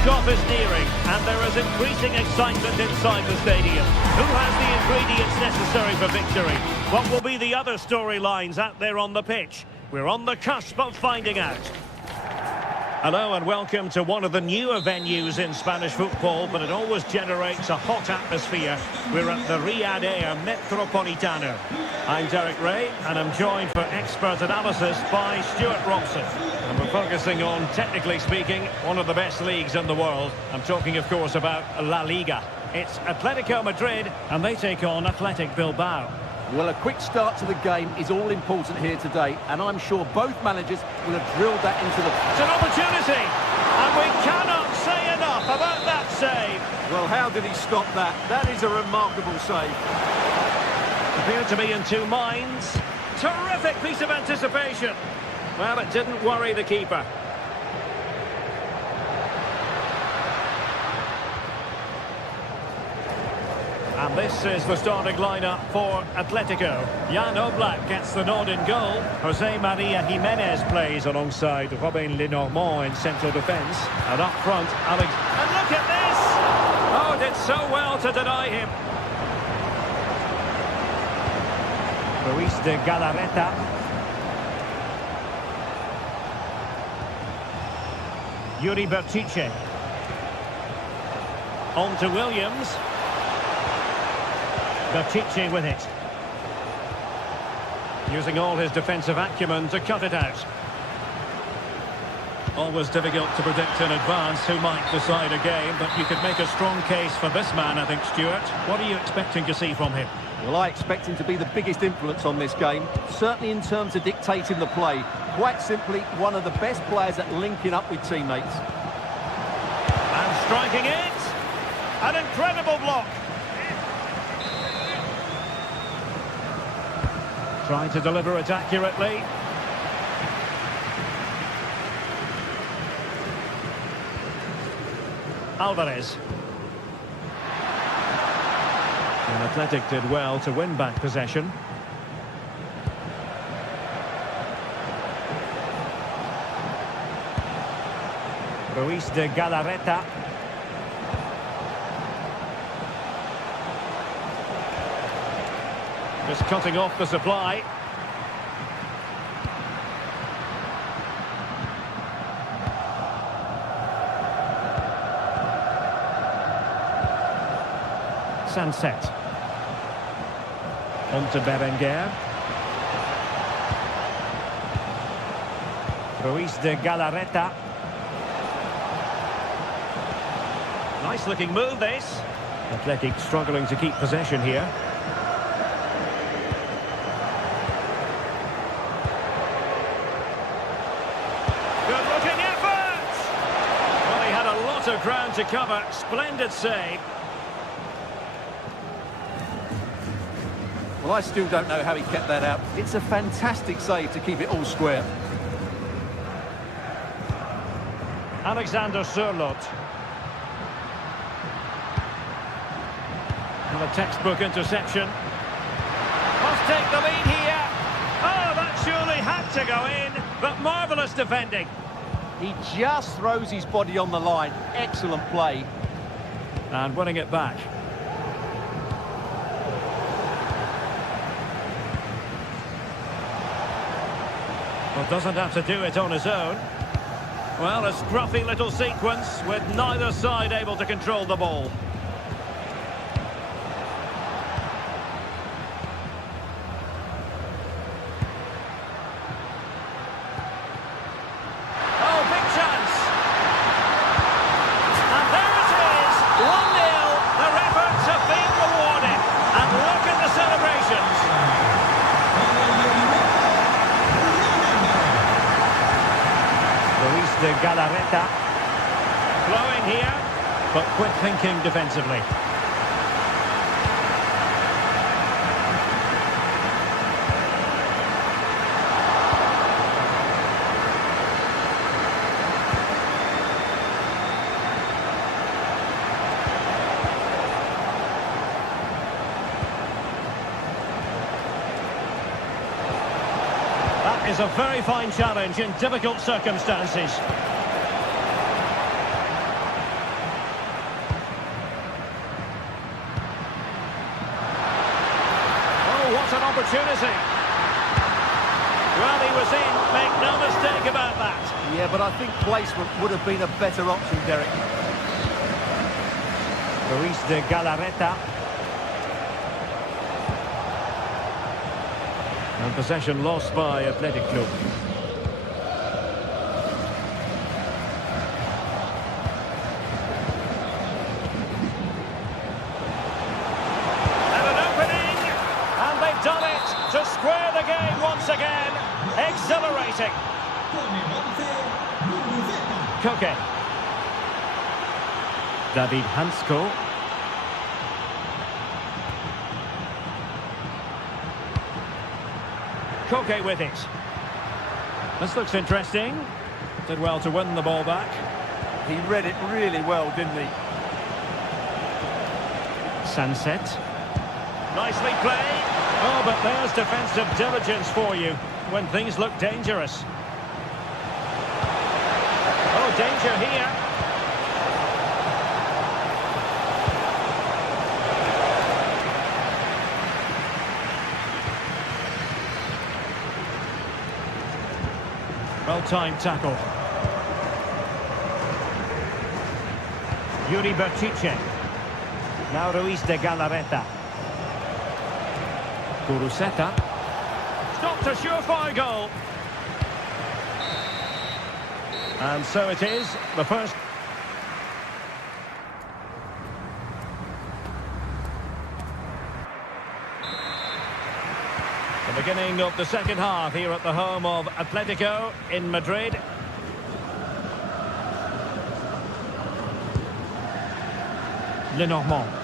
Kickoff is nearing, and there is increasing excitement inside the stadium. Who has the ingredients necessary for victory? What will be the other storylines out there on the pitch? We're on the cusp of finding out. Hello and welcome to one of the newer venues in Spanish football, but it always generates a hot atmosphere. We're at the Riyadh Air Metropolitano. I'm Derek Ray, and I'm joined for expert analysis by Stuart Robson. And we're focusing on, technically speaking, one of the best leagues in the world. I'm talking, of course, about La Liga. It's Atletico Madrid, and they take on Athletic Bilbao. Well, a quick start to the game is all important here today, and I'm sure both managers will have drilled that into the... It's an opportunity, and we cannot say enough about that save. Well, how did he stop that? That is a remarkable save. Appeared to be in two minds. Terrific piece of anticipation. Well, it didn't worry the keeper. And this is the starting lineup for Atletico. Jan Oblak gets the nod in goal. Jose Maria Jimenez plays alongside Robin Lenormand in central defence. And up front, Alex... And look at this! Oh, did so well to deny him. Luis de Galarreta. Yuri Bertice. On to Williams. Bertice with it. Using all his defensive acumen to cut it out. Always difficult to predict in advance who might decide a game, but you could make a strong case for this man, I think, Stuart. What are you expecting to see from him? Well, I expect him to be the biggest influence on this game, certainly in terms of dictating the play. Quite simply, one of the best players at linking up with teammates. And striking it! An incredible block! Trying to deliver it accurately. Alvarez. And Athletic did well to win back possession. Luis de Galarreta. Just cutting off the supply. Sunset. On to Berenguer. Luis de Galarreta. Nice looking move this. Athletic struggling to keep possession here. Good looking effort! Well, he had a lot of ground to cover. Splendid save. Well, I still don't know how he kept that out. It's a fantastic save to keep it all square. Alexander Sørloth. And a textbook interception. Must take the lead here. Oh, that surely had to go in, but marvellous defending. He just throws his body on the line. Excellent play. And winning it back. Well, doesn't have to do it on his own. Well, a scruffy little sequence with neither side able to control the ball. Oh, big chance! And there it is, 1-0. Their efforts have been rewarded. And look at the celebrations. Luis de Galarreta. Flowing here, but quick thinking defensively. That is a very fine challenge in difficult circumstances. opportunity. Well, he was in, make no mistake about that. Yeah, but I think placement would have been a better option, Derek. Ruiz de Galarreta. And possession lost by Athletic Club. And an opening! And they've done it to square the game once again. Exhilarating. Koke. David Hansko. Koke with it. This looks interesting. Did well to win the ball back. He read it really well, didn't he? Sunset. Nicely played. Oh, but there's defensive diligence for you when things look dangerous. Oh, danger here. Well-timed tackle. Yuri Berchiche. Now Ruiz de Galarreta. Kuruseta. Stopped a surefire goal. And so it is, the first. The beginning of the second half here at the home of Atletico in Madrid. Lenormand.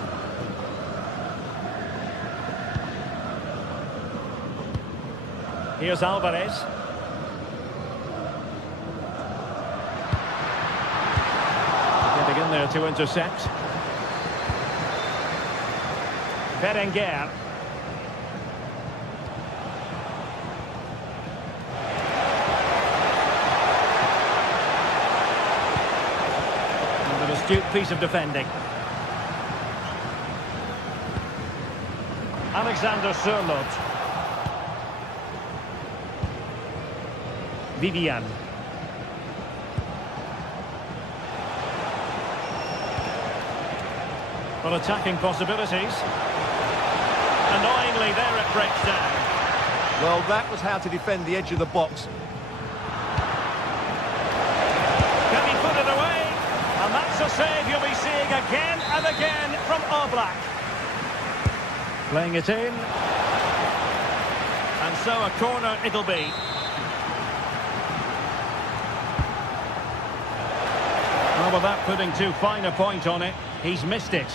Here's Alvarez. Getting in there to intercept. Berenguer. Astute piece of defending. Alexander Sørloth. Vivian. Well, attacking possibilities. Annoyingly, there it breaks down. Well, that was how to defend the edge of the box. Can he put it away? And that's a save you'll be seeing again and again from Oblak. Playing it in. And so a corner it'll be. Well, without putting too fine a point on it, he's missed it.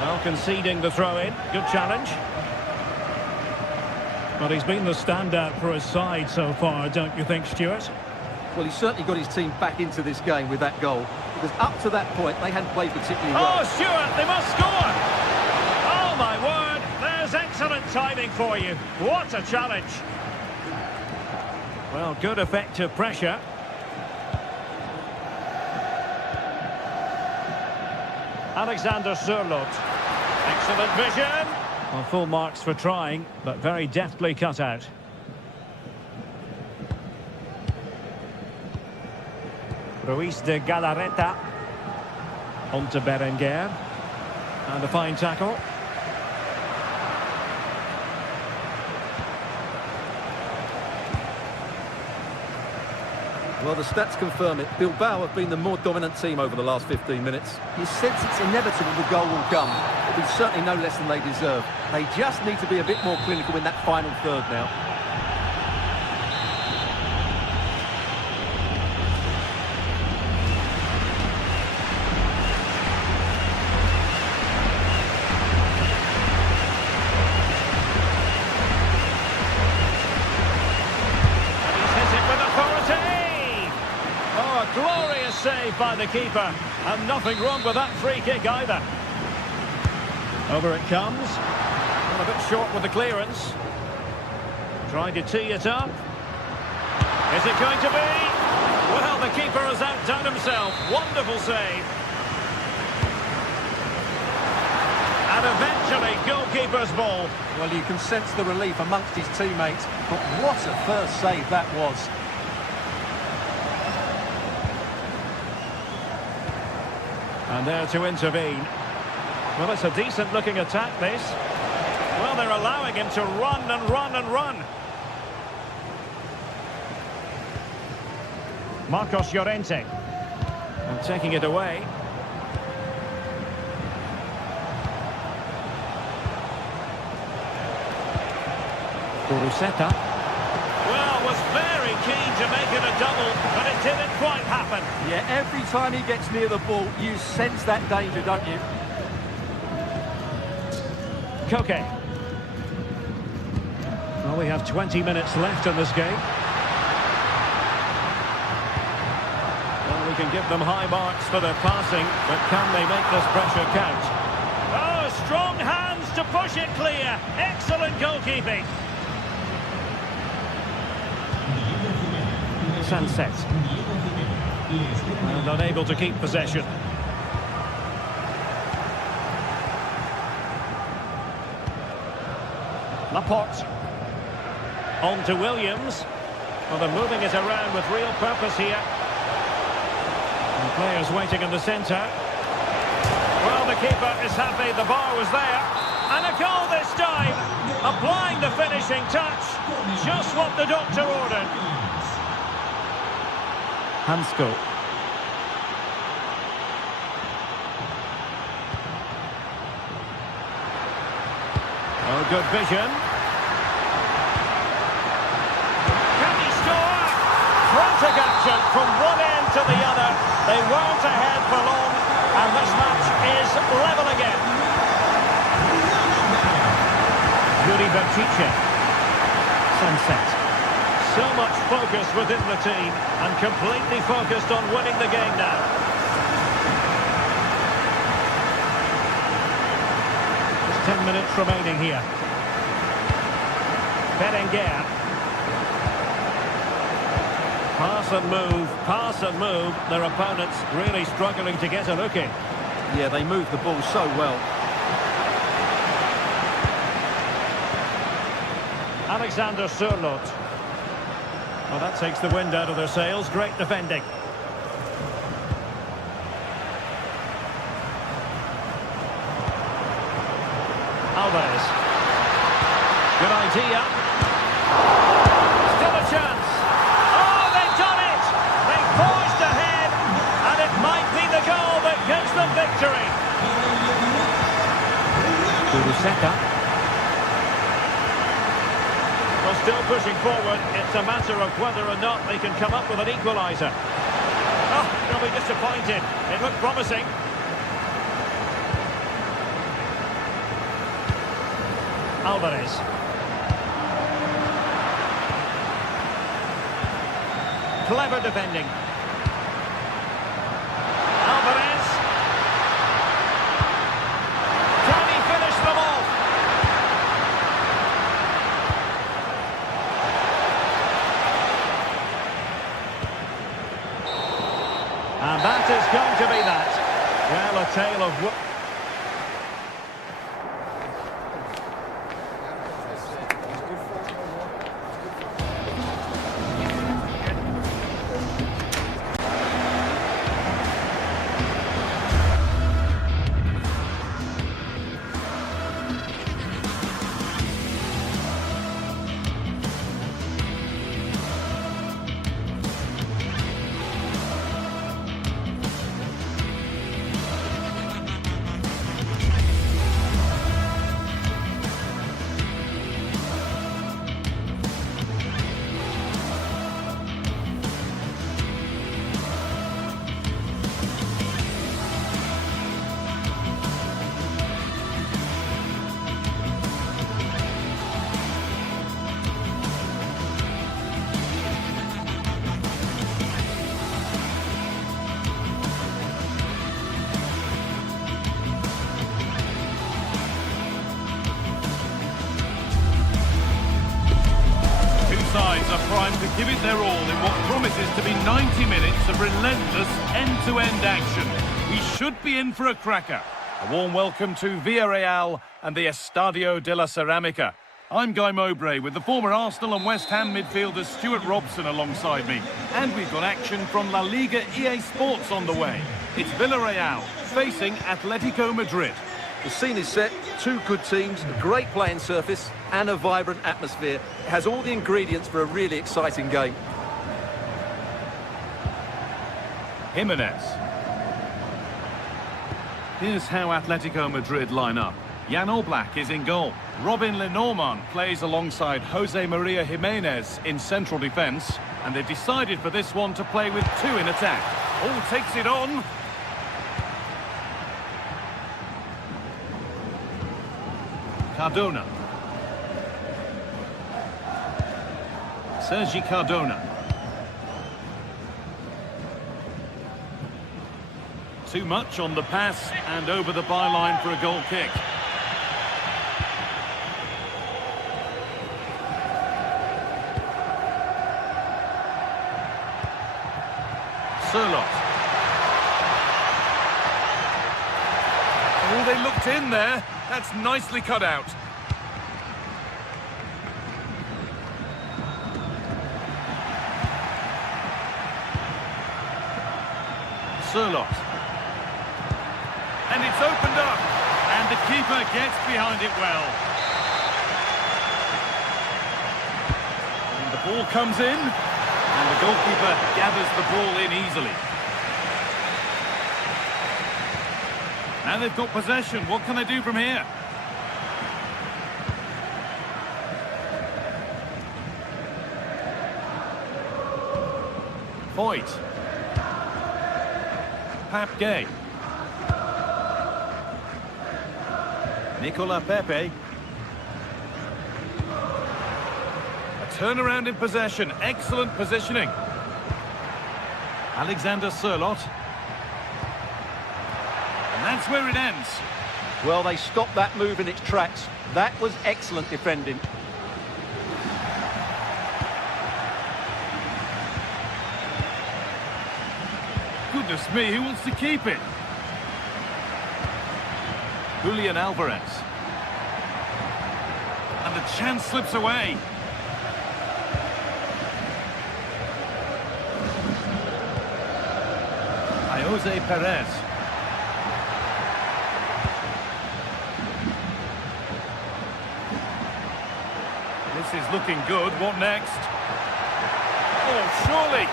Well, conceding the throw-in. Good challenge. But he's been the standout for his side so far, don't you think, Stuart? Well, he's certainly got his team back into this game with that goal. Because up to that point, they hadn't played particularly well. Oh, Stuart, they must score! Oh, my word, there's excellent timing for you. What a challenge. Well, good effective pressure. Alexander Sørloth. Excellent vision. Well, full marks for trying, but very deftly cut out. Ruiz de Galarreta. On to Berenguer. And a fine tackle. Well, the stats confirm it. Bilbao have been the more dominant team over the last 15 minutes. You sense it's inevitable the goal will come. It'll be certainly no less than they deserve. They just need to be a bit more clinical in that final third now. Glorious save by the keeper, and nothing wrong with that free kick either. Over it comes. Well, a bit short with the clearance. Trying to tee it up. Is it going to be? Well, the keeper has outdone himself. Wonderful save. And eventually, goalkeeper's ball. Well, you can sense the relief amongst his teammates, but what a first save that was. And there to intervene. Well, it's a decent-looking attack, this. Well, they're allowing him to run and run and run. Marcos Llorente. And taking it away. Uruseta. Well, was very keen to make it a double, but it didn't quite happen. Yeah, every time he gets near the ball, you sense that danger, don't you? Koke. Well, we have 20 minutes left in this game. Well, we can give them high marks for their passing, but can they make this pressure count? Oh, strong hands to push it clear. Excellent goalkeeping. Sunset. And unable to keep possession. Laporte. On to Williams. Well, they're moving it around with real purpose here. And players waiting in the centre. Well, the keeper is happy the bar was there. And a goal this time. Applying the finishing touch. Just what the doctor ordered. Hansko. Oh, good vision. Can he score? Frantic action from one end to the other. They weren't ahead for long, and this match is level again. Yuri Berchiche. Sunset. So much focus within the team, and completely focused on winning the game now. There's 10 minutes remaining here. Berenguer. Pass and move. Their opponents really struggling to get a look in. Yeah, they move the ball so well. Alexander Sørloth. Well, that takes the wind out of their sails. Great defending. Alvarez. Good idea. Still a chance. Oh, they've done it! They've forged ahead, and it might be the goal that gives them victory. Uruseta. Well, still pushing forward. It's a matter of whether or not they can come up with an equaliser. Oh, they'll be disappointed. It looked promising. Alvarez. Clever defending. Alvarez. Can he finish them off? And that is going to be that. Well, a tale of... Sides are primed to give it their all in what promises to be 90 minutes of relentless end-to-end action. We should be in for a cracker. A warm welcome to Villarreal and the Estadio de la Ceramica. I'm Guy Mowbray with the former Arsenal and West Ham midfielder Stuart Robson alongside me. And we've got action from La Liga GTSports on the way. It's Villarreal facing Atletico Madrid. The scene is set, two good teams, a great playing surface and a vibrant atmosphere. It has all the ingredients for a really exciting game. Jimenez. Here's how Atletico Madrid line up. Jan Oblak is in goal. Robin Lenormand plays alongside Jose Maria Jimenez in central defence. And they've decided for this one to play with two in attack. All takes it on. Cardona. Sergi Cardona. Too much on the pass and over the byline for a goal kick. Sørloth. Oh, they looked in there. That's nicely cut out. Sørloth. And it's opened up. And the keeper gets behind it well. And the ball comes in. And the goalkeeper gathers the ball in easily. Now they've got possession. What can they do from here? Voigt. Pape Gay. Nicola Pepe. A turnaround in possession. Excellent positioning. Alexander Sørloth. And that's where it ends. Well, they stopped that move in its tracks. That was excellent defending. Goodness me, who wants to keep it? Julian Alvarez. And the chance slips away. Jose Perez. This is looking good. What next? Oh, surely!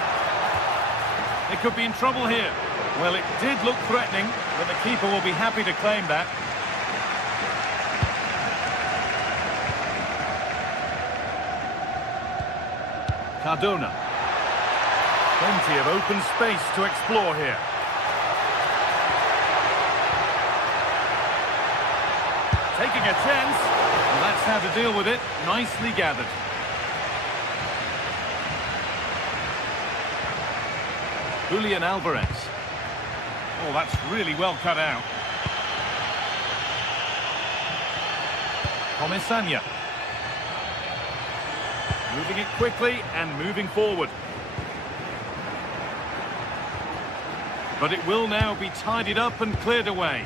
They could be in trouble here. Well, it did look threatening, but the keeper will be happy to claim that. Cardona. Plenty of open space to explore here. Taking a chance. Well, that's how to deal with it. Nicely gathered. Julian Alvarez. Oh, that's really well cut out. Comesaña. Moving it quickly and moving forward. But it will now be tidied up and cleared away.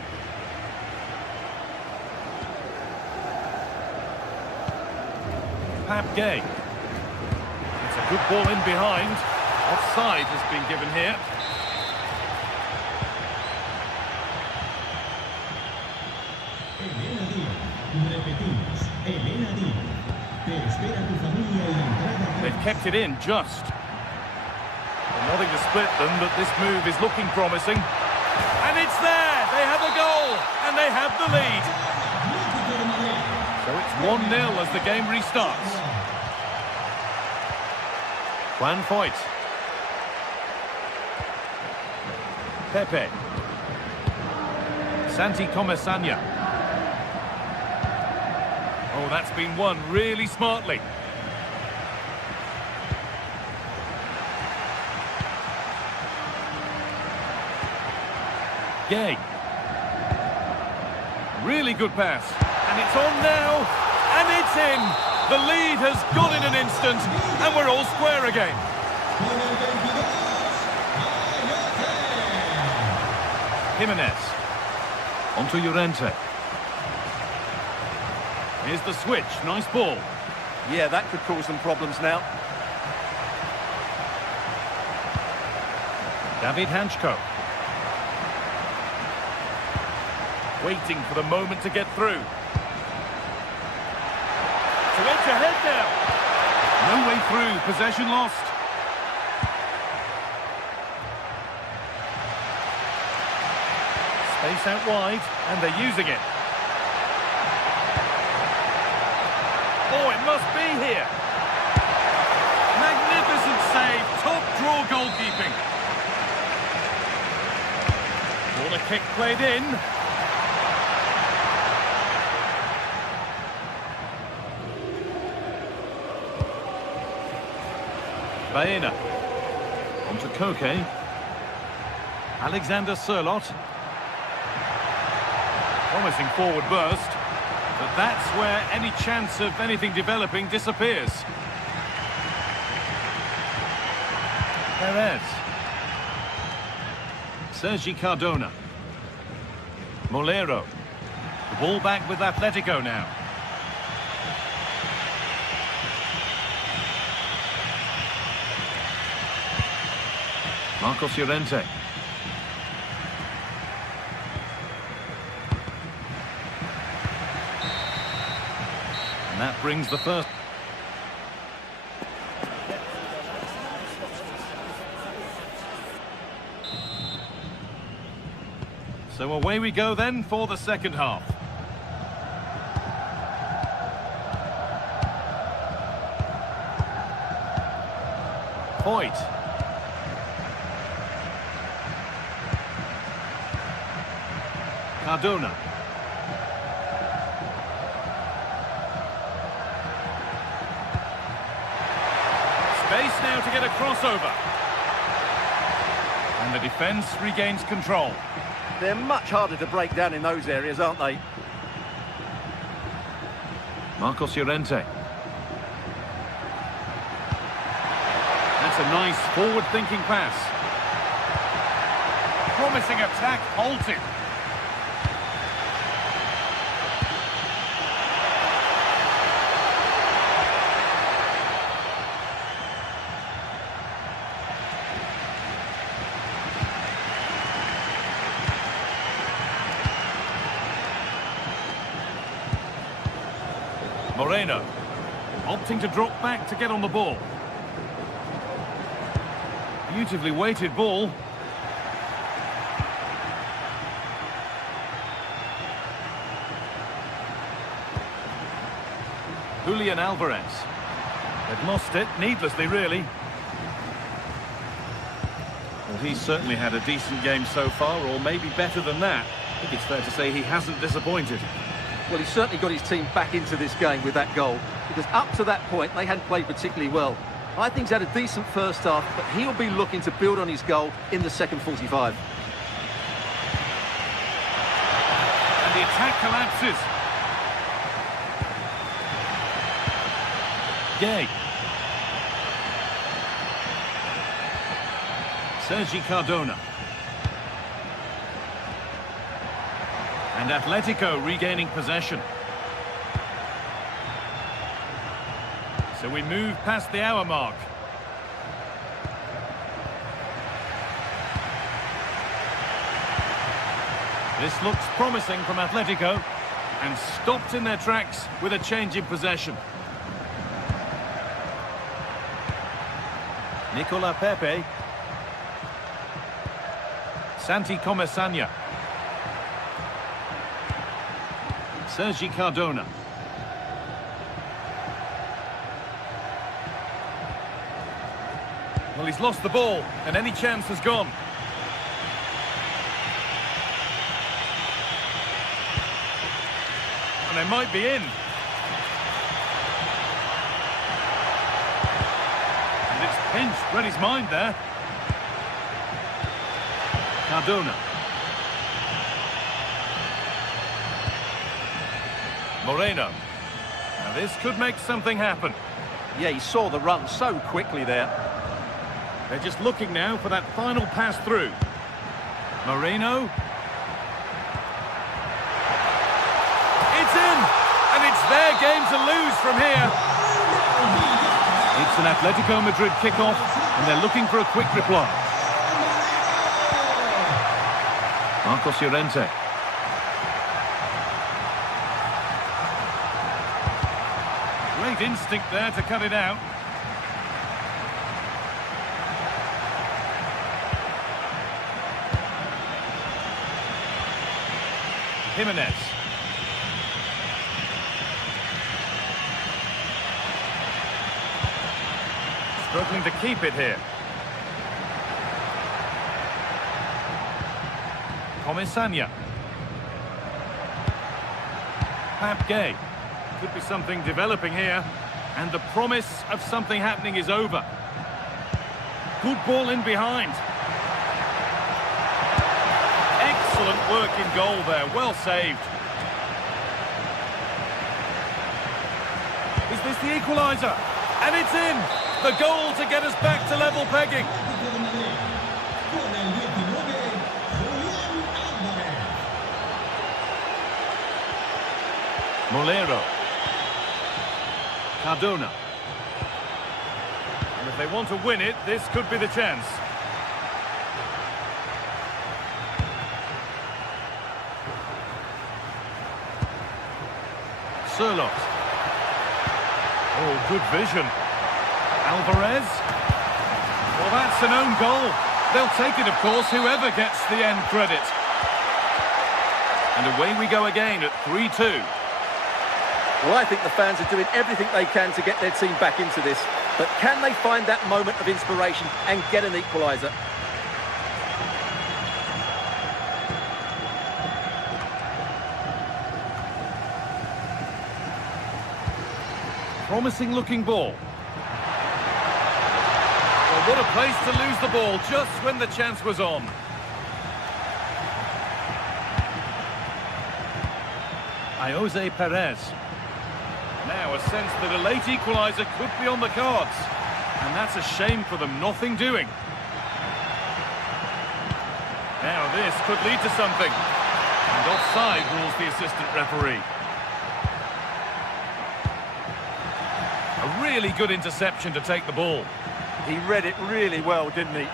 Pape Gay. It's a good ball in behind. Offside has been given here. They've kept it in just. Nothing to split them, but this move is looking promising. And it's there! They have a goal! And they have the lead! So it's 1-0 as the game restarts. Juan Voigt. Pepe. Santi Comesaña. Oh, that's been won really smartly. Gay. Really good pass. And it's on now. And it's in. The lead has gone in an instant. And we're all square again. Jimenez. Onto Llorente. Here's the switch. Nice ball. Yeah, that could cause them problems now. David Hanchko. Waiting for the moment to get through. To edge ahead now. No way through. Possession lost. Space out wide, and they're using it. Oh, it must be here. Magnificent save. Top draw goalkeeping. Corner kick played in. Baena. Onto Koke. Alexander Sørloth. Promising forward burst. But that's where any chance of anything developing disappears. Perez. Sergi Cardona. Molero. The ball back with Atletico now. Marcos Llorente. And that brings the first. So away we go then for the second half. Hoyt. Cardona. Space now to get a crossover. And the defence regains control. They're much harder to break down in those areas, aren't they? Marcos Llorente. That's a nice forward-thinking pass. Promising attack halted. Moreno, opting to drop back to get on the ball. Beautifully weighted ball. Julian Alvarez. They've lost it, needlessly really. Well, he's certainly had a decent game so far, or maybe better than that. I think it's fair to say he hasn't disappointed. Well, he's certainly got his team back into this game with that goal, because up to that point, they hadn't played particularly well. I think he's had a decent first half, but he'll be looking to build on his goal in the second 45. And the attack collapses. Gay. Sergi Cardona. And Atletico regaining possession. So we move past the hour mark. This looks promising from Atletico, and stopped in their tracks with a change in possession. Nicola Pepe. Santi Comesania. Sergi Cardona. Well, he's lost the ball, and any chance has gone. And they might be in. And it's pinched, read his mind there. Cardona. Moreno. Now this could make something happen. Yeah, he saw the run so quickly there. They're just looking now for that final pass through. Moreno. from here. It's an Atletico Madrid kickoff, and they're looking for a quick reply. Marcos Llorente. Great instinct there to cut it out. Jimenez. Struggling to keep it here. Comisania. Pap Gay. Could be something developing here. And the promise of something happening is over. Good ball in behind. Excellent work in goal there. Well saved. Is this the equaliser? And it's in! The goal to get us back to level pegging. Molero. Cardona. And if they want to win it, this could be the chance. Surlot. Oh, good vision. Alvarez. Well, that's an own goal. They'll take it, of course, whoever gets the end credit. And away we go again at 3-2. Well, I think the fans are doing everything they can to get their team back into this. But can they find that moment of inspiration and get an equaliser? Promising looking ball. Well, what a place to lose the ball just when the chance was on. Jose Perez. Now a sense that a late equaliser could be on the cards. And that's a shame for them, nothing doing. Now this could lead to something. And offside rules the assistant referee. A really good interception to take the ball. He read it really well, didn't he?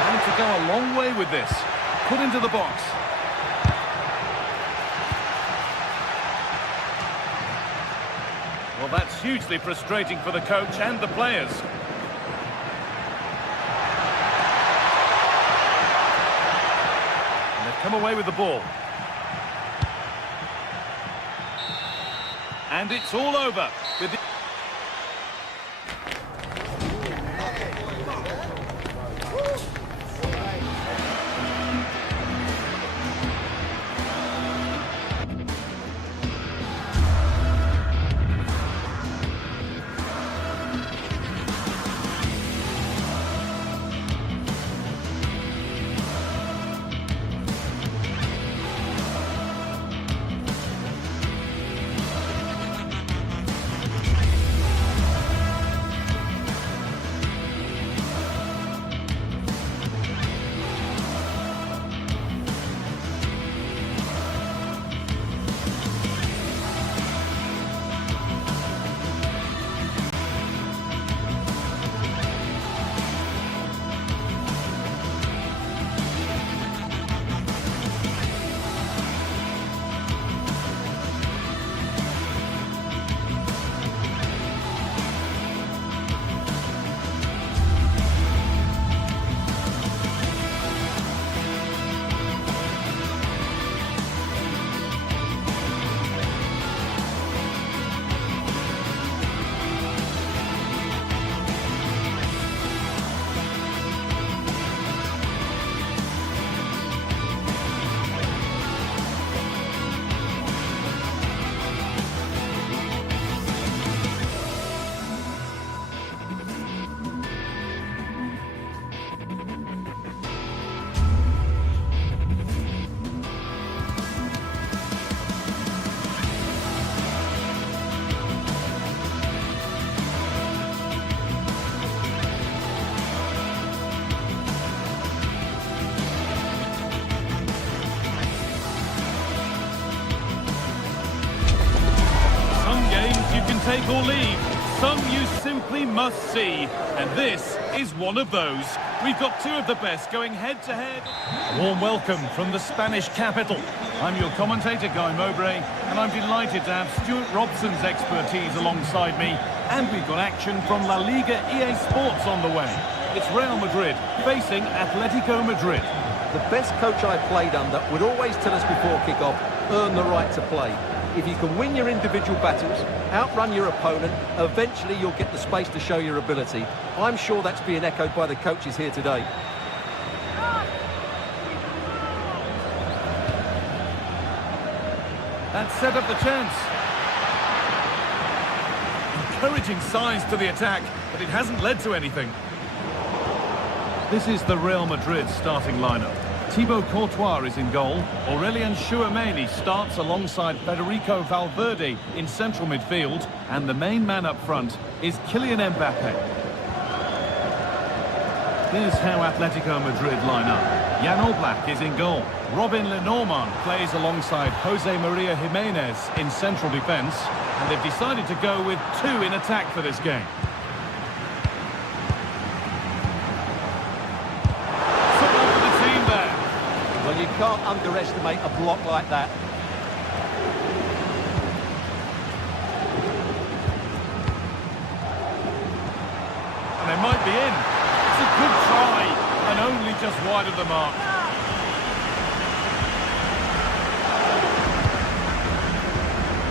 Going to go a long way with this. Put into the box. Well, that's hugely frustrating for the coach and the players. And they've come away with the ball. And it's all over with the... take or leave. Some you simply must see, and this is one of those. We've got two of the best going head-to-head. A warm welcome from the Spanish capital. I'm your commentator, Guy Mowbray, and I'm delighted to have Stuart Robson's expertise alongside me. And we've got action from La Liga GTSports on the way. It's Real Madrid facing Atletico Madrid. The best coach I played under would always tell us before kick-off, earn the right to play. If you can win your individual battles, outrun your opponent, eventually you'll get the space to show your ability. I'm sure that's being echoed by the coaches here today. That set up the chance. Encouraging signs to the attack, but it hasn't led to anything. This is the Real Madrid starting lineup. Thibaut Courtois is in goal. Aurelien Tchouameni starts alongside Federico Valverde in central midfield. And the main man up front is Kylian Mbappe. Here's how Atletico Madrid line up. Jan Oblak is in goal. Robin Lenormand plays alongside Jose Maria Jimenez in central defence. And they've decided to go with two in attack for this game. Well, you can't underestimate a block like that. And they might be in. It's a good try, and only just wide of the mark.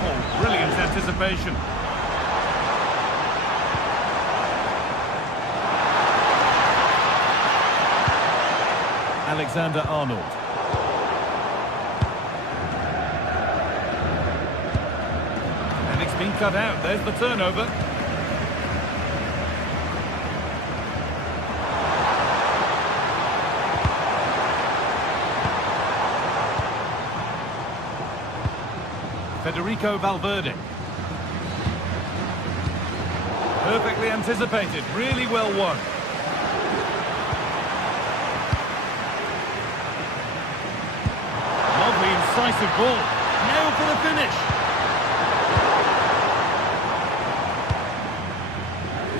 Oh, brilliant anticipation. Alexander-Arnold. And it's been cut out. There's the turnover. Federico Valverde. Perfectly anticipated. Really well won. Lovely incisive ball. Now for the finish.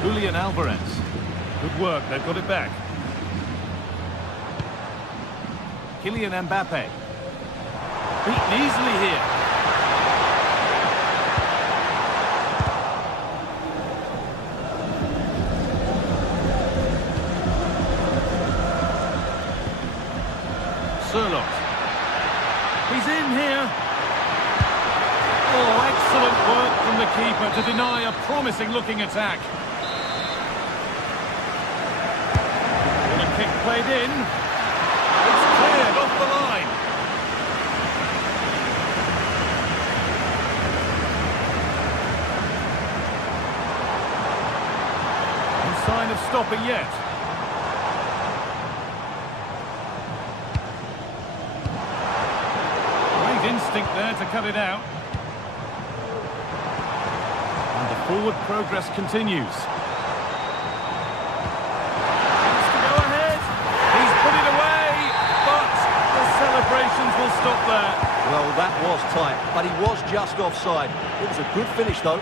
Julian Alvarez. Good work, they've got it back. Kylian Mbappe. Beaten easily here. Sirlock. He's in here. Oh, excellent work from the keeper to deny a promising-looking attack. And a kick played in. It's cleared off the line. No sign of stopping yet. Instinct there to cut it out. And the forward progress continues. Has to go ahead. He's put it away, but the celebrations will stop there. Well, that was tight, but he was just offside. It was a good finish, though.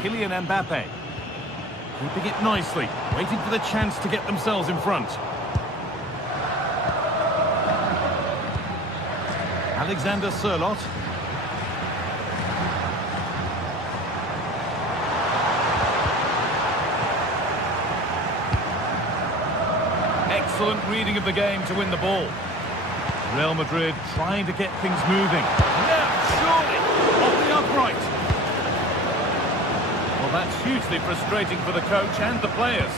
Kylian Mbappe. Keeping it nicely, waiting for the chance to get themselves in front. Alexander Sirlock. Excellent reading of the game to win the ball. Real Madrid trying to get things moving. Now, surely, off the upright. Well, that's hugely frustrating for the coach and the players.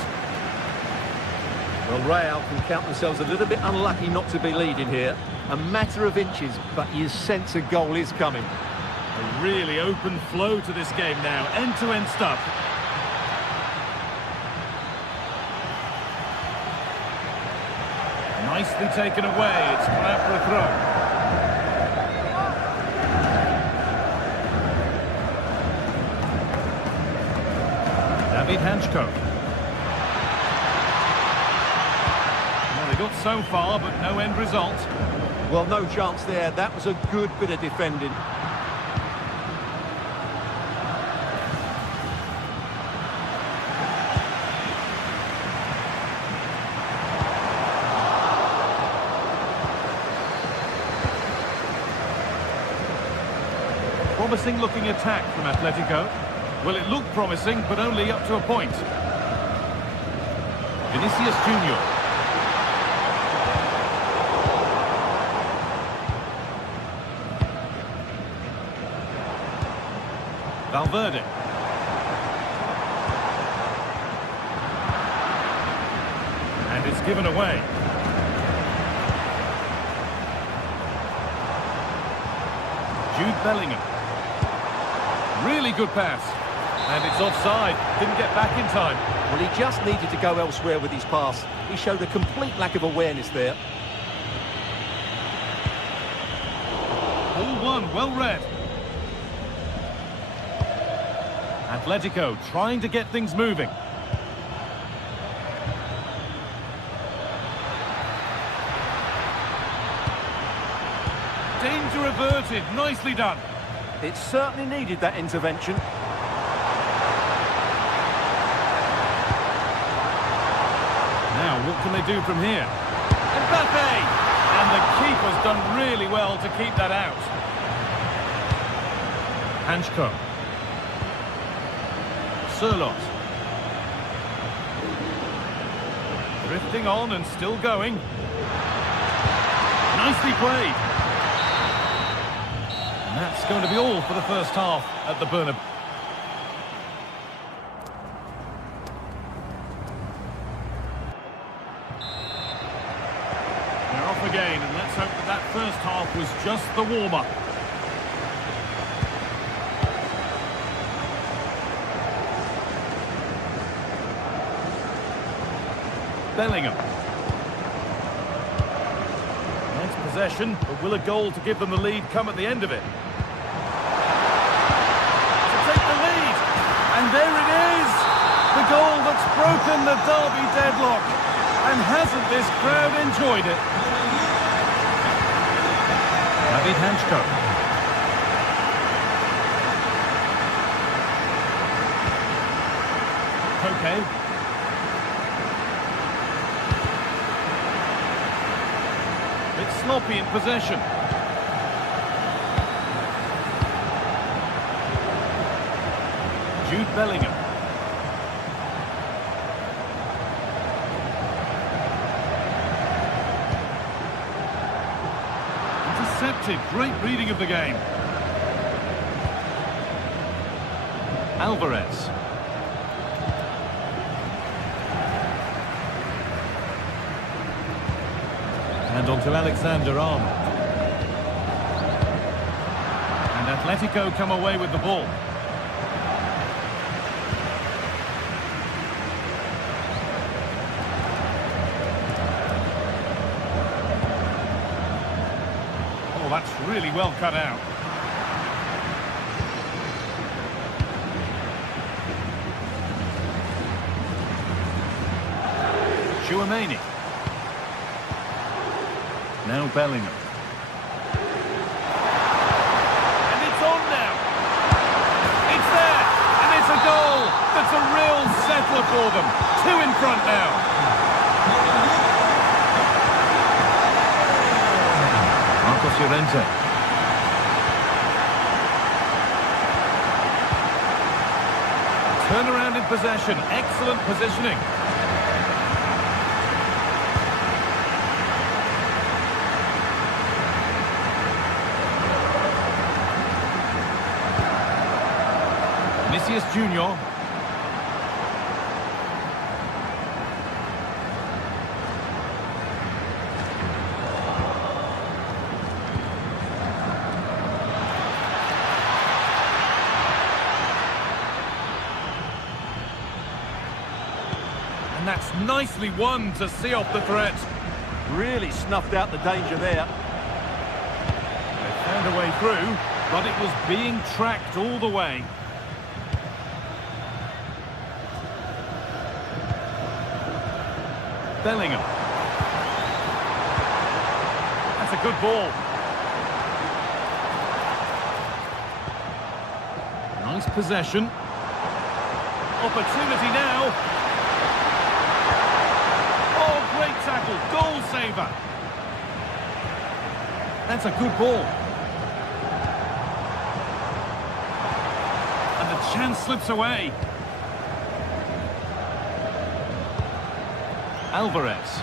Well, Real can count themselves a little bit unlucky not to be leading here. A matter of inches, but you sense a goal is coming. A really open flow to this game now, end-to-end stuff. Nicely taken away, it's come out for a throw. David Hanchko. Well, they got so far, but no end result. Well, no chance there. That was a good bit of defending. promising looking attack from Atletico. Well, it looked promising, but only up to a point. Vinicius Junior. Valverde. And it's given away. Jude Bellingham. Really good pass. And it's offside. Didn't get back in time. Well, he just needed to go elsewhere with his pass. He showed a complete lack of awareness there. All one, well read. Atletico trying to get things moving. Danger averted, nicely done. It certainly needed that intervention. Now, what can they do from here? Mbappe! And the keeper's done really well to keep that out. Hanchko. Sirlot. Drifting on and still going. Nicely played. And that's going to be all for the first half at the Bernabeu. They're off again, and let's hope that that first half was just the warm-up. Bellingham. Nice possession, but will a goal to give them the lead come at the end of it? To take the lead, and there it is! The goal that's broken the derby deadlock. And hasn't this crowd enjoyed it? David Hanchko. Okay. It's sloppy in possession. Jude Bellingham. Intercepted. Great reading of the game. Alvarez. And on to Alexander-Arnold. And Atletico come away with the ball. Oh, that's really well cut out. Chouameni. Now Bellingham. And it's on now. It's there. And it's a goal. That's a real settler for them. 2 in front now. Marcos Llorente. Turnaround in possession. Excellent positioning. Vinicius Junior. And that's nicely won to see off the threat. Really snuffed out the danger there. They found a way through, but it was being tracked all the way. Bellingham. That's a good ball. Nice possession. Opportunity now. Oh, great tackle. Goal saver. That's a good ball. chance slips away. Alvarez.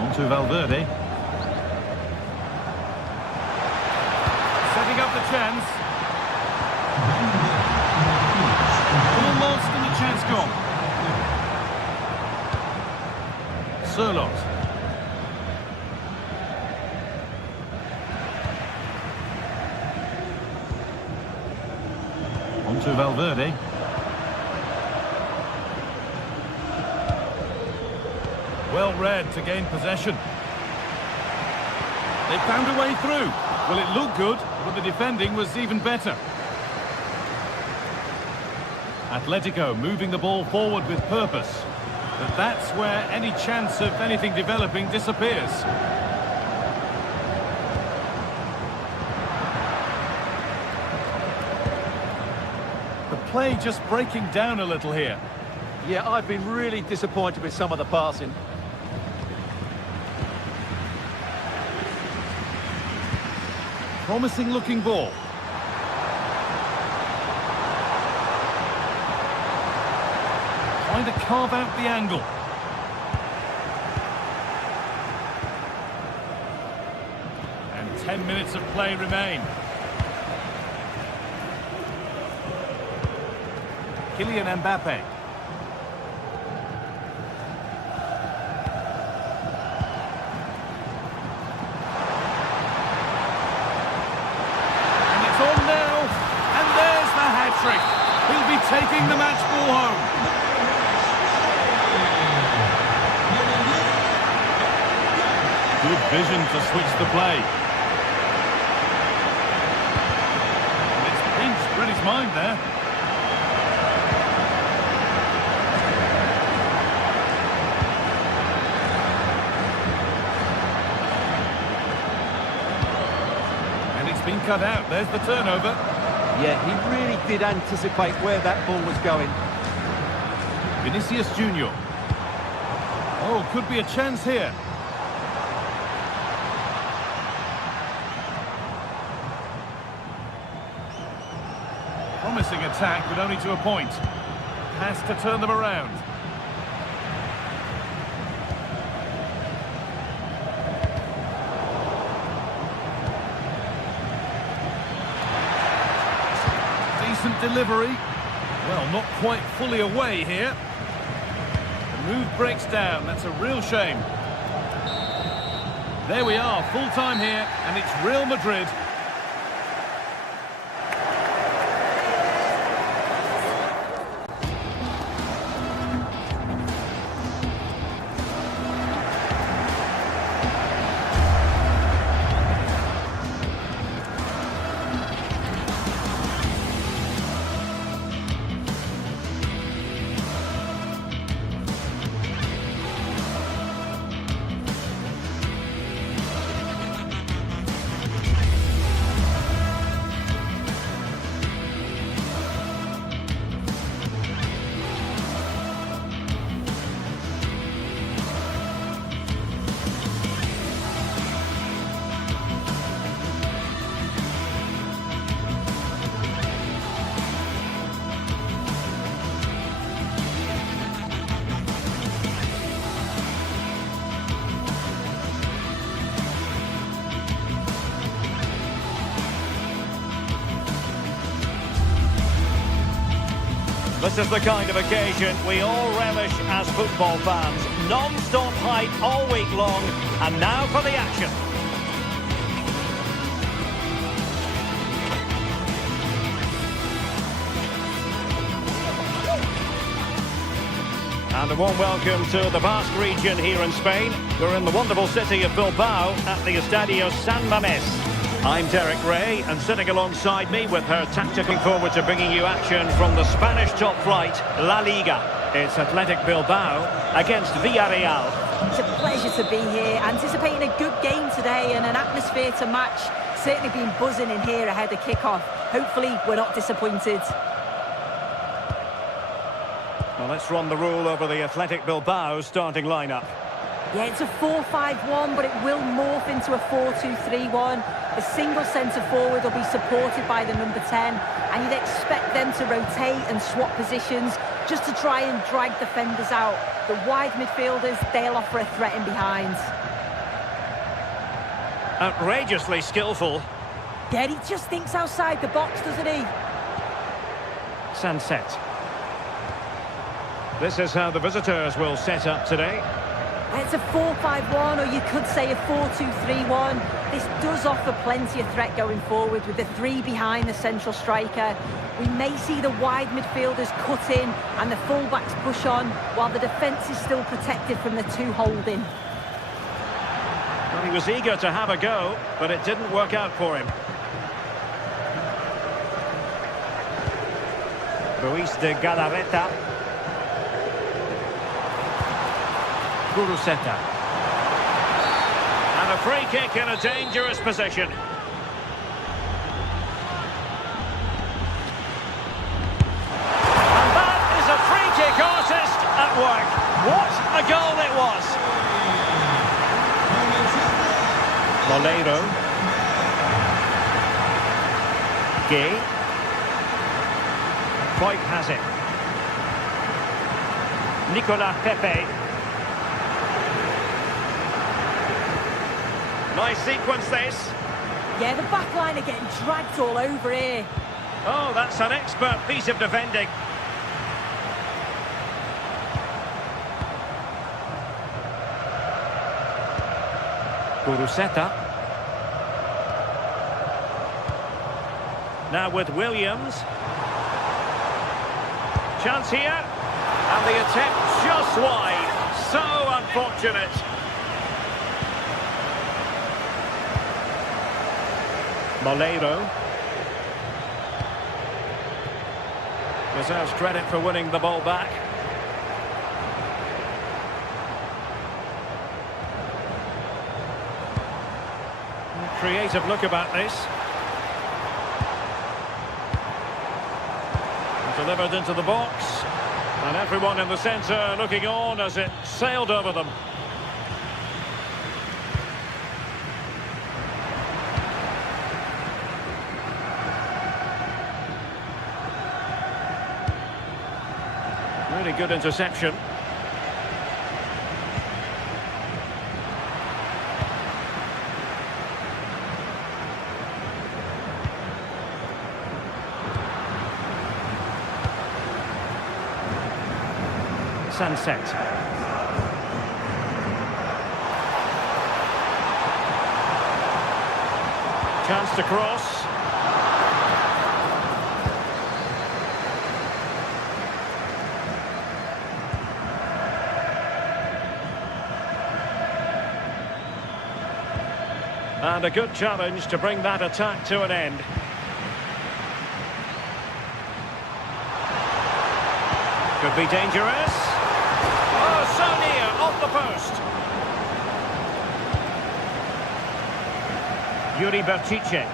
On to Valverde. Setting up the chance. Ball lost and the chance gone. Sirlot. On to Valverde. Well read to gain possession. They found a way through. Well, it looked good, but the defending was even better. Atletico moving the ball forward with purpose. But that's where any chance of anything developing disappears. The play just breaking down a little here. Yeah, I've been really disappointed with some of the passing. Promising looking ball. Trying to carve out the angle. And 10 minutes of play remain. Kylian Mbappe. And it's on now. And there's the hat-trick. He'll be taking the match ball home. Good vision to switch the play. And it's pinched, read his mind there. Been cut out. There's the turnover. Yeah, he really did anticipate where that ball was going. Vinicius Junior. Oh, could be a chance here. Promising attack, but only to a point. Has to turn them around. Decent delivery. Well, not quite fully away here. The move breaks down. That's a real shame. There we are, full time here, and it's Real Madrid. This is the kind of occasion we all relish as football fans. Non-stop hype all week long, and now for the action. And a warm welcome to the vast region here in Spain. We're in the wonderful city of Bilbao at the Estadio San Mamés. I'm Derek Ray, and sitting alongside me with her tactical forward to bringing you action from the Spanish top flight, La Liga. It's Athletic Bilbao against Villarreal. It's a pleasure to be here, anticipating a good game today and an atmosphere to match. Certainly been buzzing in here ahead of kick-off. Hopefully we're not disappointed. Well, let's run the rule over the Athletic Bilbao starting lineup. Yeah, it's a 4-5-1, but it will morph into a 4-2-3-1. The single centre forward will be supported by the number 10, and you'd expect them to rotate and swap positions just to try and drag defenders out. The wide midfielders, they'll offer a threat in behind. Outrageously skillful. Yeah, he just thinks outside the box, doesn't he? Sunset. This is how the visitors will set up today. It's a 4-5-1, or you could say a 4-2-3-1. This does offer plenty of threat going forward with the three behind the central striker. We may see the wide midfielders cut in and the fullbacks push on, while the defence is still protected from the two holding. Well, he was eager to have a go, but it didn't work out for him. Ruiz de Galarreta. Guruseta. And a free kick in a dangerous position. And that is a free kick artist at work. What a goal it was. Moleiro. Gay. Quite has it. Nicolas Pepe. Nice sequence this. Yeah, the back line are getting dragged all over here. Oh, that's an expert piece of defending. Guruseta. Now with Williams. Chance here. And the attempt just wide. So unfortunate. Moleiro. Deserves credit for winning the ball back. Creative look about this. Delivered into the box. And everyone in the centre looking on as it sailed over them. Really good interception. Sunset. Chance to cross. And a good challenge to bring that attack to an end. Could be dangerous. Oh, so near, off the post. Yuri Berchiche.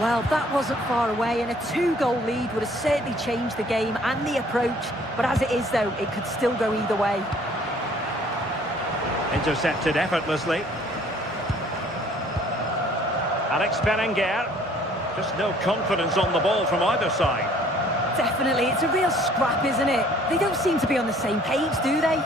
Well, that wasn't far away, and a two-goal lead would have certainly changed the game and the approach. But as it is, though, it could still go either way. Intercepted effortlessly. Alex Berenguer. Just no confidence on the ball from either side. Definitely, it's a real scrap, isn't it? They don't seem to be on the same page, do they?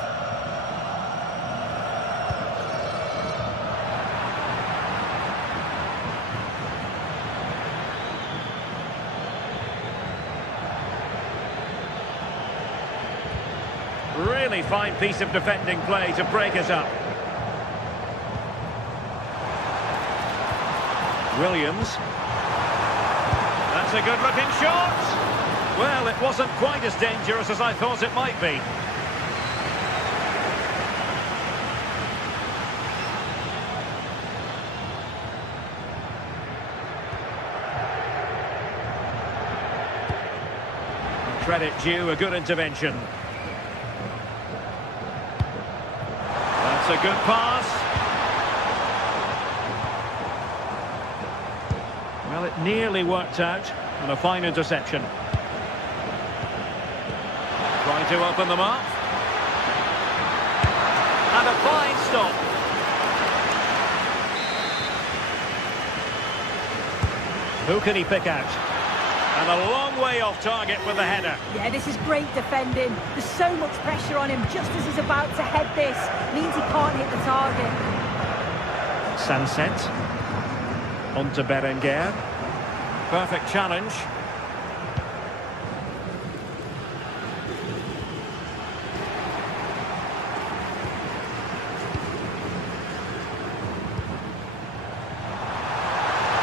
Really fine piece of defending play to break us up. Williams. That's a good-looking shot. Well, it wasn't quite as dangerous as I thought it might be. Credit due, a good intervention. That's a good pass. Well, it nearly worked out, and a fine interception. Trying to open them up. And And a fine stop. Who can he pick out? And a long way off target with the header. Yeah, this is great defending. There's so much pressure on him just as he's about to head this. Means he can't hit the target. Sunset. On to Berenguer. Perfect challenge.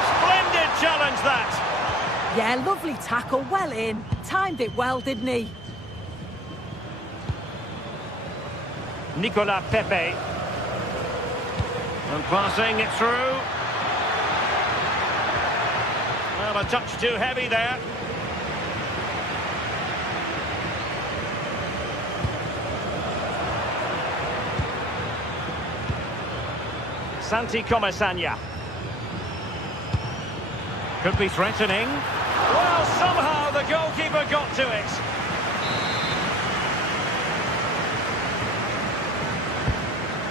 Splendid challenge that. Yeah, lovely tackle, well in. Timed it well, didn't he? Nicolas Pepe. And passing it through. Well, a touch too heavy there. Santi Comesaña. Could be threatening. Well, somehow the goalkeeper got to it.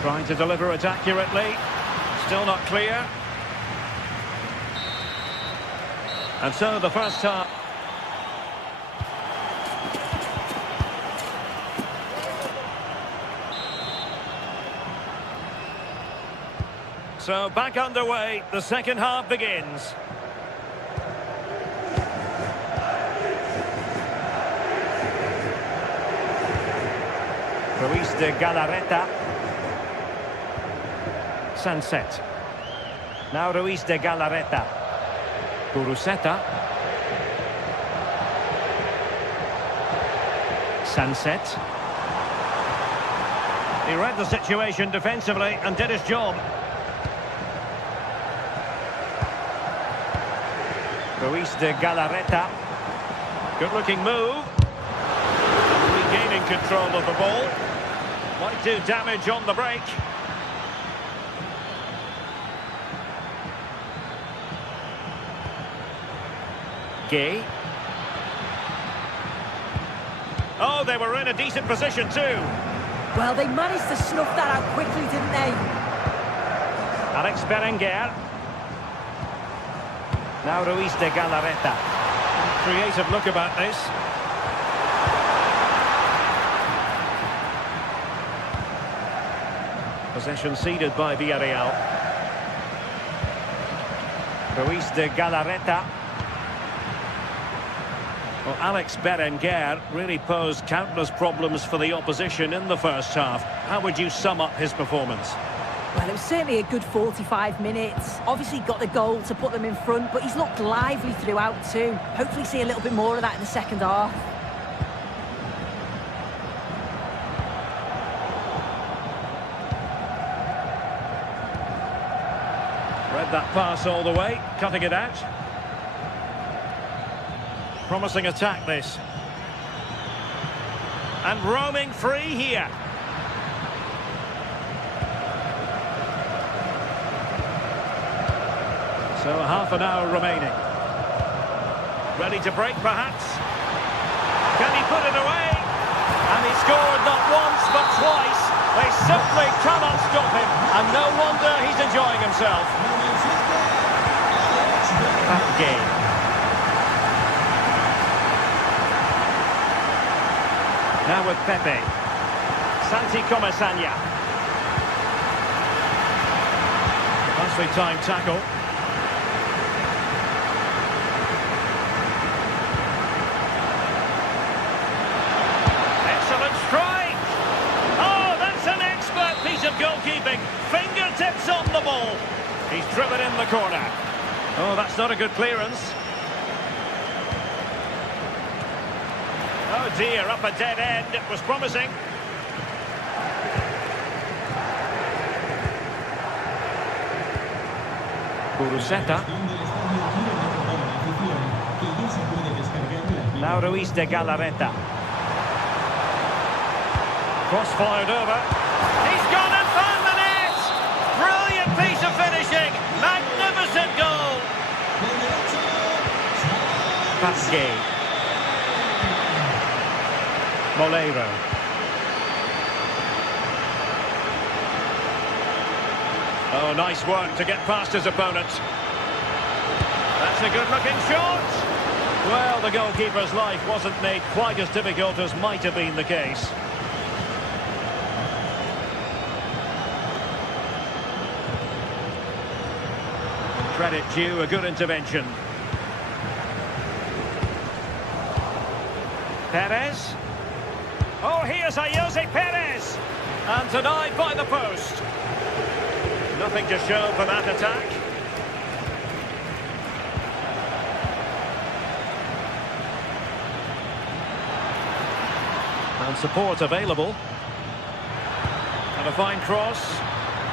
Trying to deliver it accurately. Still not clear. And so the first half. So back underway, the second half begins. Ruiz de Galarreta. Sunset. Now Ruiz de Galarreta. Guruseta. Sunset. He read the situation defensively and did his job. Ruiz de Galarreta. Good looking move. Regaining control of the ball. Might do damage on the break. Gay. Oh, they were in a decent position too. Well, they managed to snuff that out quickly, didn't they? Alex Berenguer. Now Ruiz de Galarreta. Creative look about this. Possession ceded by Villarreal. Ruiz de Galarreta. Well, Alex Berenguer really posed countless problems for the opposition in the first half. How would you sum up his performance? Well, it was certainly a good 45 minutes. Obviously got the goal to put them in front, but he's looked lively throughout too. Hopefully see a little bit more of that in the second half. Read that pass all the way, cutting it out. Promising attack this. And roaming free here. So half an hour remaining. Ready to break perhaps. Can he put it away? And he scored not once but twice. They simply cannot stop him. And no wonder he's enjoying himself. That game. Now with Pepe. Santi Comesaña. Nicely timed tackle. Excellent strike. Oh, that's an expert piece of goalkeeping. Fingertips on the ball. He's driven in the corner. Oh, that's not a good clearance. Oh dear, up a dead end. It was promising. Guruseta. Now Ruiz de Galarreta. Cross fired over. He's gone and found the net! Brilliant piece of finishing. Magnificent goal. That's Gay. Molero. Oh, nice work to get past his opponent. That's a good-looking shot. Well, the goalkeeper's life wasn't made quite as difficult as might have been the case. Credit due, a good intervention. Perez. Oh, here's Jose Perez. And denied by the post. Nothing to show for that attack. And support available. And a fine cross.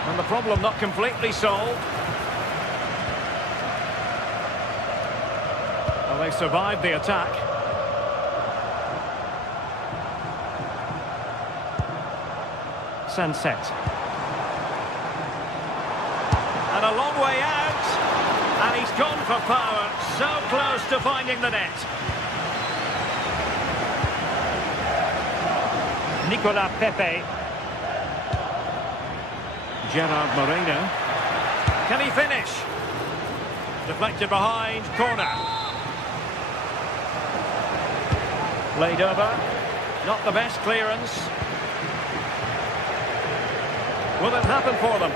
And the problem not completely solved. Well, they survived the attack. Sunset. And a long way out. And he's gone for power. So close to finding the net. Nicolas Pepe. Gerard Moreno. Can he finish? Deflected behind, corner. Laid over. Not the best clearance. Will it happen for them?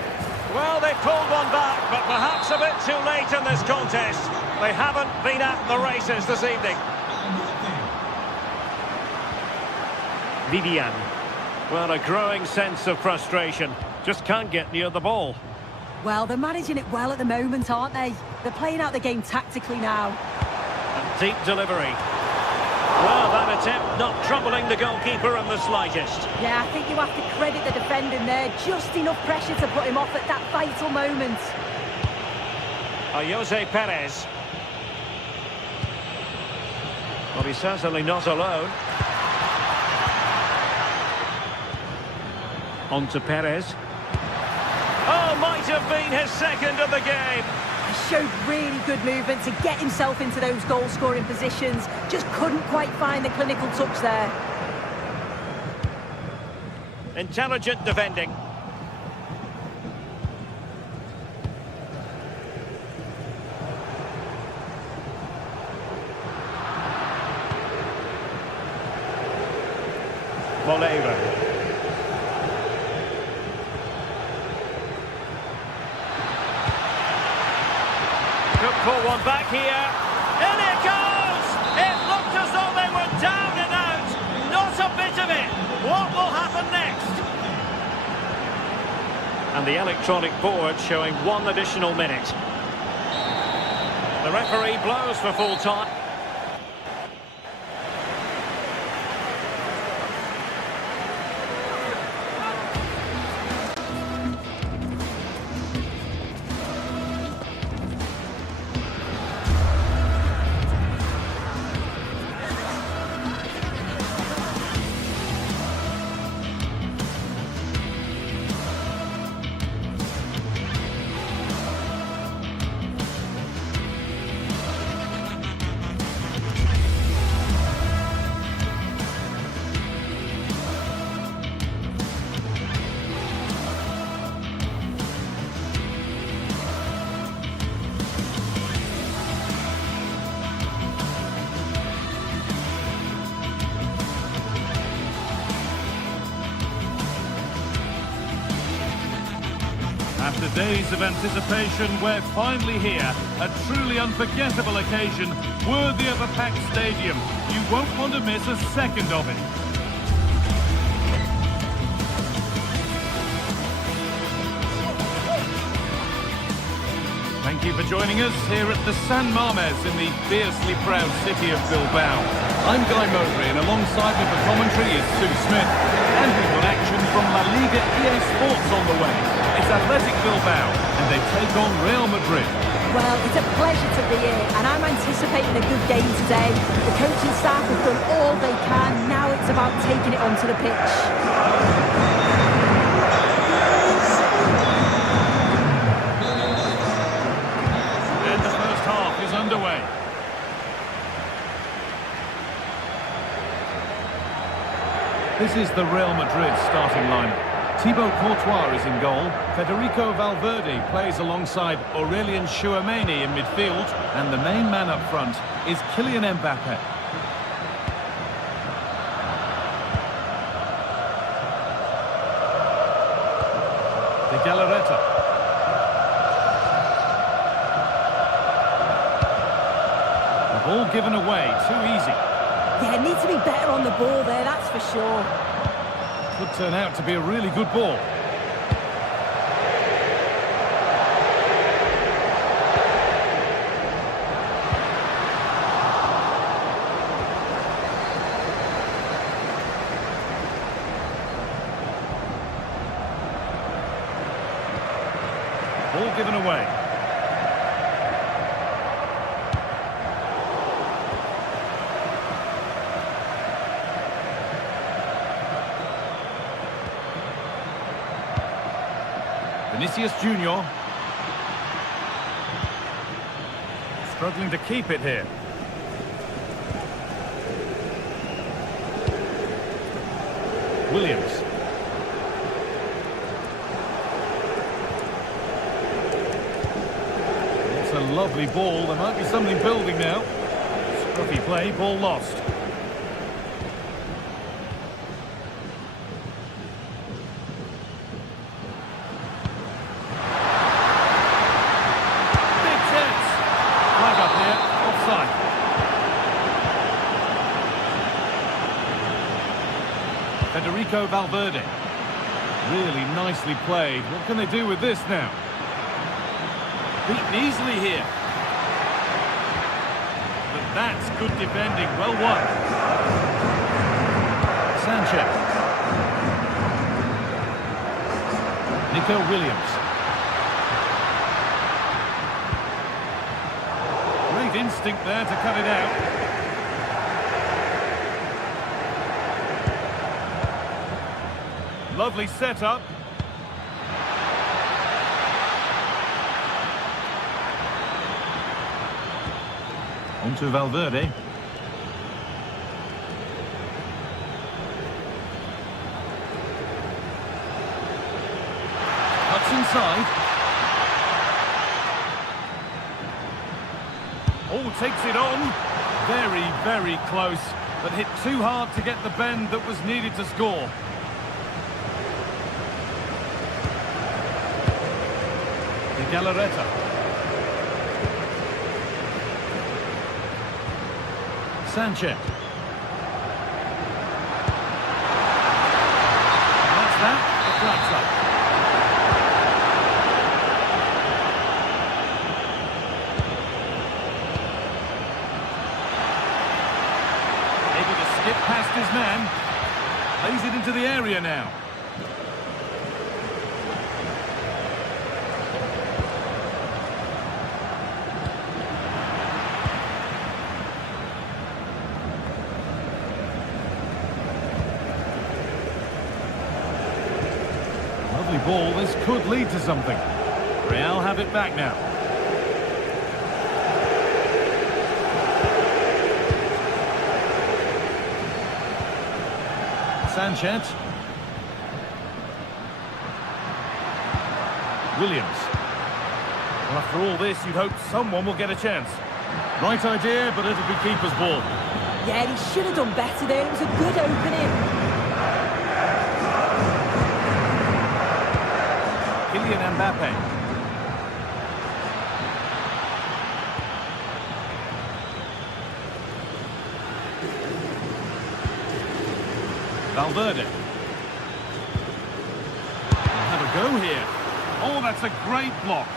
Well, they've pulled one back, but perhaps a bit too late in this contest. They haven't been at the races this evening. Vivian. Well, a growing sense of frustration. Just can't get near the ball. Well, they're managing it well at the moment, aren't they? They're playing out the game tactically now. And deep delivery. Well, that attempt not troubling the goalkeeper in the slightest. Yeah, I think you have to credit the defending there. Just enough pressure to put him off at that vital moment. Jose Perez. Well, he's certainly not alone. On to Perez. Oh, might have been his second of the game. He showed really good movement to get himself into those goal-scoring positions. Just couldn't quite find the clinical touch there. Intelligent defending. Moleira. Could pull one back here. In it goes! It looked as though they were down and out. Not a bit of it. What will happen next? And the electronic board showing 1 additional minute. The referee blows for full time. After days of anticipation, we're finally here. A truly unforgettable occasion, worthy of a packed stadium. You won't want to miss a second of it. Thank you for joining us here at the San Mames in the fiercely proud city of Bilbao. I'm Guy Mowbray, and alongside me for commentary is Sue Smith. And we've got action from La Liga Sports on the way. It's Athletic Bilbao, and they take on Real Madrid. Well, it's a pleasure to be here, and I'm anticipating a good game today. The coaching staff have done all they can. Now it's about taking it onto the pitch. Underway. This is the Real Madrid starting lineup. Thibaut Courtois is in goal. Federico Valverde plays alongside Aurelien Chouameni in midfield. And the main man up front is Kylian Mbappe. De Galarreta. The ball given away, too easy. Yeah, need to be better on the ball there, that's for sure. Could turn out to be a really good ball. Ball given away. Vinicius Junior. Struggling to keep it here. Williams. It's a lovely ball. There might be something building now. Scruffy play, ball lost. Federico Valverde. Really nicely played. What can they do with this now? Beaten easily here. But that's good defending. Well won. Sanchez. Nico Williams. Great instinct there to cut it out. Lovely setup. On to Valverde. Cuts inside. Oh, takes it on. Very, very close, but hit too hard to get the bend that was needed to score. De Galarreta. Sanchez. And that's that. The flag's up. Able to skip past his man. Plays it into the area now. Ball, this could lead to something. Real have it back now. Sanchez. Williams. Well, after all this, you'd hope someone will get a chance. Right idea, but it'll be keeper's ball. Yeah, he should have done better there. It was a good opening. Kylian Mbappe. Valverde. We'll have a go here. Oh, that's a great block.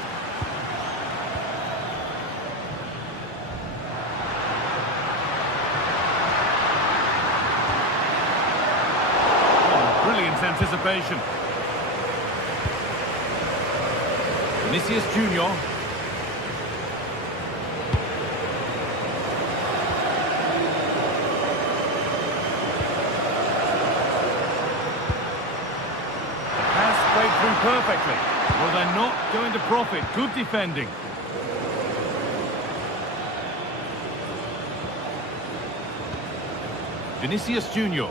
Oh, brilliant anticipation. Vinicius Junior. The pass played through perfectly. Well, they're not going to profit. Good defending. Vinicius Junior.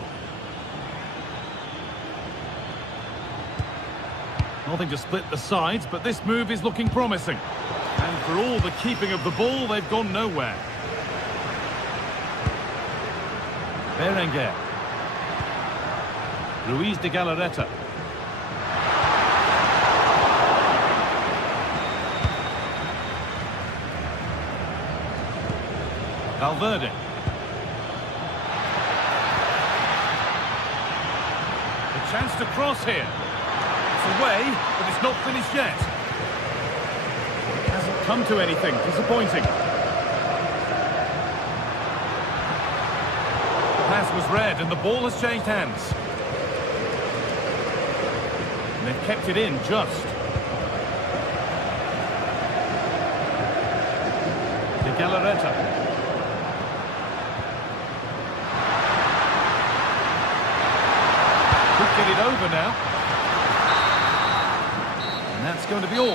Nothing to split the sides, but this move is looking promising. And for all the keeping of the ball, they've gone nowhere. Berenguer. Ruiz de Galarreta. Valverde. A chance to cross here. It's away, but it's not finished yet. It hasn't come to anything. Disappointing. The pass was read and the ball has changed hands. And they've kept it in just. De Galarreta. Get it over now. And that's going to be all. So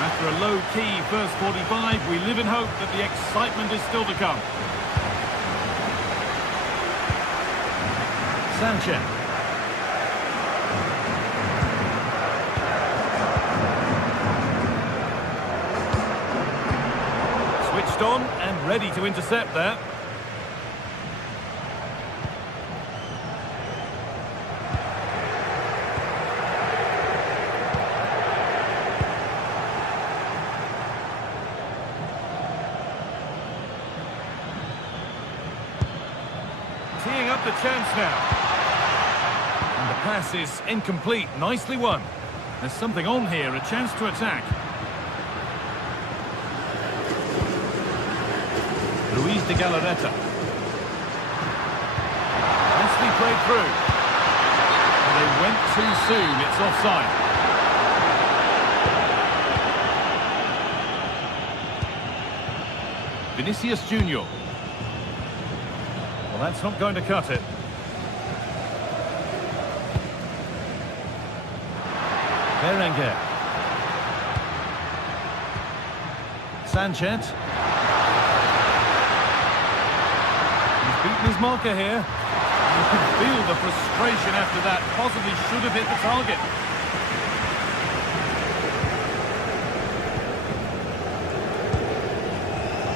after a low-key first 45, we live in hope that the excitement is still to come. Sanchez. On and ready to intercept there. Teeing up the chance now. And the pass is incomplete. Nicely won. There's something on here, a chance to attack. Ruiz de Galarreta. Nicely played through. And they went too soon. It's offside. Vinicius Junior. Well, that's not going to cut it. Berenguer. Sanchez. Beaten his marker here. You can feel the frustration after that. Possibly should have hit the target.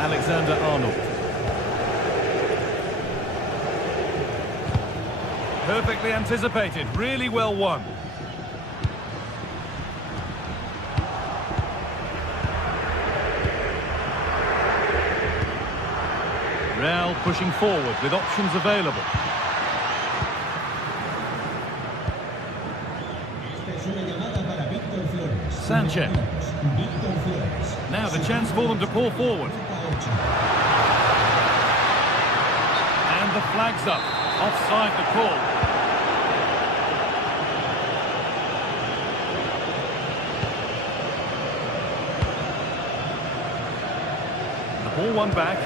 Alexander-Arnold. Perfectly anticipated. Really well won. Real pushing forward with options available. Sanchez. Now the chance for them to pull forward. And the flag's up. Offside the call. The ball won back.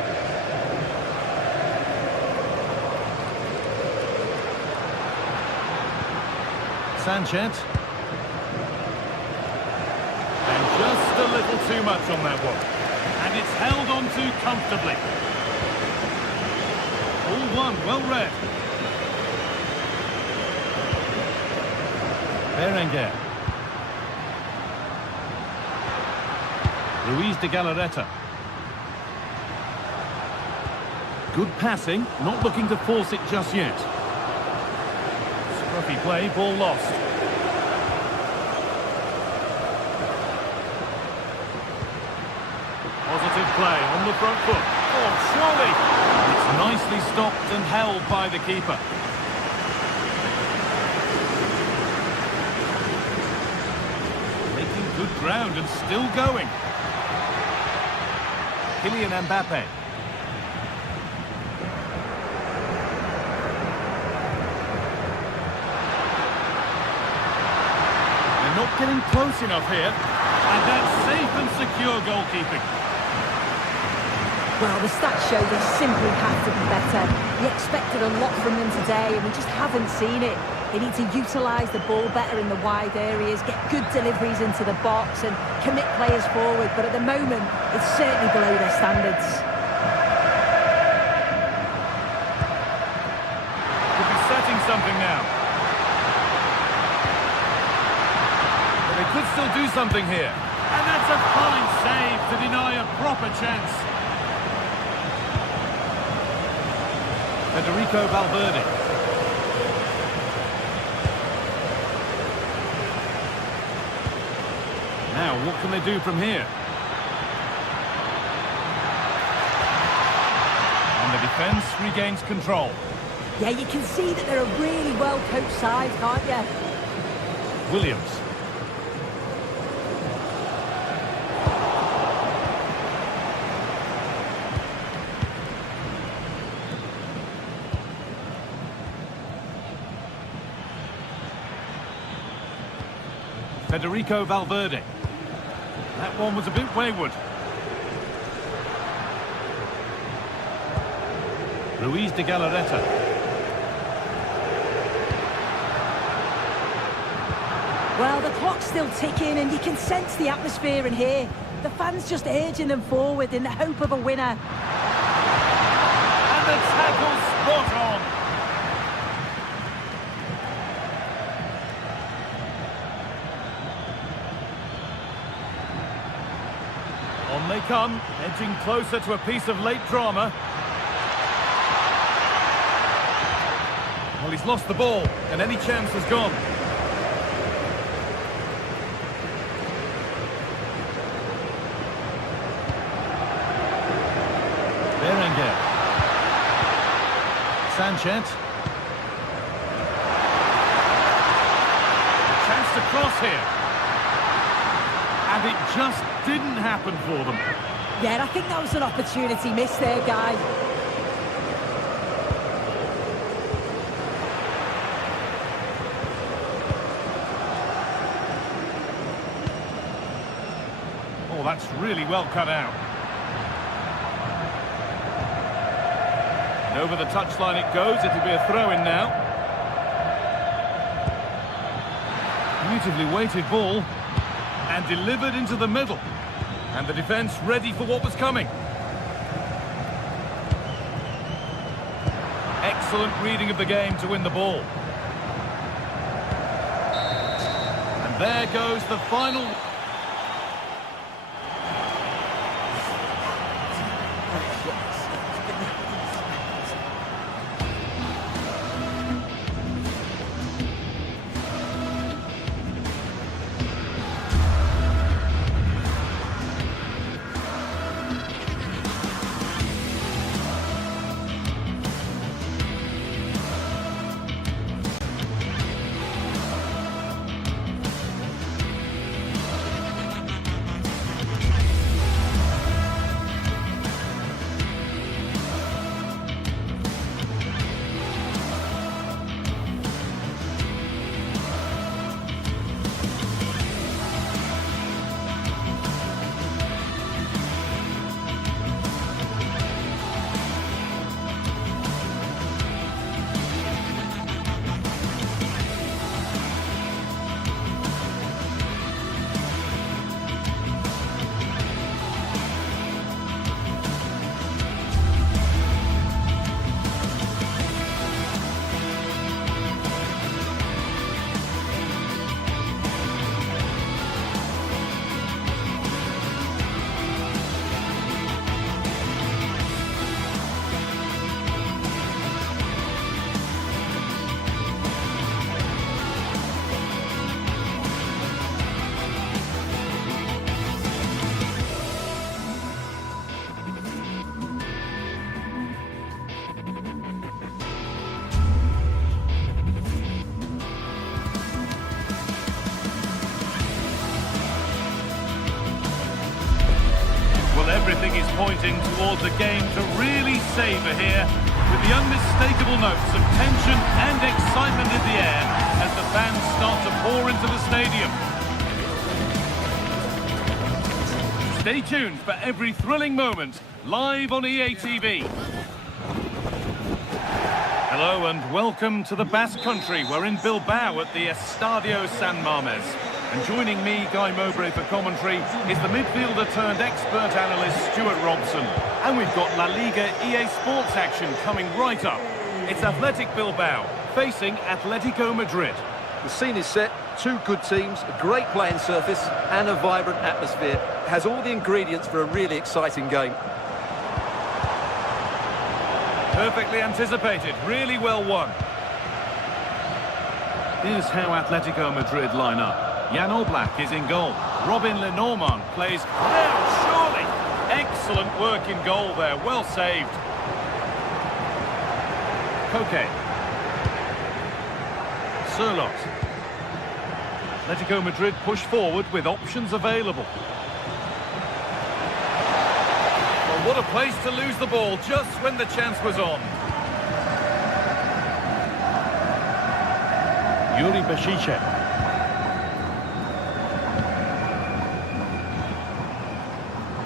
Sanchez. And just a little too much on that one. And it's held on to comfortably. All one, well read. Berenguer. Ruiz de Galarreta. Good passing, not looking to force it just yet. Scruffy play, ball lost. Positive play on the front foot. Oh, surely! It's nicely stopped and held by the keeper. Making good ground and still going. Kylian Mbappe. They're not getting close enough here. And that's safe and secure goalkeeping. Well, the stats show they simply have to be better. We expected a lot from them today, and we just haven't seen it. They need to utilise the ball better in the wide areas, get good deliveries into the box, and commit players forward. But at the moment, it's certainly below their standards. something now. But they could still do something here. And that's a fine save to deny a proper chance. Federico Valverde. Now, what can they do from here? And the defence regains control. Yeah, you can see that they're a really well-coached side, can't you? Williams. Federico Valverde. That one was a bit wayward. Luis de Galarreta. Well, the clock's still ticking and you can sense the atmosphere in here. The fans just urging them forward in the hope of a winner. And the tackle spot on. On they come, edging closer to a piece of late drama. Well, he's lost the ball, and any chance has gone. Berenguer. Sanchez. Chance to cross here. And it just didn't happen for them. Yeah, I think that was an opportunity missed there, guys. Oh, that's really well cut out. And over the touchline it goes. It'll be a throw-in now. Beautifully weighted ball. And delivered into the middle. And the defence ready for what was coming. Excellent reading of the game to win the ball. And there goes the final. Everything is pointing towards a game to really savour here, with the unmistakable notes of tension and excitement in the air as the fans start to pour into the stadium. Stay tuned for every thrilling moment, live on EA TV. Hello and welcome to the Basque Country. We're in Bilbao at the Estadio San Mamés. And joining me, Guy Mowbray, for commentary is the midfielder turned expert analyst Stuart Robson. And we've got La Liga EA Sports action coming right up. It's Athletic Bilbao facing Atletico Madrid. The scene is set, two good teams, a great playing surface and a vibrant atmosphere. It has all the ingredients for a really exciting game. Perfectly anticipated, really well won. Here's how Atletico Madrid line up. Jan Oblak is in goal. Robin Lenormand plays now, surely. Excellent work in goal there, well saved. Koke. Surlot. Atletico Madrid push forward with options available. Well, what a place to lose the ball just when the chance was on. Yuri Bešiček.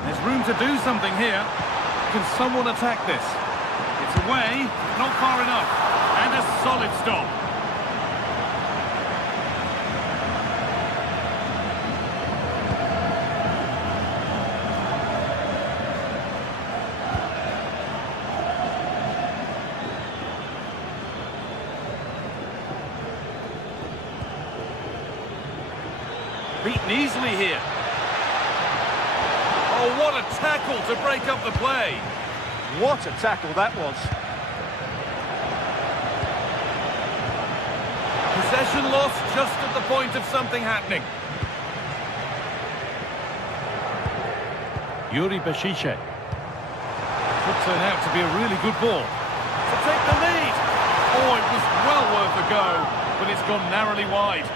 There's room to do something here. Can someone attack this? It's away, not far enough. And a solid stop. Beaten easily here. Oh, what a tackle to break up the play. What a tackle that was. Possession lost just at the point of something happening. Yuri Bešiček. Could turn out to be a really good ball. To take the lead. Oh, it was well worth a go, but it's gone narrowly wide.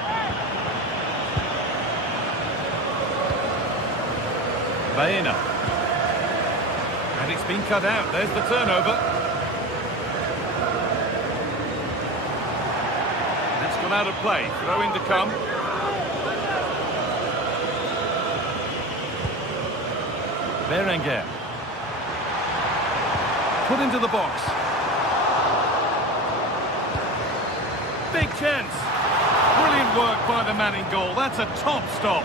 Baena. And it's been cut out. There's the turnover. That's gone out of play. Throw in to come. Berenguer. Put into the box. Big chance. Brilliant work by the man in goal. That's a top stop.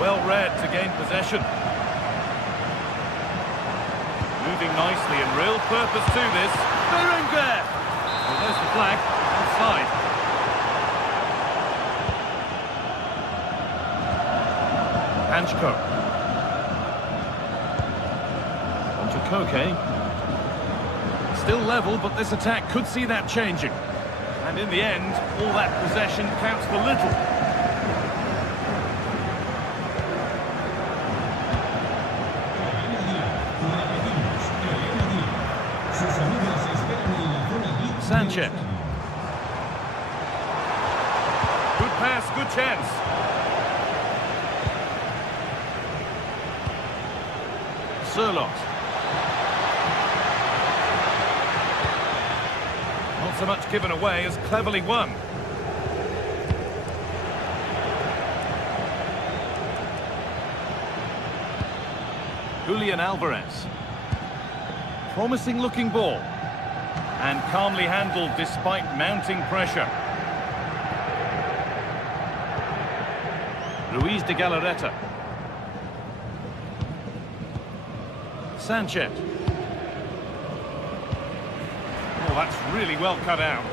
Well read to gain possession. Moving nicely and real purpose to this. Berenguer! Well, there's the flag. Offside. Hanchko. On to Koke. Still level, but this attack could see that changing. And in the end, all that possession counts for little. Sanchez. Good pass, good chance. Surlot. Not so much given away as cleverly won. Julian Alvarez. Promising looking ball. And calmly handled despite mounting pressure. Luis de Galarreta. Sanchez. Oh, that's really well cut out.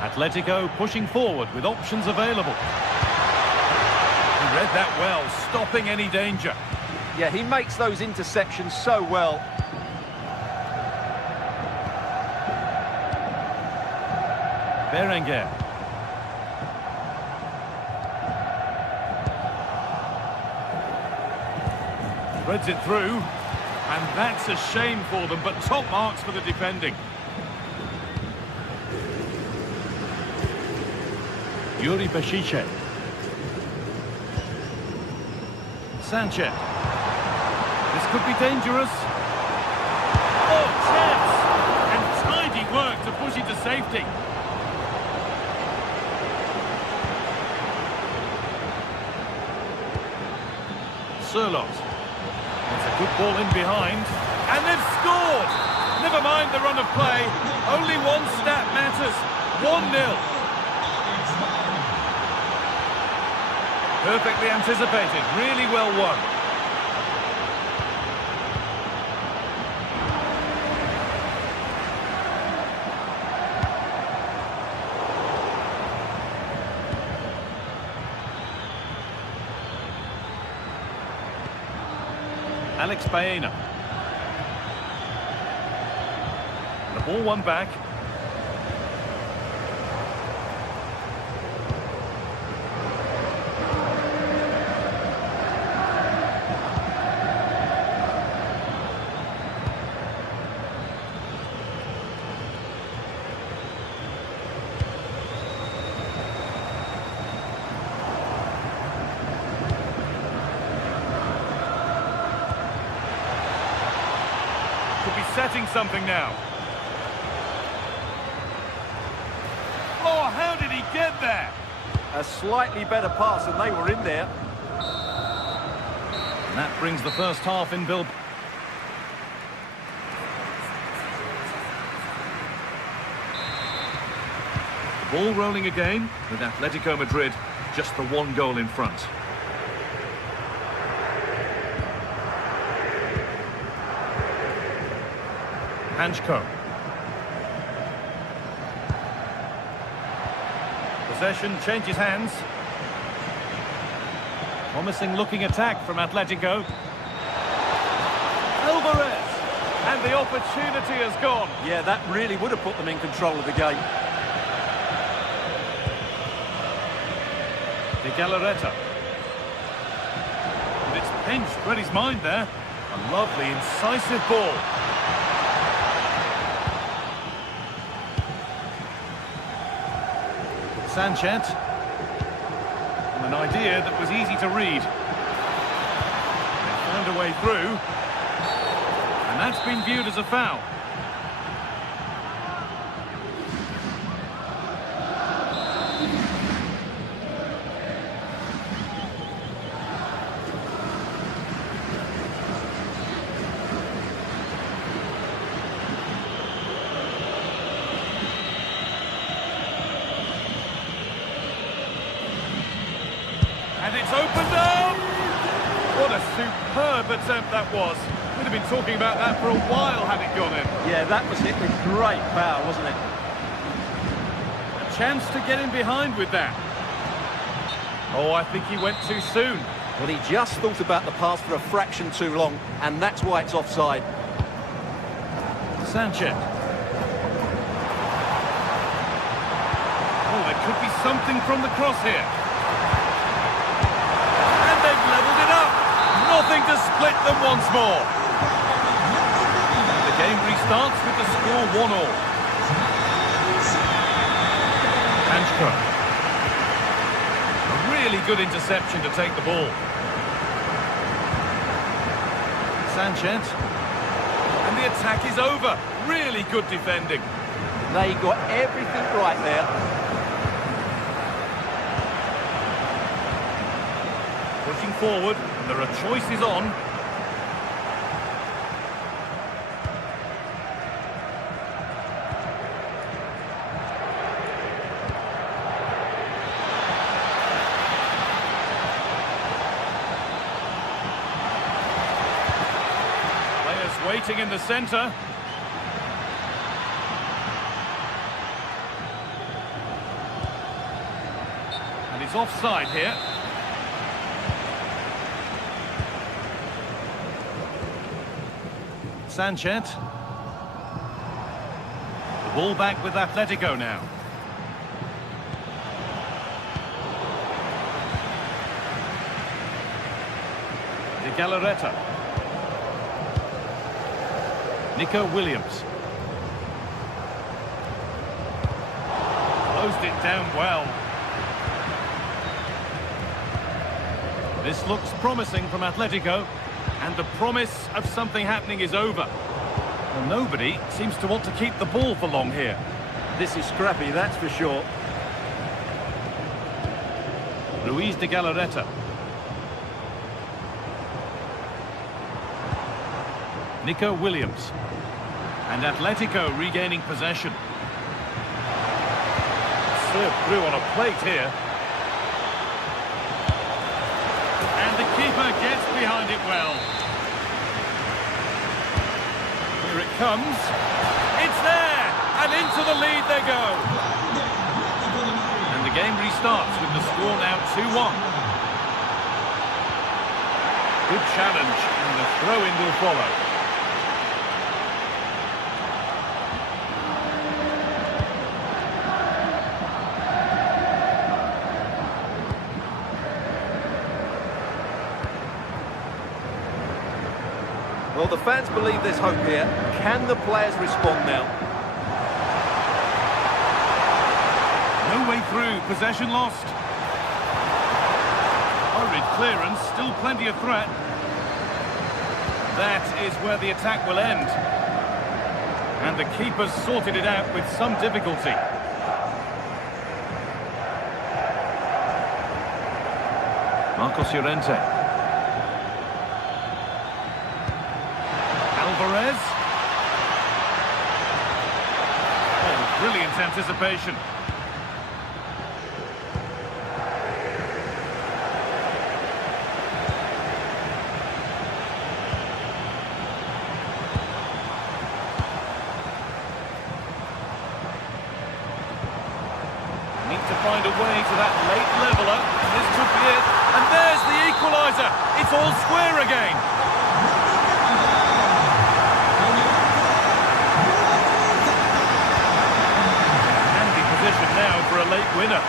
Atletico pushing forward with options available. He read that well, stopping any danger. Yeah, he makes those interceptions so well. Berenguer. Threads it through, and that's a shame for them, but top marks for the defending. Yuri Bešiček. Sanchez. This could be dangerous. Oh, chance! And tidy work to push it to safety. Surlot. It's a good ball in behind. And they've scored! Never mind the run of play. Only one stat matters. 1-0. Perfectly anticipated, really well won. Alex Baena. The ball won back. Setting something now. Oh, how did he get there? A slightly better pass and they were in there. And that brings the first half in Bilbao. Ball rolling again with Atletico Madrid just the one goal in front. Hanchko. Possession changes hands. Promising looking attack from Atletico. Alvarez. And the opportunity has gone. Yeah, that really would have put them in control of the game. De Galarreta. And it's pinched, read his mind there. A lovely, incisive ball. Sanchez. An idea that was easy to read. They found a way through. And that's been viewed as a foul. And it's opened up! What a superb attempt that was. We'd have been talking about that for a while had it gone in. Yeah, that was hit with great power, wasn't it? A chance to get in behind with that. Oh, I think he went too soon. Well, he just thought about the pass for a fraction too long, and that's why it's offside. Sanchez. Oh, there could be something from the cross here. They've levelled it up. Nothing to split them once more. The game restarts with the score 1-1. Hanchko. A really good interception to take the ball. Sanchez. And the attack is over. Really good defending. They got everything right there. Pushing forward, and there are choices on. Players waiting in the centre. And he's offside here. Sanchez. The ball back with Atletico now. De Galarreta. Nico Williams. Closed it down well. This looks promising from Atletico. And the promise of something happening is over. Well, nobody seems to want to keep the ball for long here. This is scrappy, that's for sure. Luis de Galarreta. Nico Williams. And Atletico regaining possession. Served through on a plate here. behind it well. Here it comes. It's there! And into the lead they go. And the game restarts with the score now 2-1. Good challenge, and the throw-in will follow. Well, the fans believe there's hope here. Can the players respond now? No way through, possession lost. Hurried clearance, still plenty of threat. That is where the attack will end. And the keeper's sorted it out with some difficulty. Marcos Llorente. Alvarez. Oh, brilliant anticipation. Need to find a way to that late leveller. This could be it. And there's the equaliser. It's all square again. Now for a late winner.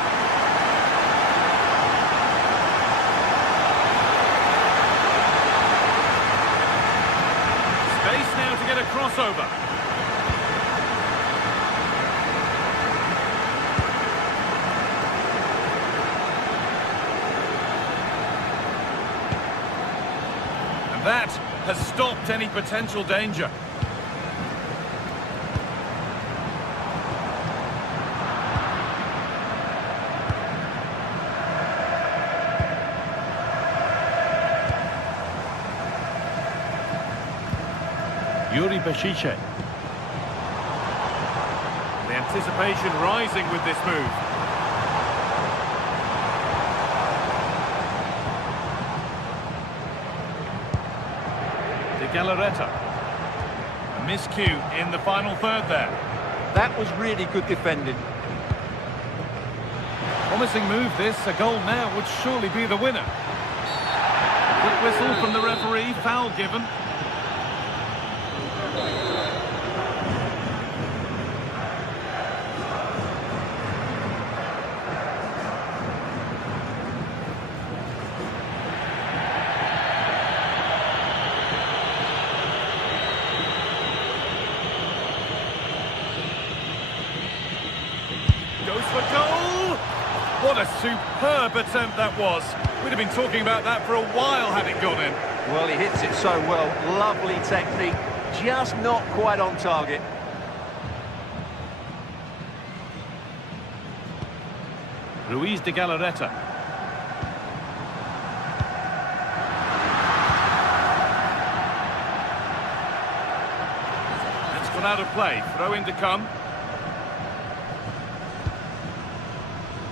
Space now to get a crossover. And that has stopped any potential danger. Yuri Bešice. The anticipation rising with this move. De Galarreta. A miscue in the final third there. That was really good defending. Promising move this. A goal now would surely be the winner. Quick whistle from the referee. Foul given. Goes for goal! What a superb attempt that was. We'd have been talking about that for a while had it gone in. Well, he hits it so well. Lovely technique. Just not quite on target. Ruiz de Galarreta. That's gone out of play. Throw in to come.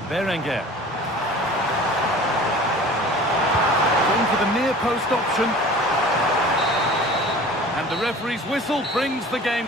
Berenguer. Going for the near post option. And the referee's whistle brings the game.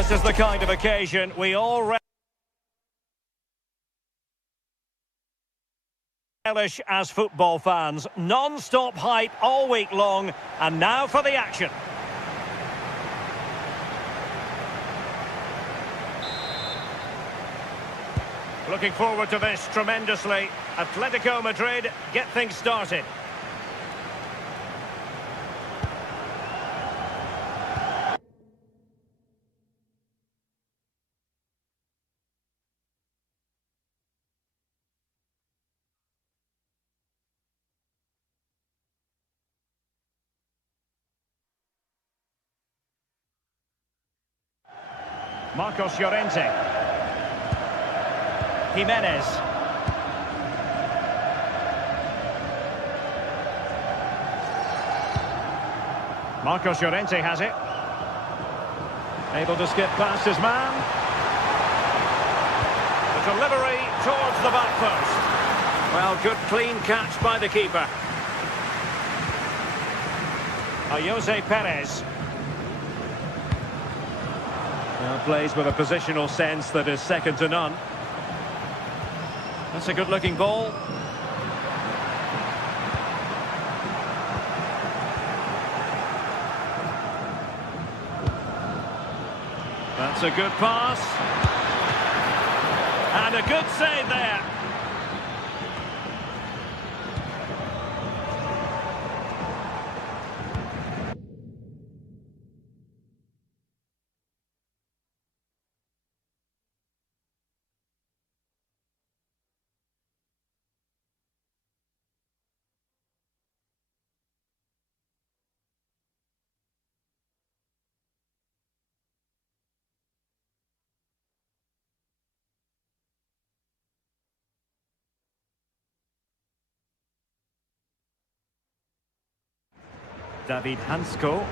This is the kind of occasion we all relish as football fans. Non-stop hype all week long, and now for the action. Looking forward to this tremendously. Atletico Madrid get things started. Marcos Llorente. Jimenez. Marcos Llorente has it. Able to skip past his man. The delivery towards the back post. Well, good clean catch by the keeper. Jose Perez. Now plays with a positional sense that is second to none. That's a good-looking ball. That's a good pass. And a good save there. David Hansko.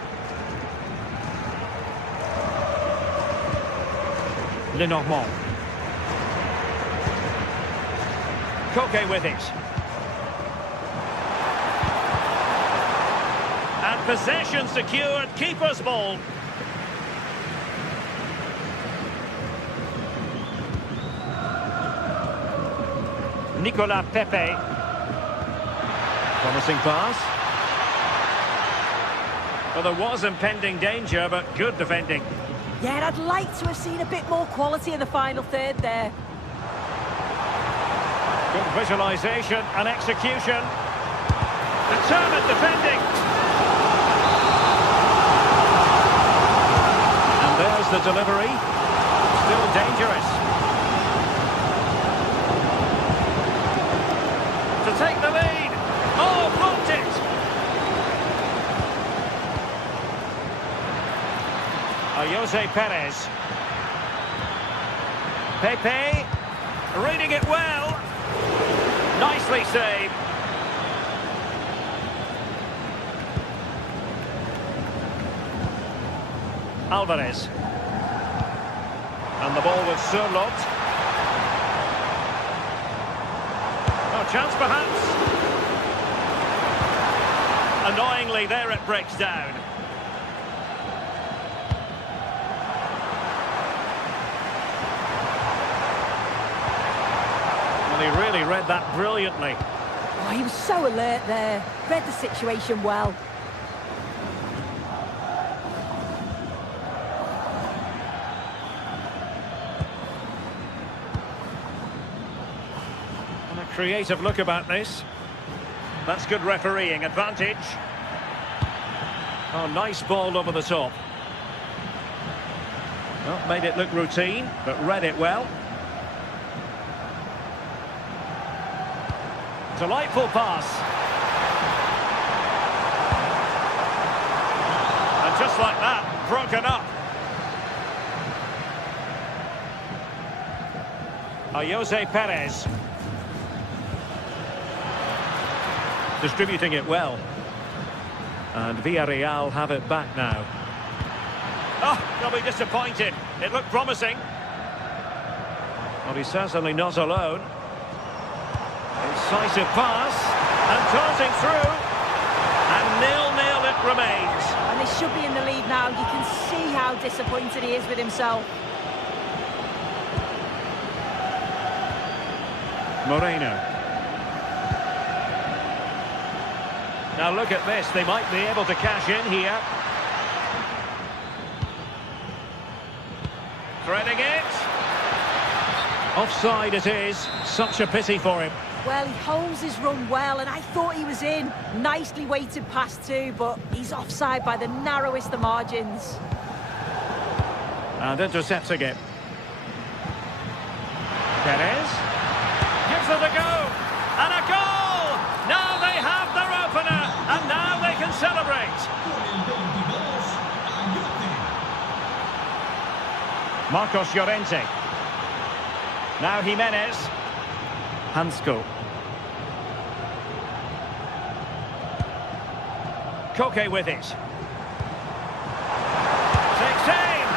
Lenormand. Koke with it. And possession secured, keeper's ball. Nicolas Pepe. Promising pass. Well, there was impending danger, but good defending. Yeah, I'd like to have seen a bit more quality in the final third there. Good visualisation and execution. Determined defending. And there's the delivery. Still dangerous. To take the lead. Oh, blocked it. Jose Perez. Pepe, reading it well. Nicely saved. Alvarez. And the ball with Surlot. Oh, chance perhaps. Annoyingly, there it breaks down. He really read that brilliantly. Oh, he was so alert there. Read the situation well. And a creative look about this. That's good refereeing. Advantage. Oh, nice ball over the top. Well, made it look routine, but read it well. Delightful pass. And just like that, broken up. Jose Perez. Distributing it well. And Villarreal have it back now. Oh, they'll be disappointed. It looked promising. Well, he's certainly not alone. Incisive pass, and tossing through, and 0-0 it remains. And they should be in the lead now. You can see how disappointed he is with himself. Moreno. Now look at this, they might be able to cash in here. Threading it. Offside it is, such a pity for him. Well, he holds his run well, and I thought he was in. Nicely weighted pass too, but he's offside by the narrowest of margins. And intercepting it. Perez. Gives it a go. And a goal! Now they have their opener, and now they can celebrate. Marcos Llorente. Now Jimenez. Hansko. Koke with it. Takes aim.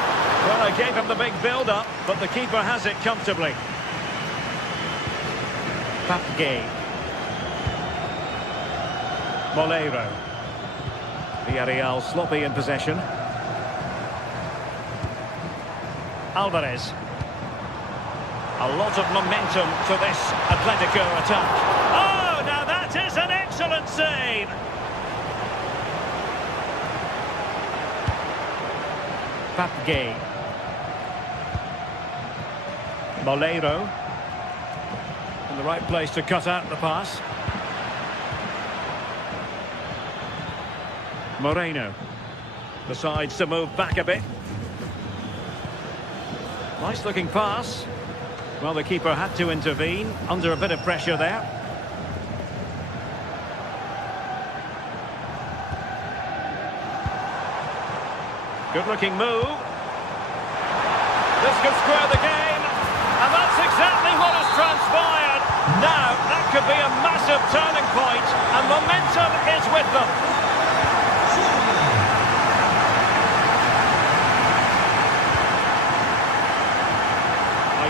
Well, I gave him the big build-up, but the keeper has it comfortably. Papgay. Molero. Villarreal sloppy in possession. Alvarez. A lot of momentum to this Atletico attack. Oh, now that is an excellent save. Papgay. Molero. In the right place to cut out the pass. Moreno. Decides to move back a bit. Nice looking pass. Well, the keeper had to intervene, under a bit of pressure there. Good-looking move. This could square the game, and that's exactly what has transpired. Now, that could be a massive turning point, and momentum is with them.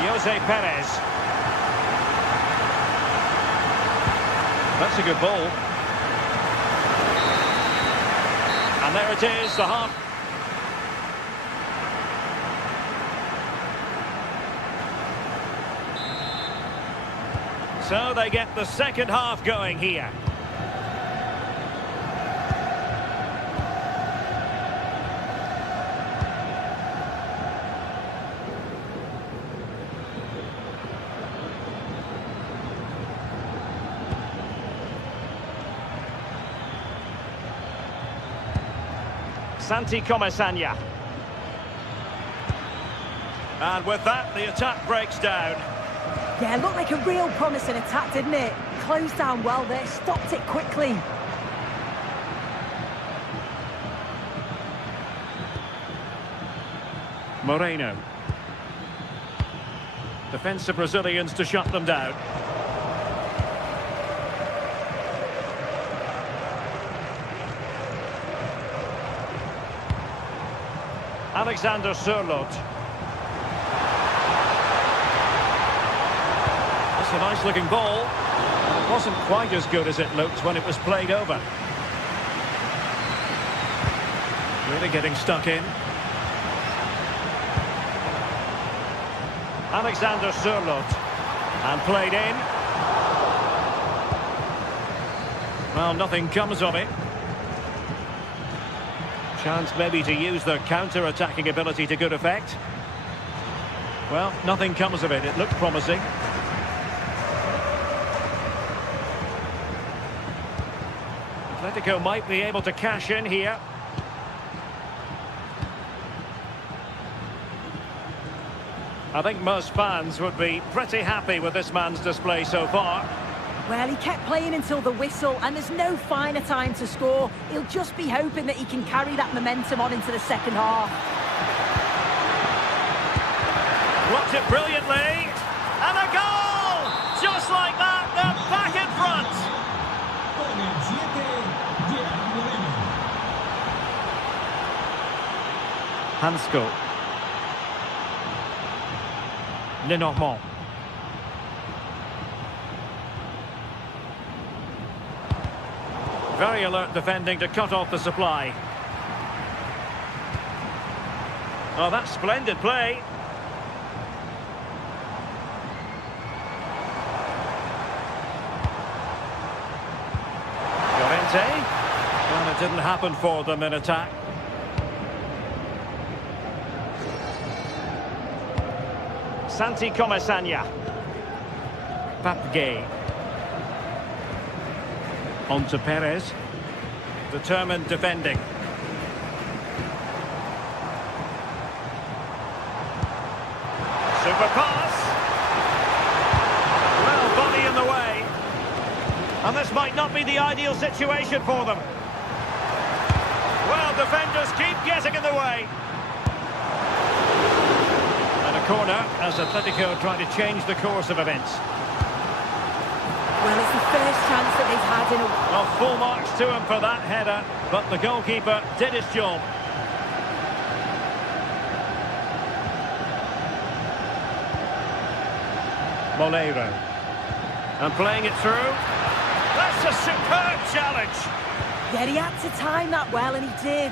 Jose Perez. That's a good ball. And there it is, the half. So they get the second half going here. Santi Comesaña. And with that, the attack breaks down. Yeah, looked like a real promising attack, didn't it? Closed down well there, stopped it quickly. Moreno. Defensive Brazilians to shut them down. Alexander Sørloth. It's a nice looking ball. It wasn't quite as good as it looked when it was played over. Really getting stuck in. Alexander Sørloth. And played in. Well, nothing comes of it. Chance maybe to use their counter-attacking ability to good effect. Well, nothing comes of it. It looked promising. Atletico might be able to cash in here. I think most fans would be pretty happy with this man's display so far. Well, he kept playing until the whistle, and there's no finer time to score. He'll just be hoping that he can carry that momentum on into the second half. Blocked it brilliantly. And a goal! Just like that, they're back in front. Hansko. Lenormand. Very alert defending to cut off the supply. Oh, that's splendid play. Llorente. Well, it didn't happen for them in attack. Santi Comesaña. Papgay. On to Perez. Determined defending. Super pass. Well, body in the way. And this might not be the ideal situation for them. Well, defenders keep getting in the way. And a corner as Atletico try to change the course of events. Well, it's the first chance that they've had in a... Well, full marks to him for that header, but the goalkeeper did his job. Moleiro. And playing it through. That's a superb challenge. Yeah, he had to time that well, and he did.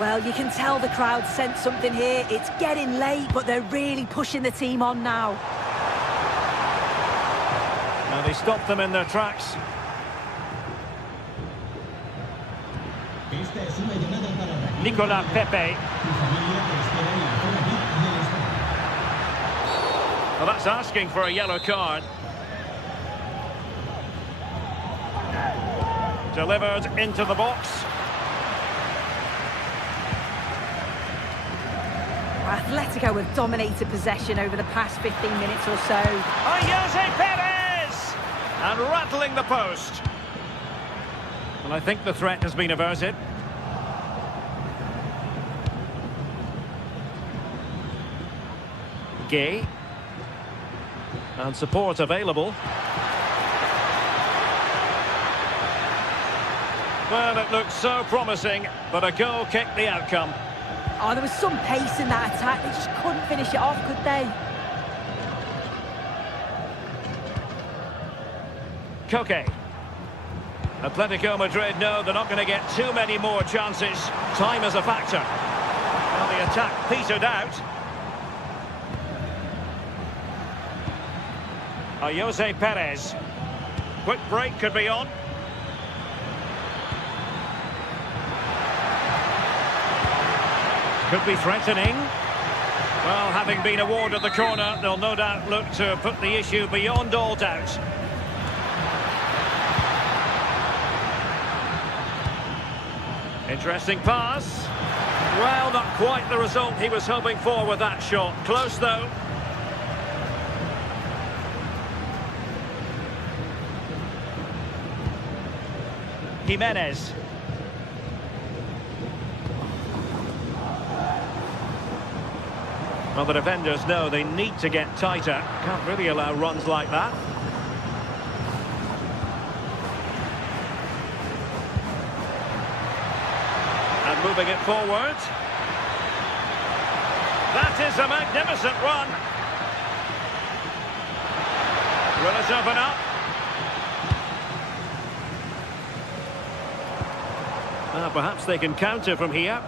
Well, you can tell the crowd sensed something here. It's getting late, but they're really pushing the team on now. Now they stopped them in their tracks. Nicola Pepe. Well, that's asking for a yellow card. Delivered into the box. Atletico have dominated possession over the past 15 minutes or so. Jose Perez! And rattling the post. And I think the threat has been averted. Gay. And support available. Well, it looked so promising, but a goal kicked the outcome. Oh, there was some pace in that attack. They just couldn't finish it off, could they? Koke. Atletico Madrid know they're not going to get too many more chances. Time is a factor. Well, the attack petered out. Jose Perez. Quick break could be on. Could be threatening. Well, having been awarded the corner, they'll no doubt look to put the issue beyond all doubt. Interesting pass. Well, not quite the result he was hoping for with that shot. Close, though. Jimenez. Well, the defenders know they need to get tighter. Can't really allow runs like that. And moving it forward. That is a magnificent run. Will it open up? Perhaps they can counter from here.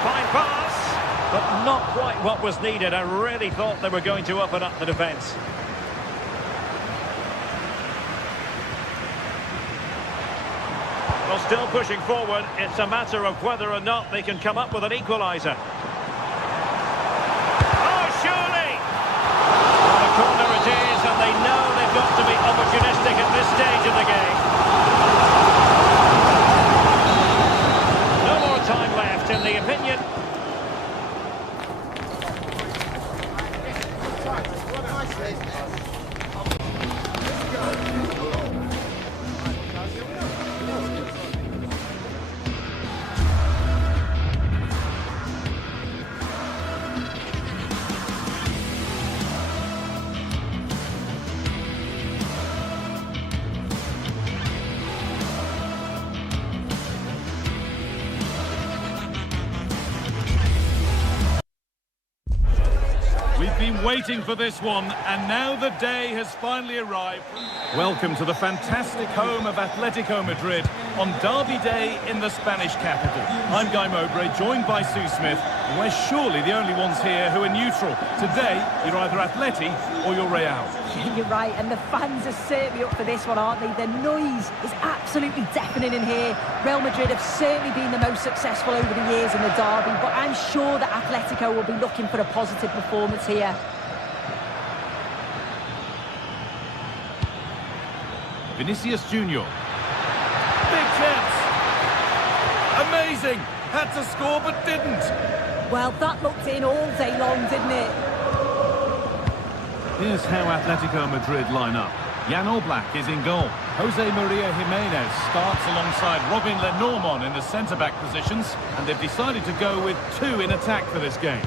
Fine pass, but not quite what was needed. I really thought they were going to open up the defence. Well, still pushing forward. It's a matter of whether or not they can come up with an equaliser. Oh, surely! Well, a corner it is, and they know they've got to be opportunistic at this stage of the game. Time left, in the opinion. been waiting for this one, and now the day has finally arrived. Welcome to the fantastic home of Atletico Madrid on Derby Day in the Spanish capital. I'm Guy Mowbray, joined by Sue Smith, and we're surely the only ones here who are neutral. Today, you're either Atleti or you're Real. You're right, and the fans are certainly up for this one, aren't they? The noise is absolutely deafening in here. Real Madrid have certainly been the most successful over the years in the derby, but I'm sure that Atletico will be looking for a positive performance here. Vinicius Junior. Big chance. Amazing. Had to score but didn't. Well, that looked in all day long, didn't it? Here's how Atletico Madrid line up. Jan Oblak is in goal. Jose Maria Jimenez starts alongside Robin Lenormand in the centre-back positions, and they've decided to go with two in attack for this game.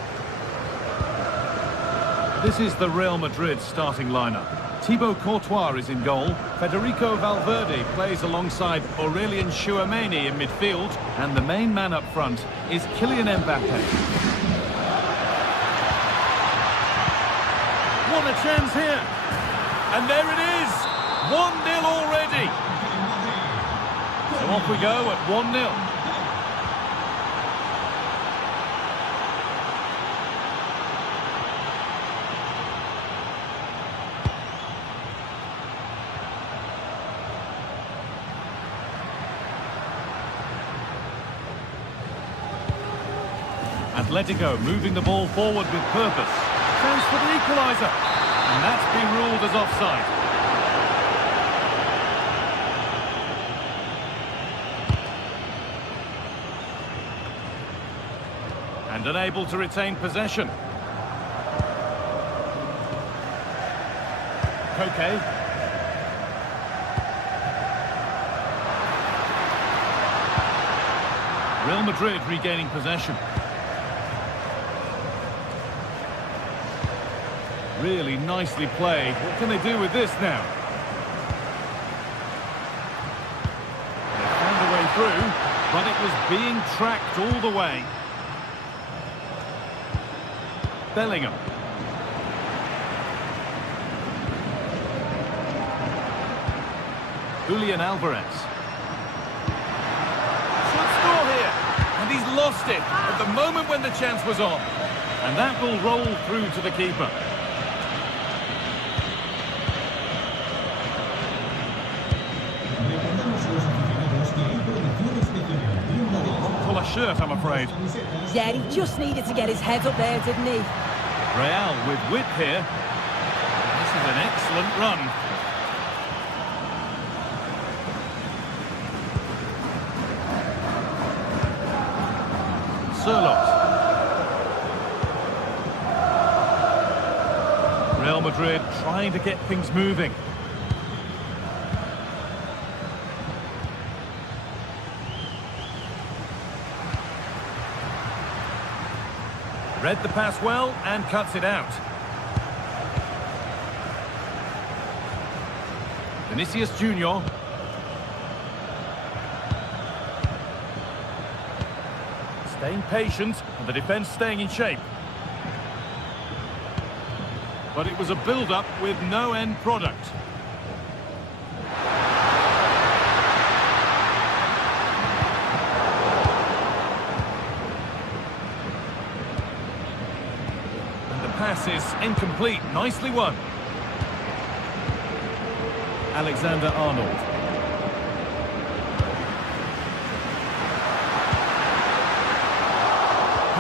This is the Real Madrid starting lineup. Thibaut Courtois is in goal. Federico Valverde plays alongside Aurelien Tchouameni in midfield, and the main man up front is Kylian Mbappe. What a chance here! And there it is! 1-0 already! So off we go at 1-0. Atletico moving the ball forward with purpose. Chance for the equaliser. And that's been ruled as offside. And unable to retain possession. Koke. Real Madrid regaining possession. Really nicely played. What can they do with this now? They found a way through, but it was being tracked all the way. Bellingham. Julian Alvarez. Should score here. And he's lost it at the moment when the chance was on. And that will roll through to the keeper. Full of shirt, I'm afraid. Yeah, he just needed to get his head up there, didn't he? Real with width here. This is an excellent run. Sørloth. Real Madrid trying to get things moving. Read the pass well and cuts it out. Vinicius Junior. Staying patient and the defence staying in shape. But it was a build-up with no end product. Pass is incomplete. Nicely won. Alexander Arnold.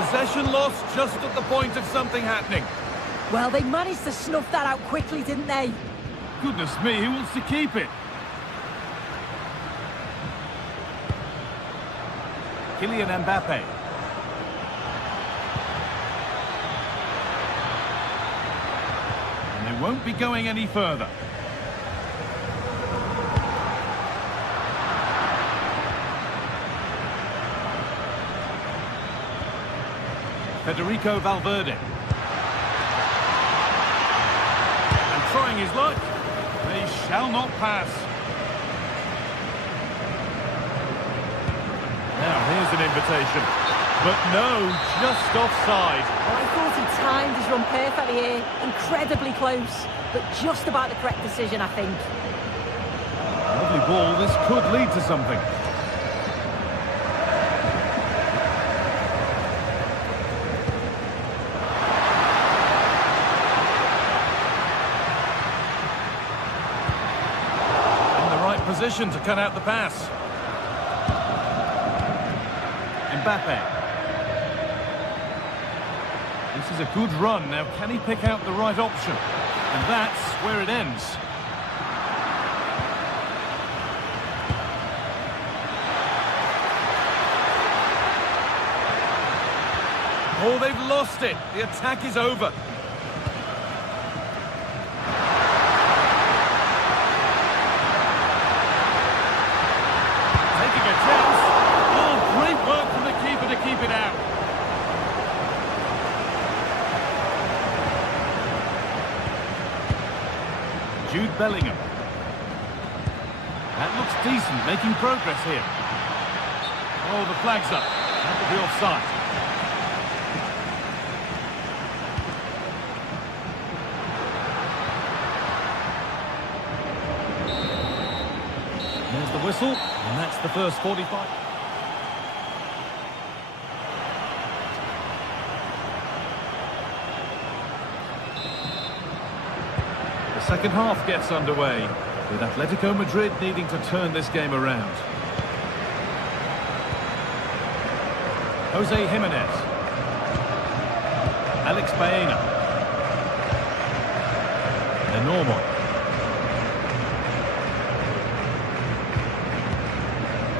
Possession lost just at the point of something happening. Well, they managed to snuff that out quickly, didn't they? Goodness me, who wants to keep it? Kylian Mbappe. And they won't be going any further. Federico Valverde. And trying his luck. They shall not pass. Now here's an invitation. But no, just offside. Well, I thought he timed his run perfectly here. Incredibly close, but just about the correct decision, I think. Lovely ball, this could lead to something. In the right position to cut out the pass. Mbappe. This is a good run. Now, can he pick out the right option? And that's where it ends. Oh, they've lost it. The attack is over. Taking a chance. Oh, great work from the keeper to keep it out. Jude Bellingham. That looks decent, making progress here. Oh, the flag's up. That will be offside. There's the whistle, and that's the first 45. The second half gets underway, with Atletico Madrid needing to turn this game around. Jose Jimenez. Alex Baena. Enormo.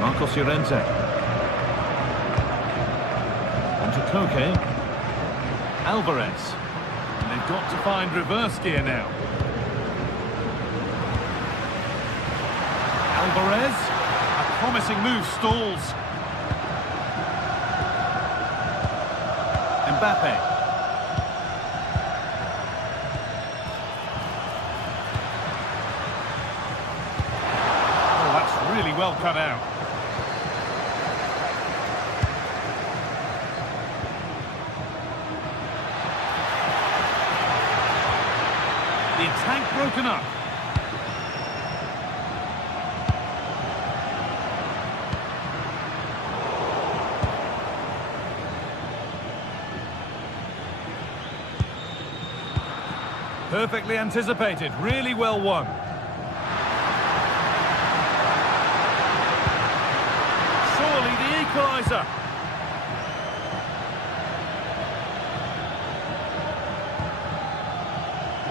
Marcos Llorente. On to Koke. Alvarez. And they've got to find reverse gear now. Alvarez. A promising move stalls. Mbappe. Oh, that's really well cut out. The attack broken up. Perfectly anticipated, really well won. Surely the equaliser.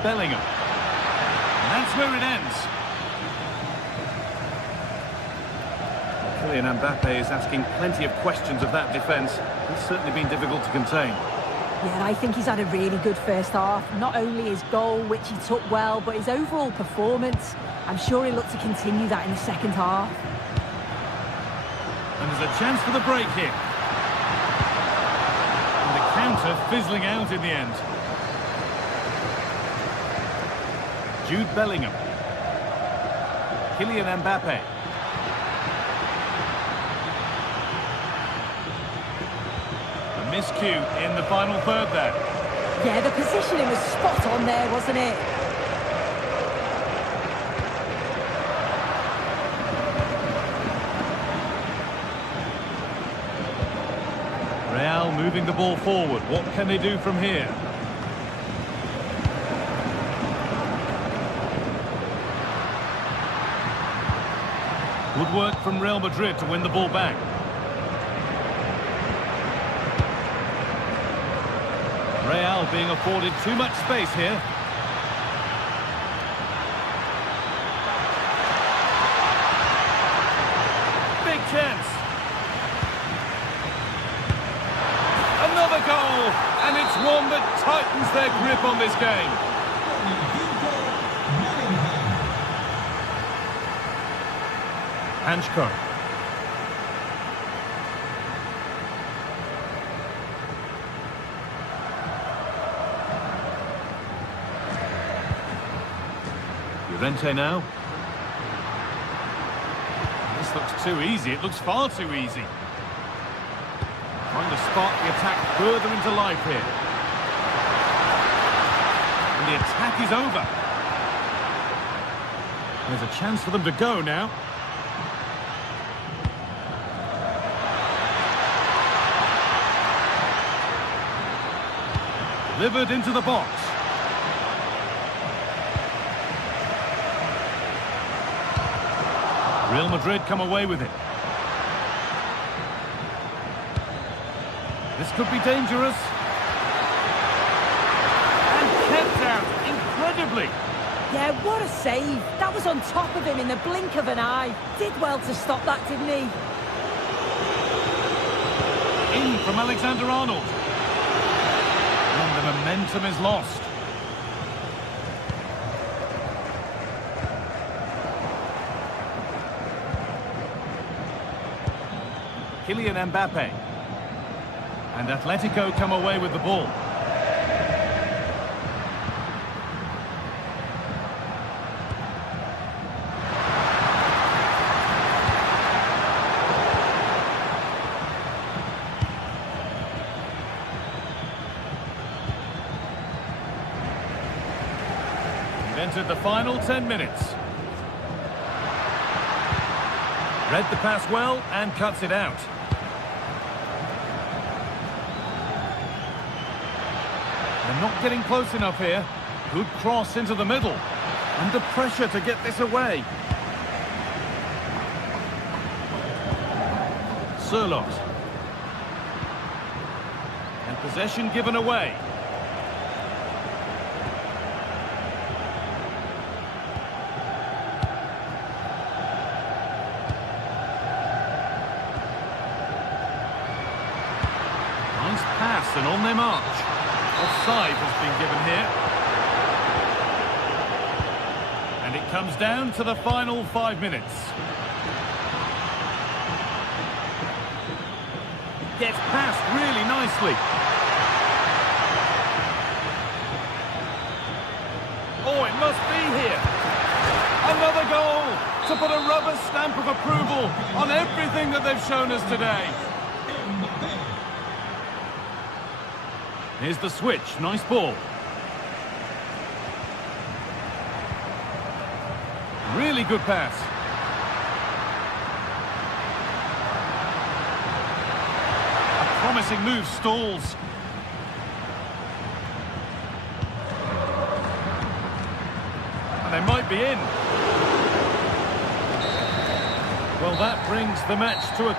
Bellingham. And that's where it ends. Kylian Mbappe is asking plenty of questions of that defence. It's certainly been difficult to contain. Yeah, I think he's had a really good first half. Not only his goal, which he took well, but his overall performance. I'm sure he'll look to continue that in the second half. And there's a chance for the break here. And the counter fizzling out in the end. Jude Bellingham. Kylian Mbappe. Miscue in the final third there. Yeah, the positioning was spot on there, wasn't it? Real moving the ball forward. What can they do from here? Good work from Real Madrid to win the ball back. Real being afforded too much space here. Big chance. Another goal, and it's one that tightens their grip on this game. Hanchko. Llorente now. This looks too easy. It looks far too easy. Trying to spark the attack further into life here. And the attack is over. There's a chance for them to go now. Delivered into the box. Real Madrid come away with it. This could be dangerous. And kept out incredibly. Yeah, what a save. That was on top of him in the blink of an eye. Did well to stop that, didn't he? In from Alexander-Arnold. And the momentum is lost. Kylian Mbappe. And Atletico come away with the ball. We've entered the final 10 minutes. Read the pass well and cuts it out. They're not getting close enough here. Good cross into the middle. Under pressure to get this away. Sørloth. And possession given away. Nice pass and on their march. Offside has been given here. And it comes down to the final 5 minutes. Gets past really nicely. Oh, it must be here. Another goal to put a rubber stamp of approval on everything that they've shown us today. Here's the switch. Nice ball. Really good pass. A promising move stalls. And they might be in. Well, that brings the match to a...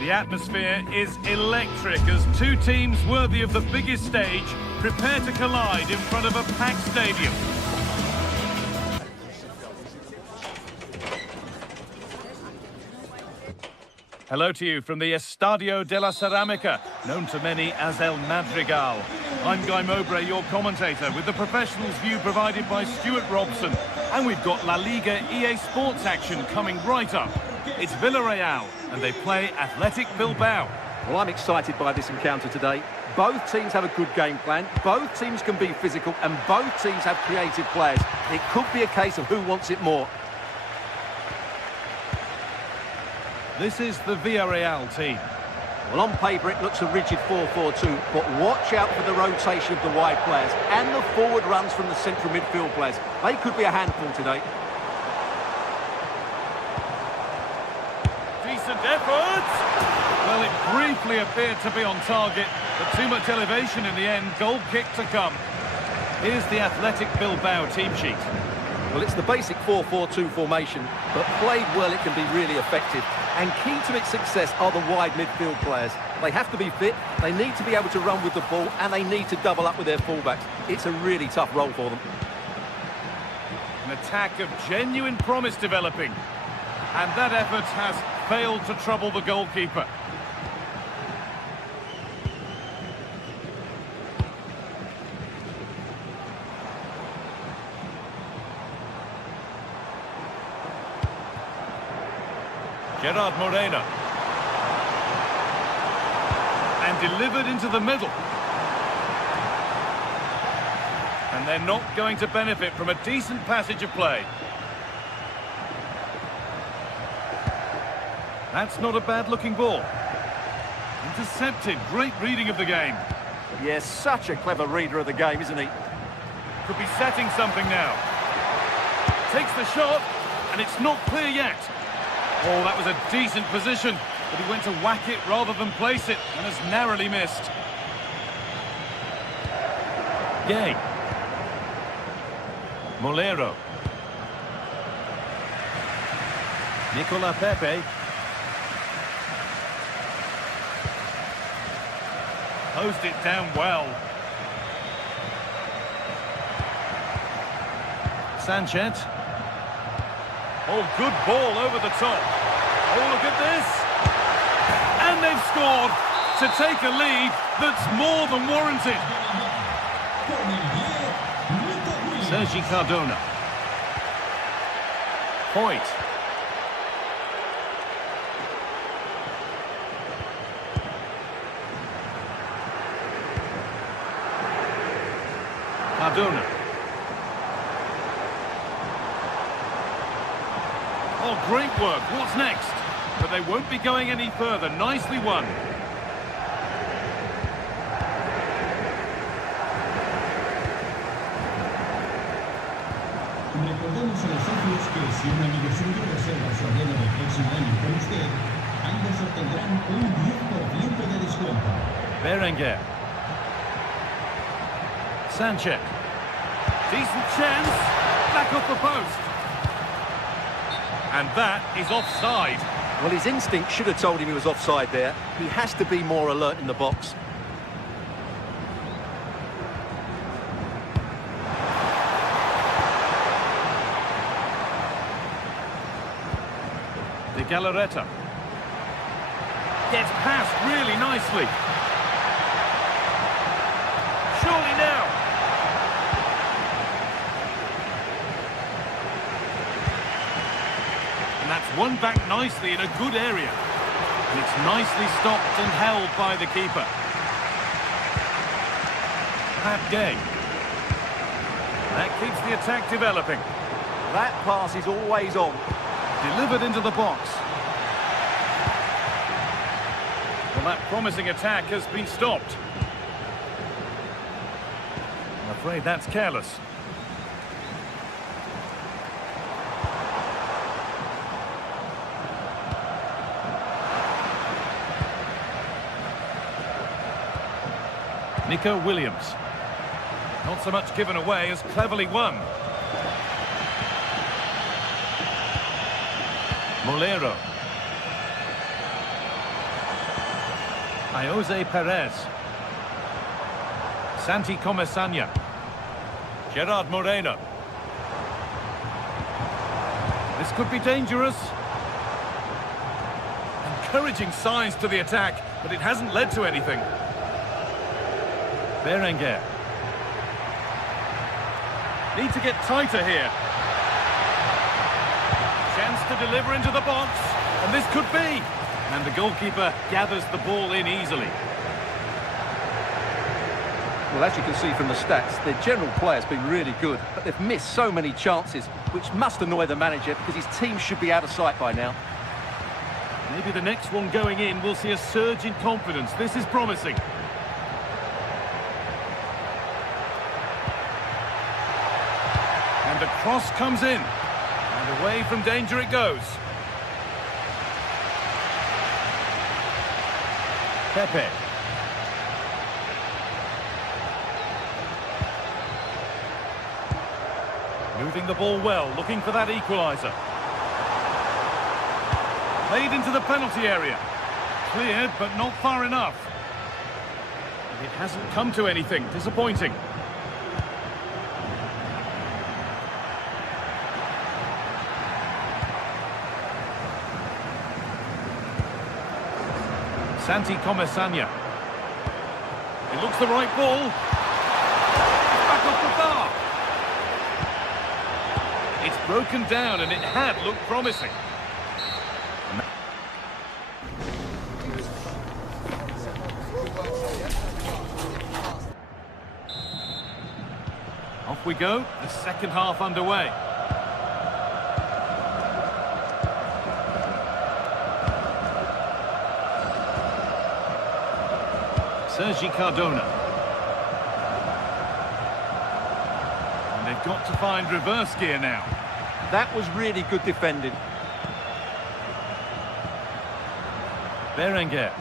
The atmosphere is electric as two teams worthy of the biggest stage prepare to collide in front of a packed stadium. Hello to you from the Estadio de la Ceramica, known to many as El Madrigal. I'm Guy Mowbray, your commentator, with the professionals' view provided by Stuart Robson. And we've got La Liga EA Sports action coming right up. It's Villarreal, and they play Athletic Bilbao. Well, I'm excited by this encounter today. Both teams have a good game plan, both teams can be physical, and both teams have creative players. It could be a case of who wants it more. This is the Villarreal team. Well, on paper it looks a rigid 4-4-2, but watch out for the rotation of the wide players and the forward runs from the central midfield players. They could be a handful today. Decent effort! Well, it briefly appeared to be on target, but too much elevation in the end. Goal kick to come. Here's the Athletic Bilbao team sheet. Well, it's the basic 4-4-2 formation, but played well it can be really effective. And key to its success are the wide midfield players. They have to be fit, they need to be able to run with the ball, and they need to double up with their fullbacks. It's a really tough role for them. An attack of genuine promise developing. And that effort has failed to trouble the goalkeeper. Gerard Moreno. And delivered into the middle. And they're not going to benefit from a decent passage of play. That's not a bad-looking ball. Intercepted. Great reading of the game. Yes, such a clever reader of the game, isn't he? Could be setting something now. Takes the shot, and it's not clear yet. Oh, that was a decent position, but he went to whack it rather than place it, and has narrowly missed. Gay. Molero. Nicola Pepe. Posed it down well. Sanchez. Oh, good ball over the top. Oh, look at this. And they've scored to take a lead that's more than warranted. Sergi Cardona. Point. Cardona. Oh, great work. What's next? But they won't be going any further. Nicely won. Recordamos a los socios que si un amigo suyo reserva su arriendo del próximo año con usted, ambos obtendrán un 10% de descuento. Berenguer. Sanchez. Decent chance. Back off the post. And that is offside. Well, his instinct should have told him he was offside there. He has to be more alert in the box. De Galarreta. Gets past really nicely. Surely now. And that's won back nicely in a good area. And it's nicely stopped and held by the keeper. Pat Gay. That keeps the attack developing. That pass is always on. Delivered into the box. Well, that promising attack has been stopped. I'm afraid that's careless. Nico Williams. Not so much given away as cleverly won. Molero. Jose Perez. Santi Comesaña. Gerard Moreno. This could be dangerous. Encouraging signs to the attack, but it hasn't led to anything. Berenguer. Need to get tighter here. Chance to deliver into the box. And this could be. And the goalkeeper gathers the ball in easily. Well, as you can see from the stats, their general play has been really good, but they've missed so many chances, which must annoy the manager because his team should be out of sight by now. Maybe the next one going in will see a surge in confidence. This is promising. And the cross comes in. And away from danger it goes. Pepe. Moving the ball well, looking for that equaliser. Played into the penalty area. Cleared, but not far enough. It hasn't come to anything. Disappointing. Santi Comesaña. It looks the right ball. Back off the bar. It's broken down and it had looked promising. Off we go, the second half underway. Sergi Cardona. And they've got to find reverse gear now. That was really good defending. Berenguer.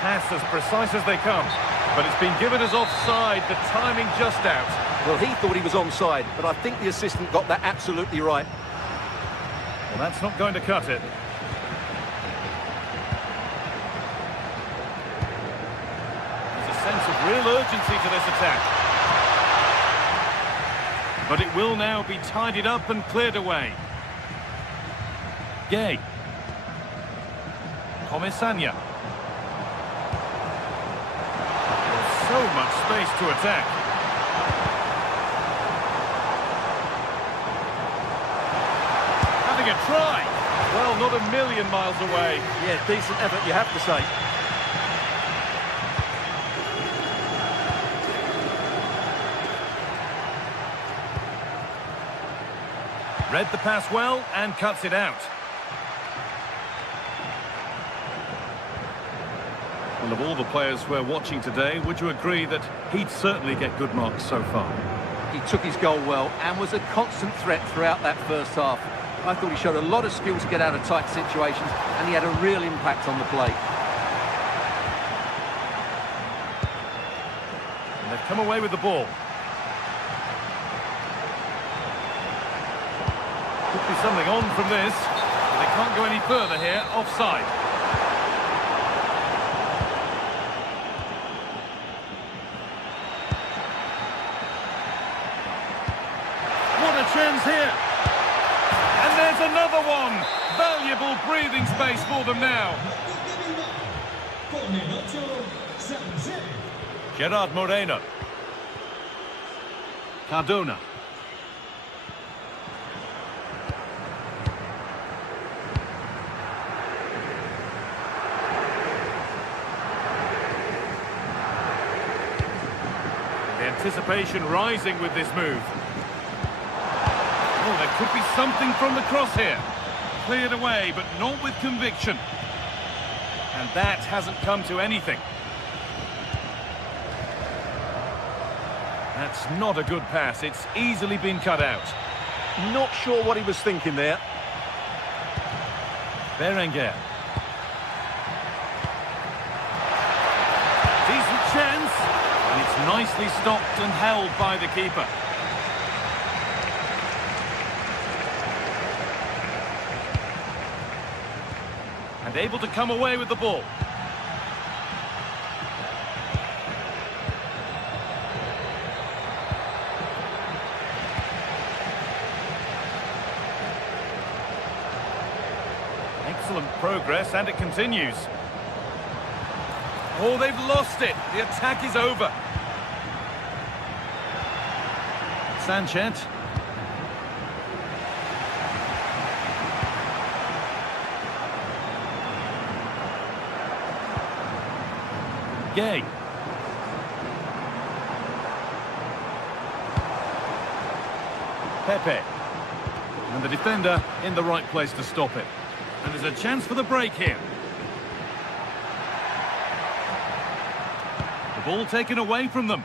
Pass as precise as they come. But it's been given as offside, the timing just out. Well, he thought he was onside, but I think the assistant got that absolutely right. Well, that's not going to cut it. There's a sense of real urgency to this attack. But it will now be tidied up and cleared away. Gay. Comesaña. So much space to attack. Having a try. Well, not a million miles away. Yeah, decent effort, you have to say. Read the pass well and cuts it out. Well, of all the players we're watching today, would you agree that he'd certainly get good marks so far? He took his goal well and was a constant threat throughout that first half. I thought he showed a lot of skill to get out of tight situations, and he had a real impact on the play. And they've come away with the ball. Could be something on from this, but they can't go any further here, offside. Chance here. And there's another one. Valuable breathing space for them now. Gerard Moreno. Cardona. The anticipation rising with this move. Oh, there could be something from the cross here. Cleared away, but not with conviction. And that hasn't come to anything. That's not a good pass. It's easily been cut out. Not sure what he was thinking there. Berenguer. Decent chance. And it's nicely stopped and held by the keeper. And able to come away with the ball. Excellent progress, and it continues. Oh, they've lost it. The attack is over. Sanchez. Gay. Pepe. And the defender in the right place to stop it. And there's a chance for the break here. The ball taken away from them.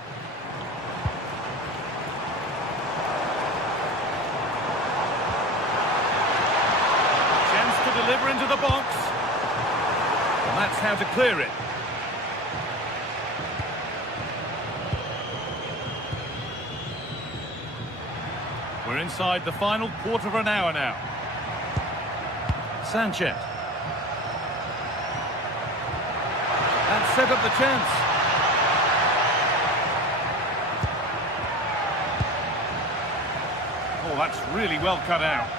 Chance to deliver into the box. And that's how to clear it. We're inside the final quarter of an hour now. Sanchez. And set up the chance. Oh, that's really well cut out.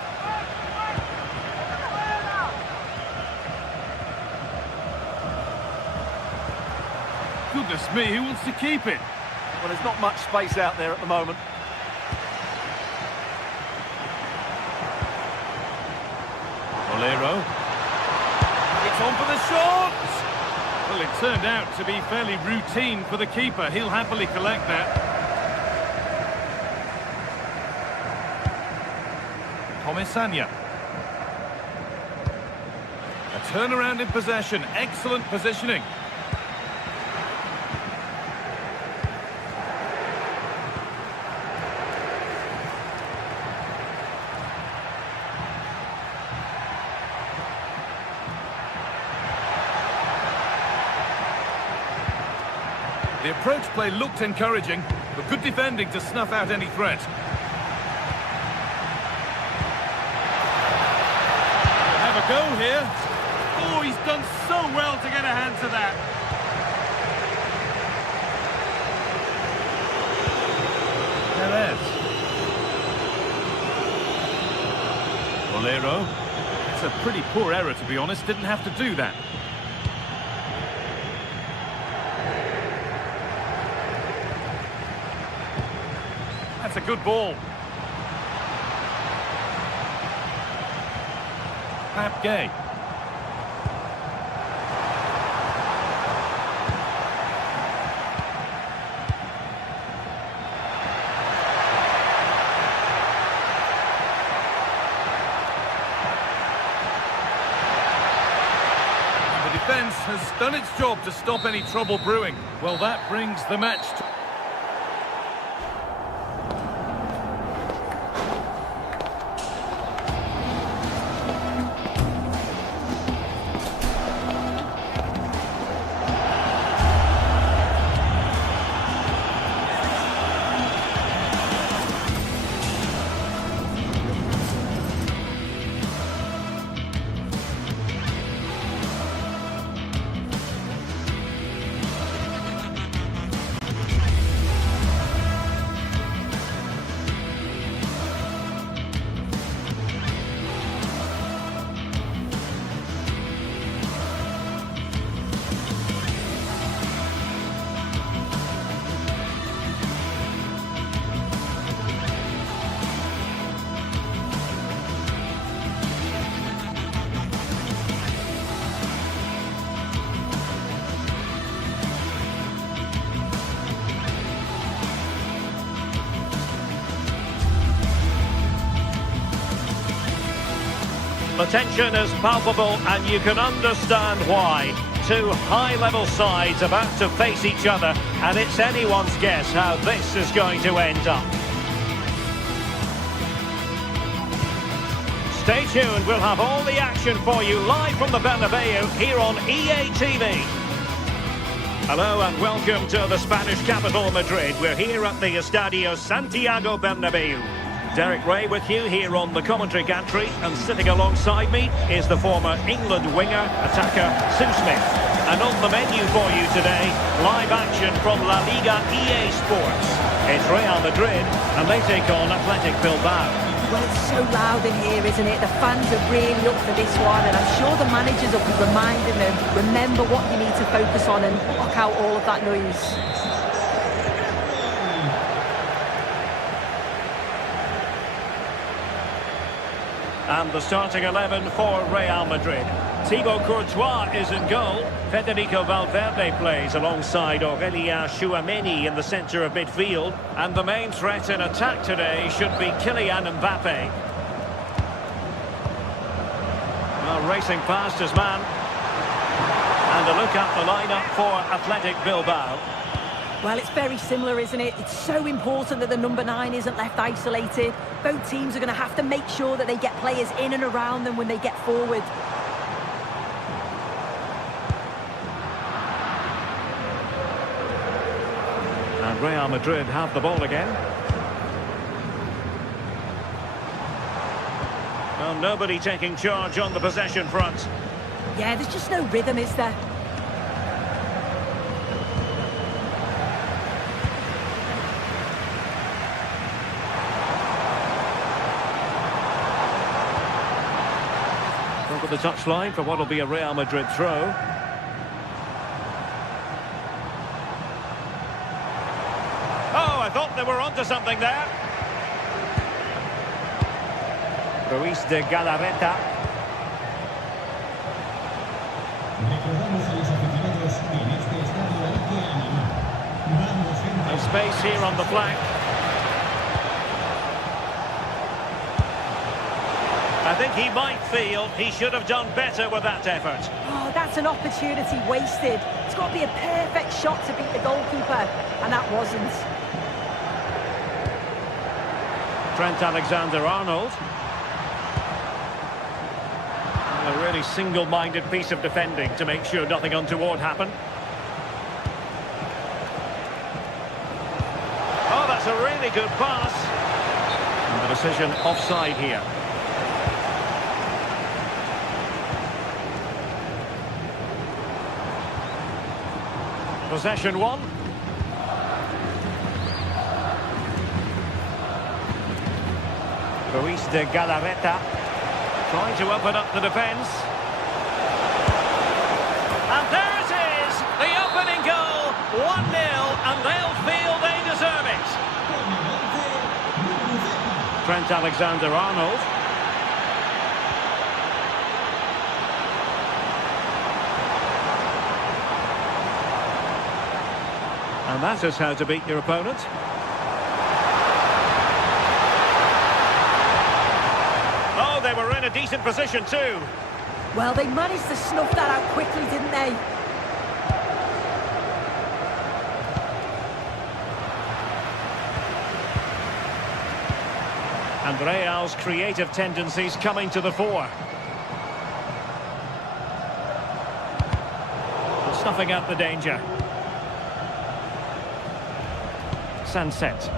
Goodness me, who wants to keep it? Well, there's not much space out there at the moment. Bolero. It's on for the shot! Well, it turned out to be fairly routine for the keeper. He'll happily collect that. Comesaña. A turnaround in possession. Excellent positioning. The approach play looked encouraging, but good defending to snuff out any threat. Have a go here. Oh, he's done so well to get a hand to that. Perez. Bolero. It's a pretty poor error, to be honest. Didn't have to do that. That's a good ball. Gay. The defence has done its job to stop any trouble brewing. Well, that brings the match to... The tension is palpable and you can understand why. Two high-level sides about to face each other and it's anyone's guess how this is going to end up. Stay tuned, we'll have all the action for you live from the Bernabeu here on EA TV. Hello and welcome to the Spanish capital, Madrid. We're here at the Estadio Santiago Bernabeu. Derek Ray with you here on the commentary gantry, and sitting alongside me is the former England winger, attacker Sue Smith. And on the menu for you today, live action from La Liga EA Sports. It's Real Madrid, and they take on Athletic Bilbao. Well, it's so loud in here, isn't it? The fans are really up for this one, and I'm sure the managers will be reminding them, remember what you need to focus on and block out all of that noise. And the starting 11 for Real Madrid. Thibaut Courtois is in goal. Federico Valverde plays alongside Aurelien Tchouameni in the centre of midfield. And the main threat in attack today should be Kylian Mbappe. Well, racing past his man. And a look at the lineup for Athletic Bilbao. Well, it's very similar, isn't it? It's so important that the number 9 isn't left isolated. Both teams are going to have to make sure that they get players in and around them when they get forward. And Real Madrid have the ball again. Well, nobody taking charge on the possession front. Yeah, there's just no rhythm, is there? Over the touchline for what will be a Real Madrid throw. Oh, I thought they were onto something there. Ruiz de Galarreta. Recordamos a los aficionados que en este estadio hay que animar. Vamos, gente. And space here on the flank. I think he might feel he should have done better with that effort. Oh, that's an opportunity wasted. It's got to be a perfect shot to beat the goalkeeper, and that wasn't. Trent Alexander-Arnold. A really single-minded piece of defending to make sure nothing untoward happened. Oh, that's a really good pass. And the decision offside here. Possession one. Ruiz de Galarreta trying to open up the defence. And there it is! The opening goal! 1-0, and they'll feel they deserve it. Trent Alexander-Arnold. And that is how to beat your opponent. Oh, they were in a decent position too. Well, they managed to snuff that out quickly, didn't they? And Real's creative tendencies coming to the fore. Snuffing out the danger. Sunset.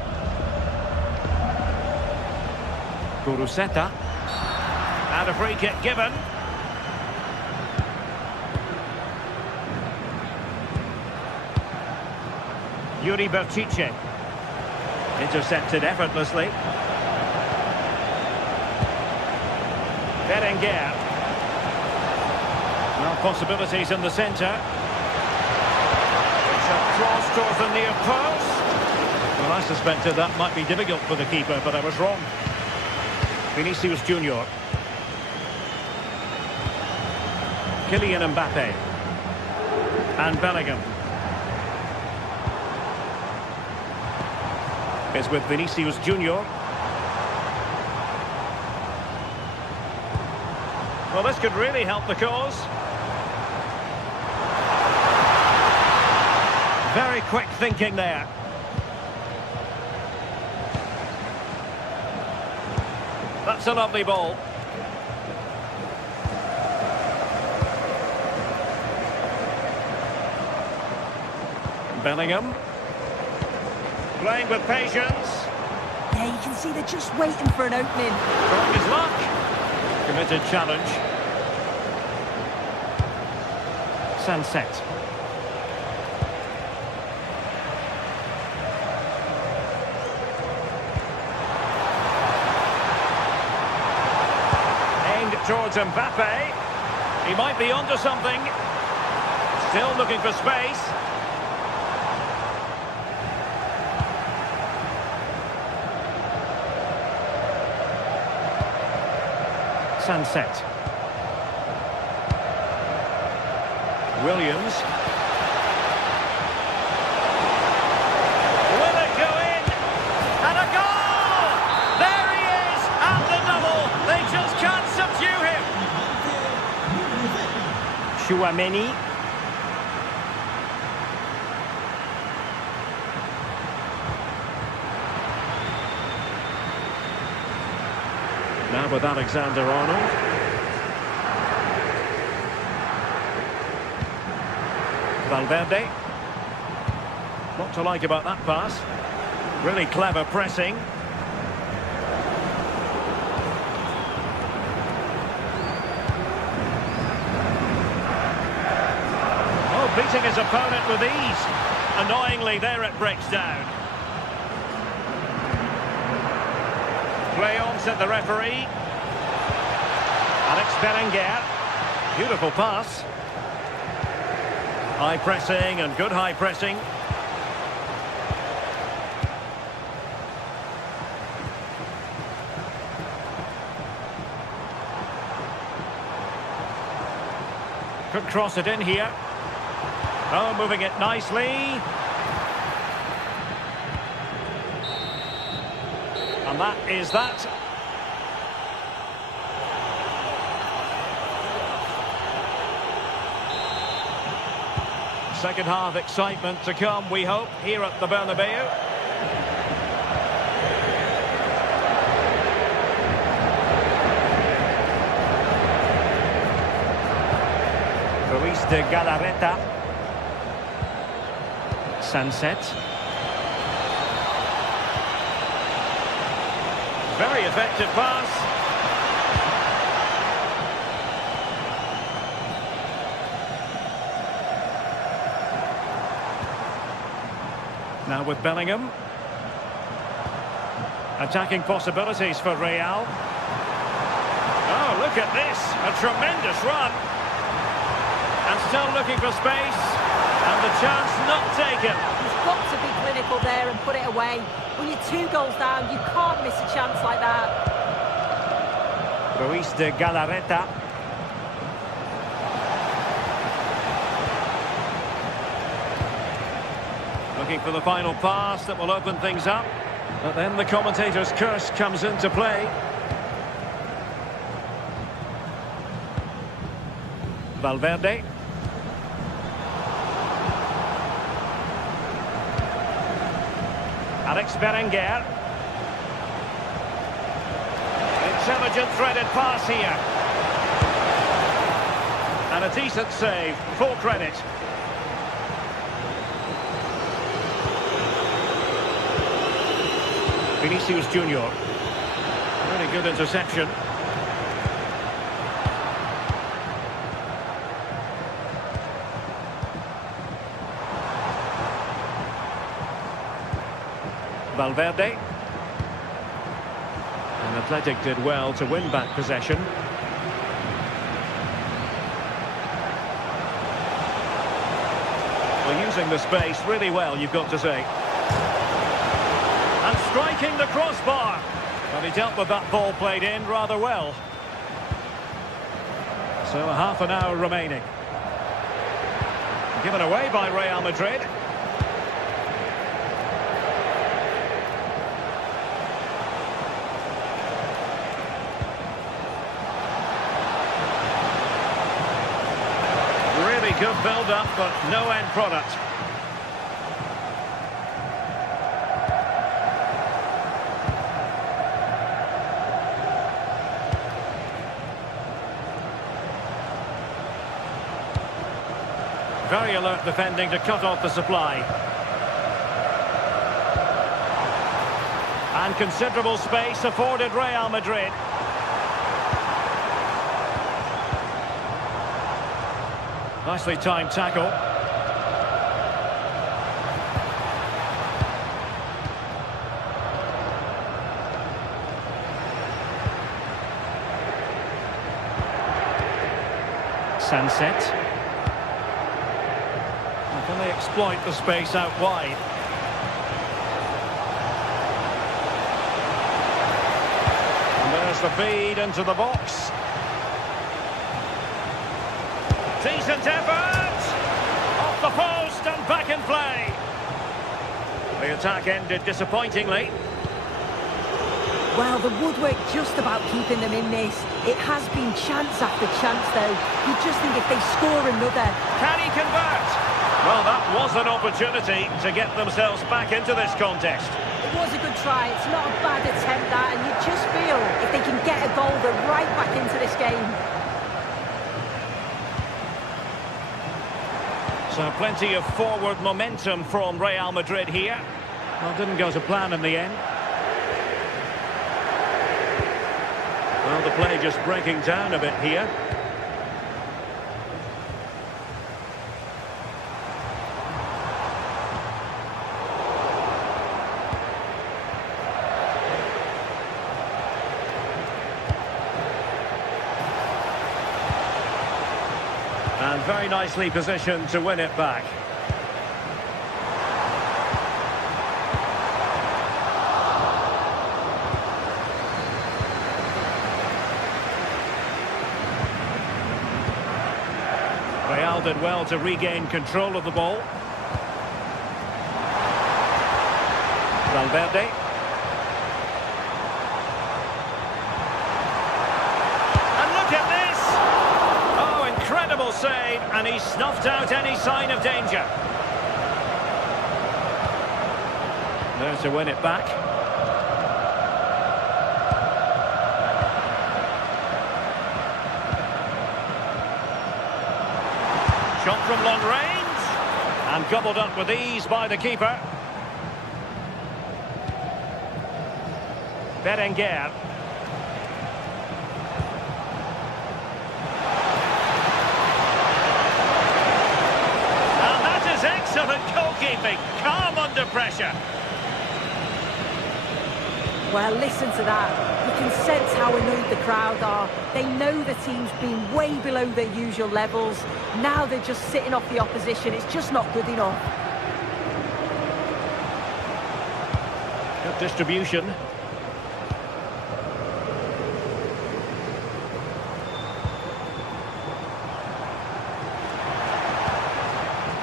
Guruseta. And a free kick given. Yuri Berchiche. Intercepted effortlessly. Berenguer. Now possibilities in the centre. It's a cross towards the near post. Well, I suspected that might be difficult for the keeper, but I was wrong. Vinicius Junior. Kylian Mbappe. And Bellingham. Is with Vinicius Junior. Well, this could really help the cause. Very quick thinking there. That's a lovely ball. Bellingham. Playing with patience. Yeah, you can see they're just waiting for an opening. Trying his luck. Committed challenge. Sunset. Towards Mbappe. He might be onto something. Still looking for space. Sunset. Williams. Will it go in? And a goal! There he is! And the double! They just can't subdue him! Chouameni. Now with Alexander-Arnold. Valverde. What to like about that pass? Really clever pressing. Oh, beating his opponent with ease. Annoyingly, there it breaks down. Play on, said the referee. Alex Berenguer. Beautiful pass. High pressing and good high pressing. Could cross it in here. Oh, moving it nicely. And that is that. Second half excitement to come, we hope, here at the Bernabeu. Ruiz de Galarreta. Sunset. Very effective pass. Now with Bellingham. Attacking possibilities for Real. Oh, look at this. A tremendous run. And still looking for space. And the chance not taken. You've got to be clinical there and put it away. When you're 2 goals down, you can't miss a chance like that. Ruiz de Galarreta. Looking for the final pass that will open things up. But then the commentator's curse comes into play. Valverde. Alex Berenguer. Intelligent threaded pass here. And a decent save. Full credit. Vinicius Junior. Really good interception. Valverde. And Athletic did well to win back possession. Well, using the space really well, you've got to say. And striking the crossbar. But he dealt with that ball played in rather well. So a half an hour remaining. Given away by Real Madrid. Really good build-up, but no end product. Very alert defending to cut off the supply. And considerable space afforded Real Madrid. Nicely timed tackle. Sunset. Can they exploit the space out wide? And there's the feed into the box. Decent effort! Off the post and back in play. The attack ended disappointingly. Well, the woodwork just about keeping them in this. It has been chance after chance, though. You just think if they score another... Can he convert? Well, that was an opportunity to get themselves back into this contest. It was a good try. It's not a bad attempt, that, and you just feel if they can get a goal, they're right back into this game. So plenty of forward momentum from Real Madrid here. Well, didn't go to plan in the end. Well, the play just breaking down a bit here. And very nicely positioned to win it back. Real did well to regain control of the ball. Valverde. And look at this! Oh, incredible save, and he snuffed out any sign of danger. There to win it back. Shot from long range, and gobbled up with ease by the keeper. Berenguer. And that is excellent goalkeeping, calm under pressure. Well, listen to that. You can sense how annoyed the crowd are. They know the team's been way below their usual levels. Now they're just sitting off the opposition. It's just not good enough. Good distribution.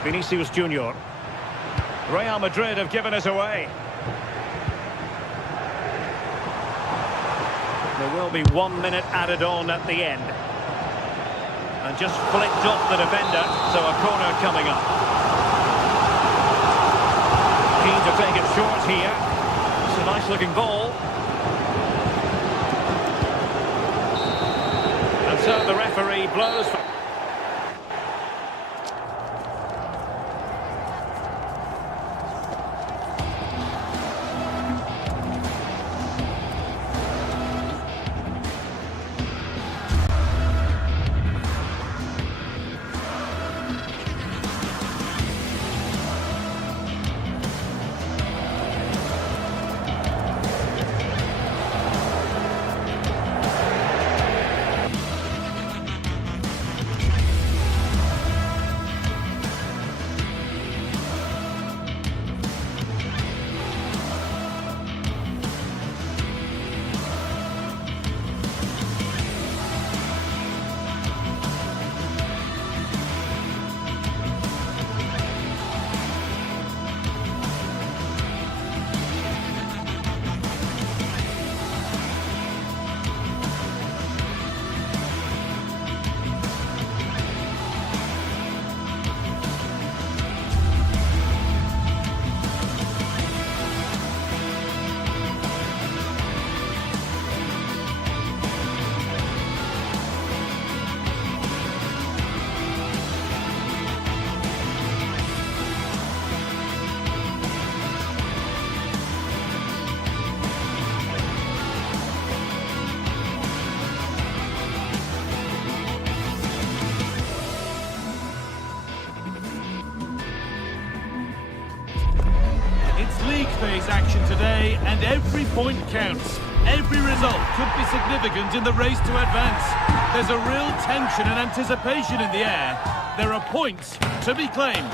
Vinicius Junior. Real Madrid have given us away. There will be 1 minute added on at the end. And just flicked off the defender, so a corner coming up. Keen to take it short here. It's a nice looking ball. And so the referee blows for... League phase action today, and every point counts. Every result could be significant in the race to advance. There's a real tension and anticipation in the air. There are points to be claimed.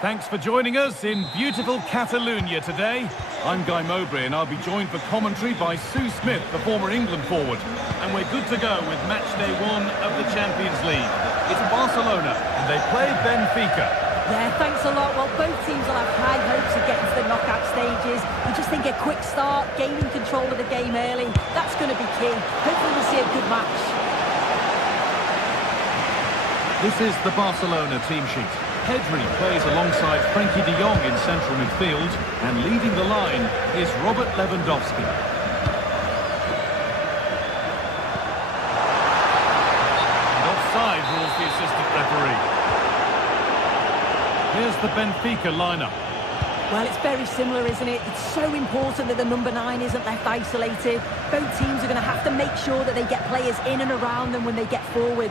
Thanks for joining us in beautiful Catalonia today. I'm Guy Mowbray, and I'll be joined for commentary by Sue Smith, the former England forward. And we're good to go with match day 1 of the Champions League. It's Barcelona. Barcelona, and they play Benfica. Yeah, thanks a lot. Well, both teams will have high hopes of getting to the knockout stages. We just think a quick start, gaining control of the game early, that's going to be key. Hopefully we'll see a good match. This is the Barcelona team sheet. Pedri plays alongside Frenkie de Jong in central midfield, and leading the line is Robert Lewandowski. And offside rules the assistant referee. Here's the Benfica lineup. Well, it's very similar, isn't it? It's so important that the number 9 isn't left isolated. Both teams are going to have to make sure that they get players in and around them when they get forward.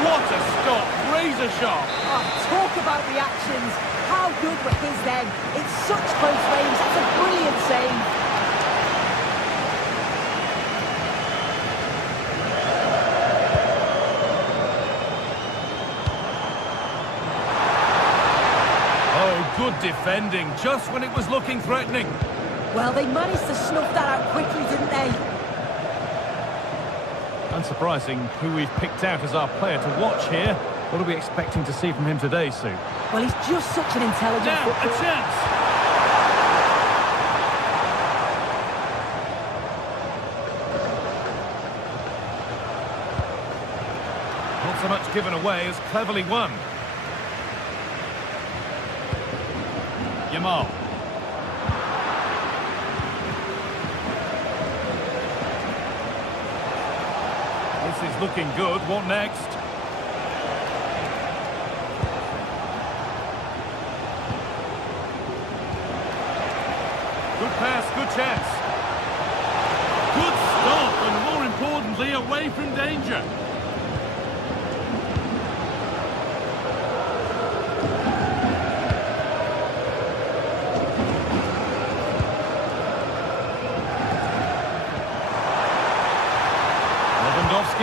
What a stop! Razor sharp! Oh, talk about reactions. How good were his then? It's such close range. It's a brilliant save. Good defending, just when it was looking threatening. Well, they managed to snuff that out quickly, didn't they? Unsurprising who we've picked out as our player to watch here. What are we expecting to see from him today, Sue? Well, he's just such an intelligent Now, a footballer. chance! Not so much given away as cleverly won. Yamal. This is looking good. What next? Good pass, good chance. Good stop, and more importantly, away from danger.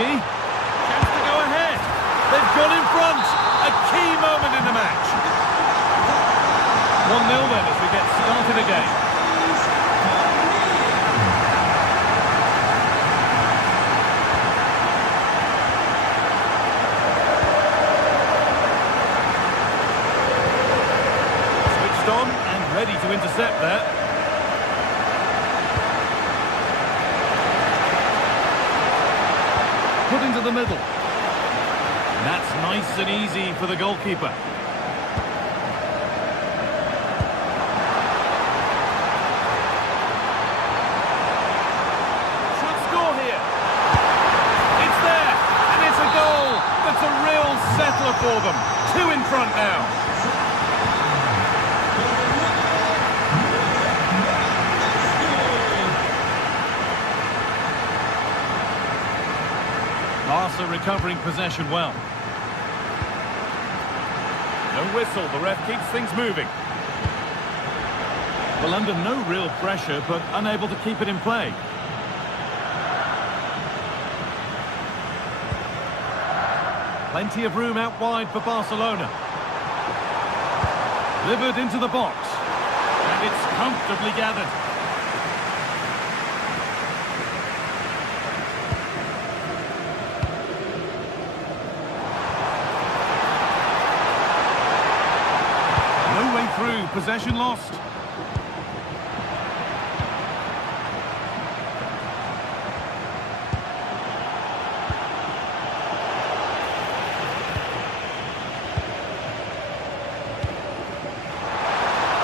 Chance to go ahead. They've gone in front. A key moment in the match. 1-0 then as we get started again. Switched on and ready to intercept there. Put into the middle. That's nice and easy for the goalkeeper. Should score here. It's there, and it's a goal. That's a real settler for them. 2 in front now. Barca recovering possession well. No whistle, the ref keeps things moving. Well, under no real pressure, but unable to keep it in play. Plenty of room out wide for Barcelona. Delivered into the box. And it's comfortably gathered. Through, possession lost.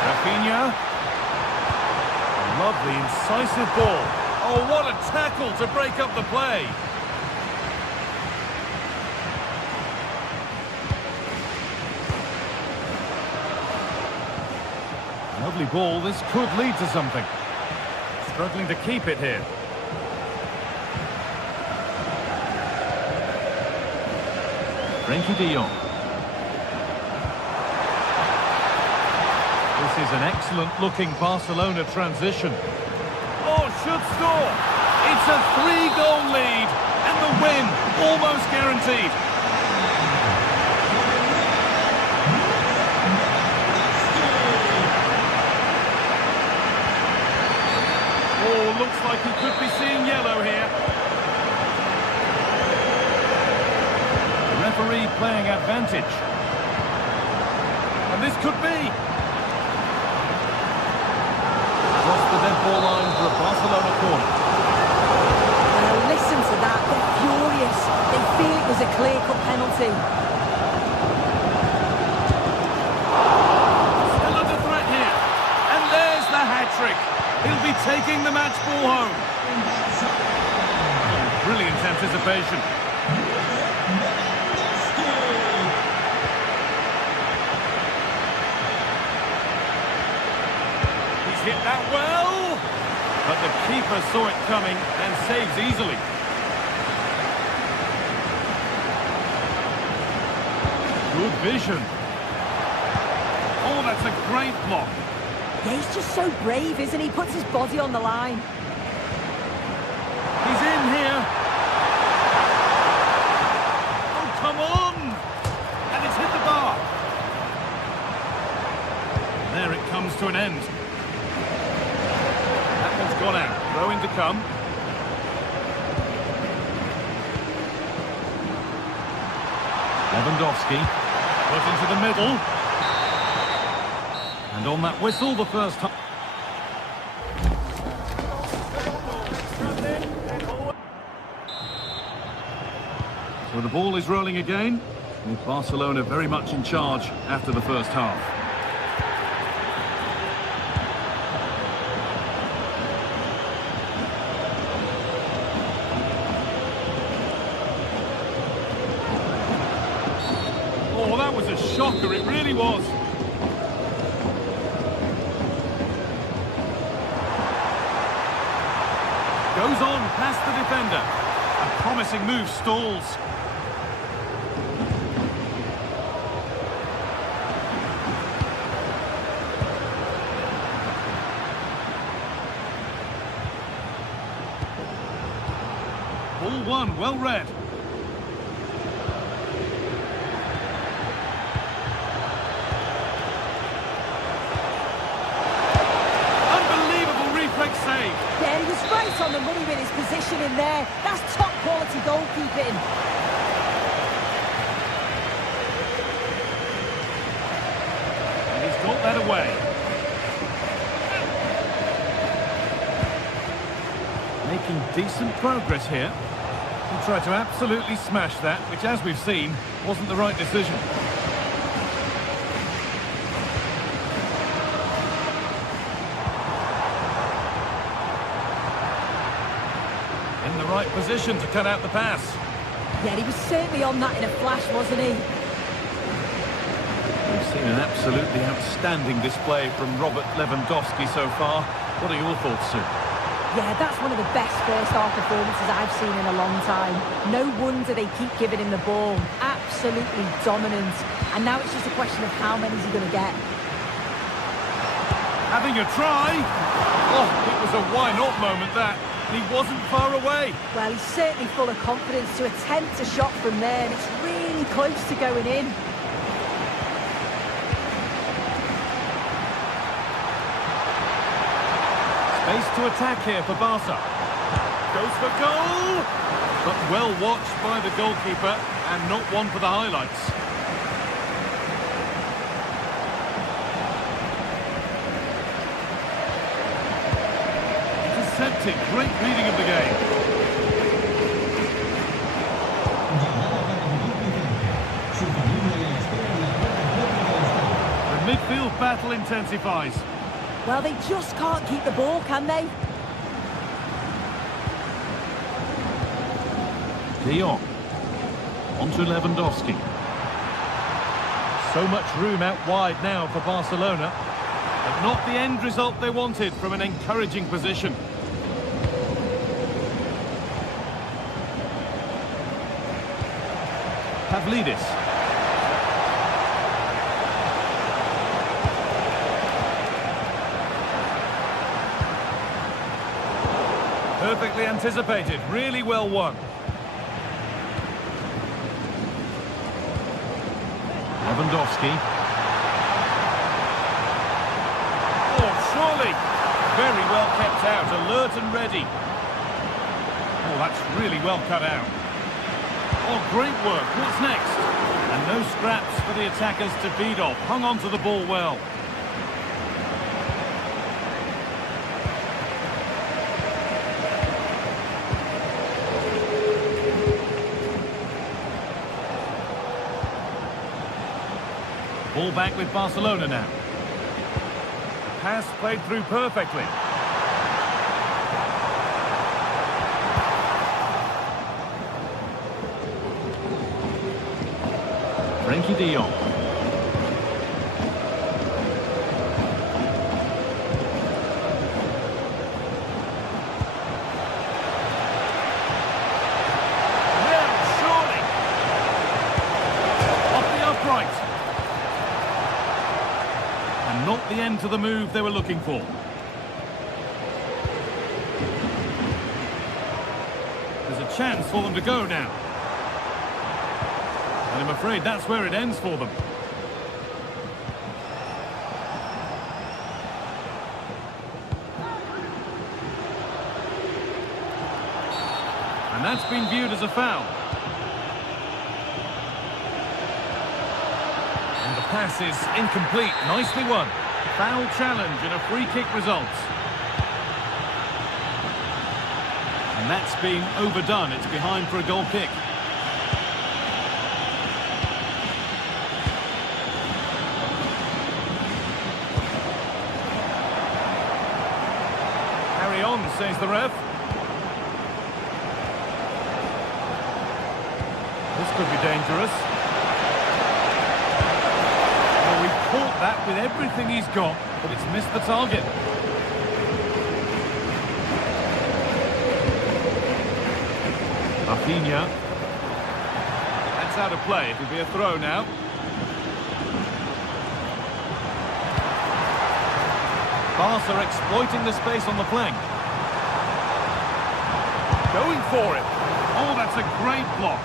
Rafinha. Lovely, incisive ball. Oh, what a tackle to break up the play. Lovely ball, this could lead to something. Struggling to keep it here. Frenkie de Jong. This is an excellent looking Barcelona transition. Oh, should score. It's a 3-goal lead and the win almost guaranteed. Looks like he could be seeing yellow here. The referee playing advantage. And this could be. Across the dead ball line for a Barcelona corner. Well, listen to that. They're furious. They feel it was a clear-cut penalty. Still under threat here. And there's the hat-trick. He'll be taking the match ball home. Oh, brilliant anticipation. He's hit that well. But the keeper saw it coming and saves easily. Good vision. Oh, that's a great block. Yeah, he's just so brave, isn't he? Puts his body on the line. He's in here. Oh, come on. And it's hit the bar. There it comes to an end. That one's gone out. Throw-in to come. Lewandowski. Put into the middle. And on that whistle, the first time. So the ball is rolling again, with Barcelona very much in charge after the first half. Oh, that was a shocker, it really was. Goes on past the defender. A promising move stalls. Ball one, well read. Unbelievable reflex save. Yeah, he was right on the money with his position in there. That's top quality goalkeeping. And he's got that away. Making decent progress here. He tried to absolutely smash that, which, as we've seen, wasn't the right decision. In the right position to cut out the pass. Yeah, he was certainly on that in a flash, wasn't he? We've seen an absolutely outstanding display from Robert Lewandowski so far. What are your thoughts, Sue? Yeah, that's one of the best first-half performances I've seen in a long time. No wonder they keep giving him the ball. Absolutely dominant. And now it's just a question of how many is he going to get. Having a try. Oh, it was a why-not moment, that. He wasn't far away. Well, he's certainly full of confidence to attempt a shot from there, and it's really close to going in. Space to attack here for Barca. Goes for goal! But well watched by the goalkeeper, and not one for the highlights. Intercepted, great reading of the game. The midfield battle intensifies. Well, they just can't keep the ball, can they? De Jong. Onto Lewandowski. So much room out wide now for Barcelona. But not the end result they wanted from an encouraging position. Pavlidis. Perfectly anticipated, really well won. Lewandowski. Oh, surely. very well kept out, alert and ready. Oh, that's really well cut out. Oh, great work. What's next? And no scraps for the attackers to feed off. Hung on to the ball well. Ball back with Barcelona now. Pass played through perfectly. Frankie de Jong. Well, surely. Off the upright. And not the end to the move they were looking for. There's a chance for them to go now. And I'm afraid that's where it ends for them. And that's been viewed as a foul. And the pass is incomplete. Nicely won. Foul challenge and a free kick results. And that's been overdone. It's behind for a goal kick. Carry on, says the ref. This could be dangerous. Well, he caught that with everything he's got, but it's missed the target. Rafinha. That's out of play. It'll be a throw now. Barca exploiting the space on the flank. Going for it. Oh, that's a great block.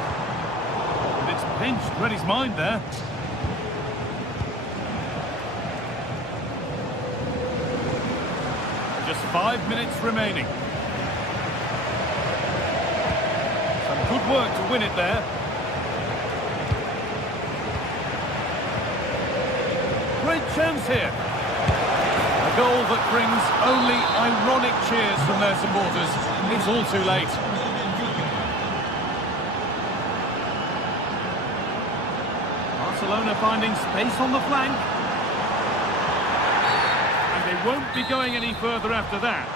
And it's pinched. Read his mind there. Just 5 minutes remaining. Some good work to win it there. Great chance here. A goal that brings only ironic cheers from their supporters. It's all too late. Barcelona finding space on the flank. And they won't be going any further after that.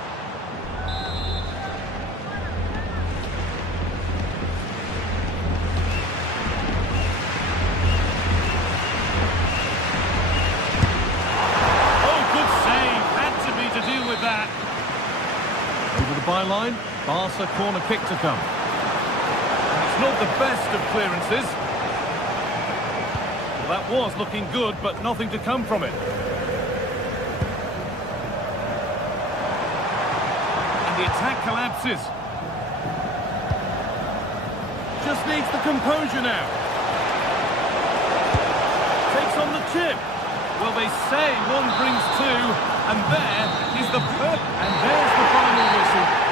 Byline, Barca corner kick to come. And it's not the best of clearances. Well, that was looking good, but nothing to come from it. And the attack collapses. Just needs the composure now. Takes on the chip. Well, they say one brings two, and there is the and there's the final whistle.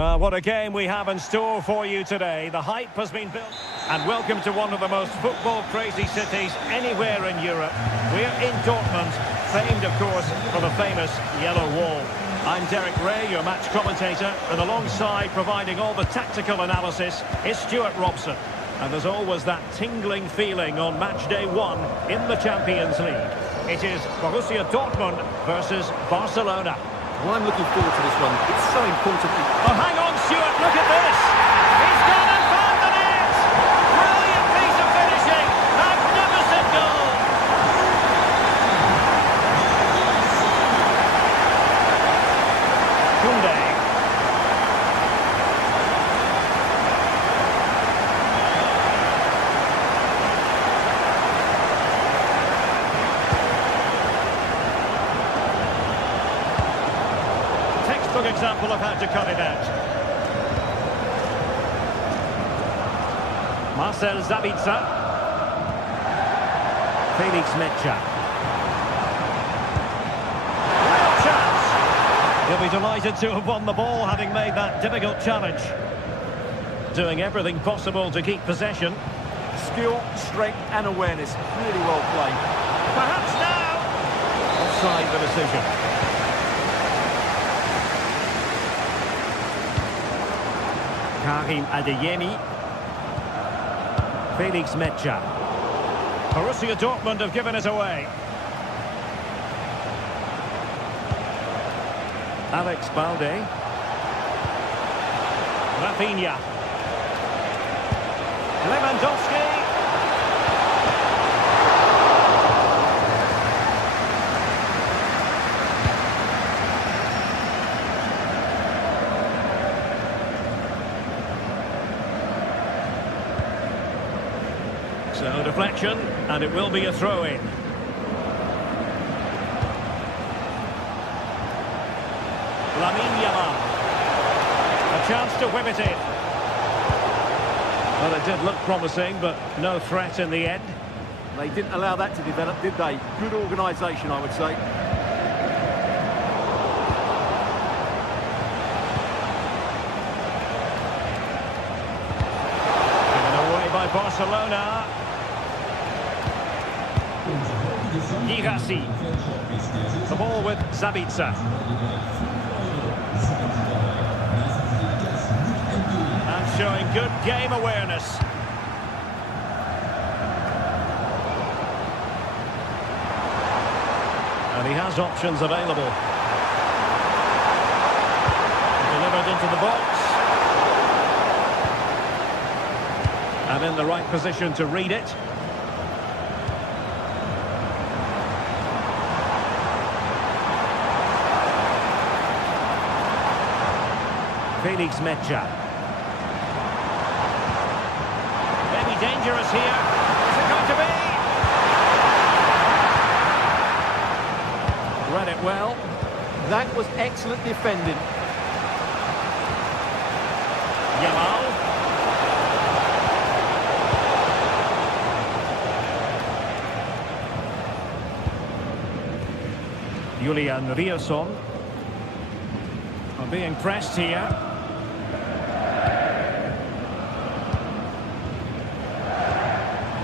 Well, what a game we have in store for you today. The hype has been built. And welcome to one of the most football-crazy cities anywhere in Europe. We're in Dortmund, famed, of course, for the famous Yellow Wall. I'm Derek Ray, your match commentator, and alongside providing all the tactical analysis is Stuart Robson. And there's always that tingling feeling on match day 1 in the Champions League. It is Borussia Dortmund versus Barcelona. Well, I'm looking forward to this one. It's so important. Oh, hang on, Stuart, look at this! He's gone and found the net! Brilliant piece of finishing! Magnificent goal! Koundé. Textbook example of how to cut it out. Marcel Sabitzer. Felix Metscher. Real chance. He'll be delighted to have won the ball, having made that difficult challenge. Doing everything possible to keep possession. Skill, strength and awareness. Really well played. Perhaps now. Offside the decision. Karim Adeyemi. Felix Metscher. Borussia Dortmund have given it away. Alex Balde. Rafinha. Lewandowski. So deflection, and it will be a throw-in. Lamine Yamal. A chance to whip it in. Well, it did look promising, but no threat in the end. They didn't allow that to develop, did they? Good organisation, I would say. Given away by Barcelona. Girassi. The ball with Sabitzer. And showing good game awareness. And he has options available. Delivered into the box. And in the right position to read it. Felix Metscher. Maybe dangerous here. Is it going to be? Read it well. That was excellent defending. Yamal. Julian Rierson. Are being pressed here.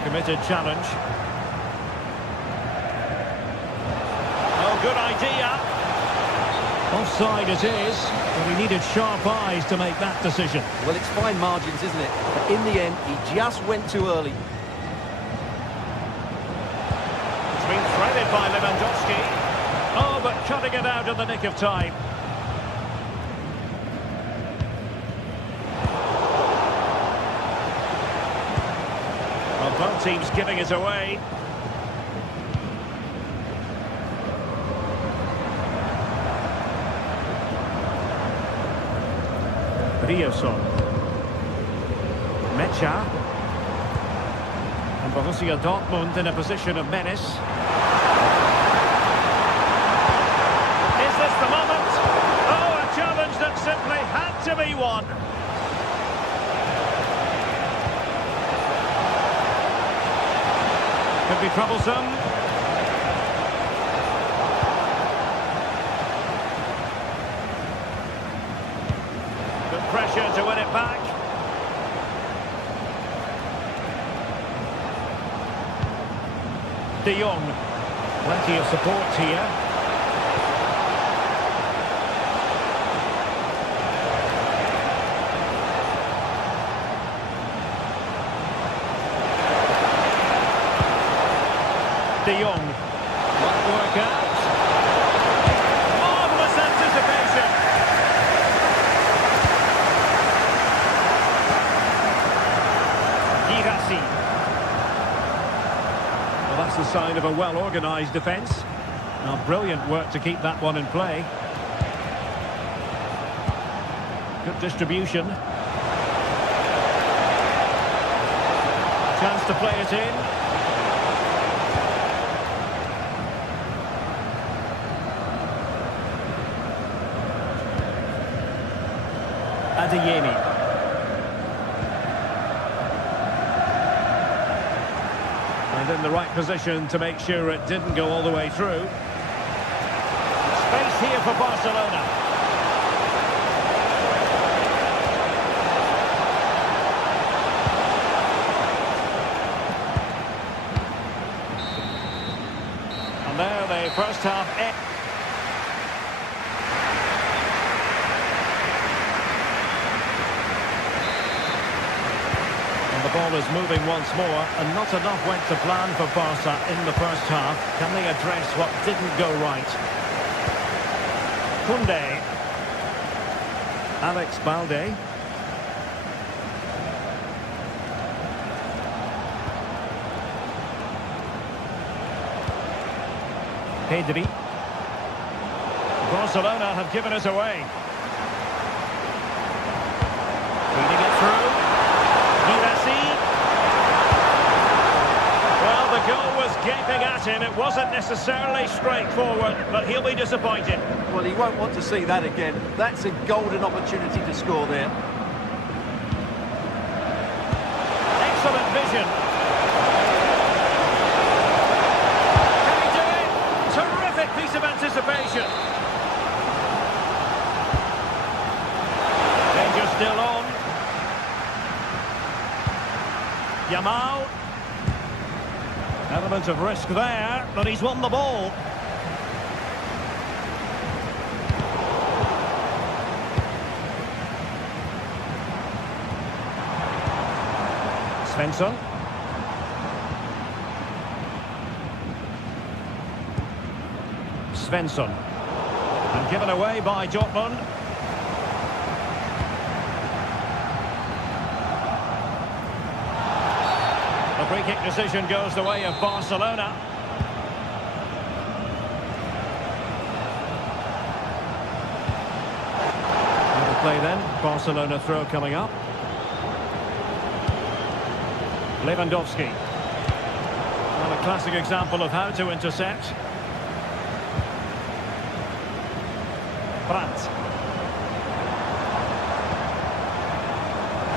Committed challenge. Oh, good idea. Offside it is, but he needed sharp eyes to make that decision. Well, it's fine margins, isn't it? But in the end, he just went too early. It's been threaded by Lewandowski. Oh, but cutting it out in the nick of time. Well, both teams giving it away. Rierson. Metscher. And Borussia Dortmund in a position of menace. Is this the moment? Oh, a challenge that simply had to be won. Could be troublesome. Good it back. De Jong. Plenty of support here. De Jong. Might work out. Marvellous anticipation. Girassi. Well, that's the sign of a well-organised defence. Now, brilliant work to keep that one in play. Good distribution. Chance to play it in. Adeyemi. And in the right position to make sure it didn't go all the way through. Space here for Barcelona. And there the first half ends. The ball is moving once more, and not enough went to plan for Barca in the first half. Can they address what didn't go right? Koundé. Alex Balde. Pedri. Barcelona have given it away. Feeding it through. Well, the goal was gaping at him. It wasn't necessarily straightforward, but he'll be disappointed. Well, he won't want to see that again. That's a golden opportunity to score there. Excellent vision. Can he do it? Terrific piece of anticipation. Danger still on. Yamal. Element of risk there, but he's won the ball. Svensson. Svensson. And given away by Dortmund. The free kick decision goes the way of Barcelona. Another play then. Barcelona throw coming up. Lewandowski. Well, a classic example of how to intercept. Brandt.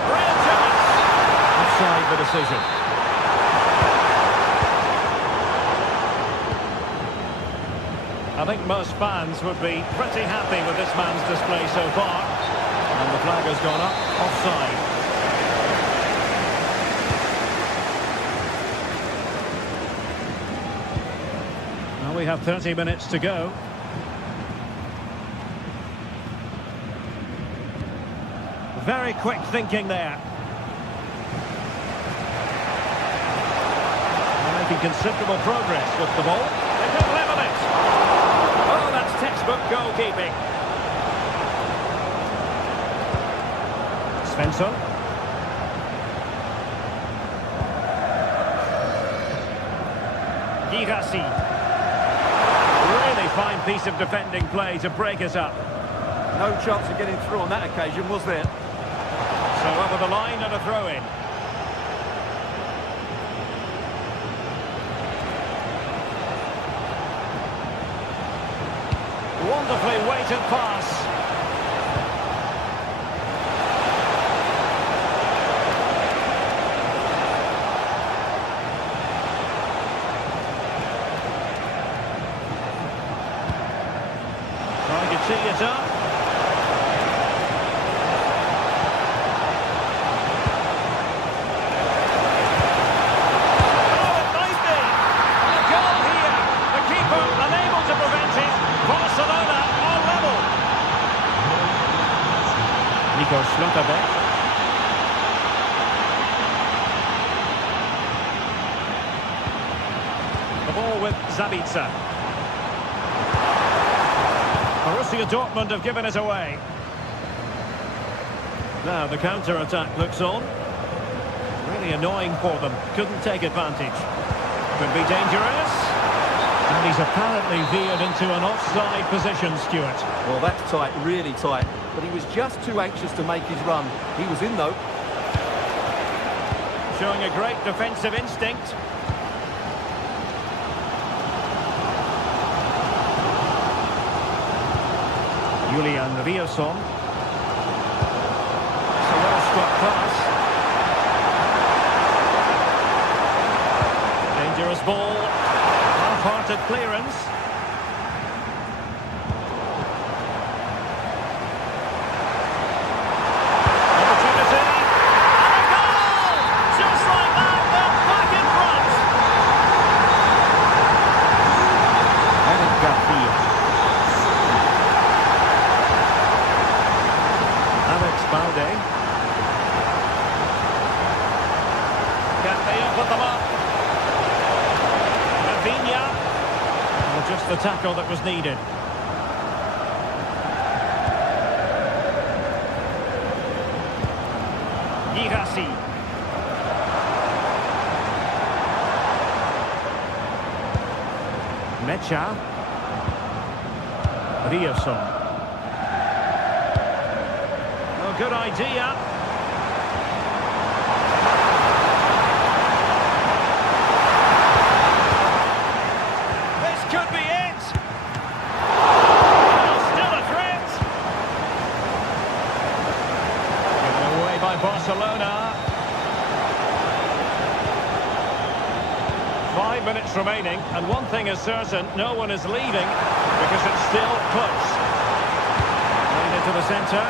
Real chance. Offside the decision. I think most fans would be pretty happy with this man's display so far. And the flag has gone up, offside. Now we have 30 minutes to go. Very quick thinking there. They're making considerable progress with the ball. They could level it. Oh, that's textbook goalkeeping. Svensson. Girassi. Really fine piece of defending play to break us up. No chance of getting through on that occasion, was there? So over the line and a throw-in. Wonderfully weighted pass. Trying to tee it up. Schlotterbeck. The ball with Zabitzer. Borussia Dortmund have given it away. Now the counter-attack looks on. Really annoying for them. Couldn't take advantage. Could be dangerous. And he's apparently veered into an offside position, Stuart. Well, that's tight, really tight. But he was just too anxious to make his run. He was in, though. Showing a great defensive instinct. Julian Rierson. It's a well-struck pass. Dangerous ball. Half-hearted clearance. Opportunity. And a goal! Just like that, they're back in front. Eric Garcia. Alex Balde. Can they open them up? Well, just the tackle that was needed. Girassi. Mecha. Rierson. Well, good idea. Could be it. Oh, still a threat. Given away by Barcelona. 5 minutes remaining, and one thing is certain, no one is leaving because it's still close. Played into the centre.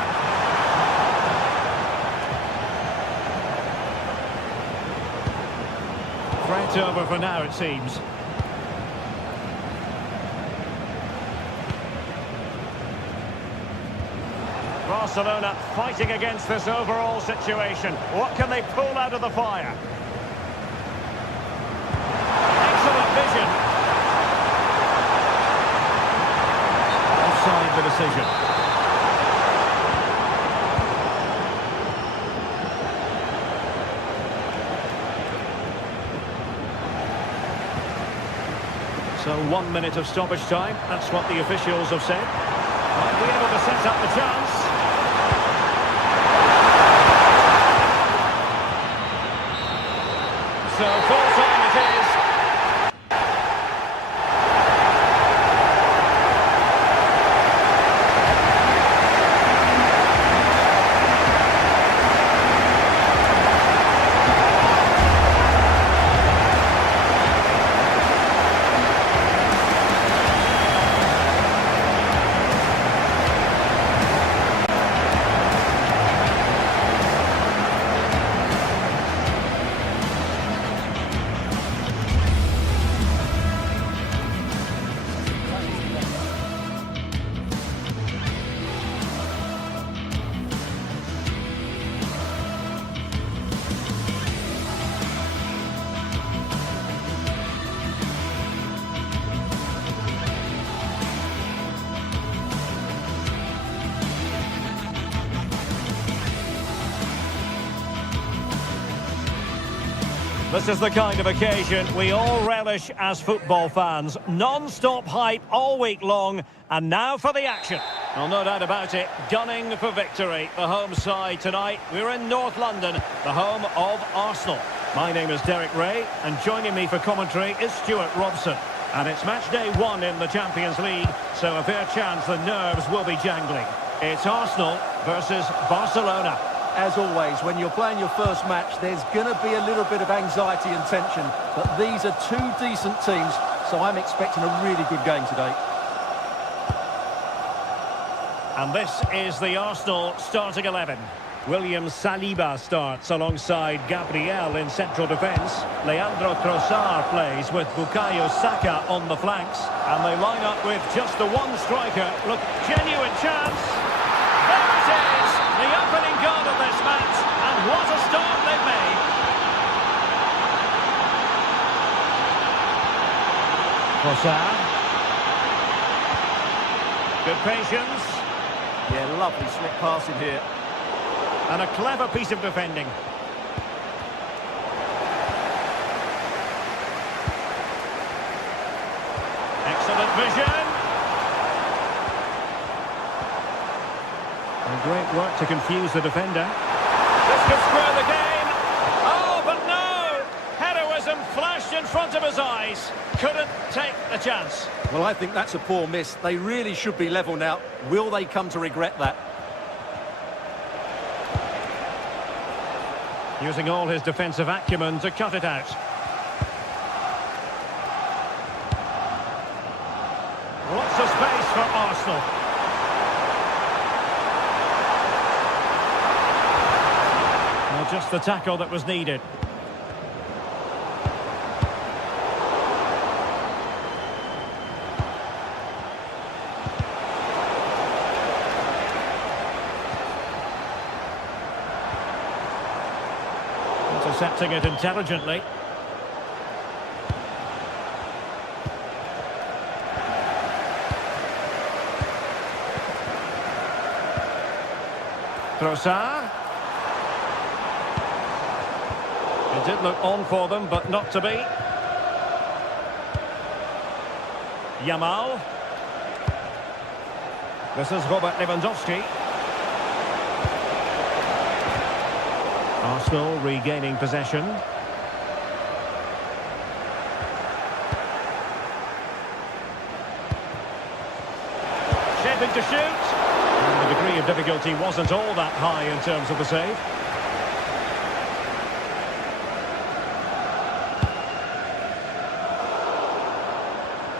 Threat over for now, it seems. Barcelona fighting against this overall situation. What can they pull out of the fire? Excellent vision. Offside the decision. So 1 minute of stoppage time. That's what the officials have said. Might be able to set up the chance. So full time it is. This is the kind of occasion we all relish as football fans. Non-stop hype all week long, and now for the action. Well, no doubt about it, gunning for victory. The home side tonight, we're in North London, the home of Arsenal. My name is Derek Ray, and joining me for commentary is Stuart Robson. And it's match day 1 in the Champions League, so a fair chance the nerves will be jangling. It's Arsenal versus Barcelona. As always, when you're playing your first match, there's going to be a little bit of anxiety and tension. But these are two decent teams, so I'm expecting a really good game today. And this is the Arsenal starting 11. William Saliba starts alongside Gabriel in central defence. Leandro Trossard plays with Bukayo Saka on the flanks. And they line up with just the one striker. Look, genuine chance. There it is, the opening goal What a start they've made. Trossard. Good patience. Yeah, lovely slick passing here. And a clever piece of defending. Excellent vision. And great work to confuse the defender. This could square the game. Oh, but no! Heroism flashed in front of his eyes. Couldn't take the chance. Well, I think that's a poor miss. They really should be level now. Will they come to regret that? Using all his defensive acumen to cut it out. Lots of space for Arsenal. Well, just the tackle that was needed. Intercepting it intelligently. Trossard. It did look on for them, but not to be. Yamal. This is Robert Lewandowski. Arsenal regaining possession. Shaping to shoot. And the degree of difficulty wasn't all that high in terms of the save.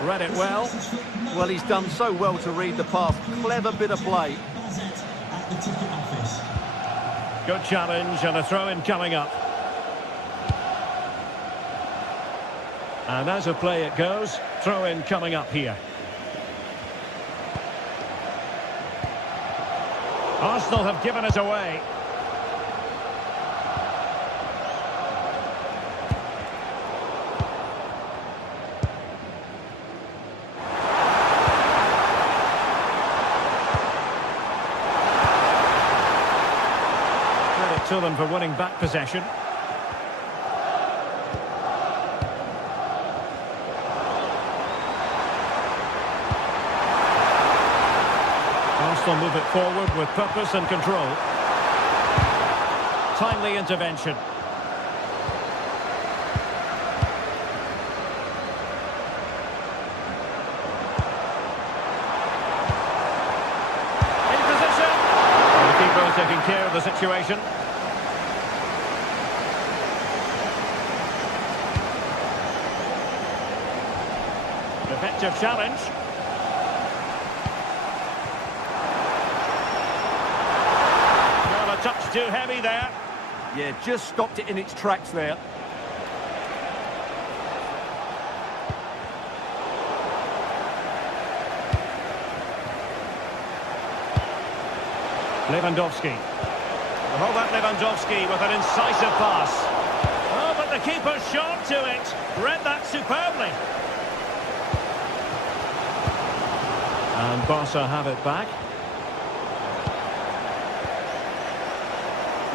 Read it well. Well, he's done so well to read the pass. Clever bit of play. At the ticket office. Good challenge and a throw-in coming up. And as a play it goes, throw-in coming up here. Arsenal have given it away. Credit to them for winning back possession. Arsenal move it forward with purpose and control. Timely intervention. In position. And the keeper is taking care of the situation. Effective challenge. Touch too heavy there. Yeah, just stopped it in its tracks there. Lewandowski. Robert Lewandowski with an incisive pass. Oh, but the keeper shot to it. Read that superbly. And Barca have it back.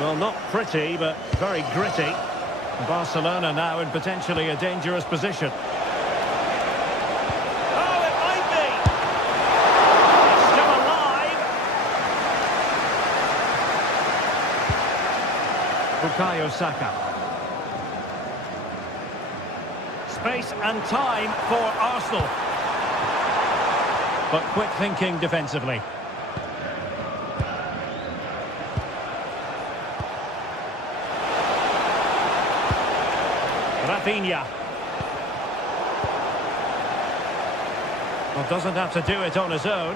Well, not pretty, but very gritty. Barcelona now in potentially a dangerous position. Oh, it might be! It's still alive! Bukayo Saka. Space and time for Arsenal. But quick thinking defensively. Rafinha. Well, doesn't have to do it on his own.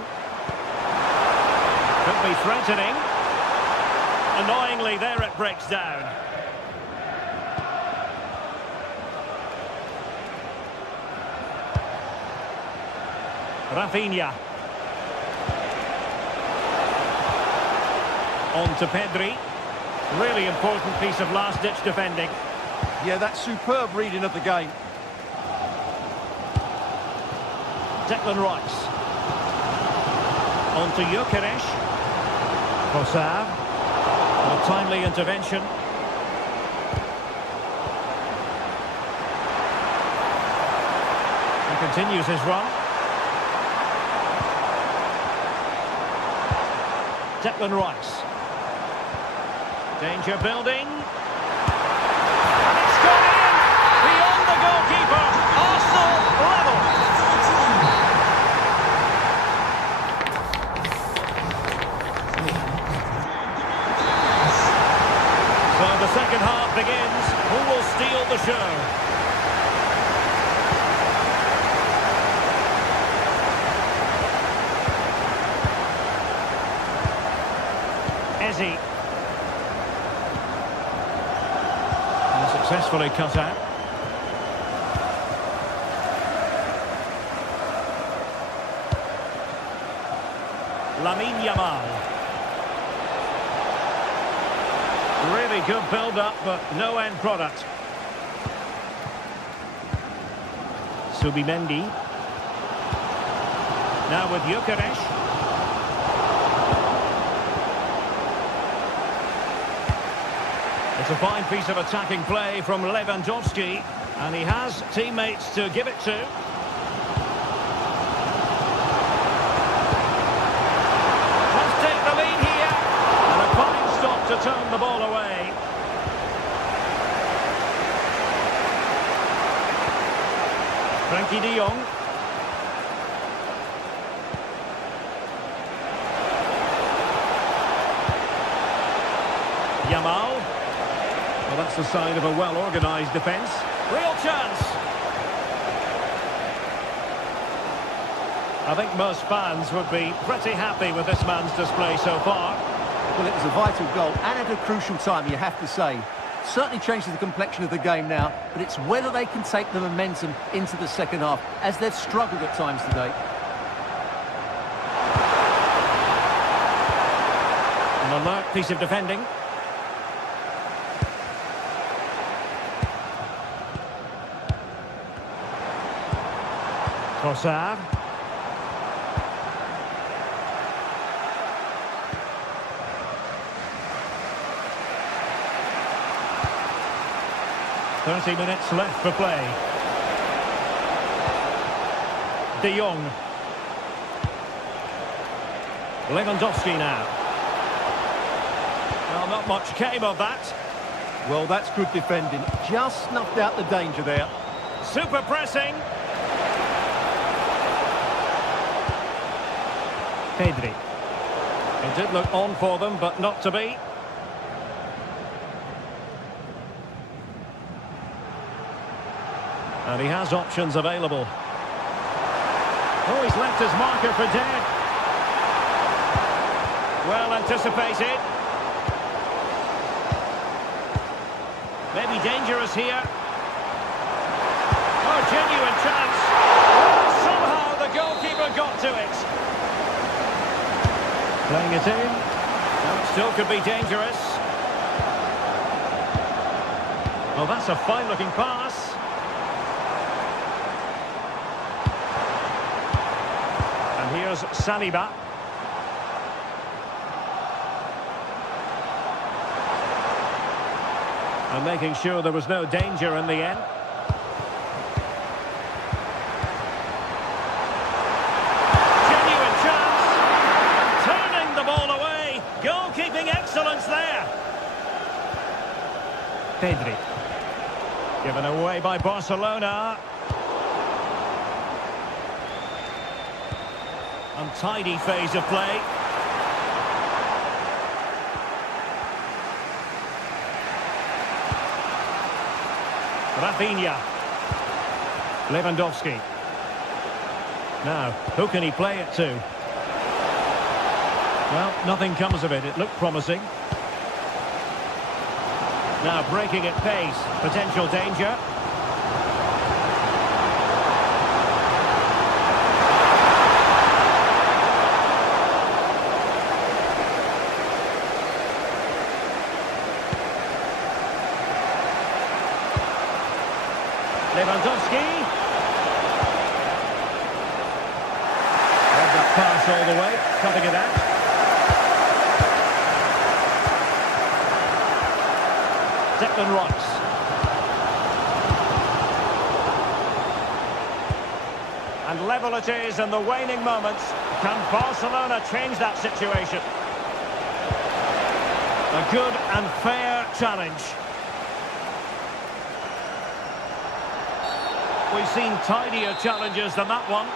Could be threatening. Annoyingly, there it breaks down. Rafinha. On to Pedri. Really important piece of last-ditch defending. Yeah, that's superb reading of the game. Declan Rice. On to Gyökeres. Trossard. A timely intervention. He continues his run. Declan Rice. Danger building. And it's gone in! Beyond the goalkeeper. Arsenal level. So the second half begins. Who will steal the show? Eze. And successfully cut out. Lamine Yamal. Really good build-up, but no end product. Subimendi. Now with Gyökeres. It's a fine piece of attacking play from Lewandowski, and he has teammates to give it to. Must take the lead here, and a fine stop to turn the ball away. Frankie de Jong. Yamal. Well, that's the sign of a well-organised defence. Real chance. I think most fans would be pretty happy with this man's display so far. Well, it was a vital goal and at a crucial time, you have to say. Certainly changes the complexion of the game now, but it's whether they can take the momentum into the second half, as they've struggled at times today. An alert piece of defending. Trossard. "30 minutes left for play." De Jong. Lewandowski now. Well, not much came of that. Well, that's good defending. Just snuffed out the danger there. Super pressing. Pedri. It did look on for them, but not to be. And he has options available. Oh, he's left his marker for dead. Well anticipated. Maybe dangerous here. Oh, genuine chance. Oh, somehow the goalkeeper got to it. Playing it in. No, it still could be dangerous. Well, that's a fine-looking pass. And here's Saliba. And making sure there was no danger in the end. Genuine chance. Turning the ball away. Goalkeeping excellence there. Pedri. Given away by Barcelona. Untidy phase of play. Rafinha. Lewandowski. Now, who can he play it to? Well, nothing comes of it. It looked promising. Now breaking at pace. Potential danger. Lewandowski. Read that pass all the way, cutting it out. Declan Rice. And level it is in the waning moments. Can Barcelona change that situation? A good and fair challenge. We've seen tidier challenges than that one.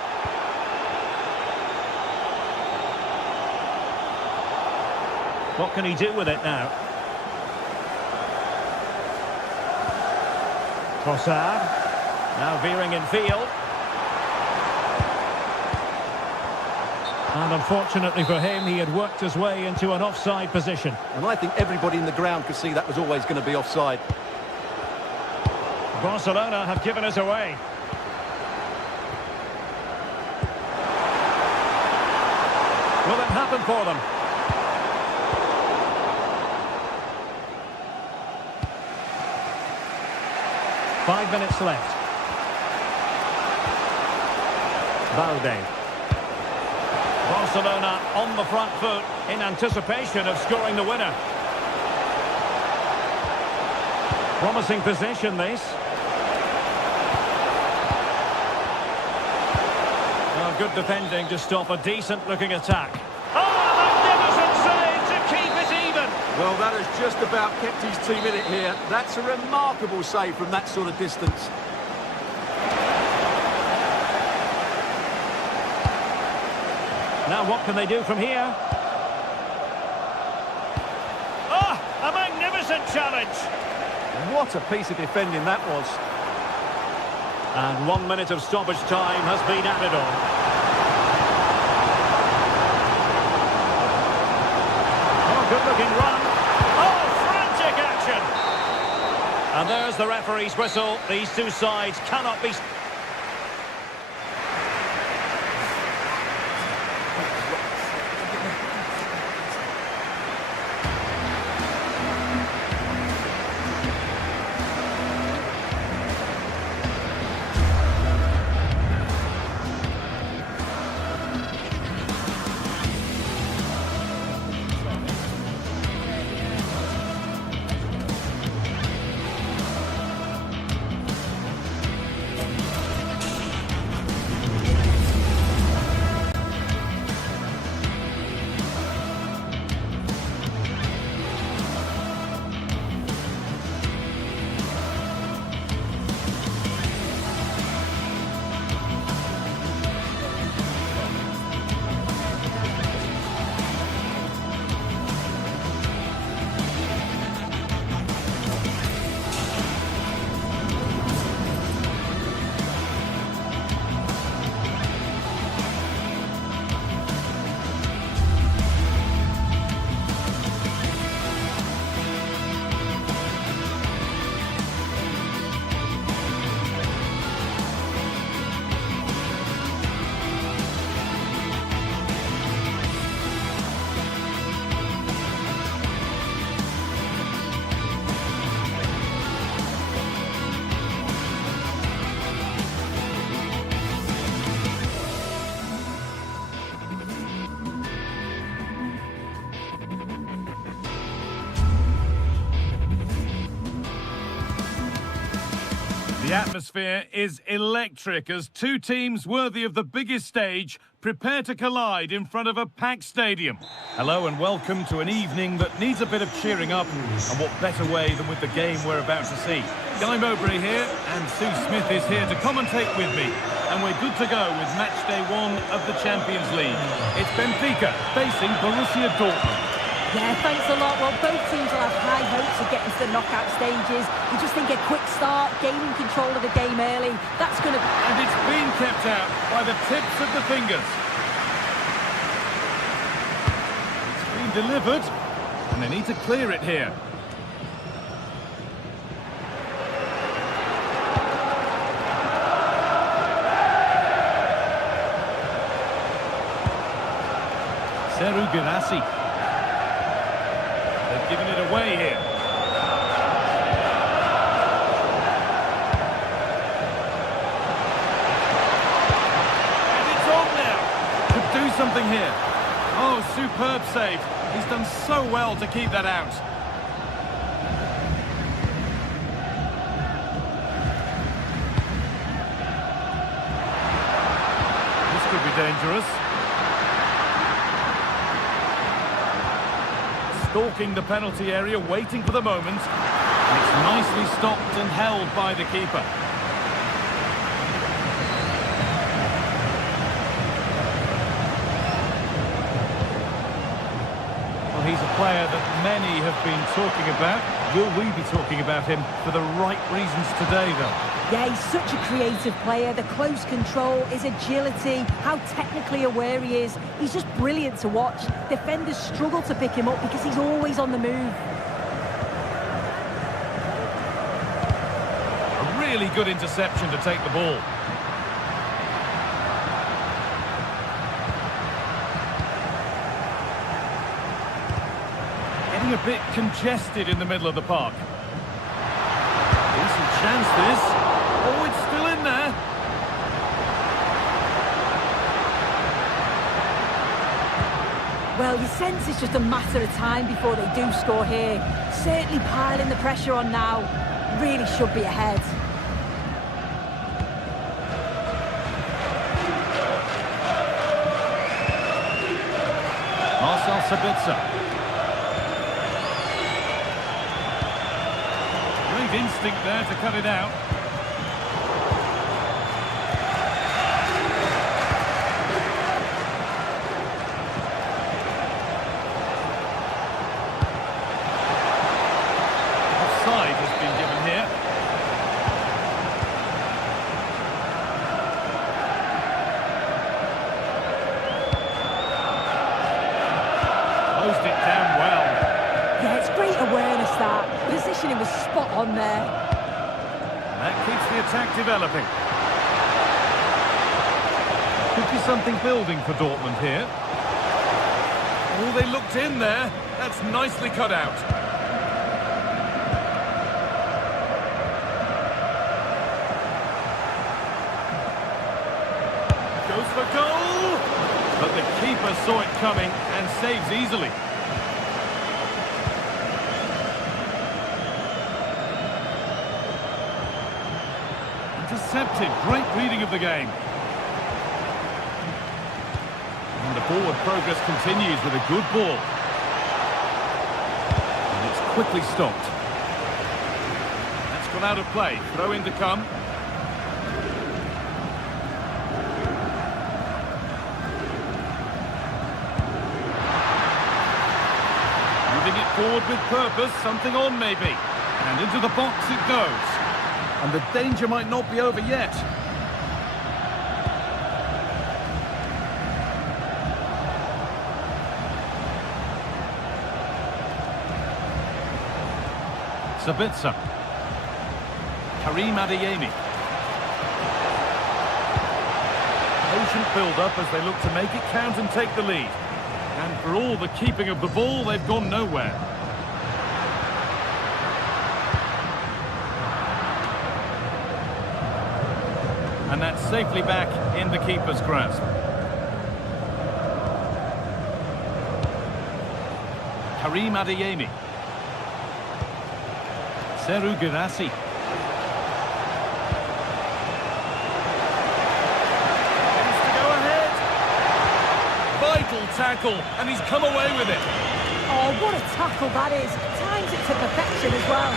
What can he do with it now? Trossard, now veering in field. And unfortunately for him, he had worked his way into an offside position. And I think everybody in the ground could see that was always going to be offside. Barcelona have given us away. Will it happen for them? Five minutes left. Valde. Barcelona on the front foot in anticipation of scoring the winner. Promising position, this. Oh, good defending to stop a decent-looking attack. Oh, magnificent save to keep it even! Well, that has just about kept his team in it here. That's a remarkable save from that sort of distance. Now what can they do from here? Oh, a magnificent challenge! What a piece of defending that was. And 1 minute of stoppage time has been added on. Oh, good-looking run. Oh, frantic action! And there's the referee's whistle. These two sides cannot be... The atmosphere is electric as two teams worthy of the biggest stage prepare to collide in front of a packed stadium. Hello and welcome to an evening that needs a bit of cheering up, and what better way than with the game we're about to see. Guy Mowbray here, and Sue Smith is here to commentate with me, and we're good to go with match day 1 of the Champions League. It's Benfica facing Borussia Dortmund. Yeah, thanks a lot. Well, both teams will have high hopes of getting to the knockout stages. We just think a quick start, gaining control of the game early, that's going to... And it's been kept out by the tips of the fingers. It's been delivered, and they need to clear it here. Seru Girassi. They've given it away here. something here. Oh, superb save. He's done so well to keep that out. This could be dangerous. Stalking the penalty area, waiting for the moment. It's nicely stopped and held by the keeper. Well, he's a player that many have been talking about. Will we be talking about him for the right reasons today, though? Yeah, he's such a creative player. The close control, his agility, how technically aware he is. He's just brilliant to watch. Defenders struggle to pick him up because he's always on the move. A really good interception to take the ball. Getting a bit congested in the middle of the park. Decent chance this. Oh, it's still in there. Well, you sense it's just a matter of time before they do score here. Certainly piling the pressure on now. Really should be ahead. Marcel Sabitzer. Great instinct there to cut it out. Offside has been given here. Closed it down well. Yeah, it's great awareness that. Positioning was spot on there. That keeps the attack developing. Could be something building for Dortmund here. Oh, they looked in there. That's nicely cut out. Goes for goal! But the keeper saw it coming and saves easily. Intercepted. Great reading of the game. And the forward progress continues with a good ball. And it's quickly stopped. That's gone out of play. Throw in to come. Moving it forward with purpose. Something on maybe. And into the box it goes. And the danger might not be over yet. Sabitzer. Karim Adeyemi. Patient build-up as they look to make it count and take the lead. And for all the keeping of the ball, they've gone nowhere. And that's safely back in the keeper's grasp. Karim Adeyemi. Seru Girassi. Wants to go ahead. Vital tackle, and he's come away with it. Oh, what a tackle that is. Times it to perfection as well.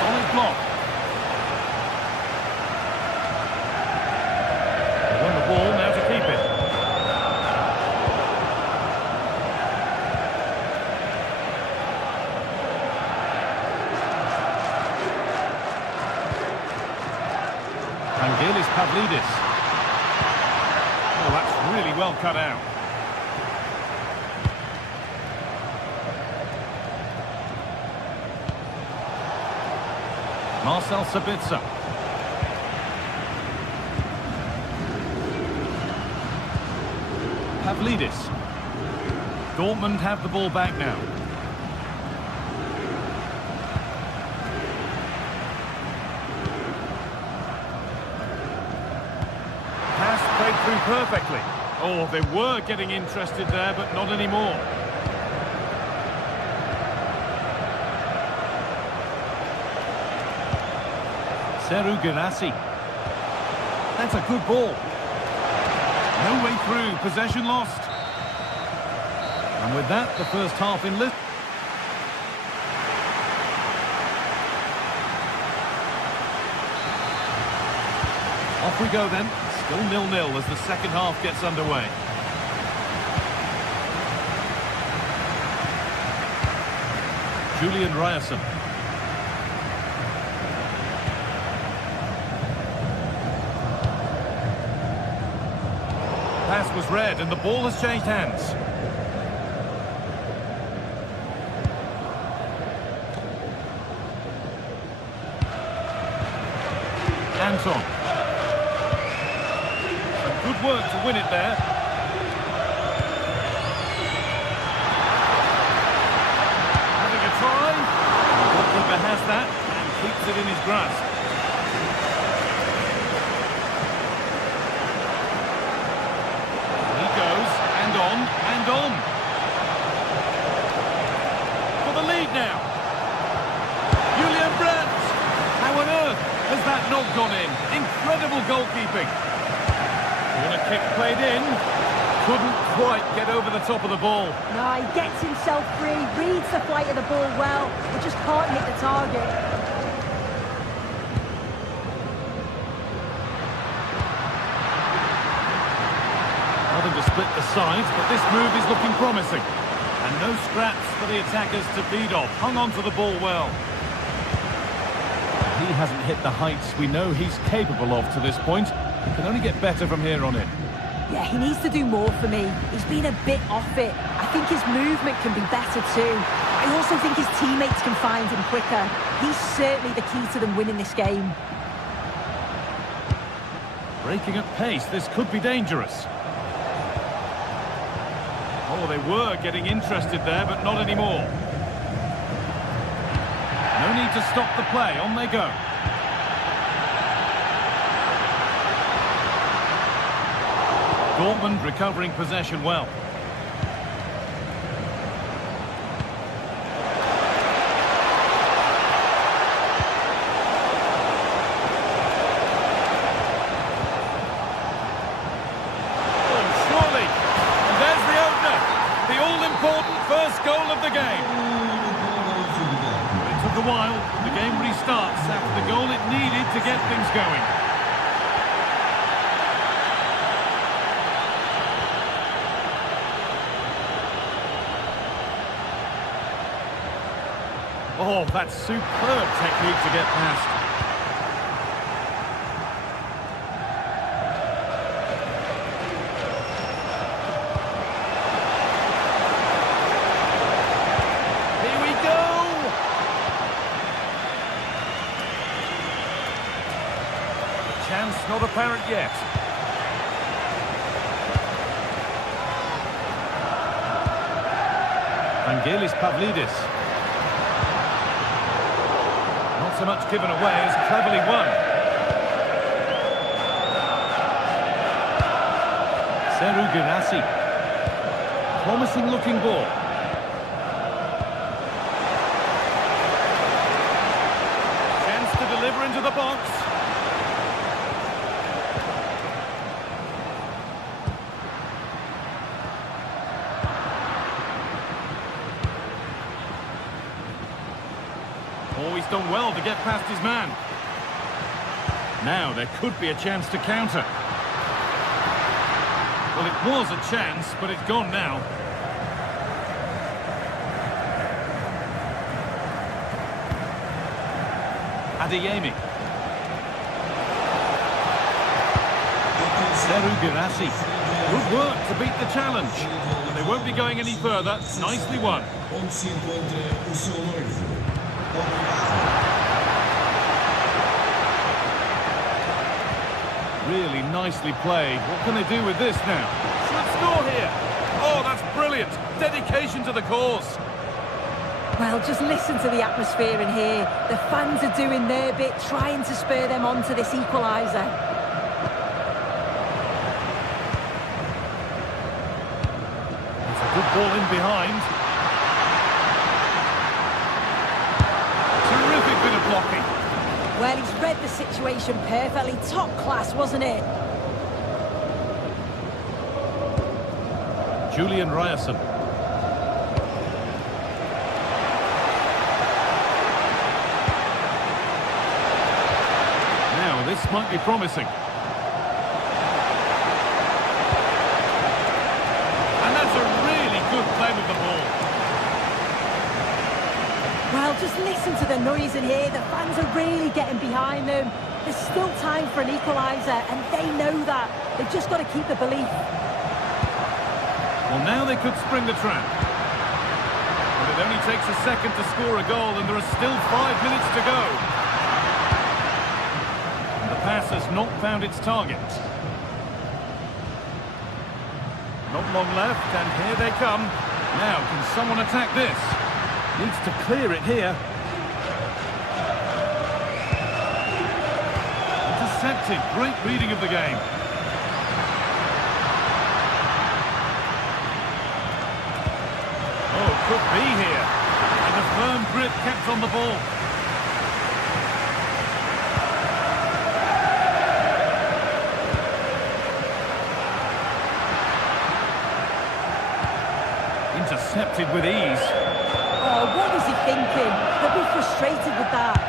Solid block. They won the ball, now to keep it. Vangelis Pavlidis. Oh, that's really well cut out. Marcel Sabitzer. Pavlidis. Dortmund have the ball back now. through perfectly. Oh, they were getting interested there, but not anymore. Seru Girassi. That's a good ball. No way through, possession lost. And with that, the first half in list. Off we go then. Still 0-0 as the second half gets underway. Julian Ryerson. Pass was read and the ball has changed hands. Anton. Some good work to win it there. Having a try. The goalkeeper has that and keeps it in his grasp. He goes, and on, and on. For the lead now. Julian Brandt. How on earth has that not gone in? Incredible goalkeeping. Corner kick played in. Couldn't quite get over the top of the ball. No, he gets himself free, reads the flight of the ball well, but just can't hit the target. Nothing to split the sides, but this move is looking promising. And no scraps for the attackers to feed off. Hung on to the ball well. He hasn't hit the heights we know he's capable of to this point. He can only get better from here on in. Yeah, he needs to do more for me. He's been a bit off it. I think his movement can be better too. I also think his teammates can find him quicker. He's certainly the key to them winning this game. Breaking at pace, this could be dangerous. Oh, they were getting interested there, but not anymore. No need to stop the play, on they go. Dortmund recovering possession well. Oh, surely! And there's the opener! The all-important first goal of the game. It took a while. The game restarts after the goal it needed to get things going. Oh, that's superb technique to get past. Here we go! The chance not apparent yet. Vangelis Pavlidis. Not so much given away as cleverly won. Seru Girassi. Promising looking ball. Chance to deliver into the box. Oh, he's done well to get past his man. Now there could be a chance to counter. Well, it was a chance, but it's gone now. Adeyemi. Seru Girassi. Good work to beat the challenge. And they won't be going any further. Nicely won. Really nicely played. What can they do with this now? Should score here. Oh, that's brilliant. Dedication to the cause. Well, just listen to the atmosphere in here. The fans are doing their bit, trying to spur them on to this equaliser. Good ball in behind. Terrific bit of blocking. Well, he's read the situation perfectly. Top class, wasn't it? Julian Ryerson. Now, this might be promising. And that's a really good play with the ball. Well, just listen to the noise in here. The fans are really getting behind them. There's still time for an equaliser, and they know that. They've just got to keep the belief. Well, now they could spring the trap. But it only takes a second to score a goal, and there are still 5 minutes to go. And the pass has not found its target. Not long left, and here they come. Now, can someone attack this? Needs to clear it here. Intercepted. Great reading of the game. Oh, could be here. And a firm grip kept on the ball. Intercepted with ease. Oh, what was he thinking? They'll be frustrated with that.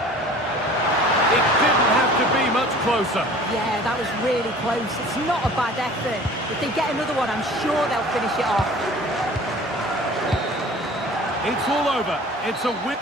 It didn't have to be much closer. Yeah, that was really close. It's not a bad effort. If they get another one, I'm sure they'll finish it off. It's all over. It's a win.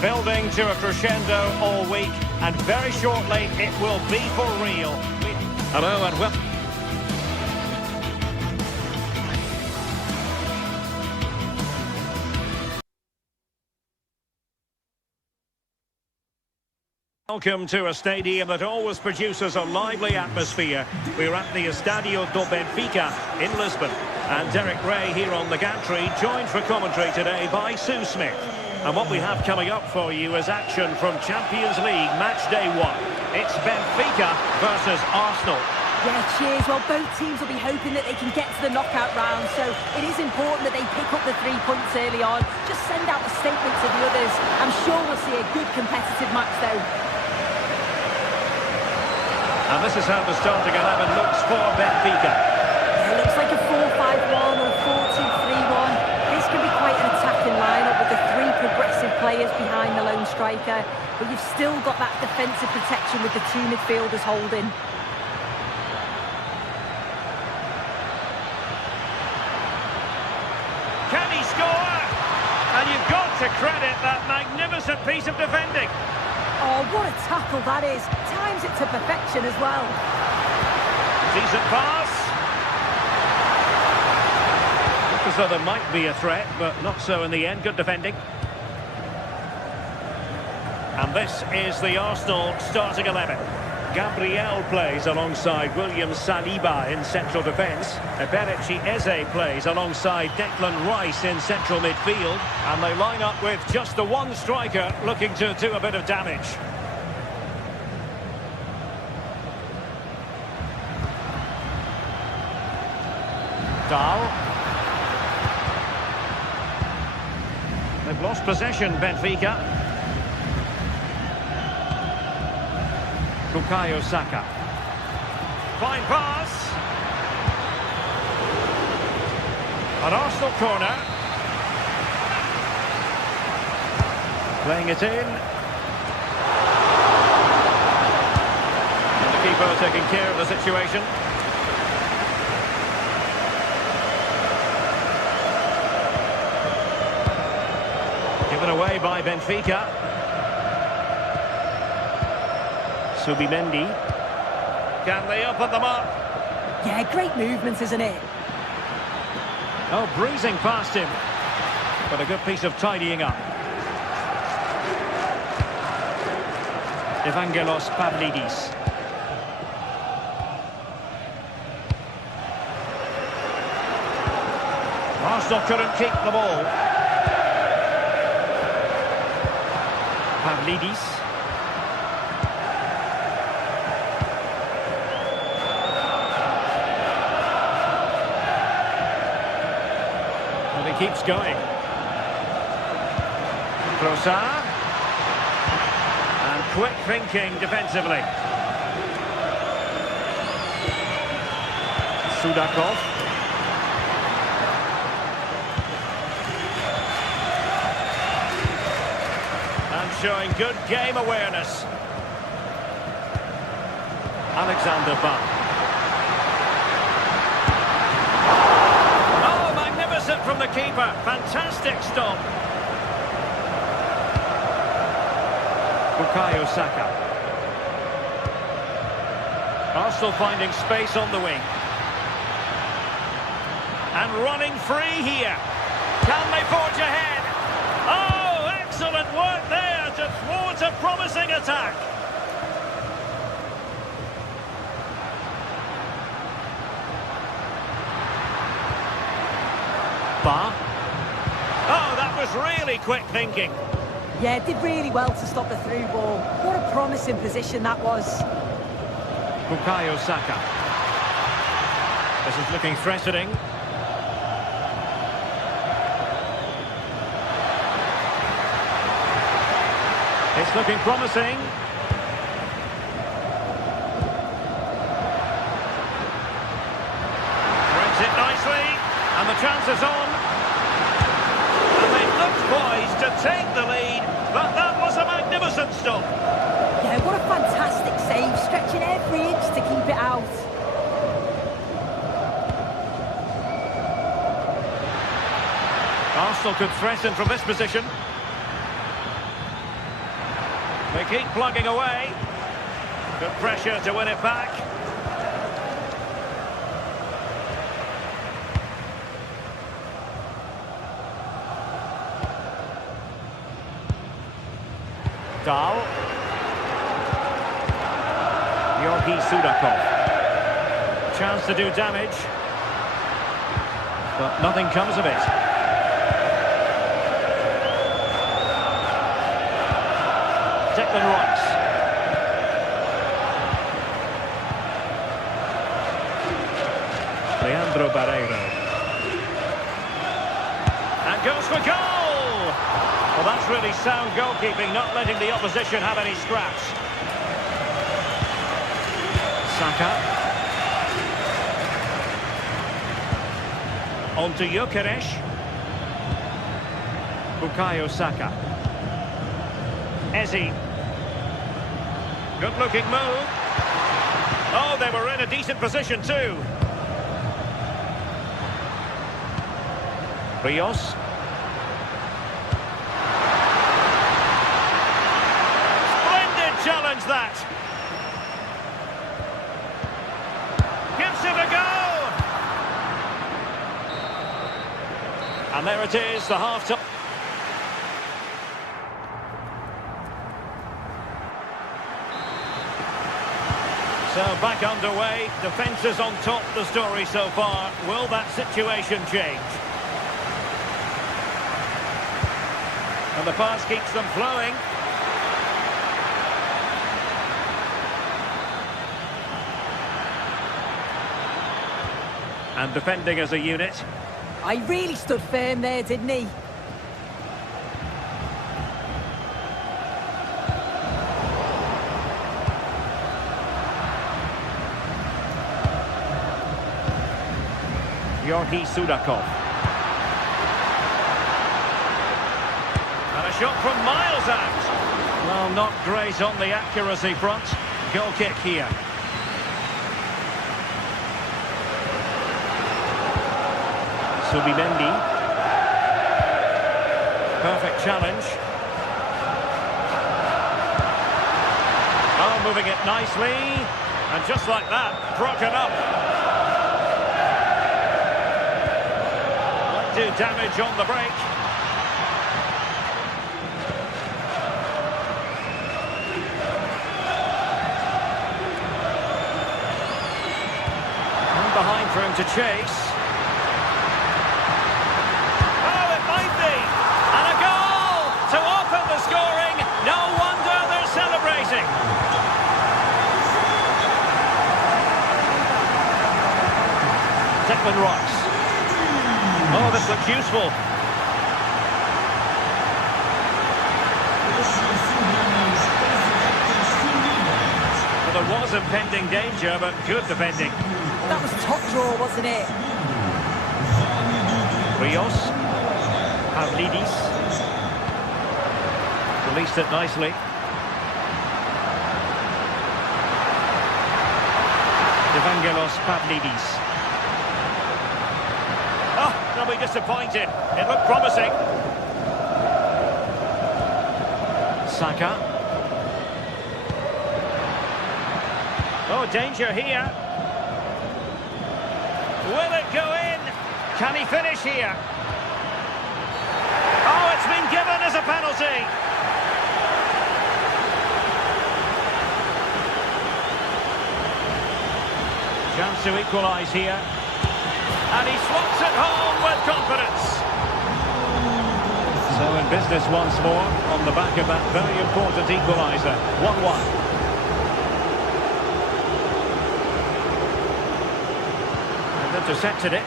Building to a crescendo all week, and very shortly it will be for real. Hello and welcome. Welcome to a stadium that always produces a lively atmosphere. We're at the Estadio do Benfica in Lisbon. And Derek Ray here on the gantry, joined for commentary today by Sue Smith. And what we have coming up for you is action from Champions League match day 1. It's Benfica versus Arsenal. Yeah, cheers. Well, both teams will be hoping that they can get to the knockout round, so it is important that they pick up the 3 points early on. Just send out a statement to the others. I'm sure we'll see a good competitive match, though. And this is how the starting 11 looks for Benfica. It looks like a 4-5-1 or 4-2-3-1. This can be quite an attacking lineup with the 3 progressive players behind the lone striker, but you've still got that defensive protection with the 2 midfielders holding. Can he score? And you've got to credit that magnificent piece of defending. Oh, what a tackle that is. Times it to perfection as well. Decent pass. as though there might be a threat, but not so in the end. Good defending. And this is the Arsenal starting 11. Gabriel plays alongside William Saliba in central defence. Eberechi Eze plays alongside Declan Rice in central midfield. And they line up with just the one striker looking to do a bit of damage. Dahl. They've lost possession, Benfica. Bukayo Saka. Fine pass. An Arsenal corner. Playing it in. And the keeper taking care of the situation. Given away by Benfica. Subimendi. Can they open them up? Yeah, great movement, isn't it? Oh, breezing past him. But a good piece of tidying up. Evangelos Pavlidis. Arsenal couldn't keep the ball. Pavlidis. Keeps going. Trossard. And quick thinking defensively. Sudakov. And showing good game awareness. Alexander Bach. From the keeper, fantastic stop. Bukayo Saka. Arsenal finding space on the wing. And running free here. Can they forge ahead? Oh, excellent work there to thwart a promising attack. Oh, that was really quick thinking. Yeah, did really well to stop the through ball. What a promising position that was. Bukayo Saka. This is looking threatening. It's looking promising. Threads it nicely. And the chance is on. And they looked poised to take the lead, but that was a magnificent stop. Yeah, what a fantastic save, stretching every inch to keep it out. Arsenal could threaten from this position. They keep plugging away. Good pressure to win it back. Dahl. Georgi Sudakov. Chance to do damage. But nothing comes of it. Declan Rice. Leandro Barreiro. And goes for goal! Well, that's really sound goalkeeping, not letting the opposition have any scraps. Saka. On to Gyökeres. Bukayo Saka. Eze. Good-looking move. Oh, they were in a decent position too. Rios. Challenge that. Gives it a go. And there it is, the half-time. So back underway, defence is on top of the story so far. Will that situation change? And the pass keeps them flowing. And defending as a unit. I really stood firm there, didn't he? Georgi Sudakov. And a shot from miles out. Well, not great on the accuracy front. Goal kick here. Subimendi. Perfect challenge. Oh, moving it nicely. And just like that, broken up. Do damage on the break. And behind for him to chase. Oh, it might be. And a goal to open the scoring. No wonder they're celebrating. Declan Rice. Oh, this looks useful. Well, there was impending danger, but good defending. That was top draw, wasn't it? Rios. Pavlidis. Released it nicely. Evangelos Pavlidis. They'll be disappointed. It looked promising. Saka. Oh, danger here. Will it go in? Can he finish here? Oh, it's been given as a penalty. Chance to equalise here. And he slots it home with confidence. So in business once more, on the back of that very important equaliser. 1-1. And intercepted it.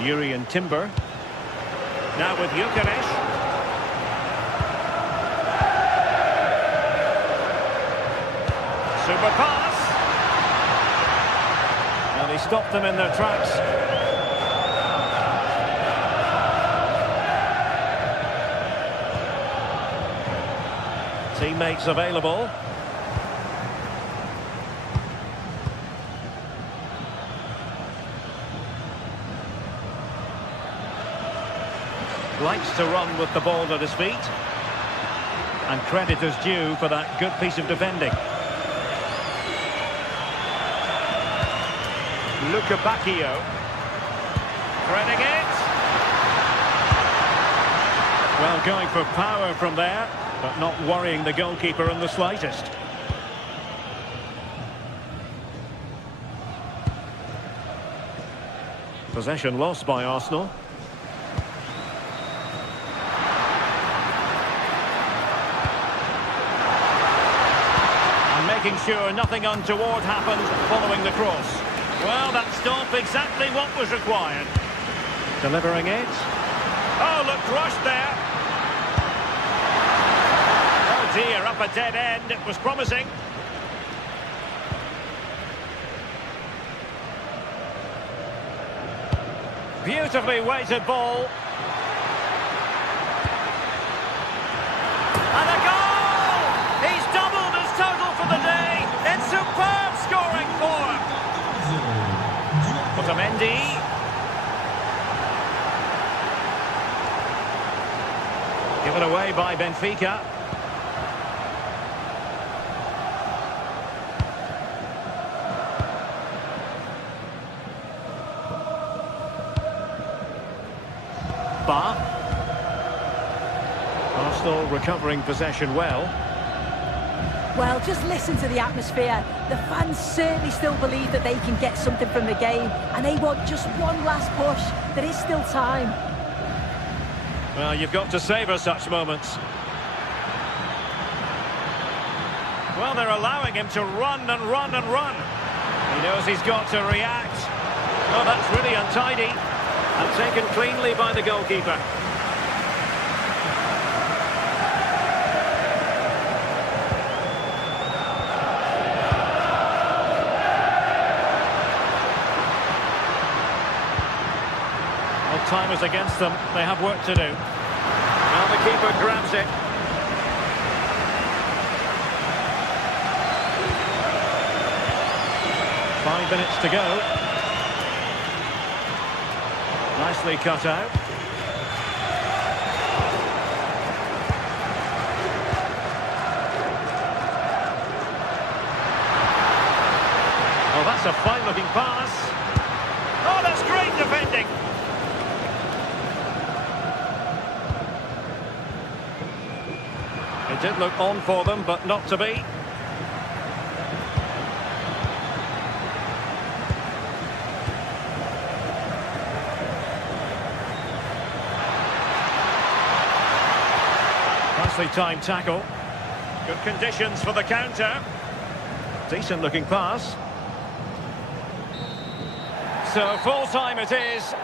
Jurriën Timber. Now with Gyökeres. Super pass. And he stopped them in their tracks. Teammates available. Likes to run with the ball at his feet. And credit is due for that good piece of defending. Luca Bacchio. Threading it. Well, going for power from there, but not worrying the goalkeeper in the slightest. Possession lost by Arsenal. And making sure nothing untoward happened following the cross. Well, that stop exactly what was required. Delivering it. Oh, look, crushed there. Oh dear, up a dead end. It was promising. Beautifully weighted ball. And a goal! He's doubled his total for the day. It's superb scoring form. Otamendi. Given away by Benfica. Ba. Arsenal recovering possession well. Well, just listen to the atmosphere. The fans certainly still believe that they can get something from the game, and they want just one last push. There is still time. Well, you've got to savour such moments. Well, they're allowing him to run and run and run. He knows he's got to react. Oh, that's really untidy. And taken cleanly by the goalkeeper. Well, time is against them. They have work to do. Now the keeper grabs it. Five minutes to go. Nicely cut out. Oh, that's a fine-looking pass. Oh, that's great defending. It did look on for them, but not to be. Nicely timed tackle. Good conditions for the counter. Decent looking pass. So full time it is.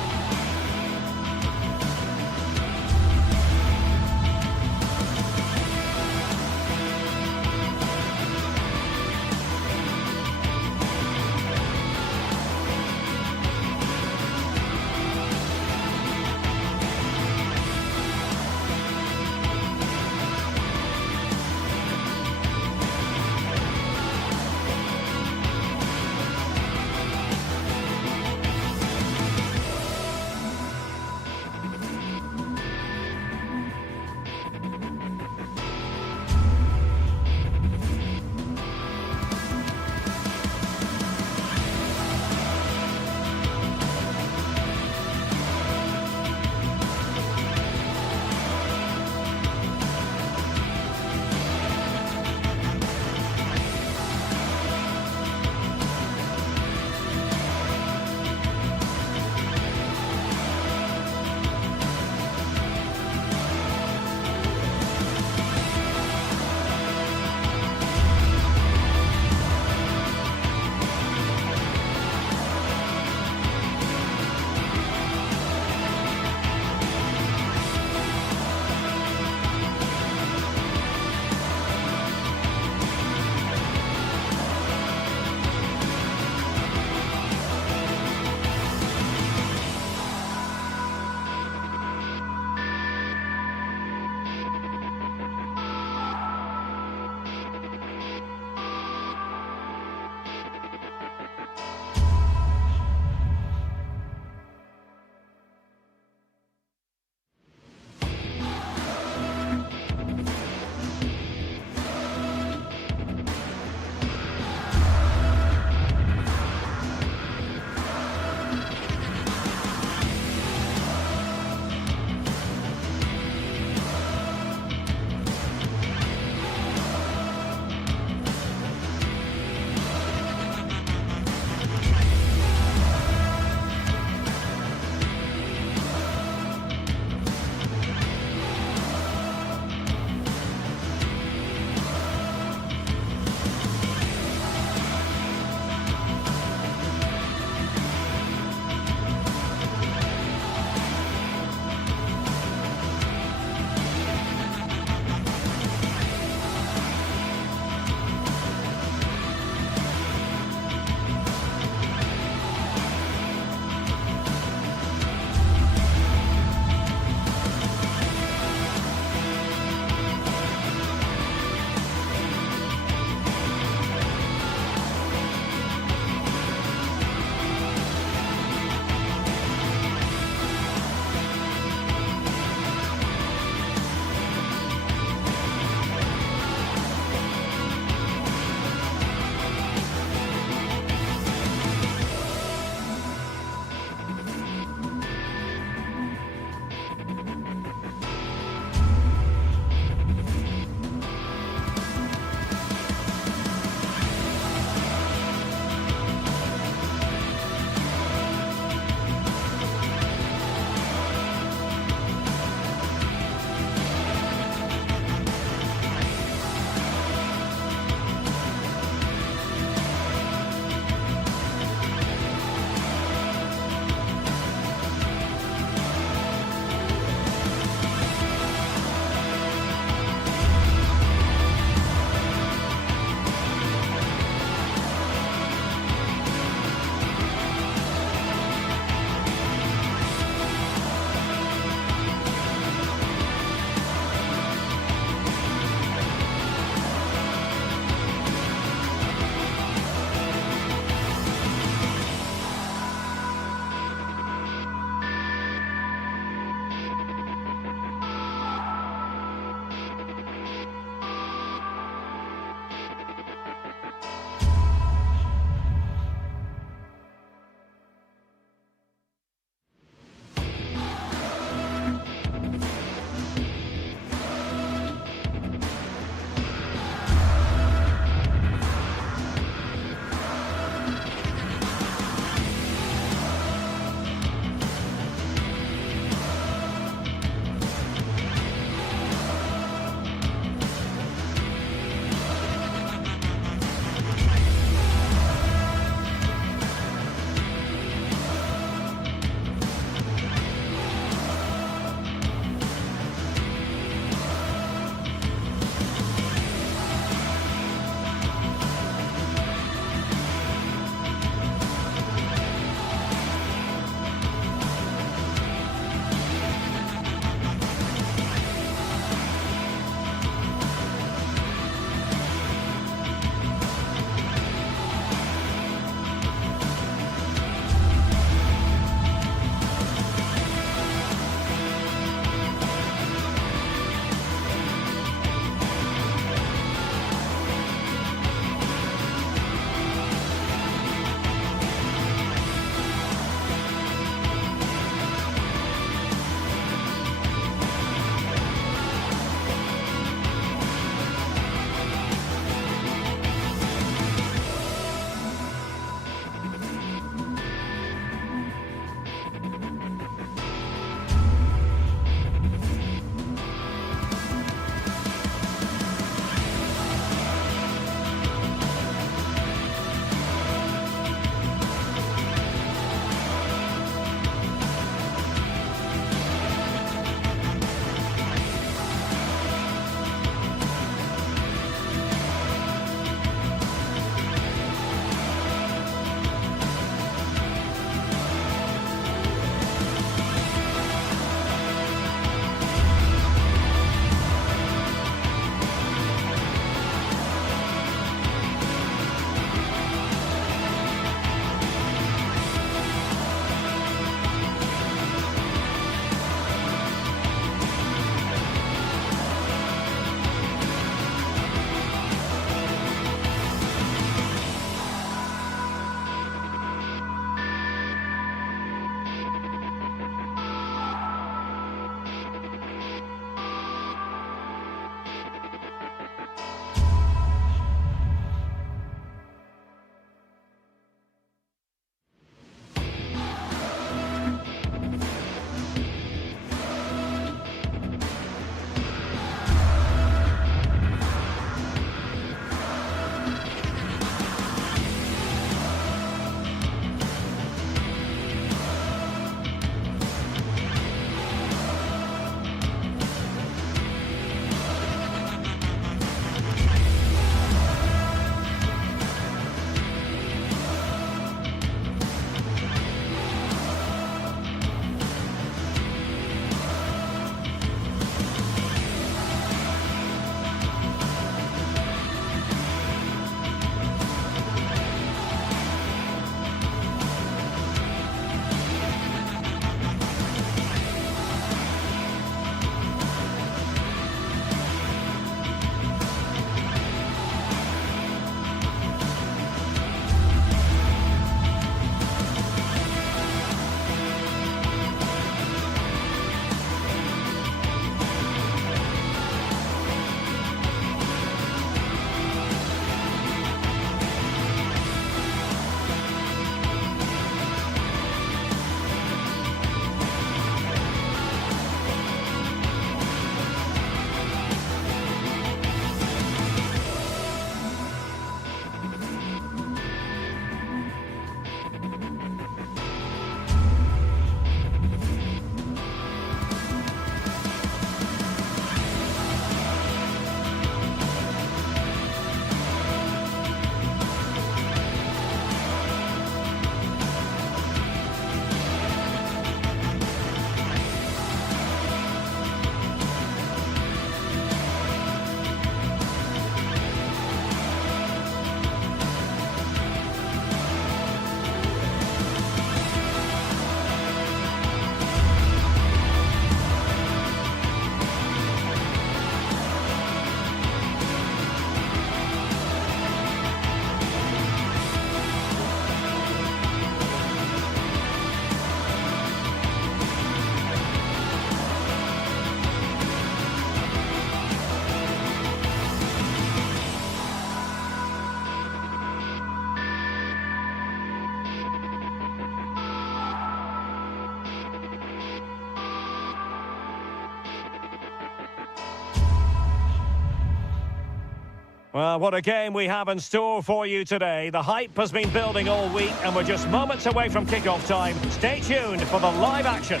Well, what a game we have in store for you today. The hype has been building all week and we're just moments away from kick-off time. Stay tuned for the live action.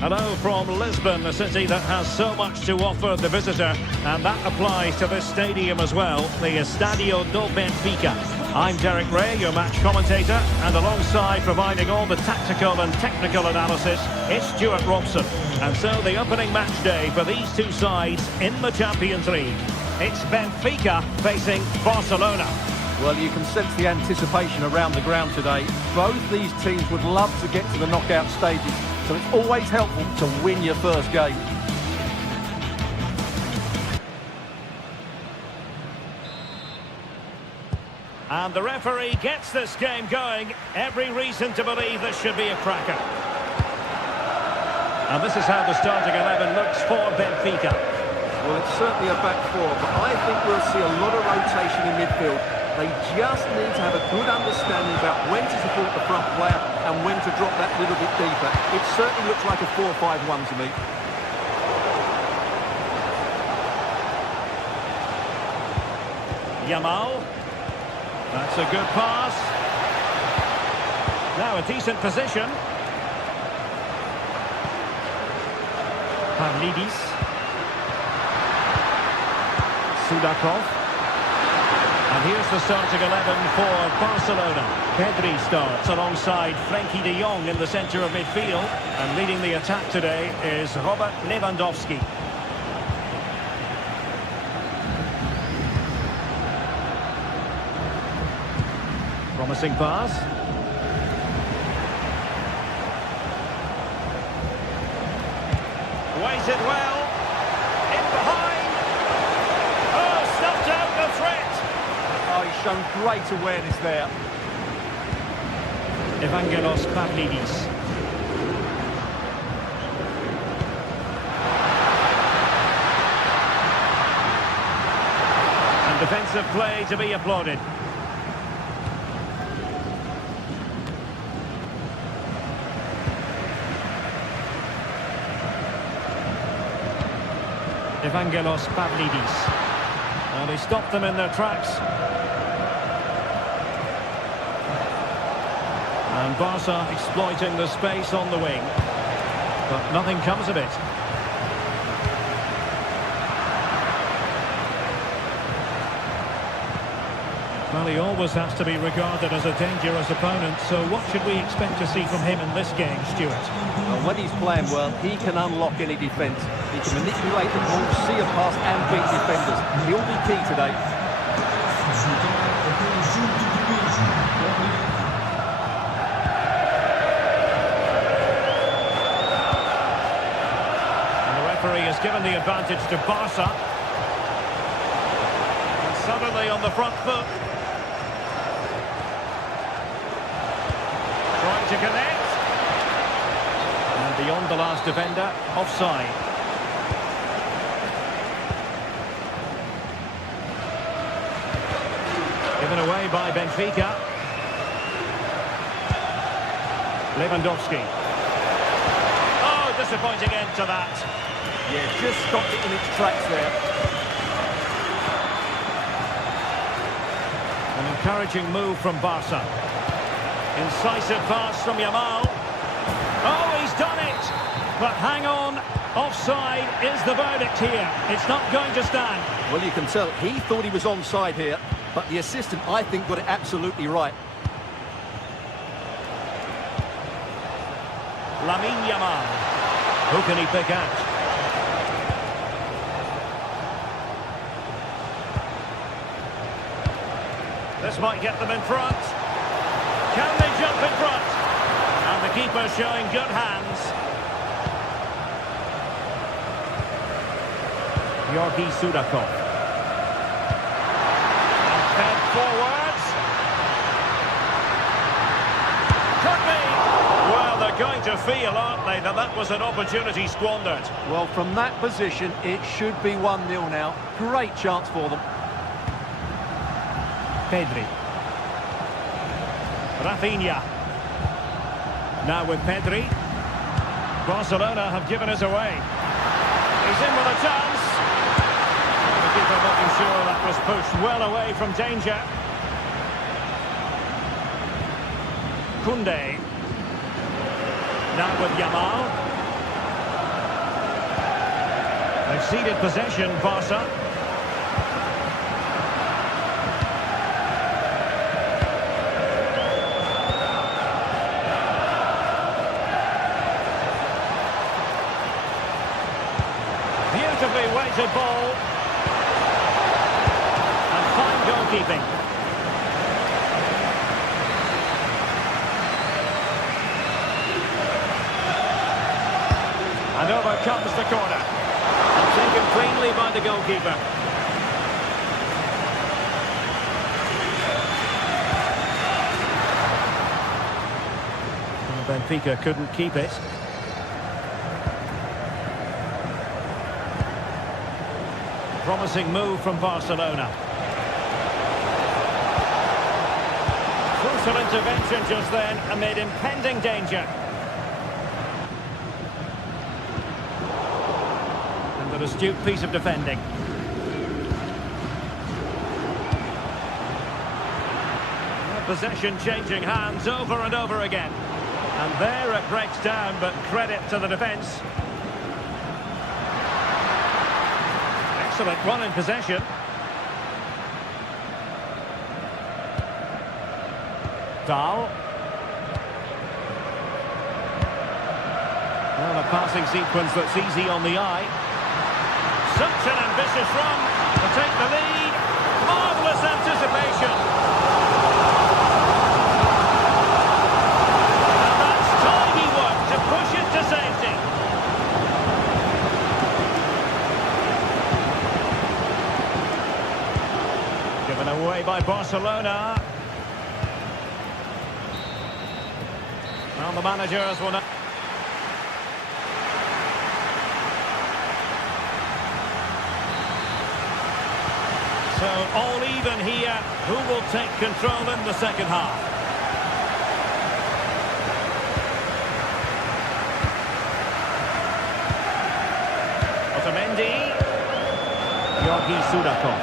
Hello from Lisbon, a city that has so much to offer the visitor, and that applies to this stadium as well, the Estadio do Benfica. I'm Derek Ray, your match commentator, and alongside providing all the tactical and technical analysis, it's Stuart Robson. And so the opening match day for these two sides in the Champions League. It's Benfica facing Barcelona. Well, you can sense the anticipation around the ground today. Both these teams would love to get to the knockout stages, so it's always helpful to win your first game. And the referee gets this game going. Every reason to believe this should be a cracker. And this is how the starting 11 looks for Benfica. Well, it's certainly a back four, but I think we'll see a lot of rotation in midfield. They just need to have a good understanding about when to support the front player and when to drop that little bit deeper. It certainly looks like a 4-5-1 to me. Yamal. That's a good pass. Now a decent position. Pavlidis. Sudakov. And here's the starting 11 for Barcelona. Pedri starts alongside Frenkie de Jong in the centre of midfield. And leading the attack today is Robert Lewandowski. Promising pass. Weighs it well. In behind. Oh, snuffed out the threat. Oh, he's shown great awareness there. Evangelos Pavlidis. And defensive play to be applauded. Evangelos Pavlidis. Well, they stopped them in their tracks. And Barca exploiting the space on the wing. But nothing comes of it. Well, he always has to be regarded as a dangerous opponent, so what should we expect to see from him in this game, Stuart? Well, when he's playing well, he can unlock any defence. He can manipulate the ball, see a pass and beat defenders. He'll be key today. And the referee has given the advantage to Barca. And suddenly on the front foot. Trying to connect. And beyond the last defender, offside. Given away by Benfica. Lewandowski. Oh, disappointing end to that. Yeah, just stopped it in its tracks there. An encouraging move from Barca. Incisive pass from Yamal. Oh, he's done it! But hang on, offside is the verdict here. It's not going to stand. Well, you can tell he thought he was onside here, but the assistant, I think, got it absolutely right. Lamine Yamal. Who can he pick out? This might get them in front. Can they jump in front? And the keeper showing good hands. Georgi Sudakov. And fed forwards. Could be. Well, they're going to feel, aren't they, that that was an opportunity squandered. Well, from that position, it should be 1-0 now. Great chance for them. Pedri. Rafinha. Now with Pedri. Barcelona have given us away. He's in with a chance. The keeper making sure that was pushed well away from danger. Koundé. Now with Yamal. They've ceded possession, Barca. Beautifully weighted ball. And fine goalkeeping. And over comes the corner. And taken cleanly by the goalkeeper. Well, Benfica couldn't keep it. Promising move from Barcelona. Crucial intervention just then amid impending danger. And an astute piece of defending. Possession changing hands over and over again. And there it breaks down, but credit to the defence. Excellent run in possession. Dahl. Well, a passing sequence that's easy on the eye. Such an ambitious run to take the lead. Marvellous anticipation. And that's tidy work to push it to safety. Given away by Barcelona. Well, the managers will now... So, all even here. Who will take control in the second half? Otamendi. Georgi Sudakov.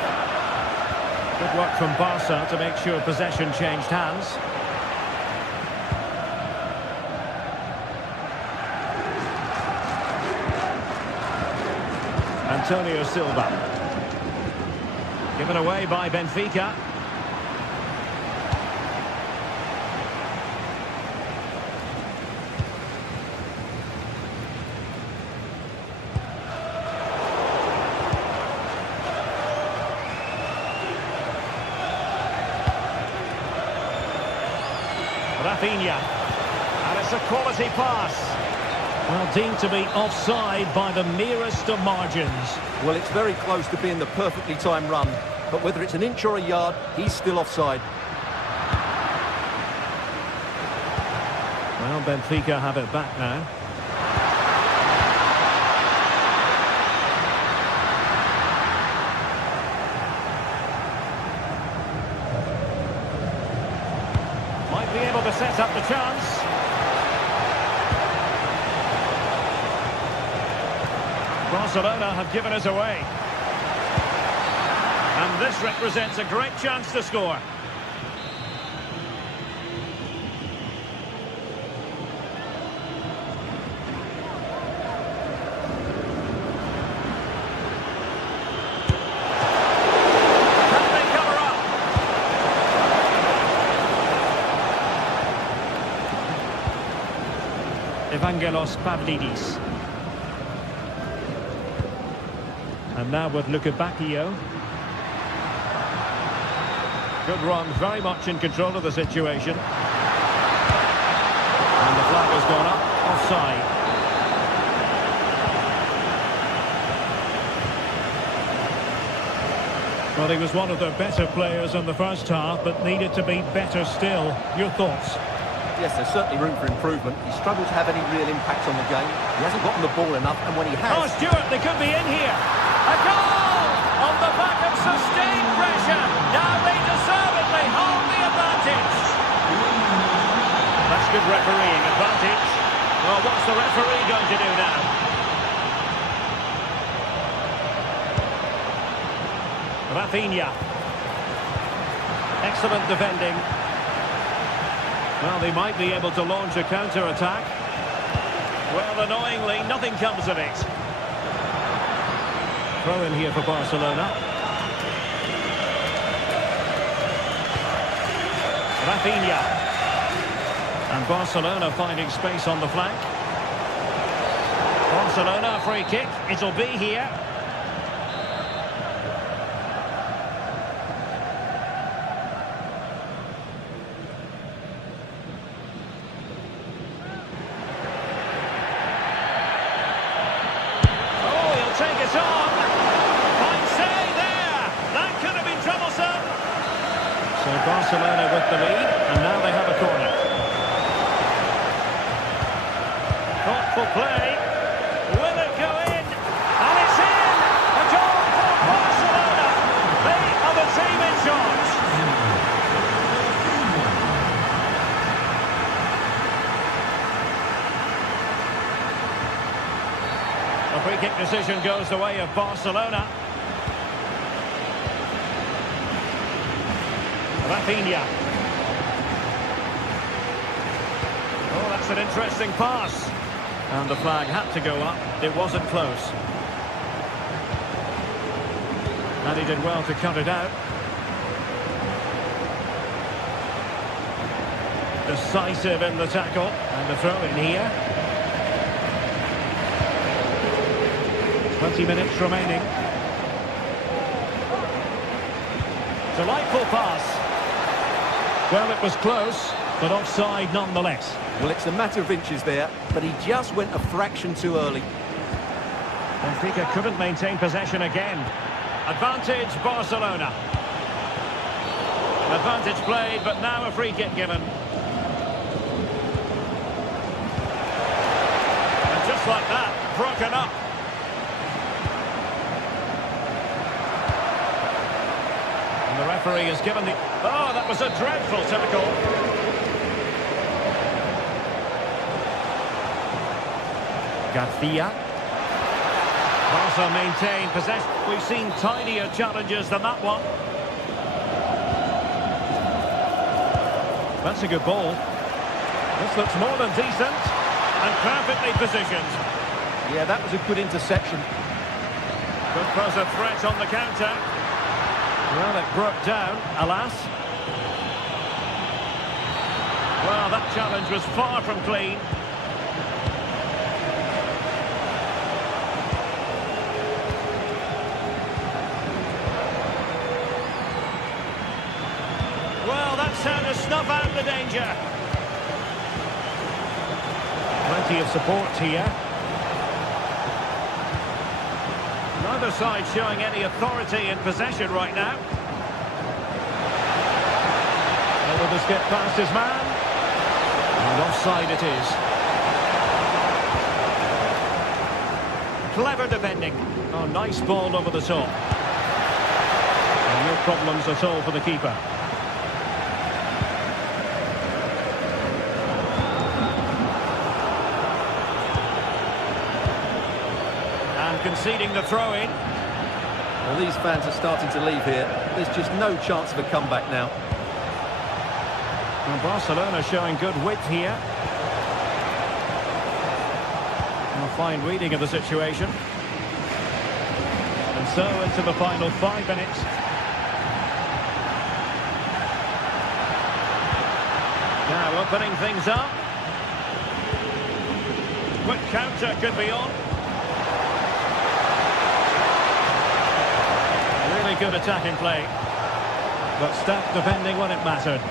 Good work from Barca to make sure possession changed hands. Antonio Silva. Given away by Benfica. Rafinha. And it's a quality pass. Well, deemed to be offside by the merest of margins. Well, it's very close to being the perfectly timed run, but whether it's an inch or a yard, he's still offside. Well, Benfica have it back now. Might be able to set up the chance. Barcelona have given us away. And this represents a great chance to score. Can they cover up? Evangelos Pavlidis. And now with Lukebakio. Good run, very much in control of the situation. And the flag has gone up, offside. Well, he was one of the better players in the first half, but needed to be better still. Your thoughts? Yes, there's certainly room for improvement. He struggled to have any real impact on the game. He hasn't gotten the ball enough, and when he has... Oh, Stewart, they could be in here. A goal on the back of sustained pressure. Now they deservedly hold the advantage. That's good refereeing. Advantage what's the referee going to do now? Rafinha. Excellent defending. Well, they might be able to launch a counter-attack. Well, annoyingly, nothing comes of it. Throw in here for Barcelona. Rafinha. And Barcelona finding space on the flank. Barcelona, free kick. It'll be here. Oh, he'll take it on. Fine save there. That could have been troublesome. So Barcelona with the lead, and now they have a corner. Thoughtful play. Will it go in? And it's in! A goal for Barcelona! They are the team in charge. The free kick decision goes the way of Barcelona. Rafinha. Oh, that's an interesting pass. And the flag had to go up. It wasn't close. And he did well to cut it out. Decisive in the tackle. And the throw in here. 20 minutes remaining. Delightful pass. Well, it was close, but offside nonetheless. Well, it's a matter of inches there, but he just went a fraction too early. Benfica couldn't maintain possession again. Advantage Barcelona. Advantage played, but now a free kick given. And just like that, broken up. And the referee has given the... Oh, that was a dreadful tackle. Garcia. Barca maintain possession. We've seen tidier challenges than that one. That's a good ball. This looks more than decent. And perfectly positioned. Yeah, that was a good interception. Could pose a threat on the counter. Well, it broke down, alas. Well, that challenge was far from clean. Well, that's how to snuff out the danger. Plenty of support here. Neither side showing any authority in possession right now. Will this get past his man? And offside it is. Clever defending. Oh, nice ball over the top. And no problems at all for the keeper. Conceding the throw-in. Well, these fans are starting to leave here. There's just no chance of a comeback now. Well, Barcelona showing good width here. A fine reading of the situation. And so into the final 5 minutes. Now opening things up. Quick counter could be on. Really good attacking play. But stout defending when it mattered.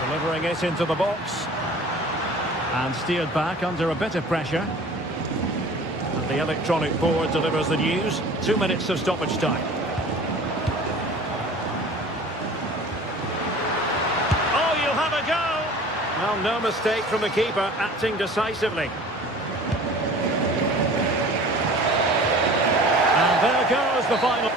Delivering it into the box. And steered back under a bit of pressure. And the electronic board delivers the news. 2 minutes of stoppage time. Oh, you'll have a go! Well, no mistake from the keeper, acting decisively. is the final.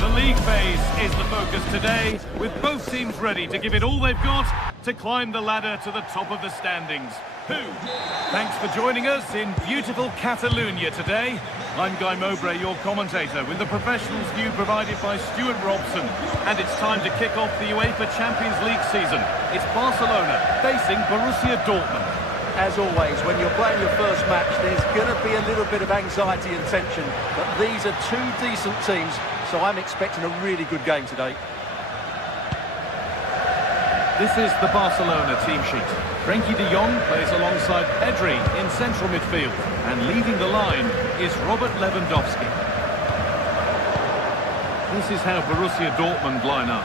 The league phase is the focus today, with both teams ready to give it all they've got to climb the ladder to the top of the standings. Thanks for joining us in beautiful Catalonia today. I'm Guy Mowbray, your commentator, with the professionals view provided by Stuart Robson. And it's time to kick off the UEFA Champions League season. It's Barcelona facing Borussia Dortmund. As always, when you're playing your first match, there's going to be a little bit of anxiety and tension. But these are two decent teams, so I'm expecting a really good game today. This is the Barcelona team sheet. Frenkie de Jong plays alongside Pedri in central midfield. And leading the line is Robert Lewandowski. This is how Borussia Dortmund line up.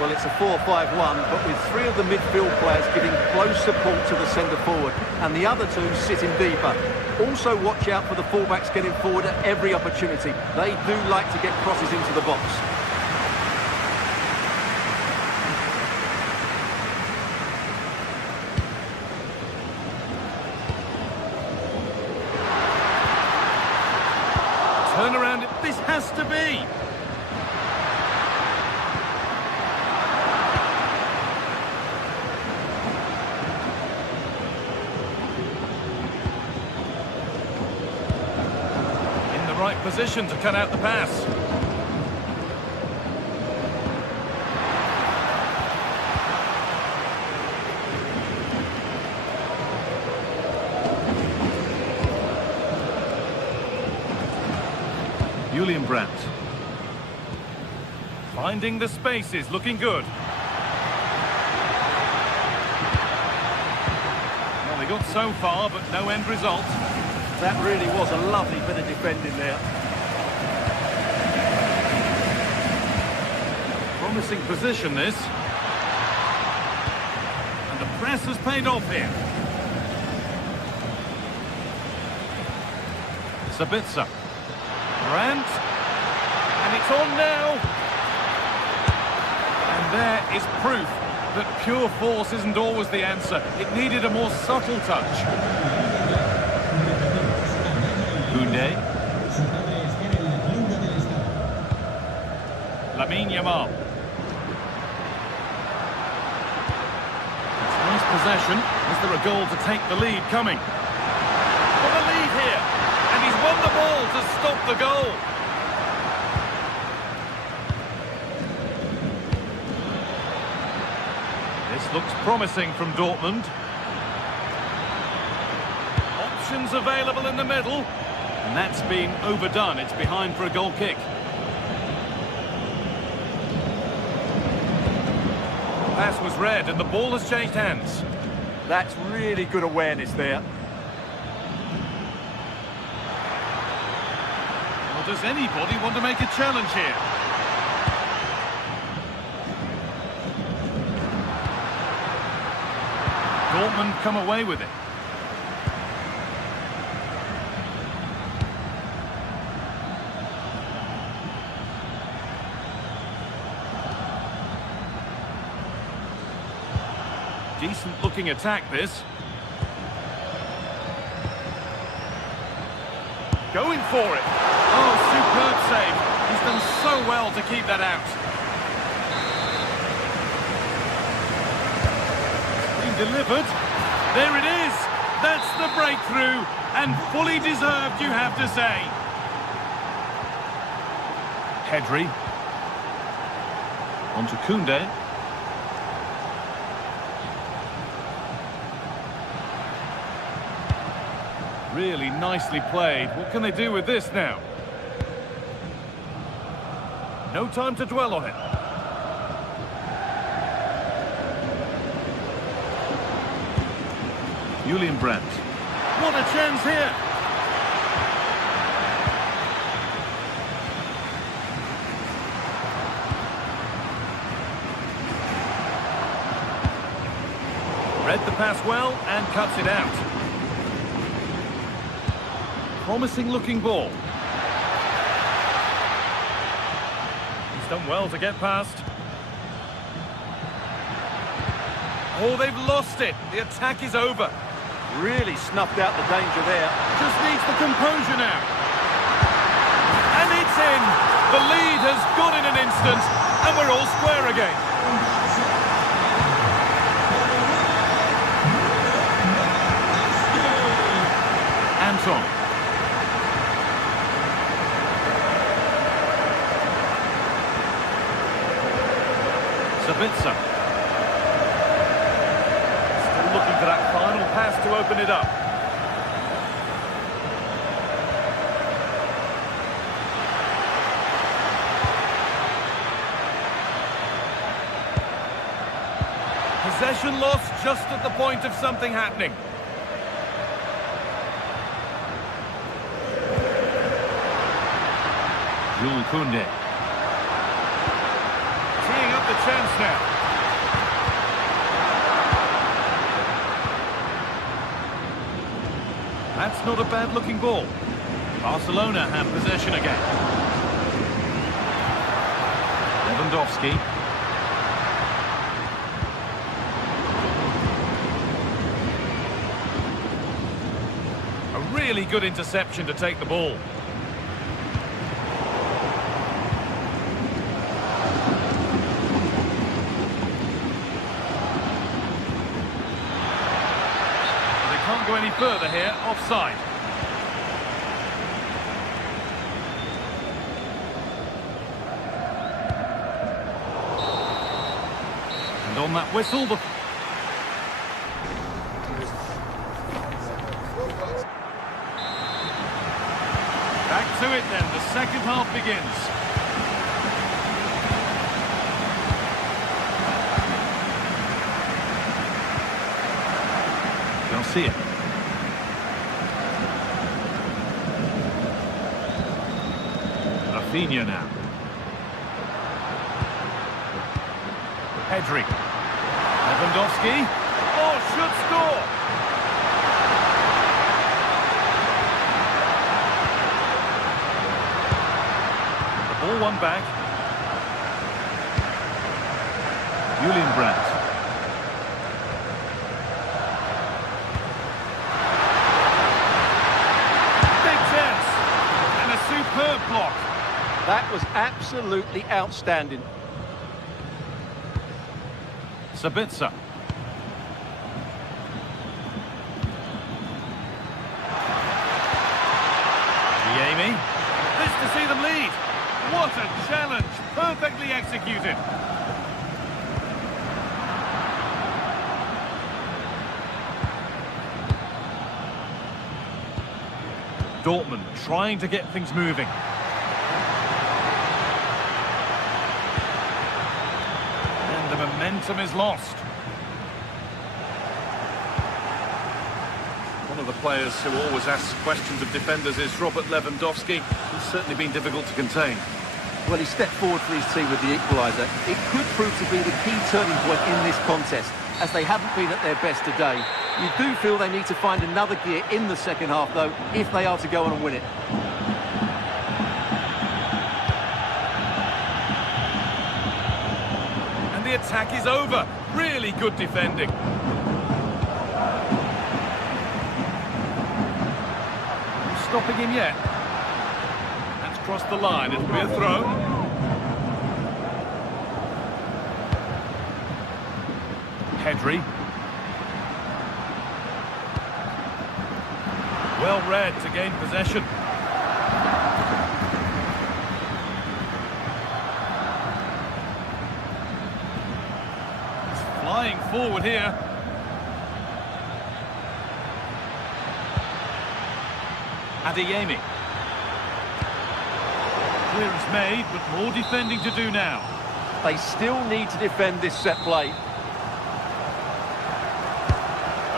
Well, it's a 4-5-1, but with three of the midfield players giving close support to the centre-forward, and the other two sitting deeper. Also watch out for the fullbacks getting forward at every opportunity. They do like to get crosses into the box. Turn around, this has to be! Right position to cut out the pass. Julian Brandt. Finding the spaces, looking good. Well, they got so far, but no end result. That really was a lovely bit of defending there. Promising position, this. And the press has paid off here. Sabitzer. Brandt. And it's on now. And there is proof that pure force isn't always the answer. It needed a more subtle touch. Lamine Yamal. It's nice possession. Is there a goal to take the lead coming? For the lead here. And he's won the ball to stop the goal. This looks promising from Dortmund. Options available in the middle. And that's been overdone. It's behind for a goal kick. Pass was read and the ball has changed hands. That's really good awareness there. Well, does anybody want to make a challenge here? Dortmund come away with it. Decent looking attack, this. Going for it. Oh, superb save. He's done so well to keep that out. It's been delivered. There it is. That's the breakthrough. And fully deserved, you have to say. Pedri. On to Koundé. Really nicely played. What can they do with this now? No time to dwell on it. Julian Brandt. What a chance here! Read the pass well and cuts it out. Promising looking ball. He's done well to get past. Oh, they've lost it. The attack is over. Really snuffed out the danger there. Just needs the composure now. And it's in. The lead has gone in an instant, and we're all square again. Anton. Sabitzer. Still looking for that final pass to open it up. Possession lost just at the point of something happening. Jules Koundé. Teeing up the chance now. That's not a bad-looking ball. Barcelona have possession again. Lewandowski. A really good interception to take the ball. Can't go any further here, offside. And on that whistle, the... Back to it then, the second half begins. Garcia. Rafinha now. Pedri. Lewandowski. Oh, should score. The ball won back. Julian Brandt. Superb block. That was absolutely outstanding. Sabitzer. Jamie. This to see them lead. What a challenge. Perfectly executed. Dortmund trying to get things moving. And the momentum is lost. One of the players who always asks questions of defenders is Robert Lewandowski. He's certainly been difficult to contain. Well, he stepped forward for his team with the equaliser. It could prove to be the key turning point in this contest, as they haven't been at their best today. You do feel they need to find another gear in the second half, though, if they are to go on and win it. And the attack is over. Really good defending. Stopping him yet. That's crossed the line. It'll be a throw. Pedri. Well read to gain possession. It's flying forward here. Adeyemi. Clearance made, but more defending to do now. They still need to defend this set play.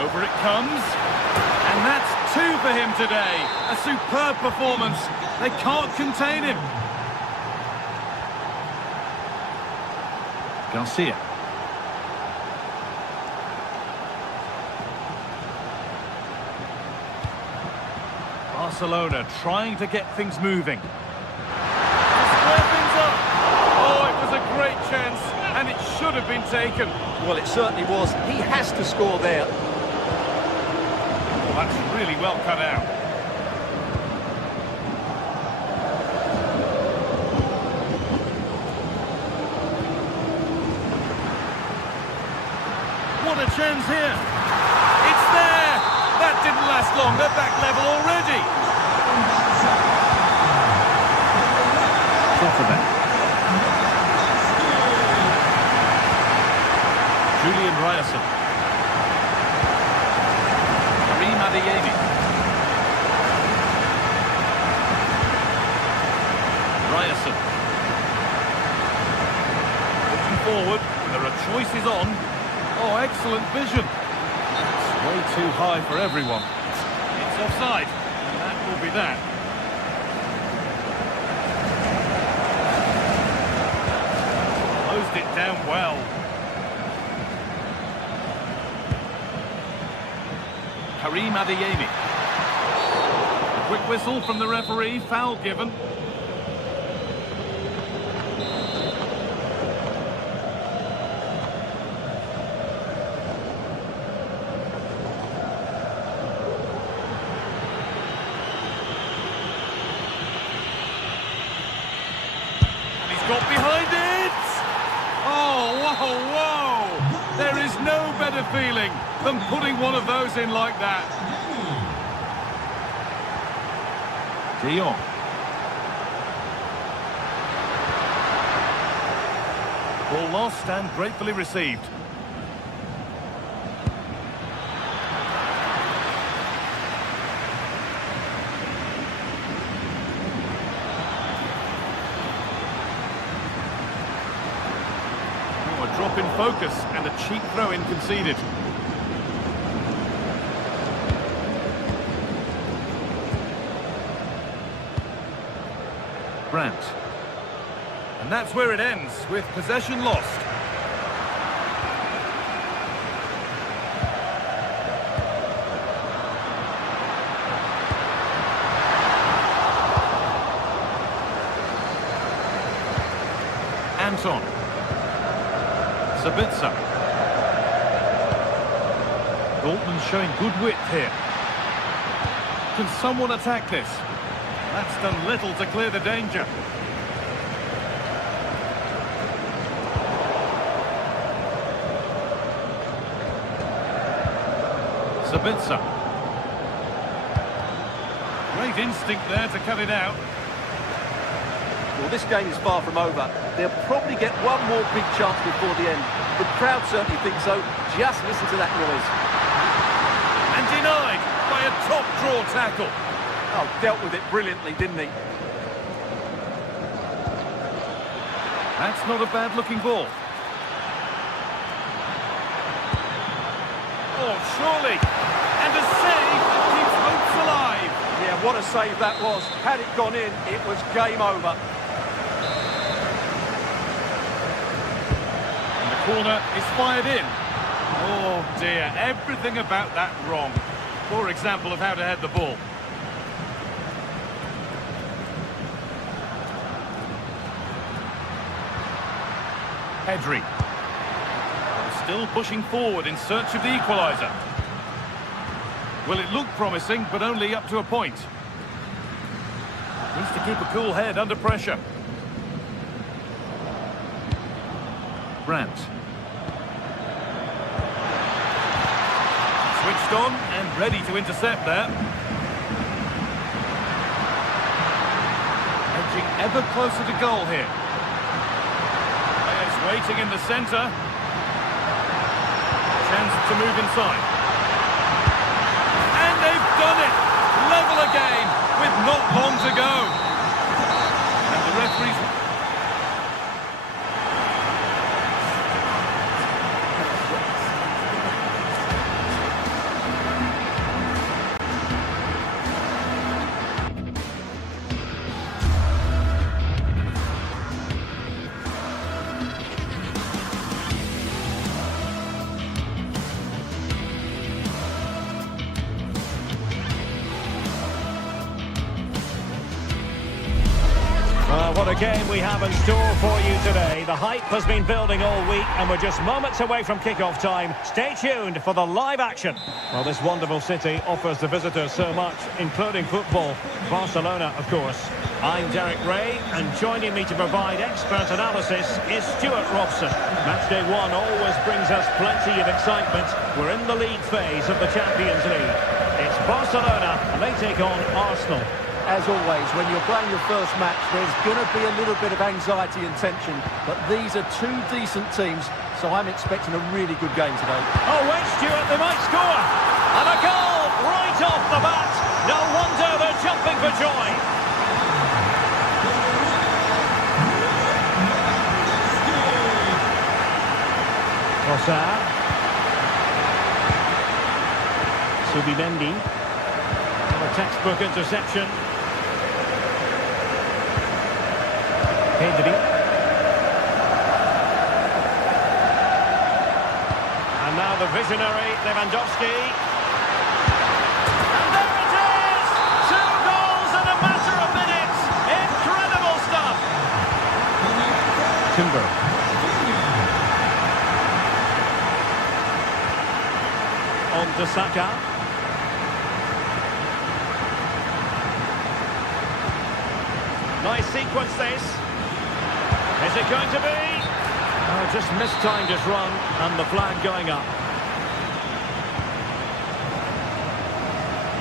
Over it comes. And that's 2 for him today. A superb performance. They can't contain him. Garcia. Barcelona trying to get things moving. To square things up. Oh, it was a great chance, and it should have been taken. Well, it certainly was. He has to score there. Well, that's really well cut out. What a chance here. It's there. That didn't last long. They're back level already. Julian Ryerson. Karim Adeyemi. Ryerson. Looking forward. There are choices on. Oh, excellent vision. It's way too high for everyone. It's offside. And that will be that. Closed it down well. Karim Adeyemi. A quick whistle from the referee, foul given. And he's got behind it! Oh, whoa, whoa! There is no better feeling than putting one of those in like that. De Jong. Ball lost and gratefully received. Oh, a drop in focus and a cheap throw-in conceded. Brandt. And that's where it ends, with possession lost. Anton. Sabitzer. Dortmund showing good width here. Can someone attack this? That's done little to clear the danger. Sabitzer. Great instinct there to cut it out. Well, this game is far from over. They'll probably get one more big chance before the end. The crowd certainly think so. Just listen to that noise. And denied by a top draw tackle. Oh, dealt with it brilliantly, didn't he? That's not a bad-looking ball. Oh, surely. And a save keeps hopes alive. Yeah, what a save that was. Had it gone in, it was game over. And the corner is fired in. Oh, dear. Everything about that wrong. Poor example of how to head the ball. Pedri. Still pushing forward in search of the equaliser. Well, it looked promising, but only up to a point. Needs to keep a cool head under pressure. Brandt. Switched on and ready to intercept there. Edging ever closer to goal here. Waiting in the centre. Chance to move inside. And they've done it! Level again! with not long to go. And the referee's... What a game we have in store for you today. The hype has been building all week and we're just moments away from kick-off time. Stay tuned for the live action. Well, this wonderful city offers the visitors so much, including football. Barcelona, of course. I'm Derek Ray, and joining me to provide expert analysis is Stuart Robson. Matchday 1 always brings us plenty of excitement. We're in the league phase of the Champions League. It's Barcelona and they take on Arsenal. As always, when you're playing your first match, there's going to be a little bit of anxiety and tension, but these are two decent teams, so I'm expecting a really good game today. Oh, wait, Stuart, they might score! And a goal right off the bat! No wonder they're jumping for joy! Trossard. Subimendi. A textbook interception. Pedri. And now the visionary Lewandowski. And there it is! 2 goals in a matter of minutes! Incredible stuff! Timber. On to Saka. Nice sequence this. Is it going to be? Oh, just mistimed his run and the flag going up.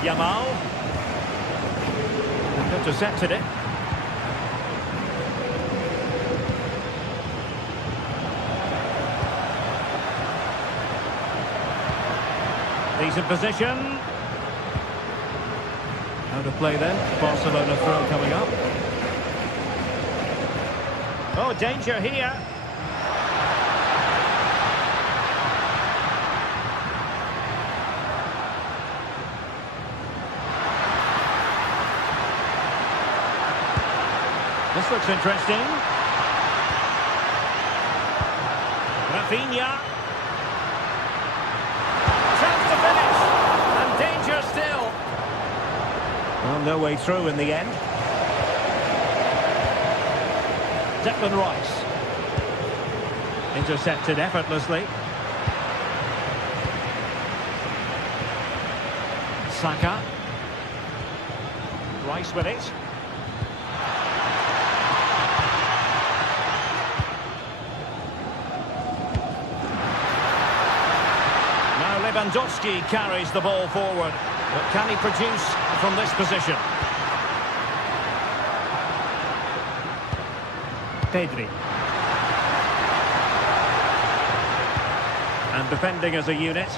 Yamal. Intercepted it. Decent position. How to play then? Barcelona throw coming up. Oh, danger here. This looks interesting. Rafinha. Chance to finish. And danger still. Well, no way through in the end. Declan Rice. Intercepted effortlessly. Saka. Rice with it. Now Lewandowski carries the ball forward. But can he produce from this position? Pedri. And defending as a unit.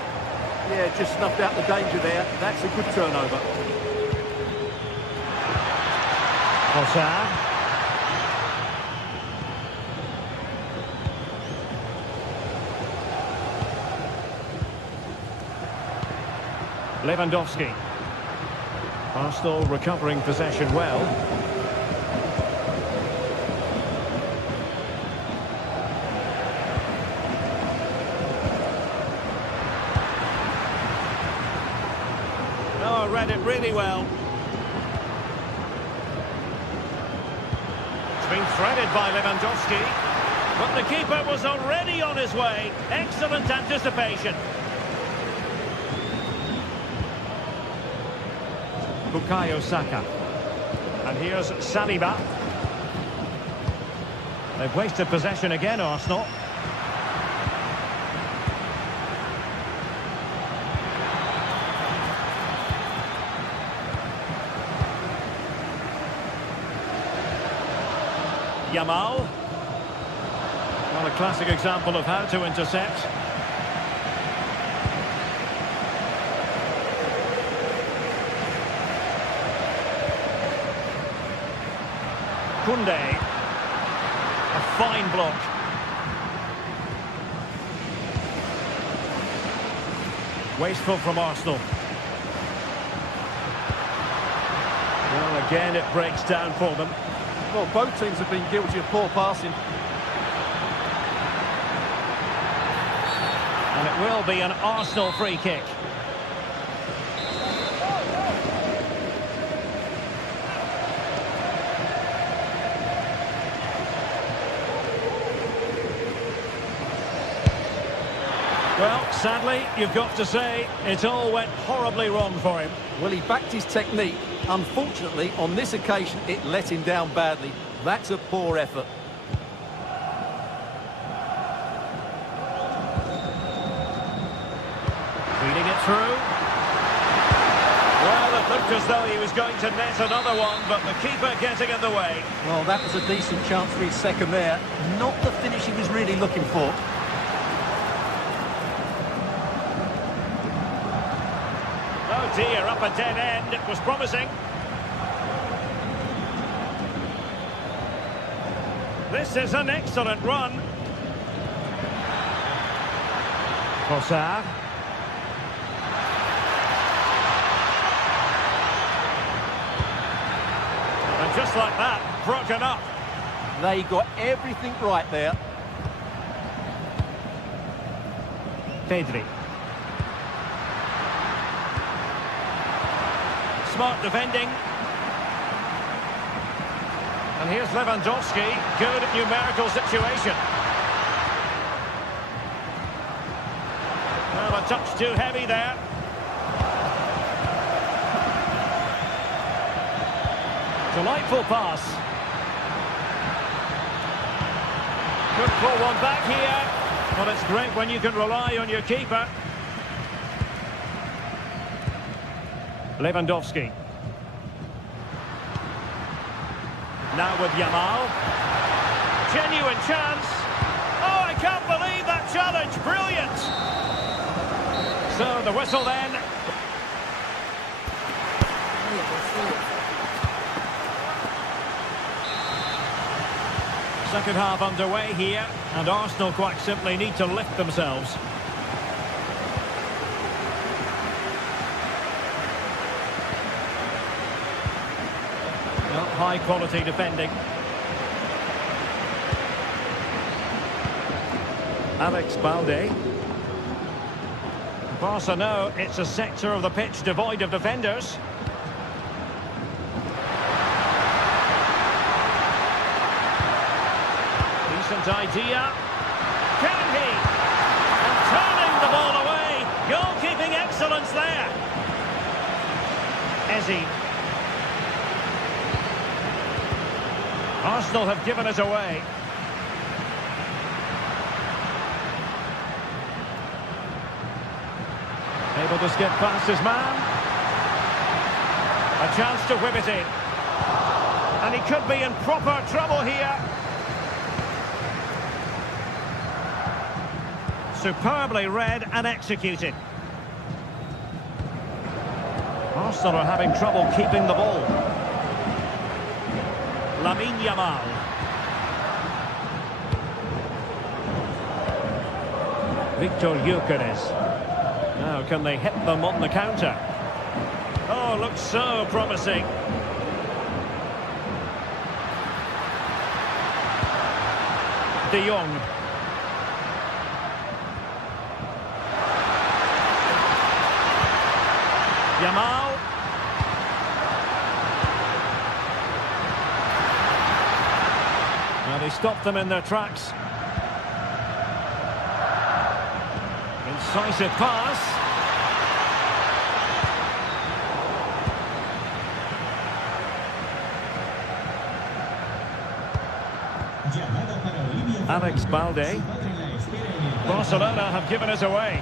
Yeah, just snuffed out the danger there. That's a good turnover. Trossard. Lewandowski. Arsenal recovering possession well. Read it really well. It's been threaded by Lewandowski, but the keeper was already on his way. Excellent anticipation. Bukayo Saka. And here's Saliba. They've wasted possession again, Arsenal. Yamal. Well, a classic example of how to intercept. Koundé. A fine block. Wasteful from Arsenal. Well, again, it breaks down for them. Well, both teams have been guilty of poor passing. And it will be an Arsenal free kick. Well, sadly, you've got to say, it all went horribly wrong for him. Well, he backed his technique. Unfortunately, on this occasion, it let him down badly. That's a poor effort. Feeding it through. Well, it looked as though he was going to net another one, but the keeper getting in the way. Well, that was a decent chance for his second there. Not the finish he was really looking for. Oh dear, up a dead end. It was promising. This is an excellent run. Trossard. And just like that, broken up. They got everything right there. Pedri. Smart defending. And here's Lewandowski. Good numerical situation. Well, a touch too heavy there. Delightful pass. Could pull one back here. Well, it's great when you can rely on your keeper. Lewandowski. Now with Yamal. Genuine chance. Oh, I can't believe that challenge. Brilliant. So the whistle then. Second half underway here, and Arsenal quite simply need to lift themselves. Well, high quality defending. Alex Balde. Barca know it's a sector of the pitch devoid of defenders. Decent idea. Can he? And turning the ball away. Goalkeeping excellence there. Eze. Arsenal have given it away. Able to skip past his man. A chance to whip it in. And he could be in proper trouble here. Superbly read and executed. Arsenal are having trouble keeping the ball. Lamine Yamal. Victor Gyökeres. Now, can they hit them on the counter? Oh, looks so promising. De Jong. Yamal. Now they stopped them in their tracks. Incisive pass. Alex Balde. Barcelona have given us away.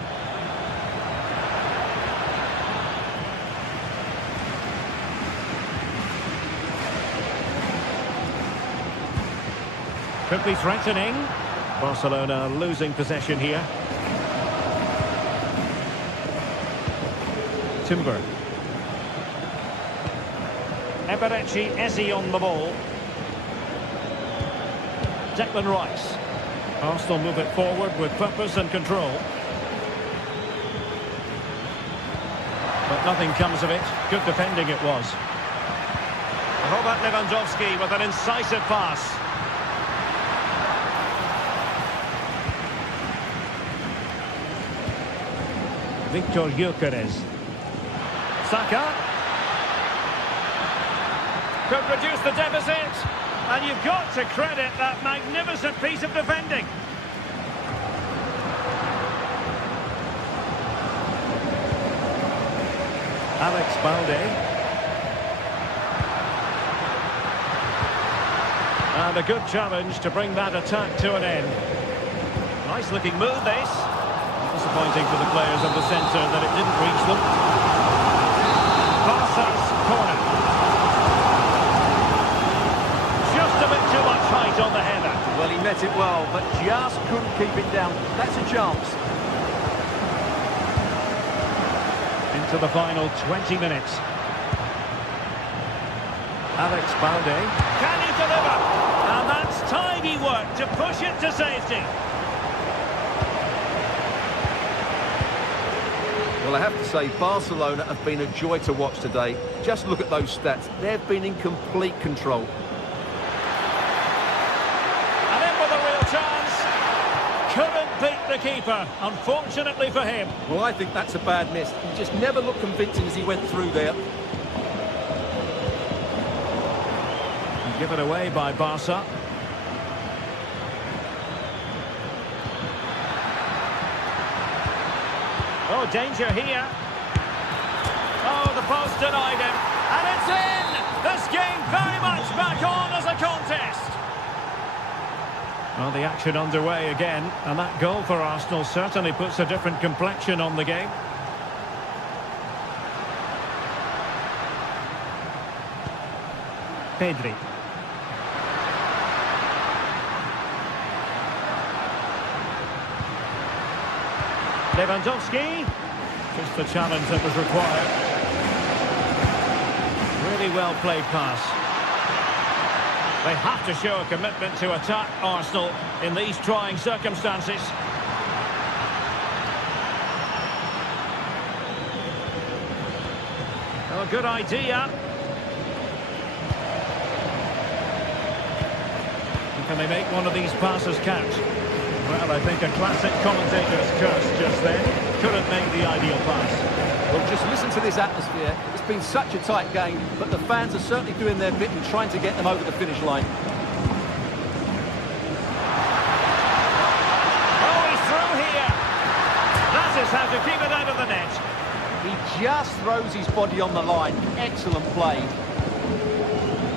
Could be threatening. Barcelona losing possession here. Timber. Eberechi Eze on the ball. Declan Rice. Arsenal move it forward with purpose and control. But nothing comes of it. Good defending it was. Robert Lewandowski with an incisive pass. Victor Gyökeres. Saka. Could reduce the deficit. And you've got to credit that magnificent piece of defending. Alex Balde. And a good challenge to bring that attack to an end. Nice looking move, this. Disappointing for the players of the centre that it didn't reach them. Barca's corner. Just a bit too much height on the header. Well, he met it well, but just couldn't keep it down. That's a chance. Into the final 20 minutes. Alex Balde. Can he deliver? And that's tidy work to push it to safety. Well, I have to say, Barcelona have been a joy to watch today. Just look at those stats. They've been in complete control. And in with a real chance. Couldn't beat the keeper, unfortunately for him. Well, I think that's a bad miss. He just never looked convincing as he went through there. And given away by Barca. Oh, danger here. Oh, the post denied him. And it's in! This game very much back on as a contest. Well, the action underway again. And that goal for Arsenal certainly puts a different complexion on the game. Pedri. Lewandowski, just the challenge that was required. Really well played pass. They have to show a commitment to attack Arsenal in these trying circumstances. Oh, good idea. Can they make one of these passes count? Well, I think a classic commentator's curse just then. Couldn't make the ideal pass. Well, just listen to this atmosphere. It's been such a tight game, but the fans are certainly doing their bit and trying to get them over the finish line. Oh, he's through here. That is how to keep it out of the net. He just throws his body on the line. Excellent play.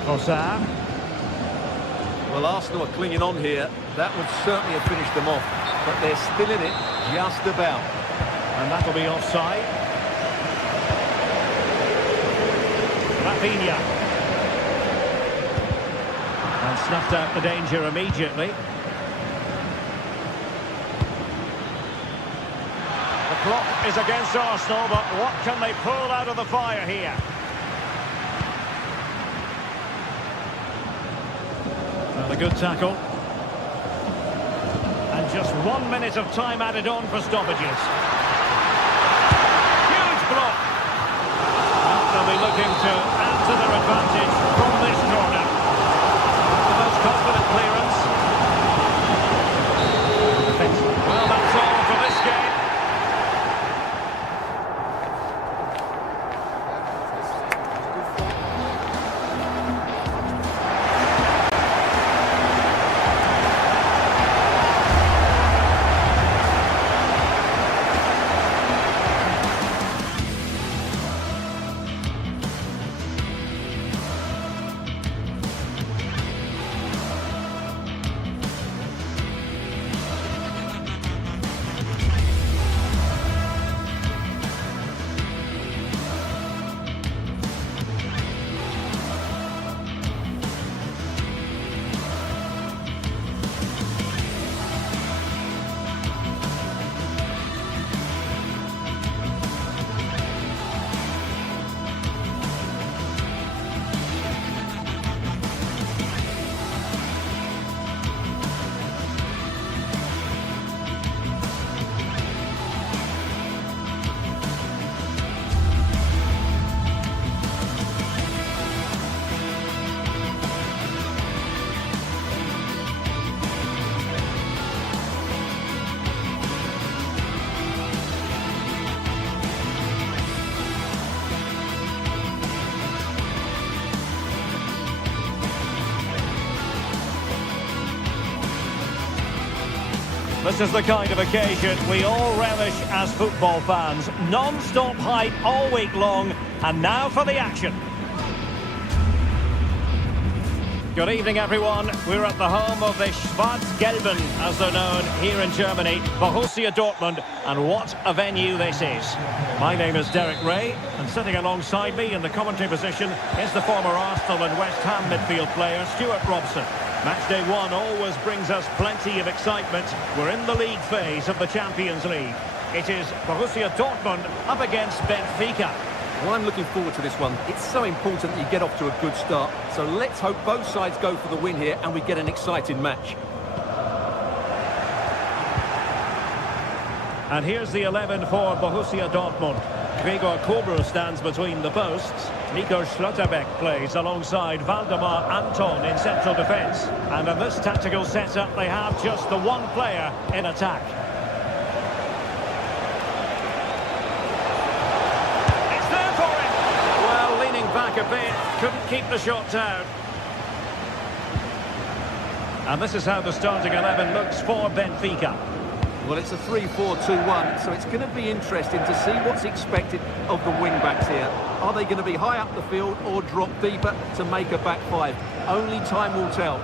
Trossard. Well, Arsenal are clinging on here. That would certainly have finished them off. But they're still in it, just about. And that'll be offside. Rafinha. And snuffed out the danger immediately. The clock is against Arsenal, but what can they pull out of the fire here? Well, a good tackle. And just 1 minute of time added on for stoppages. Huge block. They'll be looking to add to their advantage from this corner. The most confident clearance. Well, that's all for this game. This is the kind of occasion we all relish as football fans. Non-stop hype all week long, and now for the action. Good evening, everyone. We're at the home of the Schwarz-Gelben, as they're known here in Germany, Borussia Dortmund, and what a venue this is. My name is Derek Ray, and sitting alongside me in the commentary position is the former Arsenal and West Ham midfield player, Stuart Robson. Matchday 1 always brings us plenty of excitement. We're in the league phase of the Champions League. It is Borussia Dortmund up against Benfica. Well, I'm looking forward to this one. It's so important that you get off to a good start. So let's hope both sides go for the win here and we get an exciting match. And here's the 11 for Borussia Dortmund. Gregor Kobel stands between the posts. Nico Schlotterbeck plays alongside Valdemar Anton in central defence. And in this tactical setup, they have just the one player in attack. It's there for him! Well, leaning back a bit, couldn't keep the shot down. And this is how the starting 11 looks for Benfica. Well, it's a 3-4-2-1, so it's going to be interesting to see what's expected of the wing-backs here. Are they going to be high up the field or drop deeper to make a back five? Only time will tell.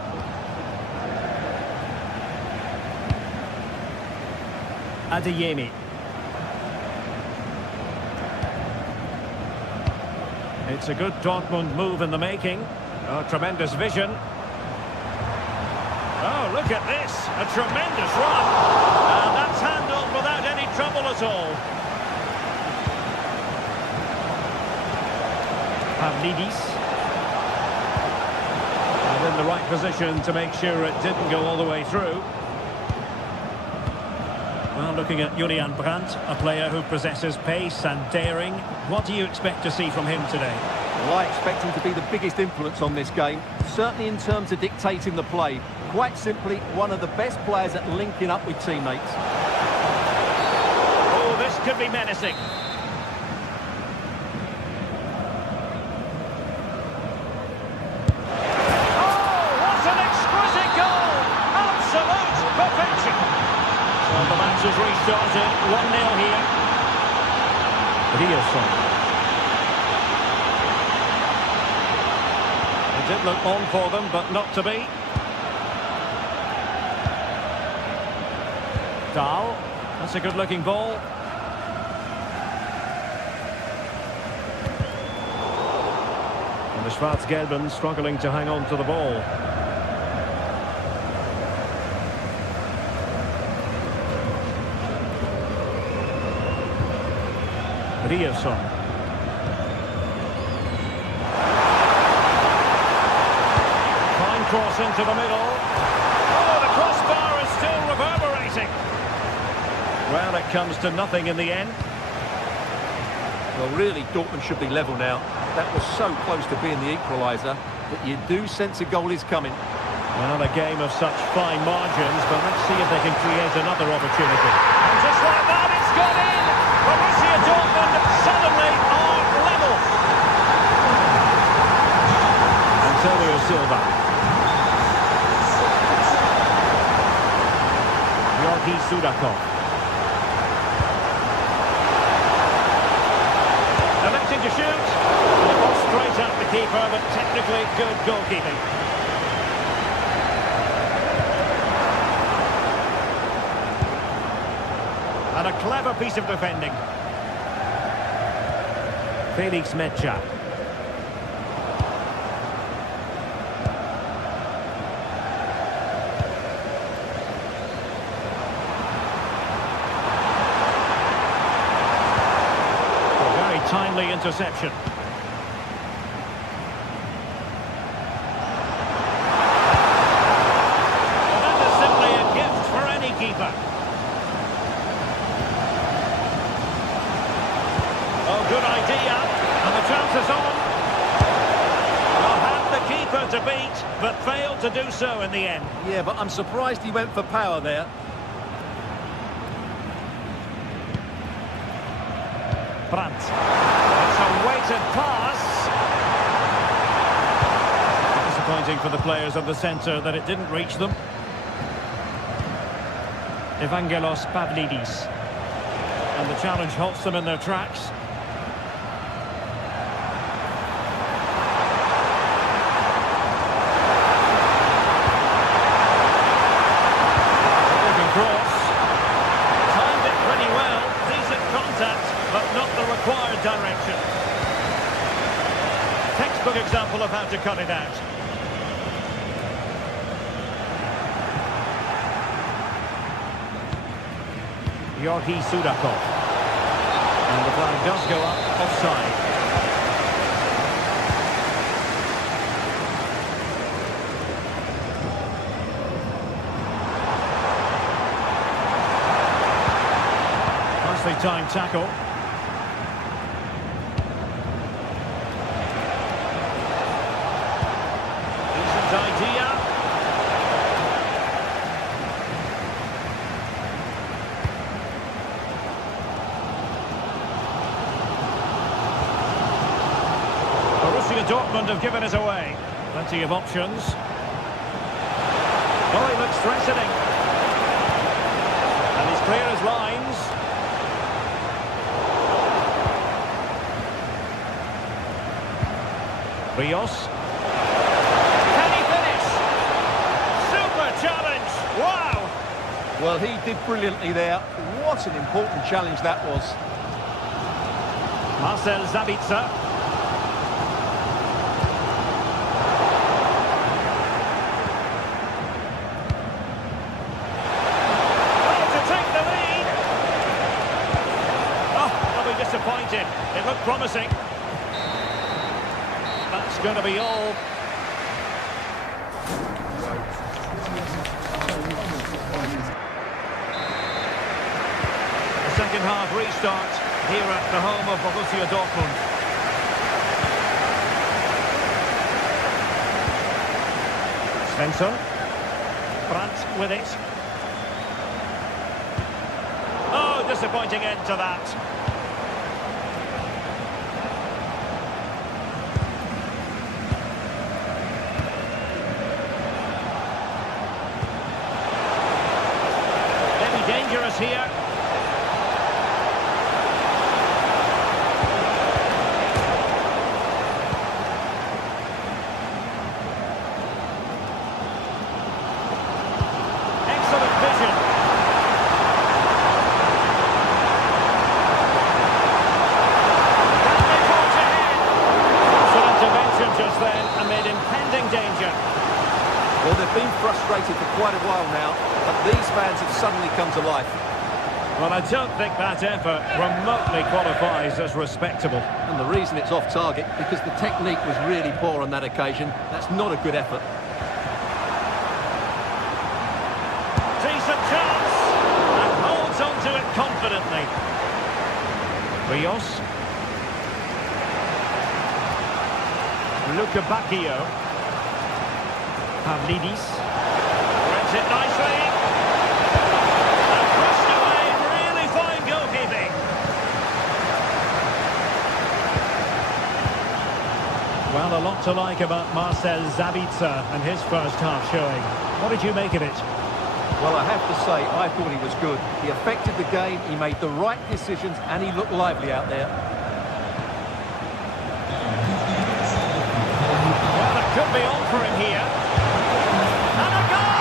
Adeyemi. It's a good Dortmund move in the making. Oh, tremendous vision. Oh, look at this. A tremendous run. And that's handled without any trouble at all. Pavlidis. And in the right position to make sure it didn't go all the way through. Well, looking at Julian Brandt, a player who possesses pace and daring. What do you expect to see from him today? Well, I expect him to be the biggest influence on this game, certainly in terms of dictating the play. Quite simply, one of the best players at linking up with teammates. Oh, this could be menacing. Oh, what an exquisite goal! Absolute perfection. So the match has restarted, 1-0 here. Riasson. It did look on for them, but not to be. Dahl, that's a good-looking ball. And the Schwarz-Gelben struggling to hang on to the ball. Riasson. Fine cross into the middle. Oh, the crossbar is still reverberating. Well, it comes to nothing in the end. Well, really, Dortmund should be level now. That was so close to being the equaliser, but you do sense a goal is coming. Well, a game of such fine margins, but let's see if they can create another opportunity. And just like that, it's gone in! Borussia Dortmund suddenly are level. Antonio Silva. Georgi Sudakov. Electing to shoot. And it was straight at the keeper, but technically good goalkeeping. And a clever piece of defending. Felix Mecha. Timely interception. Well, that is simply a gift for any keeper. Oh, good idea. And the chance is on. Well, had the keeper to beat, but failed to do so in the end. Yeah, but I'm surprised he went for power there. Brandt. It's a weighted pass. Disappointing for the players of the centre that it didn't reach them. Evangelos Pavlidis. And the challenge halts them in their tracks. Looking cross. Timed it pretty well. Decent contact, but not the required direction. Textbook example of how to cut it out. Georgi Sudakov. And the flag does go up, offside. Nicely timed tackle. Decent idea. Dortmund have given it away. Plenty of options. Oh, he looks threatening. And he's clear as lines. Rios. Can he finish? Super challenge. Wow. Well, he did brilliantly there. What an important challenge that was. Marcel Sabitzer. Disappointed. It looked promising. That's going to be all. The second half restart here at the home of Borussia Dortmund. Svensson. Brandt with it. Oh, disappointing end to that. Dangerous here. Excellent vision. Can they forge ahead? Excellent intervention just then amid impending danger. Well, they've been frustrated for quite a while now, but these fans have suddenly come to life. Well, I don't think that effort remotely qualifies as respectable. And the reason it's off target, because the technique was really poor on that occasion. That's not a good effort. Decent chance, and holds on to it confidently. Rios. Luka Bacchio. Pavlidis. Rents it nicely. And pushed away. Really fine goalkeeping. Well, a lot to like about Marcel Sabitzer and his first half showing. What did you make of it? Well, I have to say, I thought he was good. He affected the game, he made the right decisions, and he looked lively out there. Well, it could be on for him here. And a goal!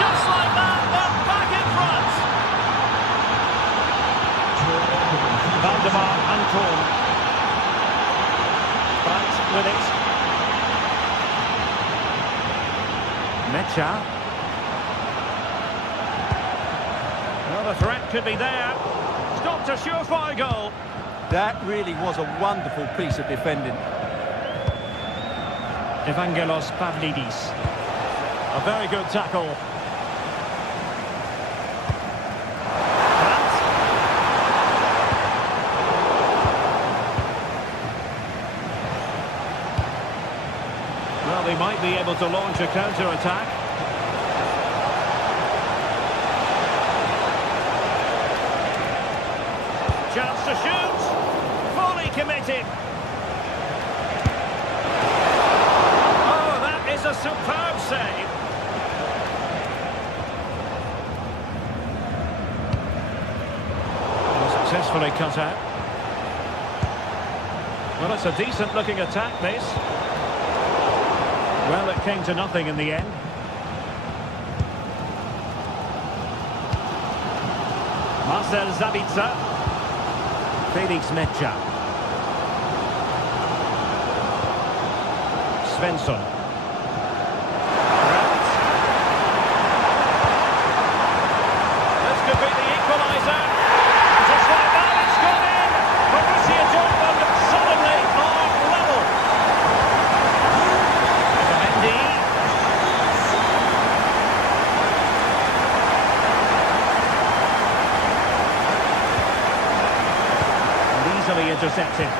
Just like that, they're back in front. Valdemar Anton. Brandt with it. Mecha. Well, the threat could be there. Stopped a surefire goal. That really was a wonderful piece of defending. Evangelos Pavlidis. A very good tackle. Brandt. Well, they might be able to launch a counter-attack. Chance to shoot. Fully committed. Oh, that is a superb save. Carefully cut out. Well, it's a decent-looking attack, this. Well, it came to nothing in the end. Marcel Zabitzer. Felix Metscher. Svensson. This could be the equaliser. Just like that, it's gone in. Borussia Dortmund suddenly on level. Mendy. And easily intercepted.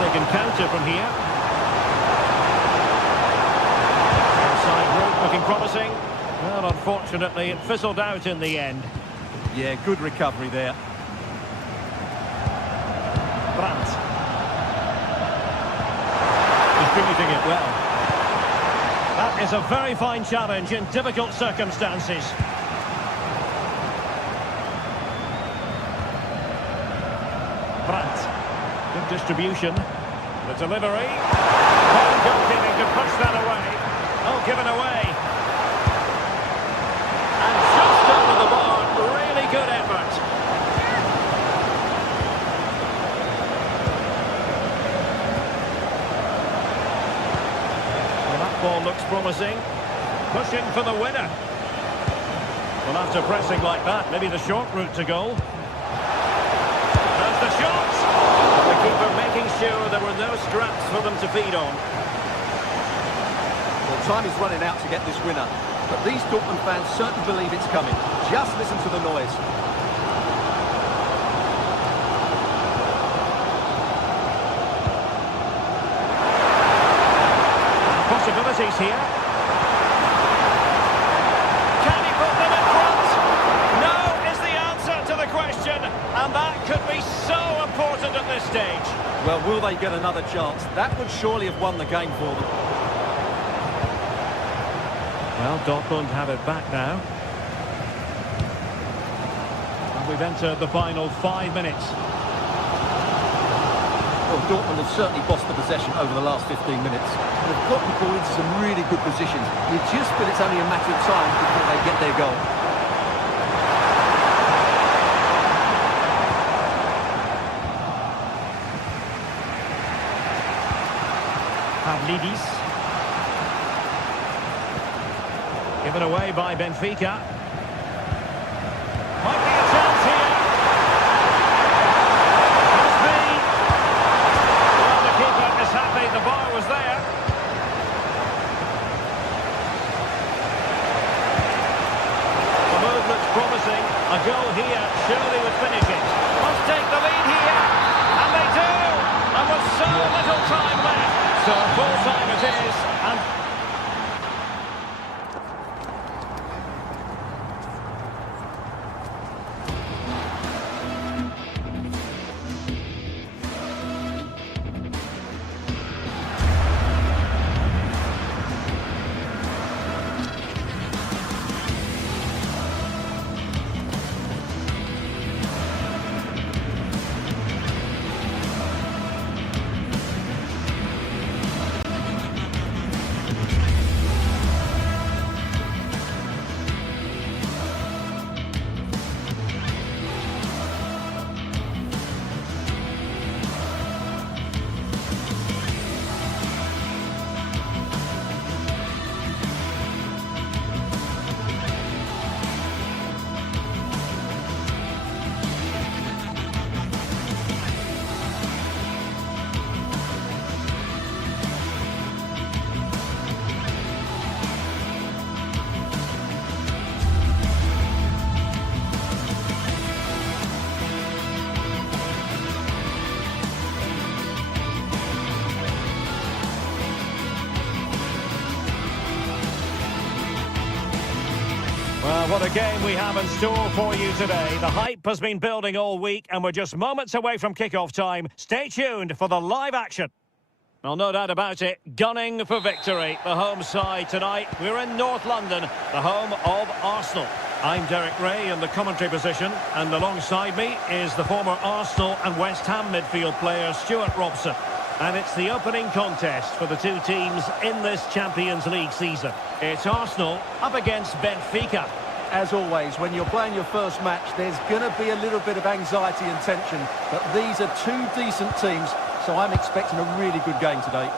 They can counter from here. Inside route looking promising. Well, unfortunately, it fizzled out in the end. Yeah, good recovery there. Brandt. Distributing it well. That is a very fine challenge in difficult circumstances. Brandt. Good distribution. The delivery. Fine goalkeeping to push that away. Oh, given away. And just over the bar. Really good effort. Well, that ball looks promising. Pushing for the winner. Well, after pressing like that, maybe the short route to goal. There's the shot. The keeper making sure there were no scraps for them to feed on. Well, time is running out to get this winner. But these Dortmund fans certainly believe it's coming. Just listen to the noise. Possibilities here. Can he put them in front? No is the answer to the question. And that could be so important at this stage. Well, will they get another chance? That would surely have won the game for them. Well, Dortmund have it back now. And we've entered the final 5 minutes. Well, Dortmund have certainly bossed the possession over the last 15 minutes. They've got the ball into some really good positions. You just feel it's only a matter of time before they get their goal. Pavlidis. Given away by Benfica. Might be a chance here. Must be. Well, the keeper is happy the bar was there. The move looks promising. A goal here surely would finish it. Must take the lead here. And they do. And with so little time left. So full time it is. And What a game we have in store for you today. The hype has been building all week and we're just moments away from kick-off time. Stay tuned for the live action. Well, no doubt about it, gunning for victory. The home side tonight. We're in North London, the home of Arsenal. I'm Derek Ray in the commentary position, and alongside me is the former Arsenal and West Ham midfield player Stuart Robson. And it's the opening contest for the two teams in this Champions League season. It's Arsenal up against Benfica. As always, when you're playing your first match, there's going to be a little bit of anxiety and tension. But these are two decent teams, so I'm expecting a really good game today.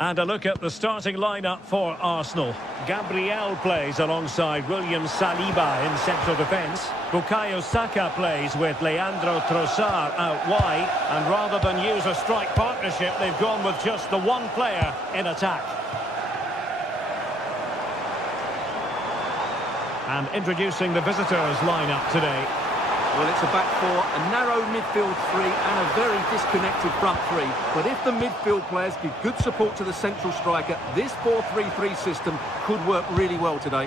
And a look at the starting lineup for Arsenal. Gabriel plays alongside William Saliba in central defence. Bukayo Saka plays with Leandro Trossard out wide. And rather than use a strike partnership, they've gone with just the one player in attack. And introducing the visitors lineup today. Well, it's a back four, a narrow midfield three and a very disconnected front three. But if the midfield players give good support to the central striker, this 4-3-3 system could work really well today.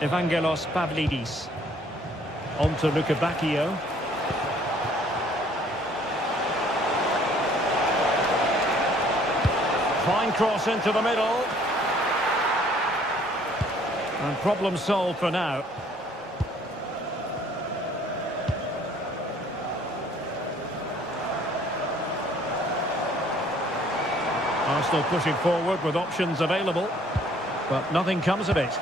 Evangelos Pavlidis. On to Luka Bacchio. Fine cross into the middle. And problem solved for now. Arsenal pushing forward with options available, but nothing comes of it.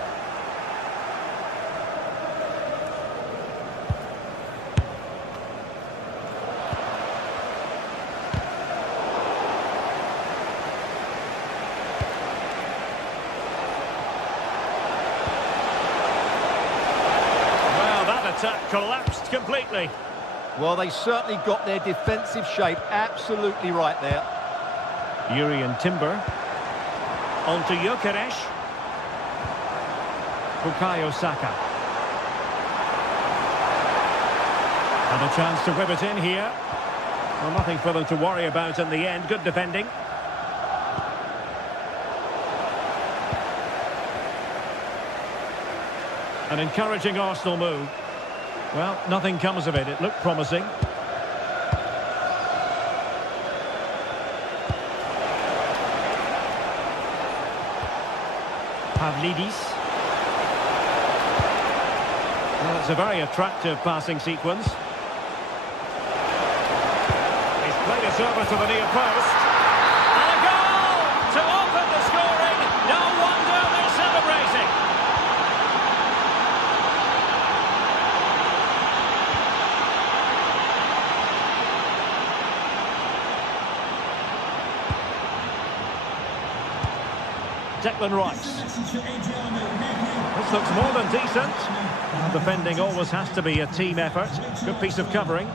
Attack collapsed completely. Well, they certainly got their defensive shape absolutely right there. Jurriën Timber. On to Gyökeres. Bukayo Saka. And a chance to whip it in here. Well, nothing for them to worry about in the end. Good defending. An encouraging Arsenal move. Well, nothing comes of it. It looked promising. Pavlidis. Well, it's a very attractive passing sequence. He's played it over to the near post. And a goal to open the scoring. No wonder they're celebrating. Declan Rice. This looks more than decent. And defending always has to be a team effort. Good piece of covering.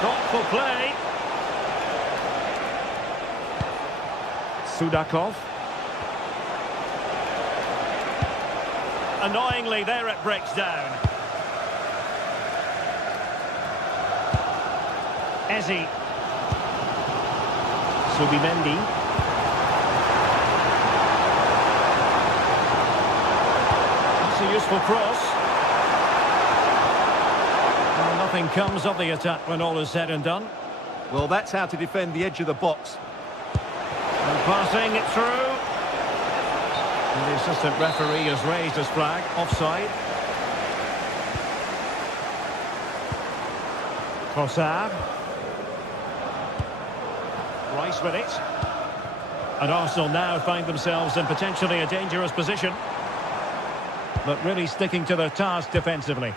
Thoughtful play. Sudakov. Annoyingly, there it breaks down. Eze. Subimendi. That's a useful cross. Well, nothing comes of the attack when all is said and done. Well, that's how to defend the edge of the box. And passing it through. And the assistant referee has raised his flag. Offside. Trossard. Rice with it. And Arsenal now find themselves in potentially a dangerous position. But really sticking to their task defensively.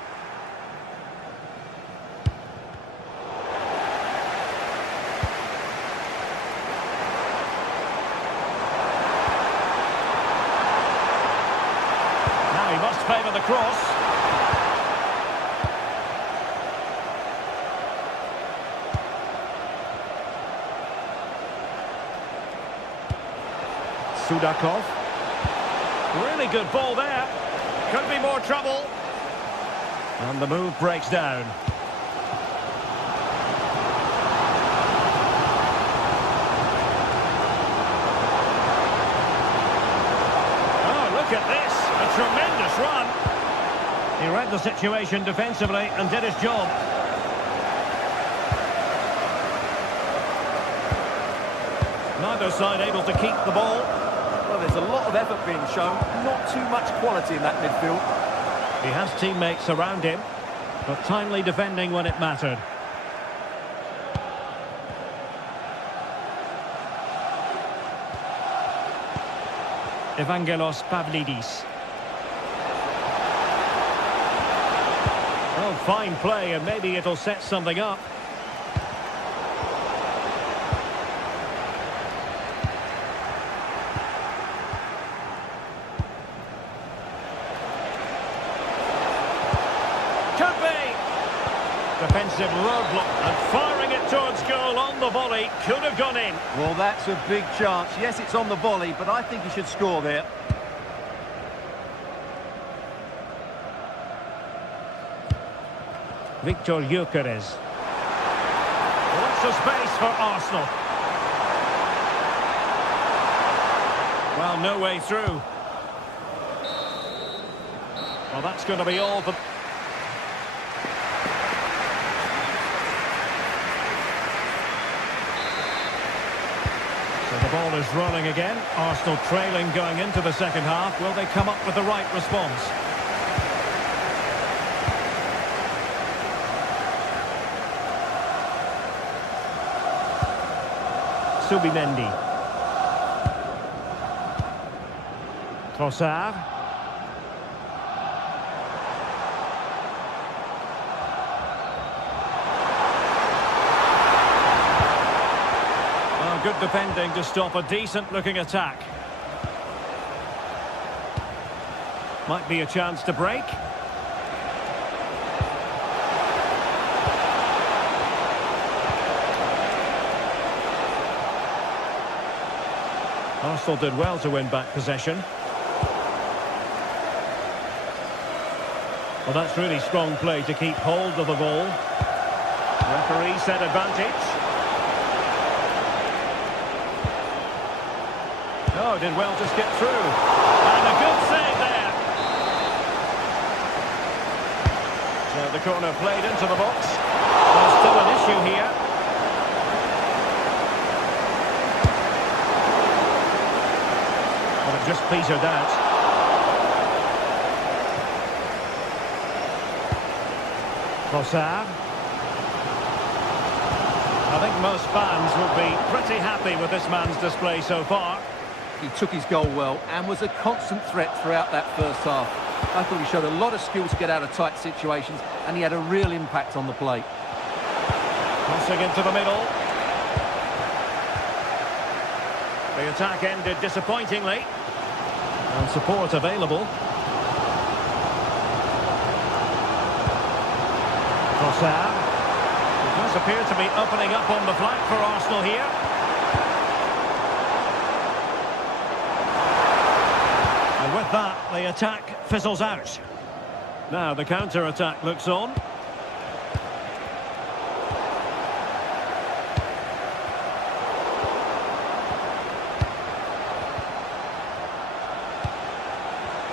Now he must favour the cross. Sudakov. Really good ball there. Could be more trouble. And the move breaks down. Oh, look at this. A tremendous run. He read the situation defensively and did his job. Neither side able to keep the ball. Well, there's a lot of effort being shown, not too much quality in that midfield. He has teammates around him, but timely defending when it mattered. Evangelos Pavlidis. Oh, fine play, and maybe it'll set something up. Could be! Defensive roadblock, and firing it towards goal on the volley. Could have gone in. Well, that's a big chance. Yes, it's on the volley, but I think he should score there. Victor Gyökeres. Lots of space for Arsenal. Well, no way through. Well, that's going to be all for... So the ball is rolling again. Arsenal trailing going into the second half. Will they come up with the right response? Subimendi. Trossard. Oh, good defending to stop a decent-looking attack. Might be a chance to break. Arsenal did well to win back possession. Well, that's really strong play to keep hold of the ball. Referee set advantage. Oh, did well to skip through. And a good save there. So the corner played into the box. There's still an issue here. Well, it just petered out. Trossard. I think most fans will be pretty happy with this man's display so far. He took his goal well and was a constant threat throughout that first half. I thought he showed a lot of skill to get out of tight situations, and he had a real impact on the play. Crossing into the middle. The attack ended disappointingly. And support available. Trossard. It does appear to be opening up on the flank for Arsenal here. And with that, the attack fizzles out. Now the counter-attack looks on.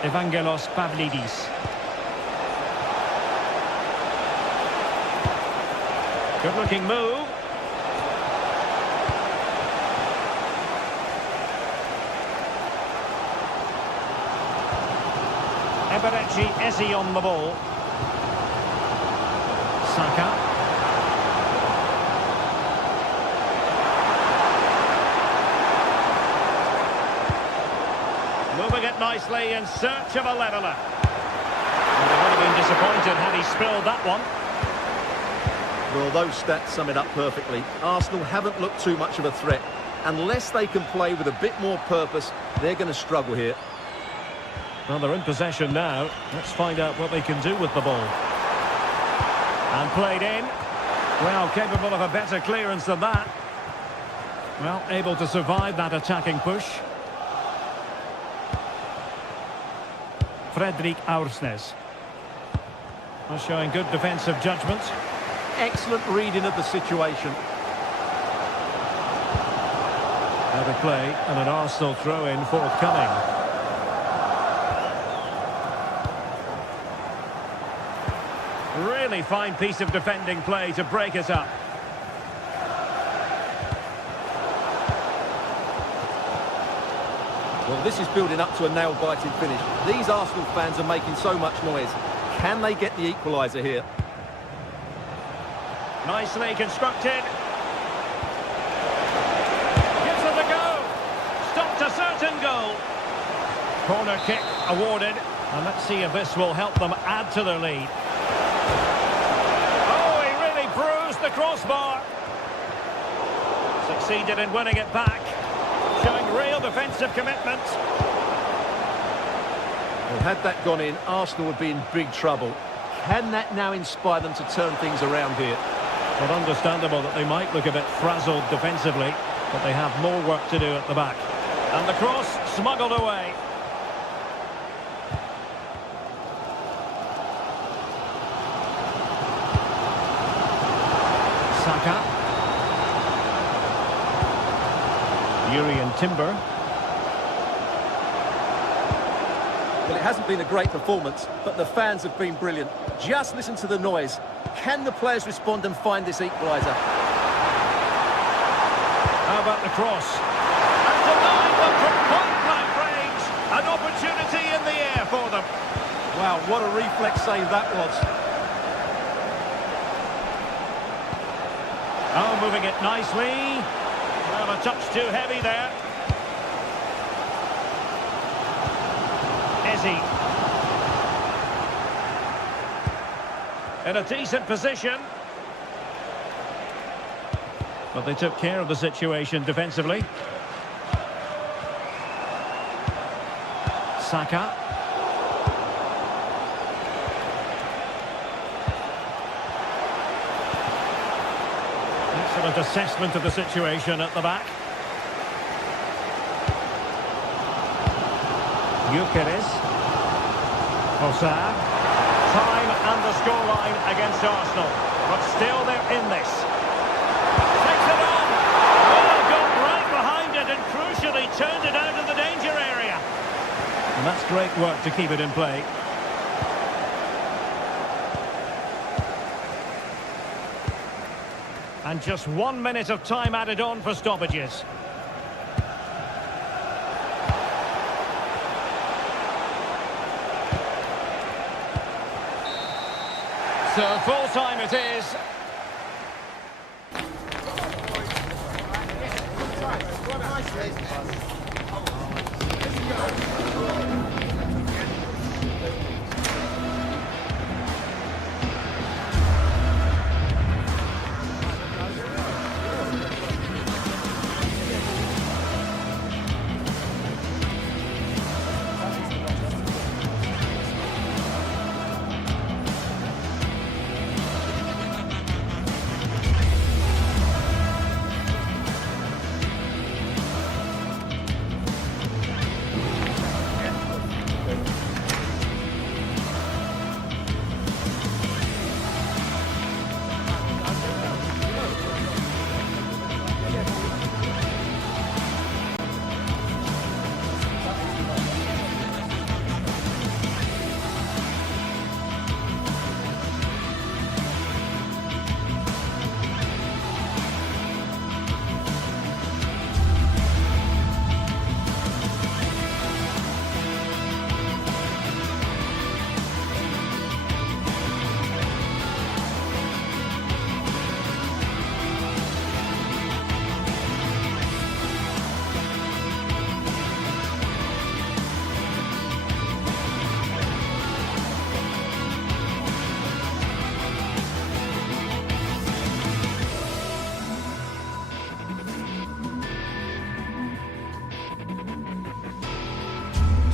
Evangelos Pavlidis. Good-looking move. Eberechi Eze on the ball. Saka. Moving it nicely in search of a leveller. And they would have been disappointed had he spilled that one. Well, those stats sum it up perfectly. Arsenal haven't looked too much of a threat. Unless they can play with a bit more purpose, they're going to struggle here. Well, they're in possession now. Let's find out what they can do with the ball. And played in. Well, capable of a better clearance than that. Well, able to survive that attacking push. Fredrik Aursnes. Well, showing good defensive judgment. Excellent reading of the situation. Out of play and an Arsenal throw-in forthcoming. Really fine piece of defending play to break us up. Well, this is building up to a nail-biting finish. These Arsenal fans are making so much noise. Can they get the equaliser here? Nicely constructed. Gives it a go. Stopped a certain goal. Corner kick awarded. And let's see if this will help them add to their lead. Oh, he really bruised the crossbar. Succeeded in winning it back. Showing real defensive commitment. Well, had that gone in, Arsenal would be in big trouble. Can that now inspire them to turn things around here? Well, understandable that they might look a bit frazzled defensively, but they have more work to do at the back. And the cross smuggled away. Saka. Urian Timber. Well, it hasn't been a great performance, but the fans have been brilliant. Just listen to the noise. Can the players respond and find this equaliser? How about the cross? And denied them from point-blank range. An opportunity in the air for them. Wow, what a reflex save that was. Oh, moving it nicely. Well, a touch too heavy there. Ezzy. In a decent position. But they took care of the situation defensively. Saka. Excellent assessment of the situation at the back. Gyökeres. Ossar. Time and the scoreline against Arsenal. But still they're in this. Takes it on. Oh, got right behind it and crucially turned it out of the danger area. And that's great work to keep it in play. And just 1 minute of time added on for stoppages. So full time it is.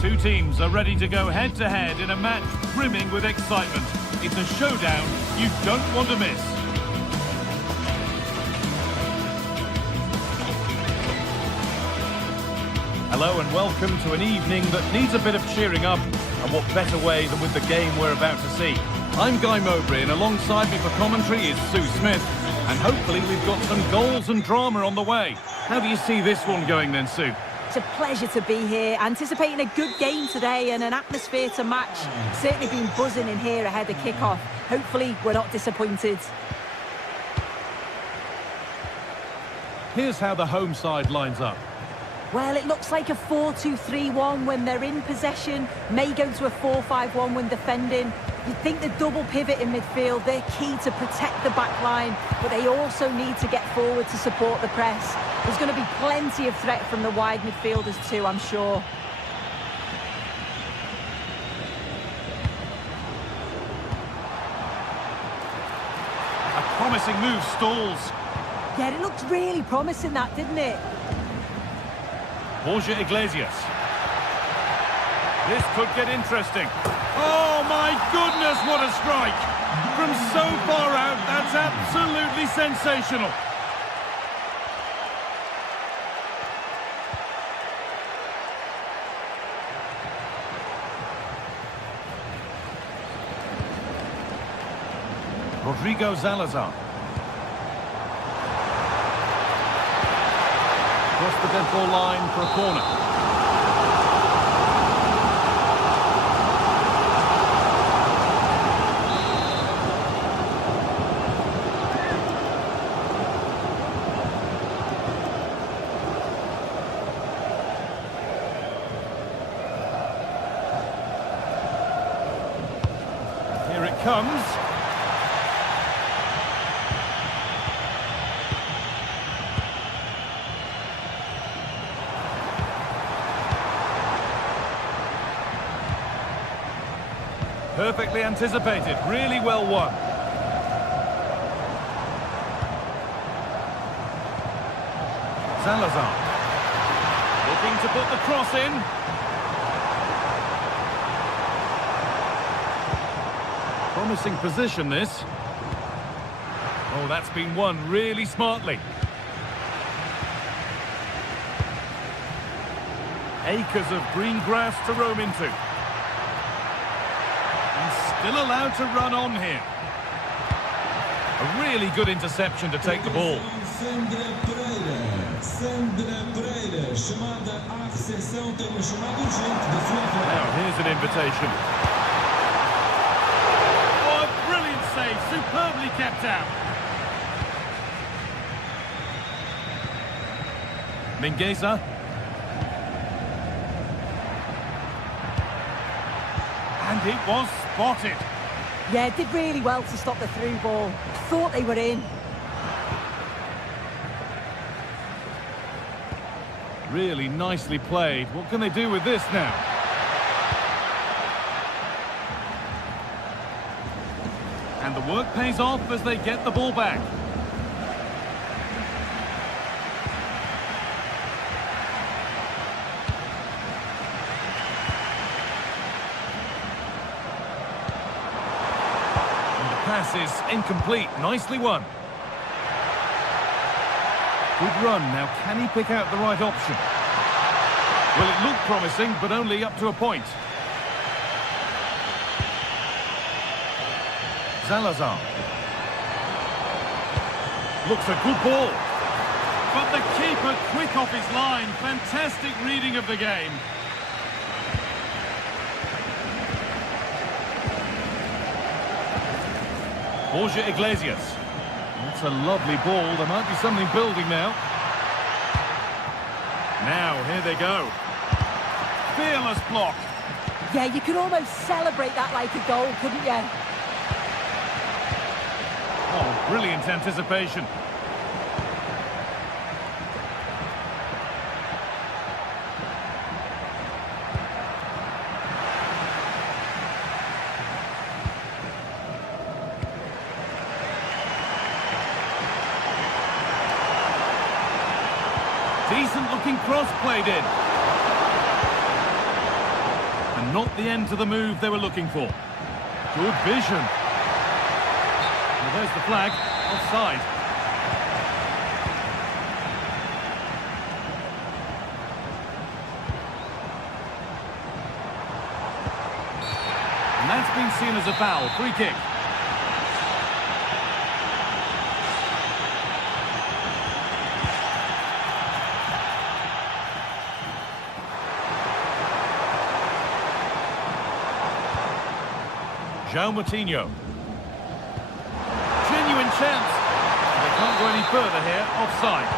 Two teams are ready to go head-to-head in a match brimming with excitement. It's a showdown you don't want to miss. Hello and welcome to an evening that needs a bit of cheering up, and what better way than with the game we're about to see. I'm Guy Mowbray, and alongside me for commentary is Sue Smith. And hopefully we've got some goals and drama on the way. How do you see this one going then, Sue? It's a pleasure to be here, anticipating a good game today and an atmosphere to match. Certainly been buzzing in here ahead of kick-off. Hopefully we're not disappointed. Here's how the home side lines up. Well, it looks like a 4-2-3-1 when they're in possession, may go to a 4-5-1 when defending. You'd think the double pivot in midfield, they're key to protect the back line, but they also need to get forward to support the press. There's going to be plenty of threat from the wide midfielders too, I'm sure. A promising move stalls. Yeah, it looked really promising that, didn't it? Borja Iglesias. This could get interesting. Oh my goodness, what a strike! From so far out, that's absolutely sensational. Rodrigo Salazar. Across the dead ball line for a corner. Here it comes. Perfectly anticipated, really well won. Salazar. Looking to put the cross in. Promising position, this. Oh, that's been won really smartly. Acres of green grass to roam into. Still allowed to run on here. A really good interception to take the ball. Now, here's an invitation. Oh, a brilliant save, superbly kept out. Mingueza. And it was spotted. Yeah, did really well to stop the through ball. Thought they were in. Really nicely played. What can they do with this now? And the work pays off as they get the ball back. Pass is incomplete. Nicely won. Good run. Now, can he pick out the right option? Well, it looked promising, but only up to a point. Salazar. Looks a good ball. But the keeper quick off his line. Fantastic reading of the game. Borja Iglesias. That's a lovely ball. There might be something building now. Now, here they go. Fearless block. Yeah, you could almost celebrate that like a goal, couldn't you? Oh, brilliant anticipation. Decent looking cross played in. And not the end to the move they were looking for. Good vision. Well, there's the flag. Offside. And that's been seen as a foul. Free kick. João Moutinho. Genuine chance. They can't go any further here. Offside.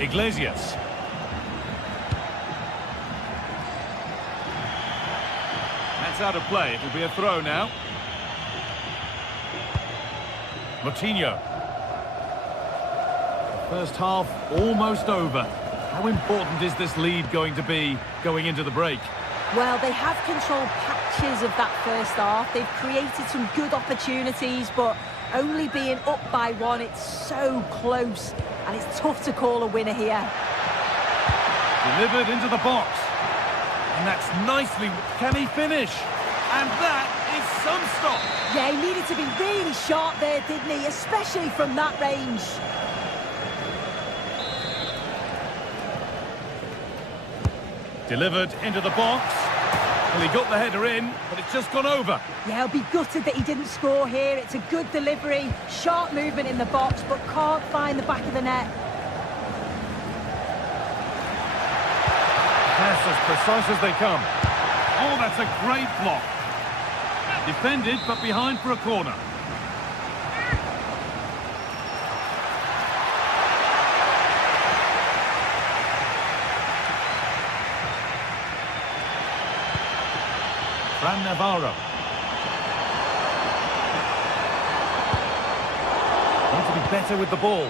Iglesias. That's out of play. It'll be a throw now. Moutinho. First half almost over. How important is this lead going to be going into the break? Well, they have controlled patches of that first half. They've created some good opportunities, but only being up by one, it's so close, and it's tough to call a winner here. Delivered into the box. And that's nicely... Can he finish? And that is some stop. Yeah, he needed to be really sharp there, didn't he? Especially from that range. Delivered into the box. Well, he got the header in, but it's just gone over. Yeah, he'll be gutted that he didn't score here. It's a good delivery, sharp movement in the box, but can't find the back of the net. Pass as precise as they come. Oh, that's a great block. Defended, but behind for a corner. Fran Navarro. Need to be better with the ball.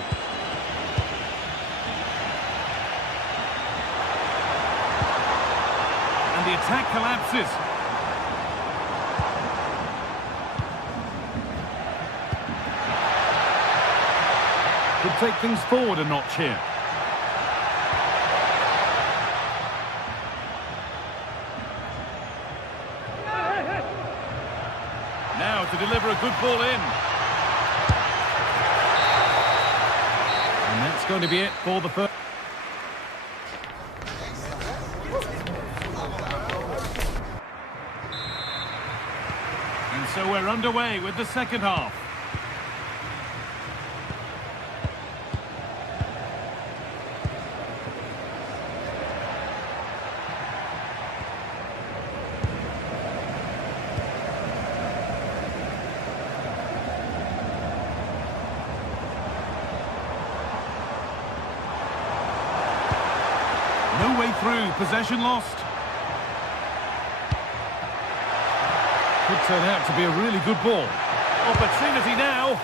And the attack collapses. Could take things forward a notch here. Now to deliver a good ball in. And that's going to be it for the first. And so we're underway with the second half. No way through, possession lost. Could turn out to be a really good ball. Opportunity now.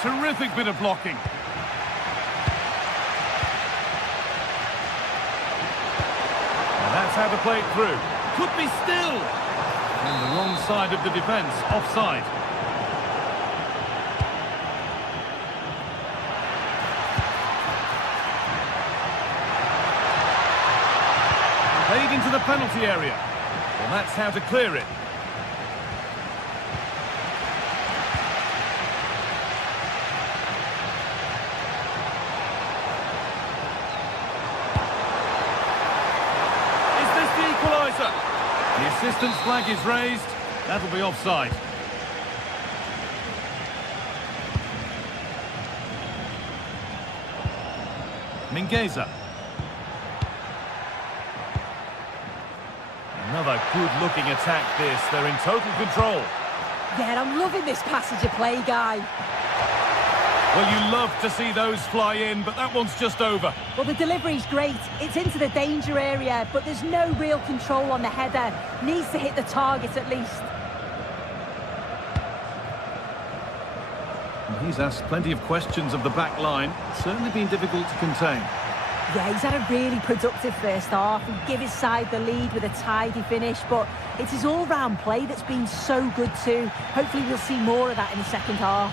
Terrific bit of blocking. And that's how to play it through. Could be still. On the wrong side of the defence, offside. Played into the penalty area. Well, that's how to clear it. Is this the equaliser? The assistant's flag is raised. That'll be offside. Mingueza. Another good-looking attack this. They're in total control. Yeah, I'm loving this passage of play, Guy. Well, you love to see those fly in, but that one's just over. Well, the delivery's great. It's into the danger area, but there's no real control on the header. Needs to hit the target at least. And he's asked plenty of questions of the back line. Certainly been difficult to contain. Yeah, he's had a really productive first half. He gave his side the lead with a tidy finish, but it's his all-round play that's been so good too. Hopefully we'll see more of that in the second half.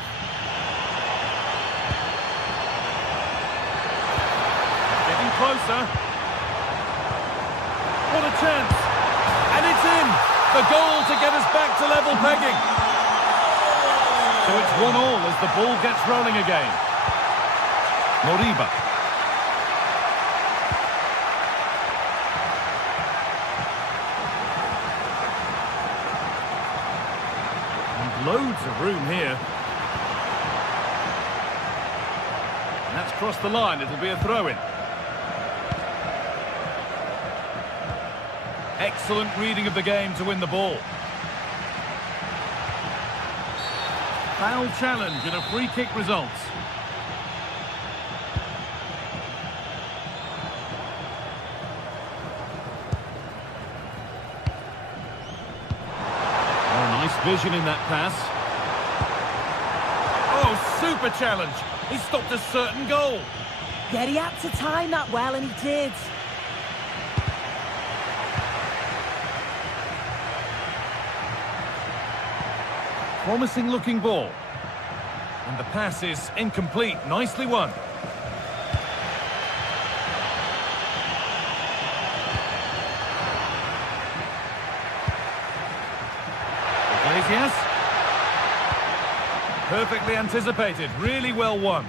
Getting closer. What a chance. And it's in. The goal to get us back to level pegging. So it's 1-1 as the ball gets rolling again. Loads of room here. And that's crossed the line. It'll be a throw-in. Excellent reading of the game to win the ball. Foul challenge and a free kick results. Oh, nice vision in that pass. Oh, super challenge. He stopped a certain goal. Yeah, he had to time that well, and he did. Promising looking ball. And the pass is incomplete. Nicely won. Iglesias. Perfectly anticipated. Really well won.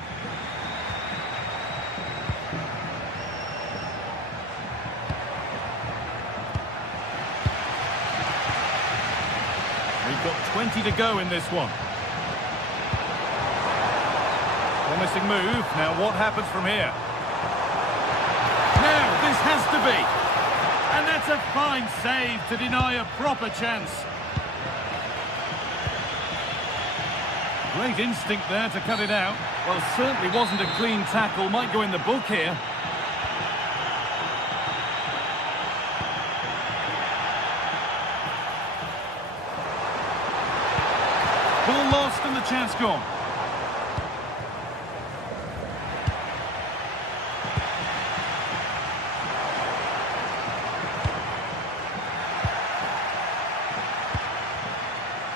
We've got 20 to go in this one. Promising move. Now what happens from here? Now this has to be. And that's a fine save to deny a proper chance. Great instinct there to cut it out. Well, certainly wasn't a clean tackle. Might go in the book here. Ball lost and the chance gone.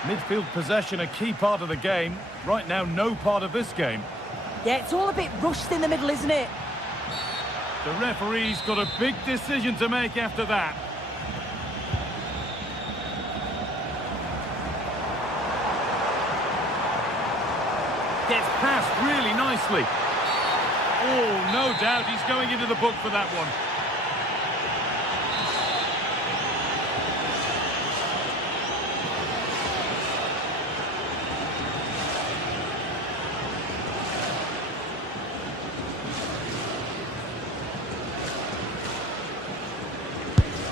Midfield possession a key part of the game. Right now, no part of this game. Yeah, it's all a bit rushed in the middle, isn't it? The referee's got a big decision to make after that. Gets past really nicely. Oh, no doubt he's going into the book for that one.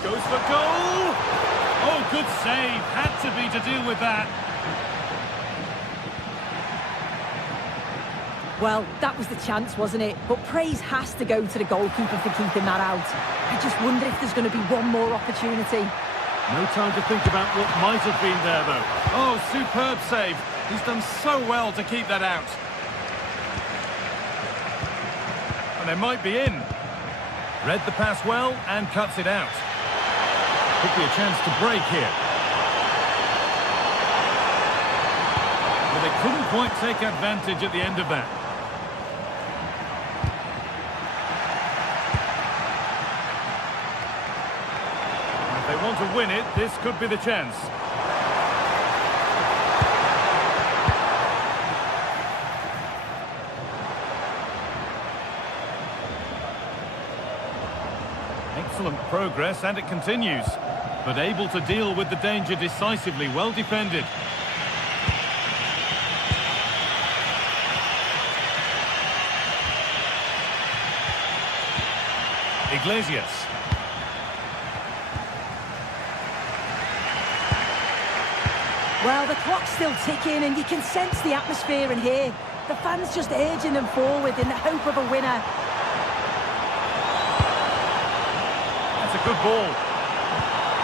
Goes for goal! Oh, good save. Had to be to deal with that. Well, that was the chance, wasn't it? But praise has to go to the goalkeeper for keeping that out. I just wonder if there's going to be one more opportunity. No time to think about what might have been there, though. Oh, superb save. He's done so well to keep that out. And they might be in. Read the pass well and cuts it out. Could be a chance to break here. But they couldn't quite take advantage at the end of that. If they want to win it, this could be the chance. Excellent progress, and it continues. But able to deal with the danger decisively, well defended. Iglesias. Well, the clock's still ticking, and you can sense the atmosphere in here. The fans just urging them forward in the hope of a winner. That's a good ball.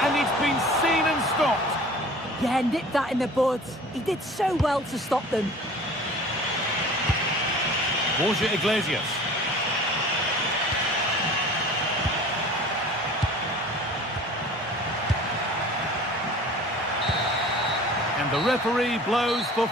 And it's been seen and stopped. Yeah, nipped that in the bud. He did so well to stop them. Borja Iglesias. And the referee blows for...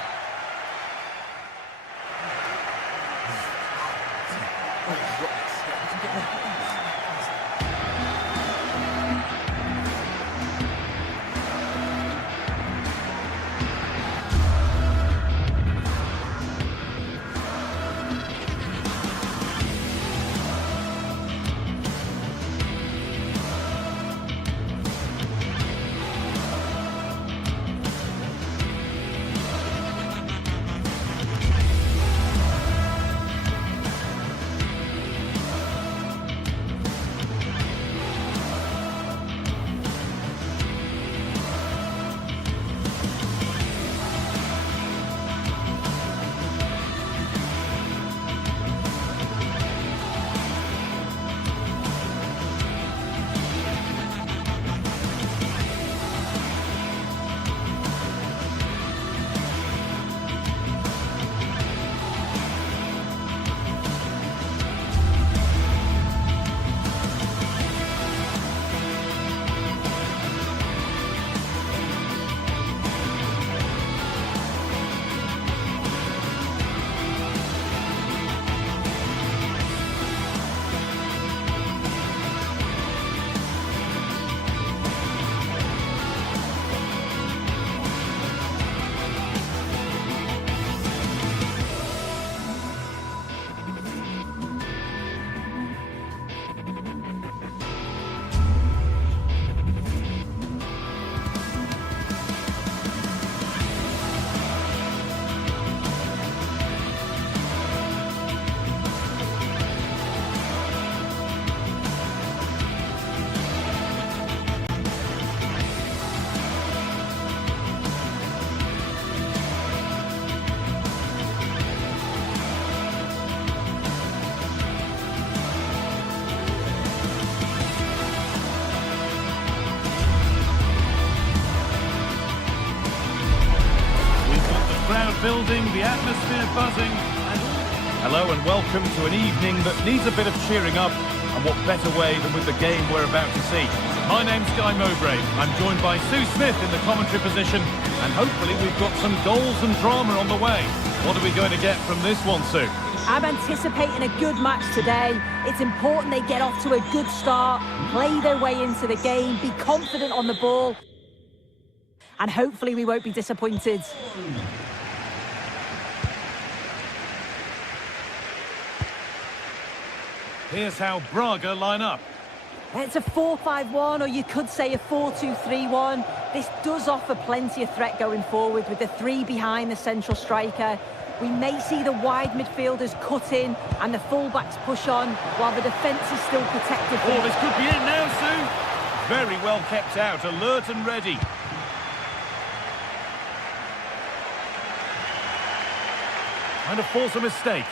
building, the atmosphere buzzing, and... Hello and welcome to an evening that needs a bit of cheering up, and what better way than with the game we're about to see. My name's Guy Mowbray. I'm joined by Sue Smith in the commentary position, and hopefully we've got some goals and drama on the way. What are we going to get from this one, Sue? I'm anticipating a good match today. It's important they get off to a good start, play their way into the game, be confident on the ball, and hopefully we won't be disappointed. Here's how Braga line up. It's a 4-5-1, or you could say a 4-2-3-1. This does offer plenty of threat going forward with the three behind the central striker. We may see the wide midfielders cut in and the fullbacks push on while the defence is still protected. Oh, this could be it now, Sue. Very well kept out, alert and ready. Trying to force a mistake.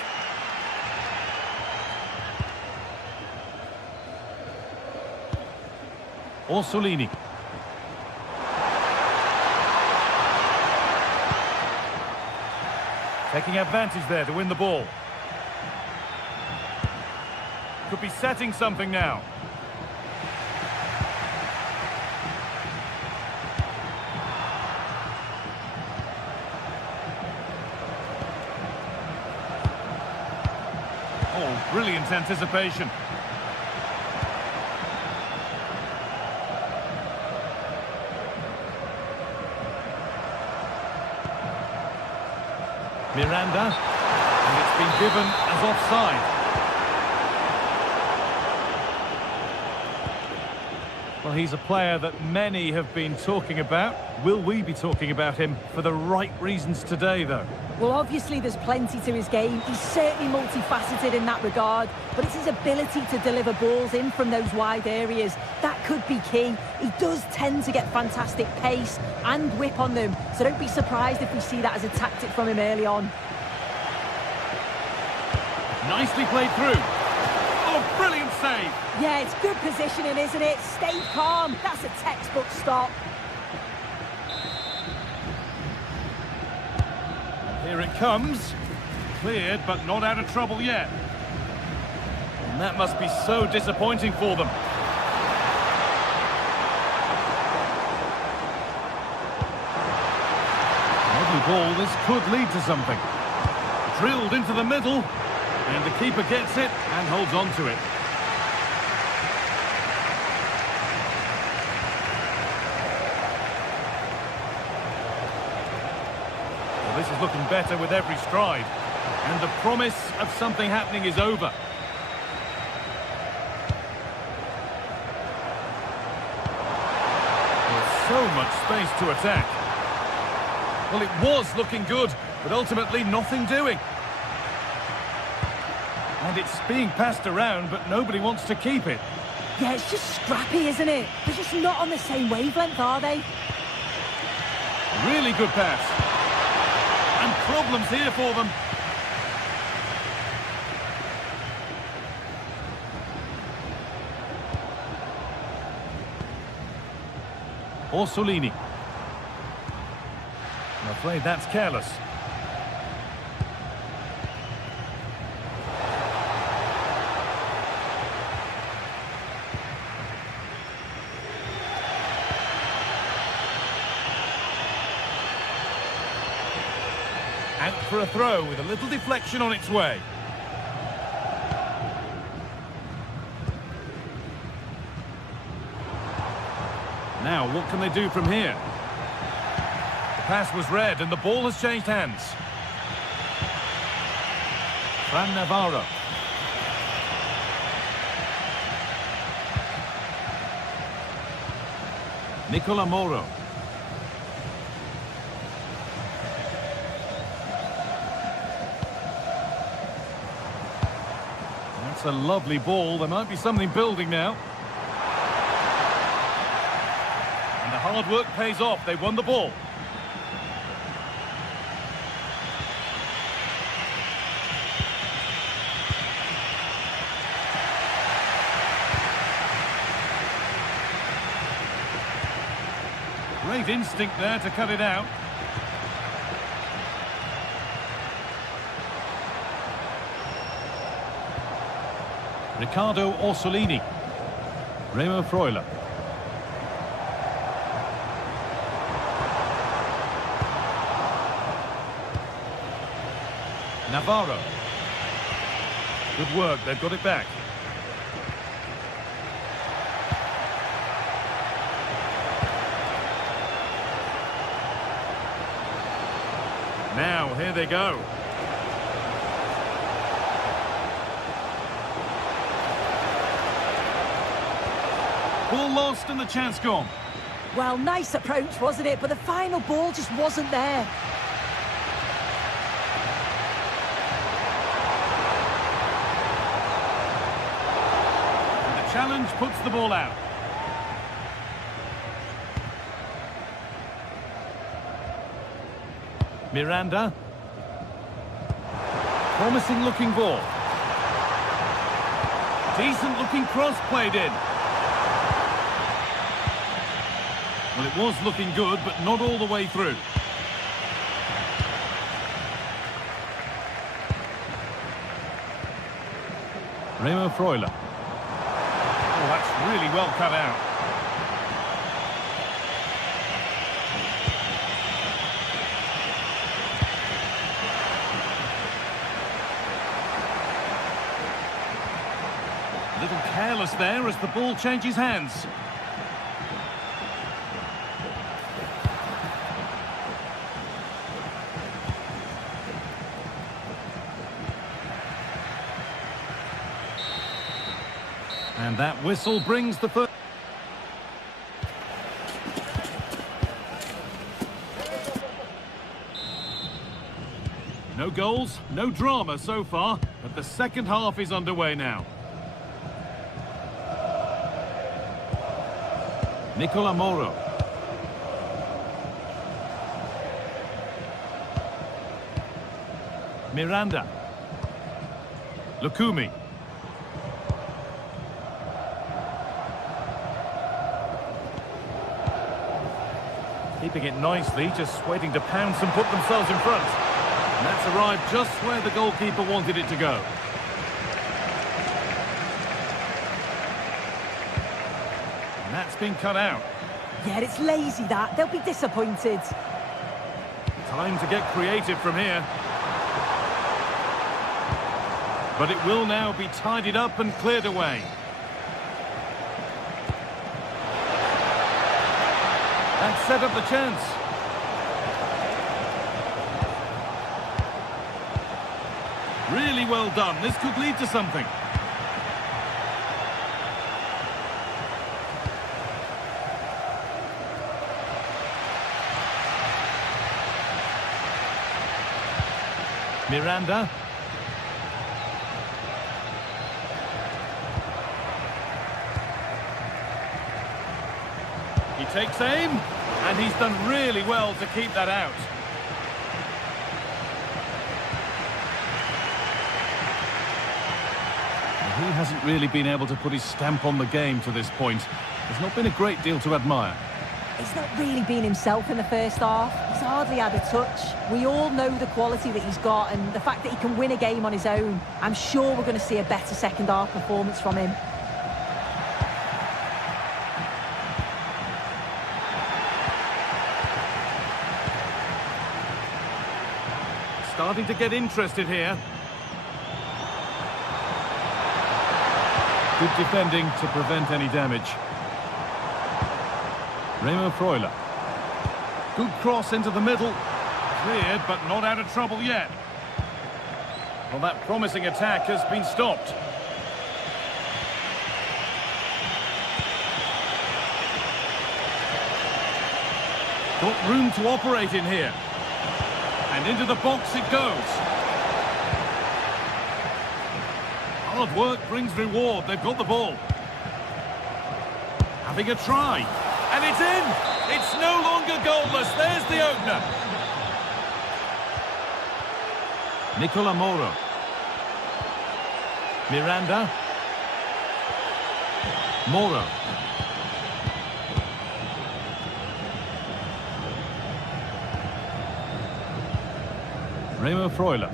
Orsolini. Taking advantage there to win the ball. Could be setting something now. Oh, brilliant anticipation. Miranda, and it's been given as offside. Well, he's a player that many have been talking about. Will we be talking about him for the right reasons today, though? Well, obviously there's plenty to his game. He's certainly multifaceted in that regard, but it's his ability to deliver balls in from those wide areas. That could be key. He does tend to get fantastic pace and whip on them, so don't be surprised if we see that as a tactic from him early on. Nicely played through. Oh, brilliant save. Yeah, it's good positioning, isn't it? Stay calm. That's a textbook stop. Here it comes. Cleared, but not out of trouble yet. And that must be so disappointing for them. Lovely ball. This could lead to something. Drilled into the middle. And the keeper gets it and holds on to it. Well, this is looking better with every stride. And the promise of something happening is over. There's so much space to attack. Well, it was looking good, but ultimately nothing doing. And it's being passed around, but nobody wants to keep it. Yeah, it's just scrappy, isn't it? They're just not on the same wavelength, are they? Really good pass. And problems here for them. Orsolini. I'm afraid that's careless. Out for a throw with a little deflection on its way. Now, what can they do from here? The pass was read and the ball has changed hands. Fran Navarro. Nicola Moro. That's a lovely ball. There might be something building now. And the hard work pays off. They won the ball. Great instinct there to cut it out. Riccardo Orsolini. Remo Freuler. Navarro. Good work, they've got it back. Now, here they go. Ball lost and the chance gone. Well, nice approach, wasn't it? But the final ball just wasn't there. And the challenge puts the ball out. Miranda. Promising looking ball. Decent looking cross played in. Well, it was looking good, but not all the way through. Remo Freuler. Oh, that's really well cut out. A little careless there as the ball changes hands. And that whistle brings the first. No goals, no drama so far, but the second half is underway now. Nicola Moro. Miranda. Lukumi. Keeping it nicely, just waiting to pounce and put themselves in front. And that's arrived just where the goalkeeper wanted it to go. And that's been cut out. Yeah, it's lazy that. They'll be disappointed. Time to get creative from here. But it will now be tidied up and cleared away. And set up the chance. Really well done. This could lead to something. Miranda. He takes aim, and he's done really well to keep that out. He hasn't really been able to put his stamp on the game to this point. There's not been a great deal to admire. He's not really been himself in the first half. He's hardly had a touch. We all know the quality that he's got and the fact that he can win a game on his own. I'm sure we're going to see a better second half performance from him. Starting to get interested here. Good defending to prevent any damage. Remo Freuler. Good cross into the middle. Cleared, but not out of trouble yet. Well, that promising attack has been stopped. Got room to operate in here. And into the box it goes. Hard work brings reward. They've got the ball. Having a try. And it's in! It's no longer goalless. There's the opener. Nicola Moro. Miranda. Moro. Remo Freuler.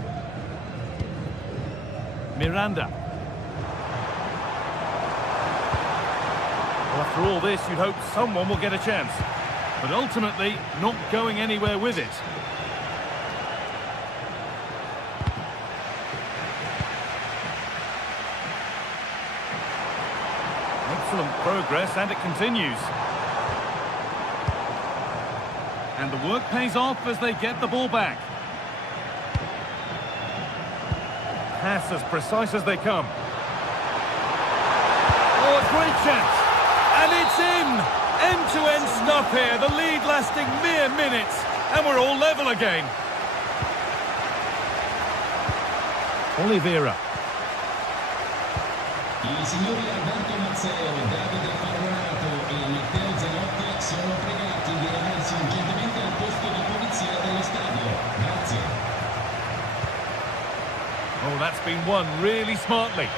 Miranda. Well, after all this, you'd hope someone will get a chance. But ultimately, not going anywhere with it. Excellent progress, and it continues. And the work pays off as they get the ball back. Pass as precise as they come. Oh, a great chance. And it's in! End-to-end stuff here. The lead lasting mere minutes. And we're all level again. Oliveira. I signori Alberto Mazzeo, Davide Parronato e Matteo Zanotti sono pregati di recarsi urgentemente al posto di polizia dello stadio. Grazie. Oh, that's been won really smartly.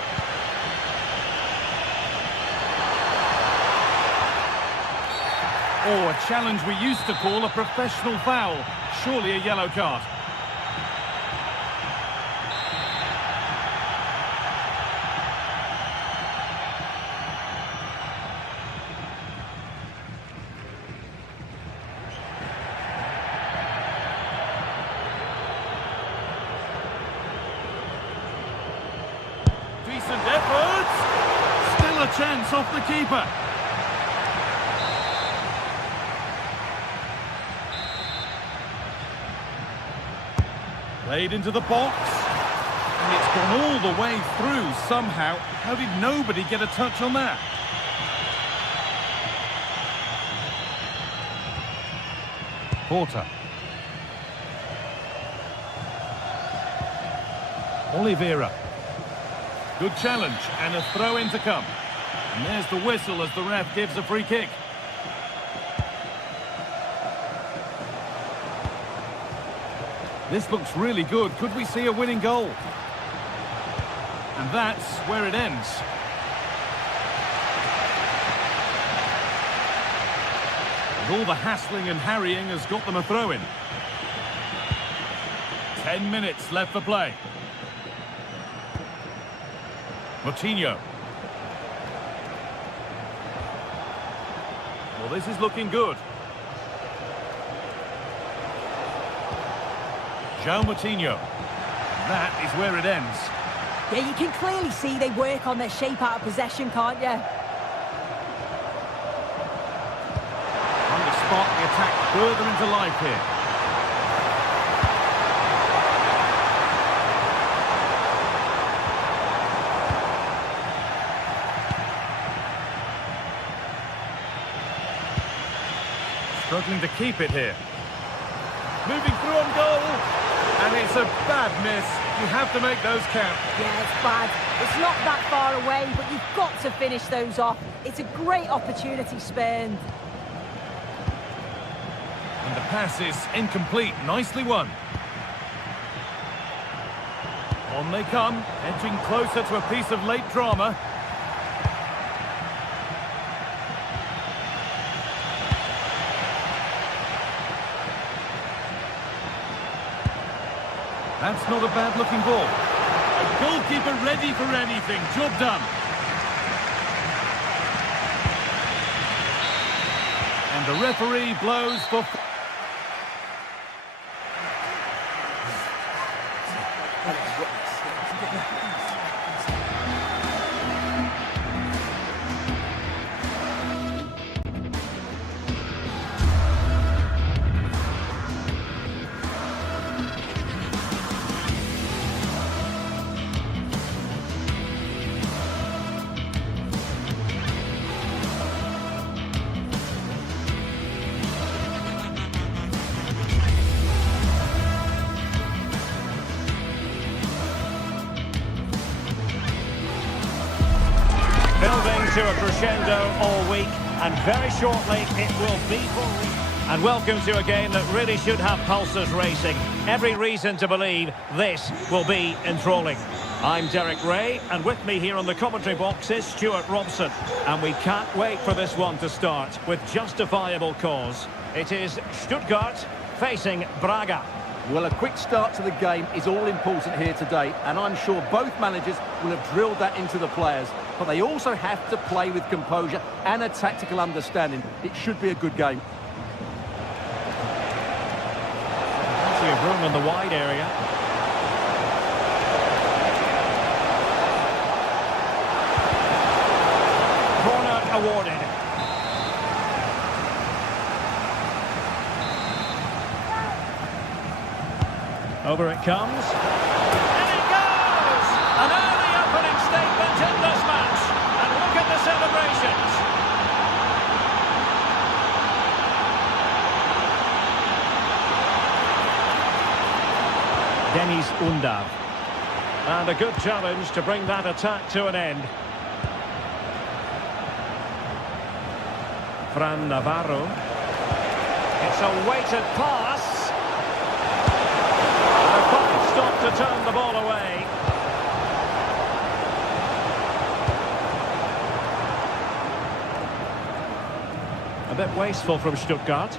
Oh, a challenge we used to call a professional foul. Surely a yellow card. Decent effort. Still a chance off the keeper. Played into the box. And it's gone all the way through somehow. How did nobody get a touch on that? Porter. Oliveira. Good challenge and a throw in to come. And there's the whistle as the ref gives a free kick. This looks really good. Could we see a winning goal? And that's where it ends. And all the hassling and harrying has got them a throw-in. 10 minutes left for play. Moutinho. Well, this is looking good. João Moutinho. That is where it ends. Yeah, you can clearly see they work on their shape out of possession, can't you? Trying to spark the attack further into life here. Struggling to keep it here. Moving through on goal. And it's a bad miss. You have to make those count. Yeah, it's bad. It's not that far away, but you've got to finish those off. It's a great opportunity spurned. And the pass is incomplete. Nicely won. On they come, edging closer to a piece of late drama. That's not a bad-looking ball. A goalkeeper ready for anything. Job done. And the referee blows for... Building to a crescendo all week, and very shortly it will be for... And welcome to a game that really should have pulses racing. Every reason to believe this will be enthralling. I'm Derek Ray, and with me here on the commentary box is Stuart Robson. And we can't wait for this one to start with justifiable cause. It is Stuttgart facing Braga. Well, a quick start to the game is all important here today, and I'm sure both managers will have drilled that into the players. But they also have to play with composure and a tactical understanding. It should be a good game. Plenty of room in the wide area. Corner awarded. Over it comes. And it goes! An early opening statement in this match. And look at the celebrations. Dennis Undav. And a good challenge to bring that attack to an end. Fran Navarro. It's a weighted pass. Stop to turn the ball away. A bit wasteful from Stuttgart.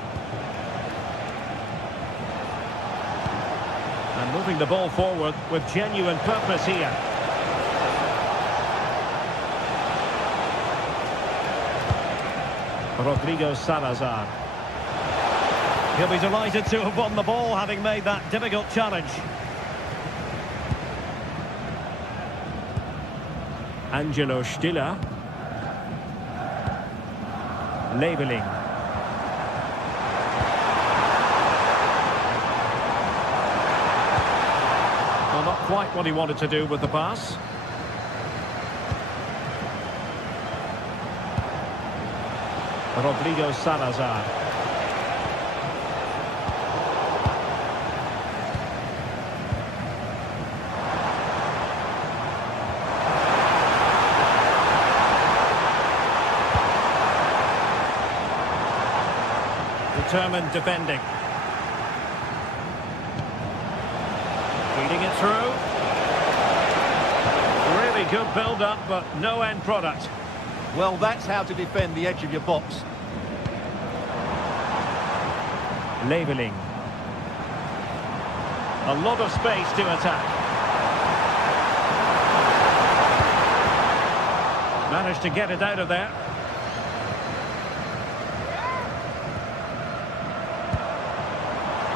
And moving the ball forward with genuine purpose here. Rodrigo Salazar. He'll be delighted to have won the ball, having made that difficult challenge. Angelo Stiller. Labeling. Well, not quite what he wanted to do with the pass. Rodrigo Salazar. Determined defending. Feeding it through. Really good build-up, but no end product. Well, that's how to defend the edge of your box. Labeling. A lot of space to attack. Managed to get it out of there.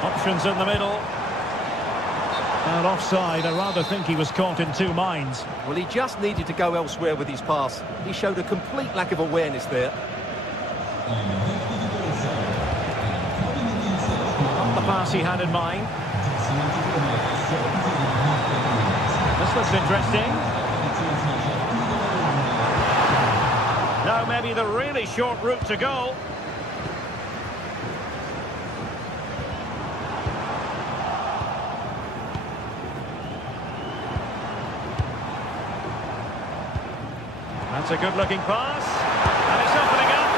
Options in the middle. And offside. I rather think he was caught in two minds. Well, he just needed to go elsewhere with his pass. He showed a complete lack of awareness there. Not the pass he had in mind. This looks interesting. Now maybe the really short route to go. That's a good-looking pass. And it's opening up.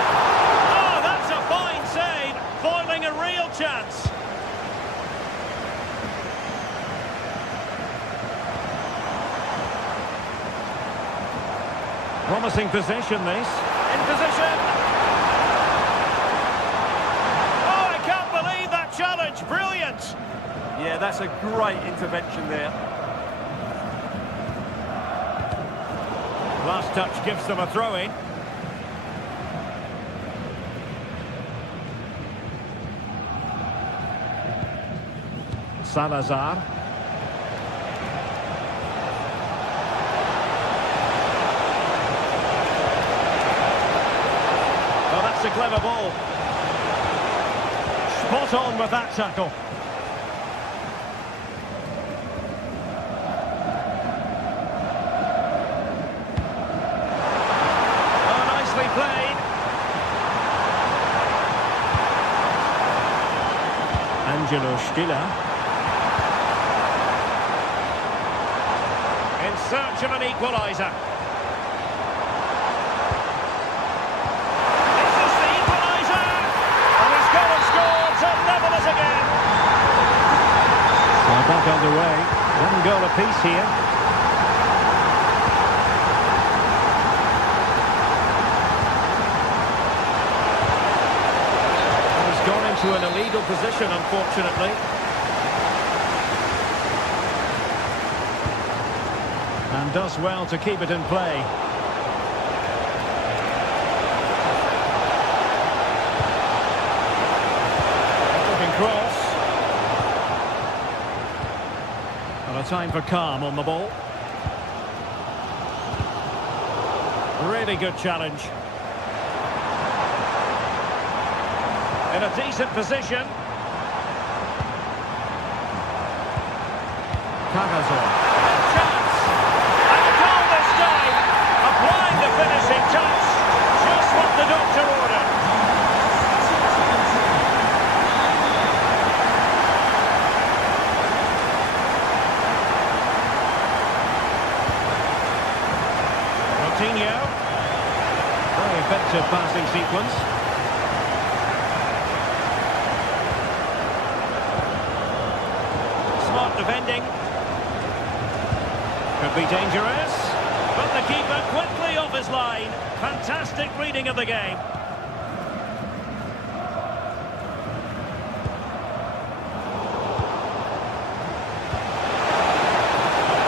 Oh, that's a fine save. Foiling a real chance. Promising possession, this. In position. Oh, I can't believe that challenge. Brilliant. Yeah, that's a great intervention there. Last touch gives them a throw-in. Salazar. Oh, that's a clever ball. Spot on with that tackle. Played. Angelo Stiller. In search of an equaliser. Is this the equaliser? And he's gone and scored to level us again. So back underway. One goal apiece here. To an illegal position, unfortunately. And does well to keep it in play. Looking cross. And a time for calm on the ball. Really good challenge. In a decent position. Cagazor. Chance! And a goal this time! Applying the finishing touch. Just what the doctor ordered. Coutinho. Very effective passing sequence. Smart defending. Could be dangerous. But the keeper quickly off his line. Fantastic reading of the game.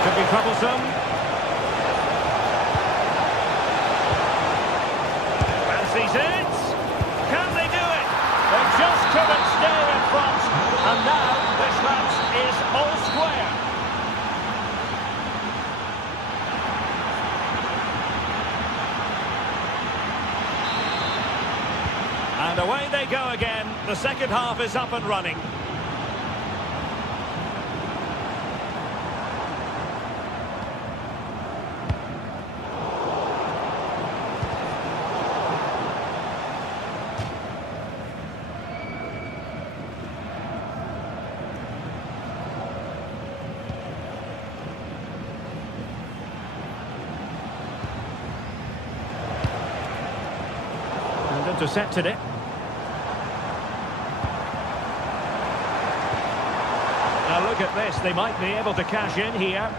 Could be troublesome. Fancies it. Can they do it? They just couldn't stay in front. And now this match is all square. And away they go again. The second half is up and running. And intercepted it. Now look at this, they might be able to cash in here.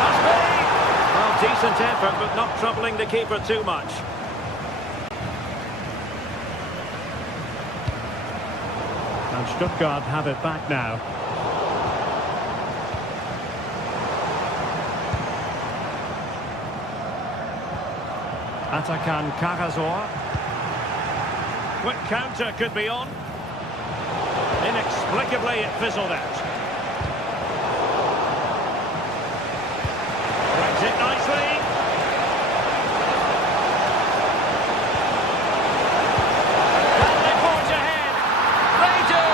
Must be! Well, decent effort, but not troubling the keeper too much. And Stuttgart have it back now. Atakan Cagazor. Quick counter could be on. Inexplicably it fizzled out. Brings it nicely. Can they forge ahead? They do!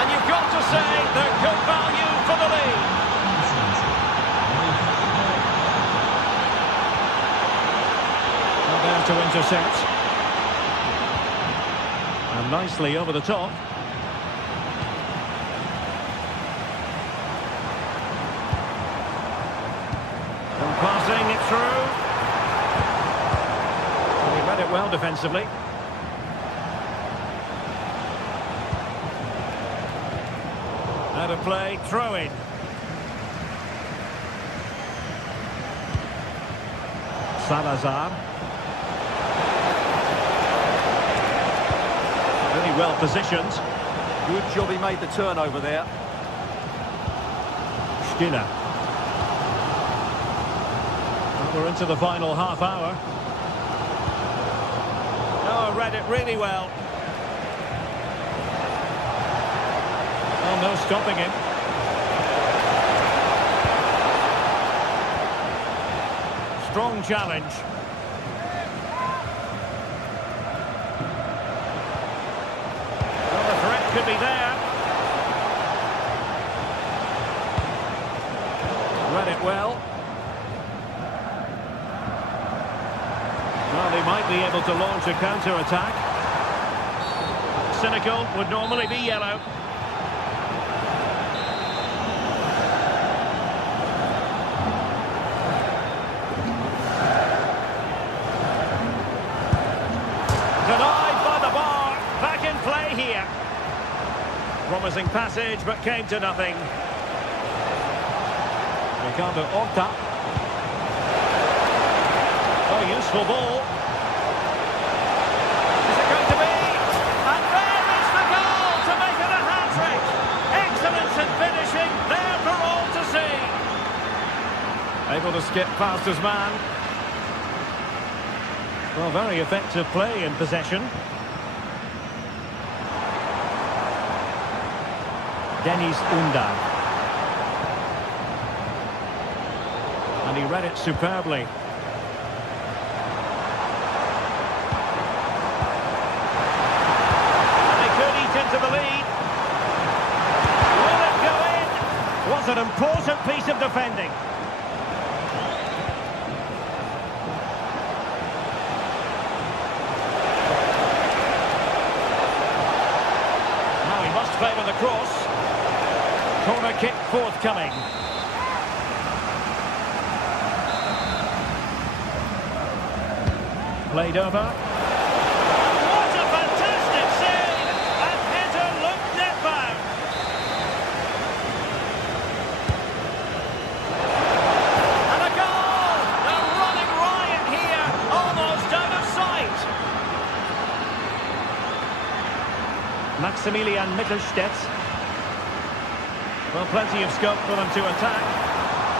And you've got to say they're good value for the lead. There to intercept. And nicely over the top. And passing it through. And he read it well defensively. Out of play, throw in. Salazar. Really well positioned. Good job he made the turnover there. Stiller. Well, we're into the final half hour. Oh, read it really well. Oh, no stopping him. Strong challenge. Could be there. Read it well. Well, they might be able to launch a counter-attack. Cynical would normally be yellow. Denied by the bar. Back in play here. Promising passage, but came to nothing. Ricardo Horta. Oh, useful ball. Is it going to be? And there is the goal to make it a Able to skip past his man. Well, very effective play in possession. Dennis Undav. And he read it superbly. And they could eat into the lead. Will it go in? Was an important piece of defending. Now he must favour the cross. Corner kick forthcoming. Played over. What a fantastic save! And header looked net-bound. And a goal! They're running riot here, almost out of sight. Maximilian Mittelstädt. Well, plenty of scope for them to attack.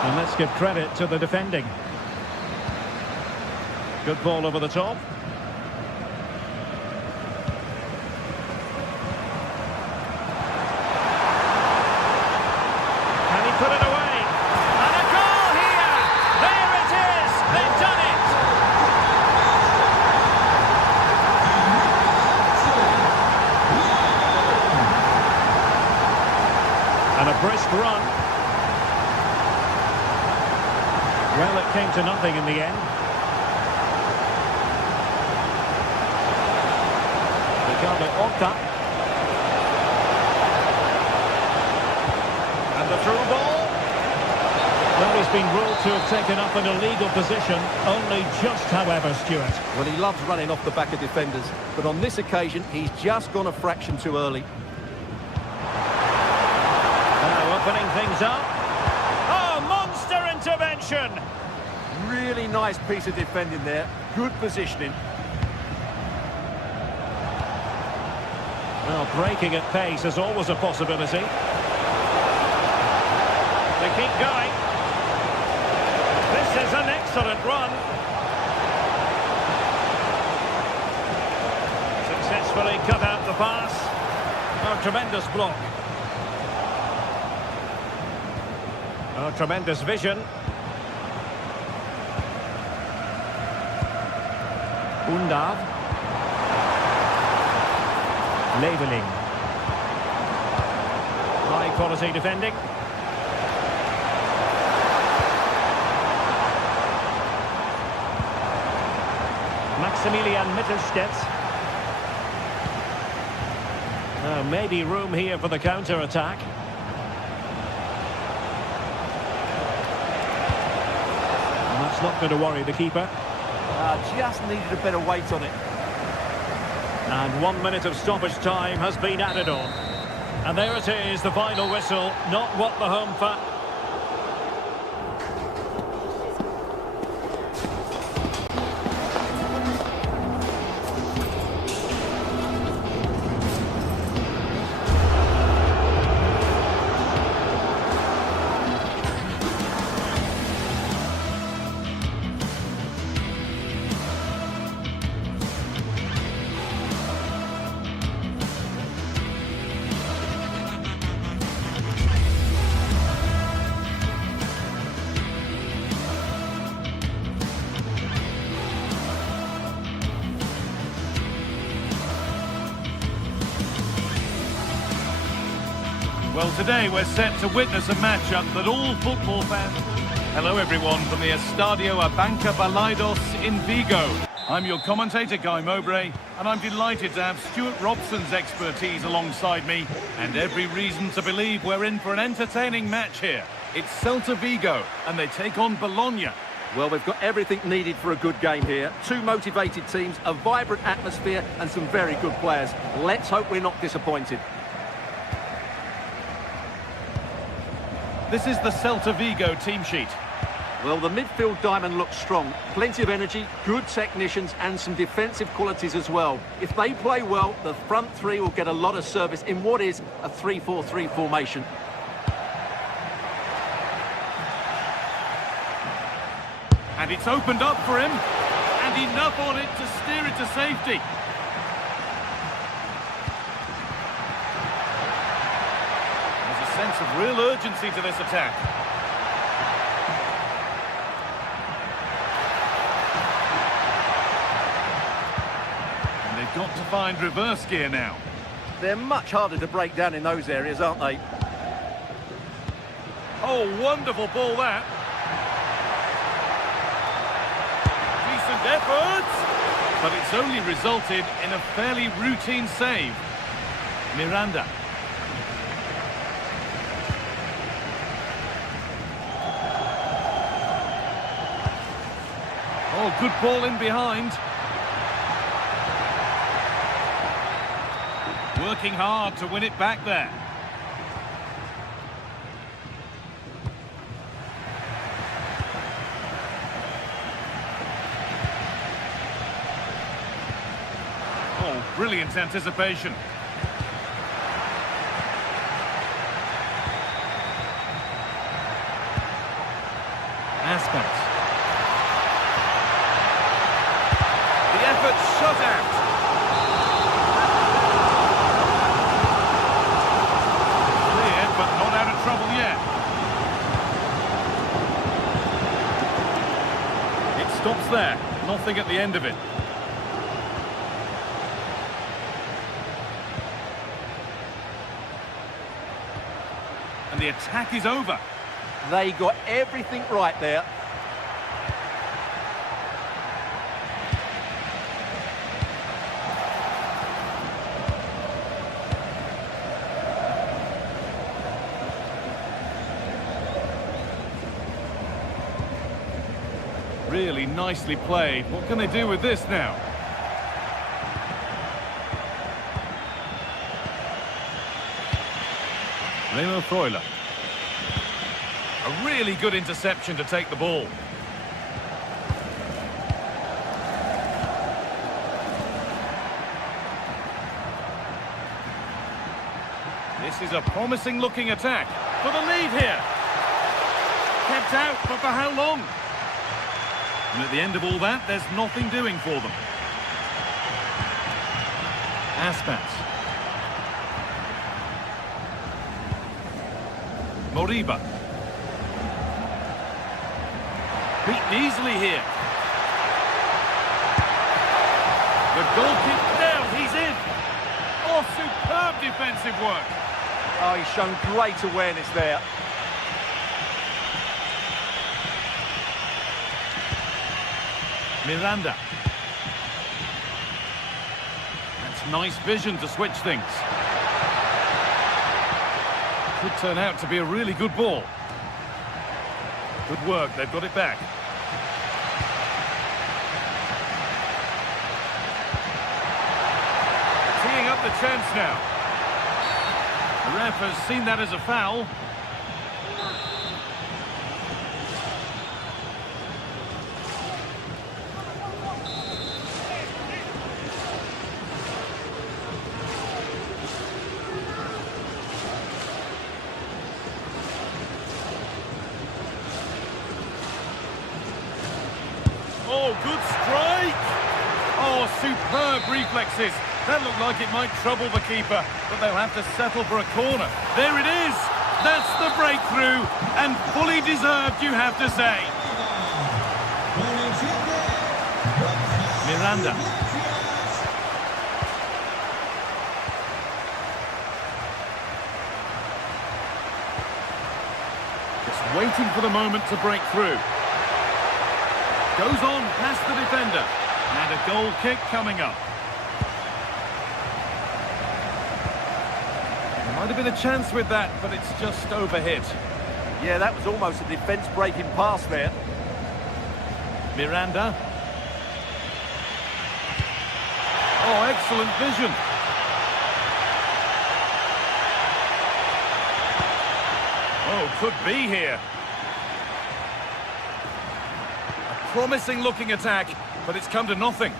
And let's give credit to the defending. Good ball over the top. Can he put it away? And a goal here! There it is! They've done it! And a brisk run. Well, it came to nothing in the end. Orta. And the through ball. Well, he's been ruled to have taken up an illegal position, only just, however, Stuart. Well, he loves running off the back of defenders, but on this occasion, he's just gone a fraction too early. Now opening things up. Oh, monster intervention! Really nice piece of defending there. Good positioning. Well, breaking at pace is always a possibility. They keep going. This is an excellent run. Successfully cut out the pass. Oh, tremendous block. Oh, tremendous vision. Undav. Leveling. High quality defending. Maximilian Mittelstädt. Maybe room here for the counter-attack. And that's not going to worry the keeper. Just needed a better weight on it. And 1 minute of stoppage time has been added on. And there it is, the final whistle. Not what the home fan... Well, today we're set to witness a matchup that all football fans... Hello everyone from the Estadio Abanca Balaidos in Vigo. I'm your commentator, Guy Mowbray, and I'm delighted to have Stuart Robson's expertise alongside me, and every reason to believe we're in for an entertaining match here. It's Celta Vigo, and they take on Bologna. Well, we've got everything needed for a good game here. Two motivated teams, a vibrant atmosphere, and some very good players. Let's hope we're not disappointed. This is the Celta Vigo team sheet. Well, the midfield diamond looks strong. Plenty of energy, good technicians, and some defensive qualities as well. If they play well, the front three will get a lot of service in what is a 3-4-3 formation. And it's opened up for him. And enough on it to steer it to safety. There's a sense of real urgency to this attack. And they've got to find reverse gear now. They're much harder to break down in those areas, aren't they? Oh, wonderful ball that. Decent effort. But it's only resulted in a fairly routine save. Miranda. Oh, good ball in behind. Working hard to win it back there. Oh, brilliant anticipation. Aspas. The effort shut out. Cleared, but not out of trouble yet. It stops there. Nothing at the end of it. And the attack is over. They got everything right there. Really nicely played. What can they do with this now? Remo Freuler. A really good interception to take the ball. This is a promising looking attack for the lead here. Kept out, but for how long? And at the end of all that, there's nothing doing for them. Aspas. Moriba. Beaten easily here. The goal kick down, he's in. Oh, superb defensive work. Oh, he's shown great awareness there. Miranda. That's nice vision to switch things. Could turn out to be a really good ball. Good work, they've got it back. Teeing up the chance now. The ref has seen that as a foul. Oh, good strike! Oh, superb reflexes. That looked like it might trouble the keeper, but they'll have to settle for a corner. There it is! That's the breakthrough, and fully deserved, you have to say. Miranda. Just waiting for the moment to break through. Goes on past the defender. And a goal kick coming up. There might have been a chance with that, but it's just overhit. Yeah, that was almost a defence-breaking pass there. Miranda. Oh, excellent vision. Oh, could be here. Promising looking attack, but it's come to nothing.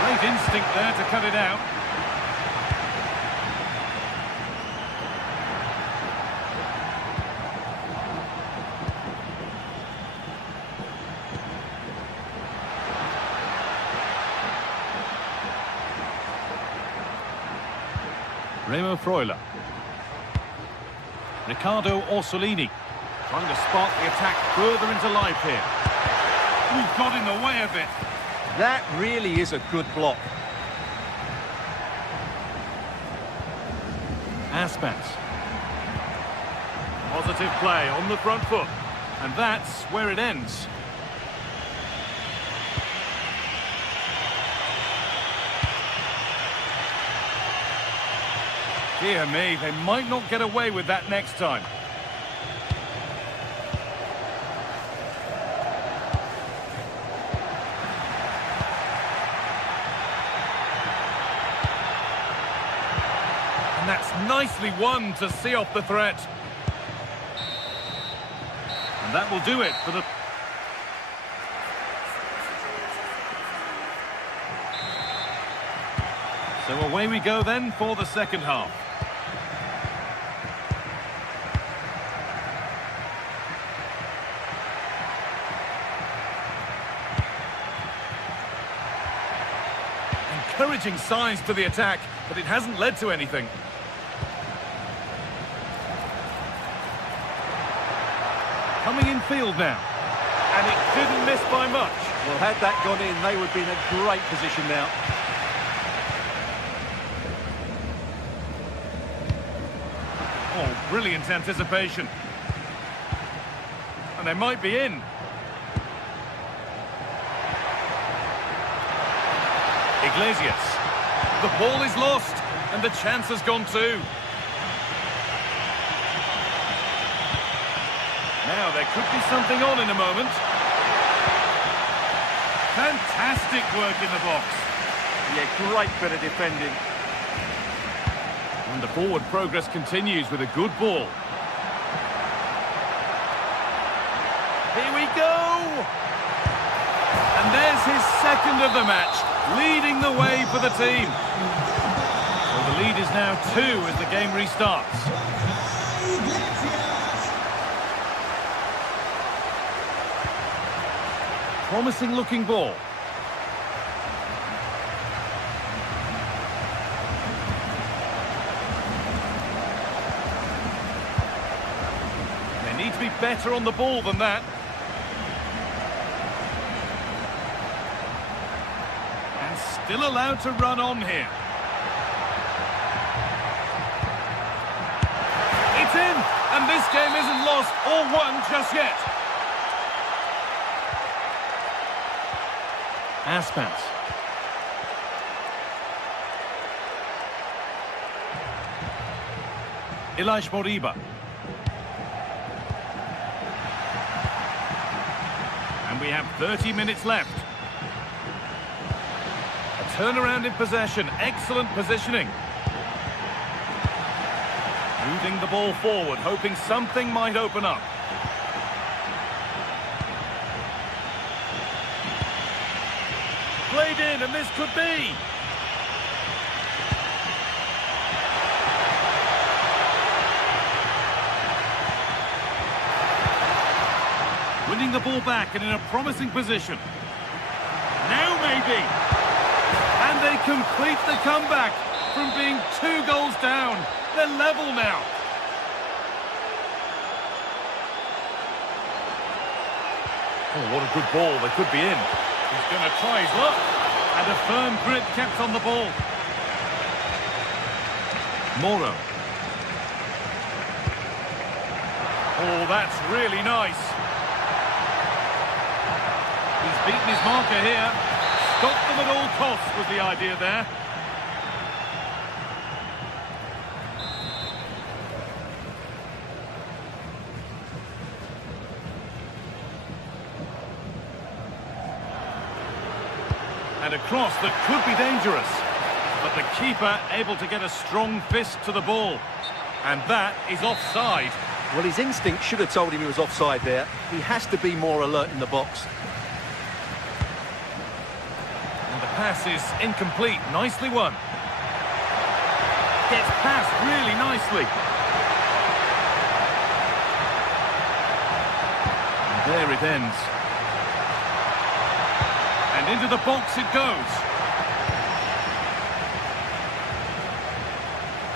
Great instinct there to cut it out. Remo Freuler. Riccardo Orsolini trying to spark the attack further into life here. We've got in the way of it. That really is a good block. Aspas. Positive play on the front foot. And that's where it ends. Dear me, they might not get away with that next time. And that's nicely won to see off the threat. And that will do it for the... So away we go then for the second half. Encouraging signs to the attack, but it hasn't led to anything. Coming in field now. And it didn't miss by much. Well, had that gone in, they would be in a great position now. Oh, brilliant anticipation. And they might be in. Iglesias. The ball is lost, and the chance has gone too. Now, there could be something on in a moment. Fantastic work in the box. Yeah, great bit of defending. And the forward progress continues with a good ball. Here we go! And there's his second of the match, leading the way for the team. So the lead is now 2 as the game restarts. Promising looking ball. They need to be better on the ball than that. And still allowed to run on here. It's in! And this game isn't lost or won just yet. Aspas. Ilaix Moriba. And we have 30 minutes left. A turnaround in possession. Excellent positioning. Moving the ball forward, hoping something might open up. Played in, and this could be. Winning the ball back and in a promising position. Now maybe. And they complete the comeback from being 2 goals down. They're level now. Oh, what a good ball. They could be in. He's going to try his luck. And a firm grip kept on the ball. Moro. Oh, that's really nice. He's beaten his marker here. Stop them at all costs was the idea there. And a cross that could be dangerous. But the keeper able to get a strong fist to the ball. And that is offside. Well, his instinct should have told him he was offside there. He has to be more alert in the box. And the pass is incomplete. Nicely won. Gets past really nicely. And there it ends. And into the box it goes.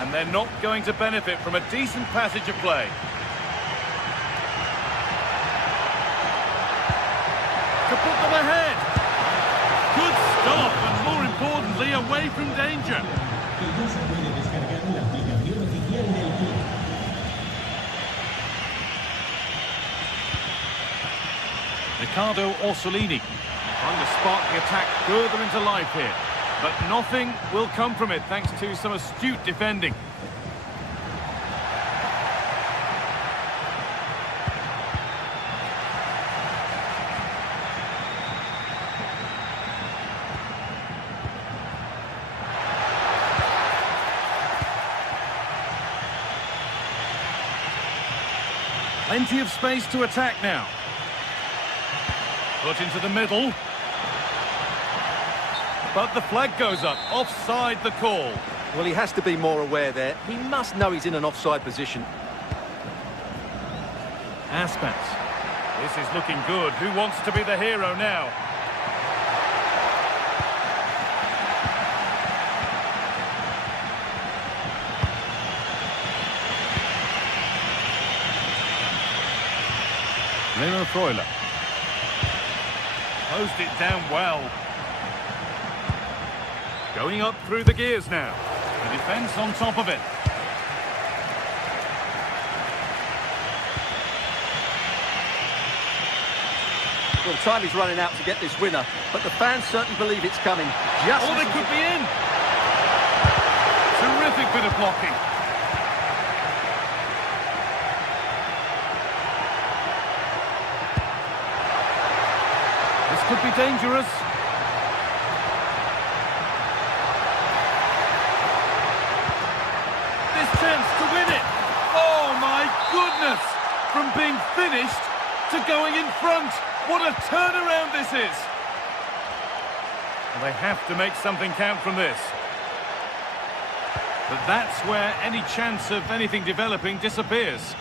And they're not going to benefit from a decent passage of play. To put them ahead. Good stop, and more importantly, away from danger. Riccardo Orsolini trying to spark the attack further into life here. But nothing will come from it thanks to some astute defending. Plenty of space to attack now. Put into the middle. But the flag goes up. Offside the call. Well, he has to be more aware there. He must know he's in an offside position. Aspas. This is looking good. Who wants to be the hero now? Leno Freuler. Closed it down well. Going up through the gears now. The defence on top of it. Well, time is running out to get this winner, but the fans certainly believe it's coming. Oh, they could be in! Terrific bit of blocking. This could be dangerous. Chance to win it. Oh my goodness! From being finished to going in front. What a turnaround this is. Well, they have to make something count from this. But that's where any chance of anything developing disappears.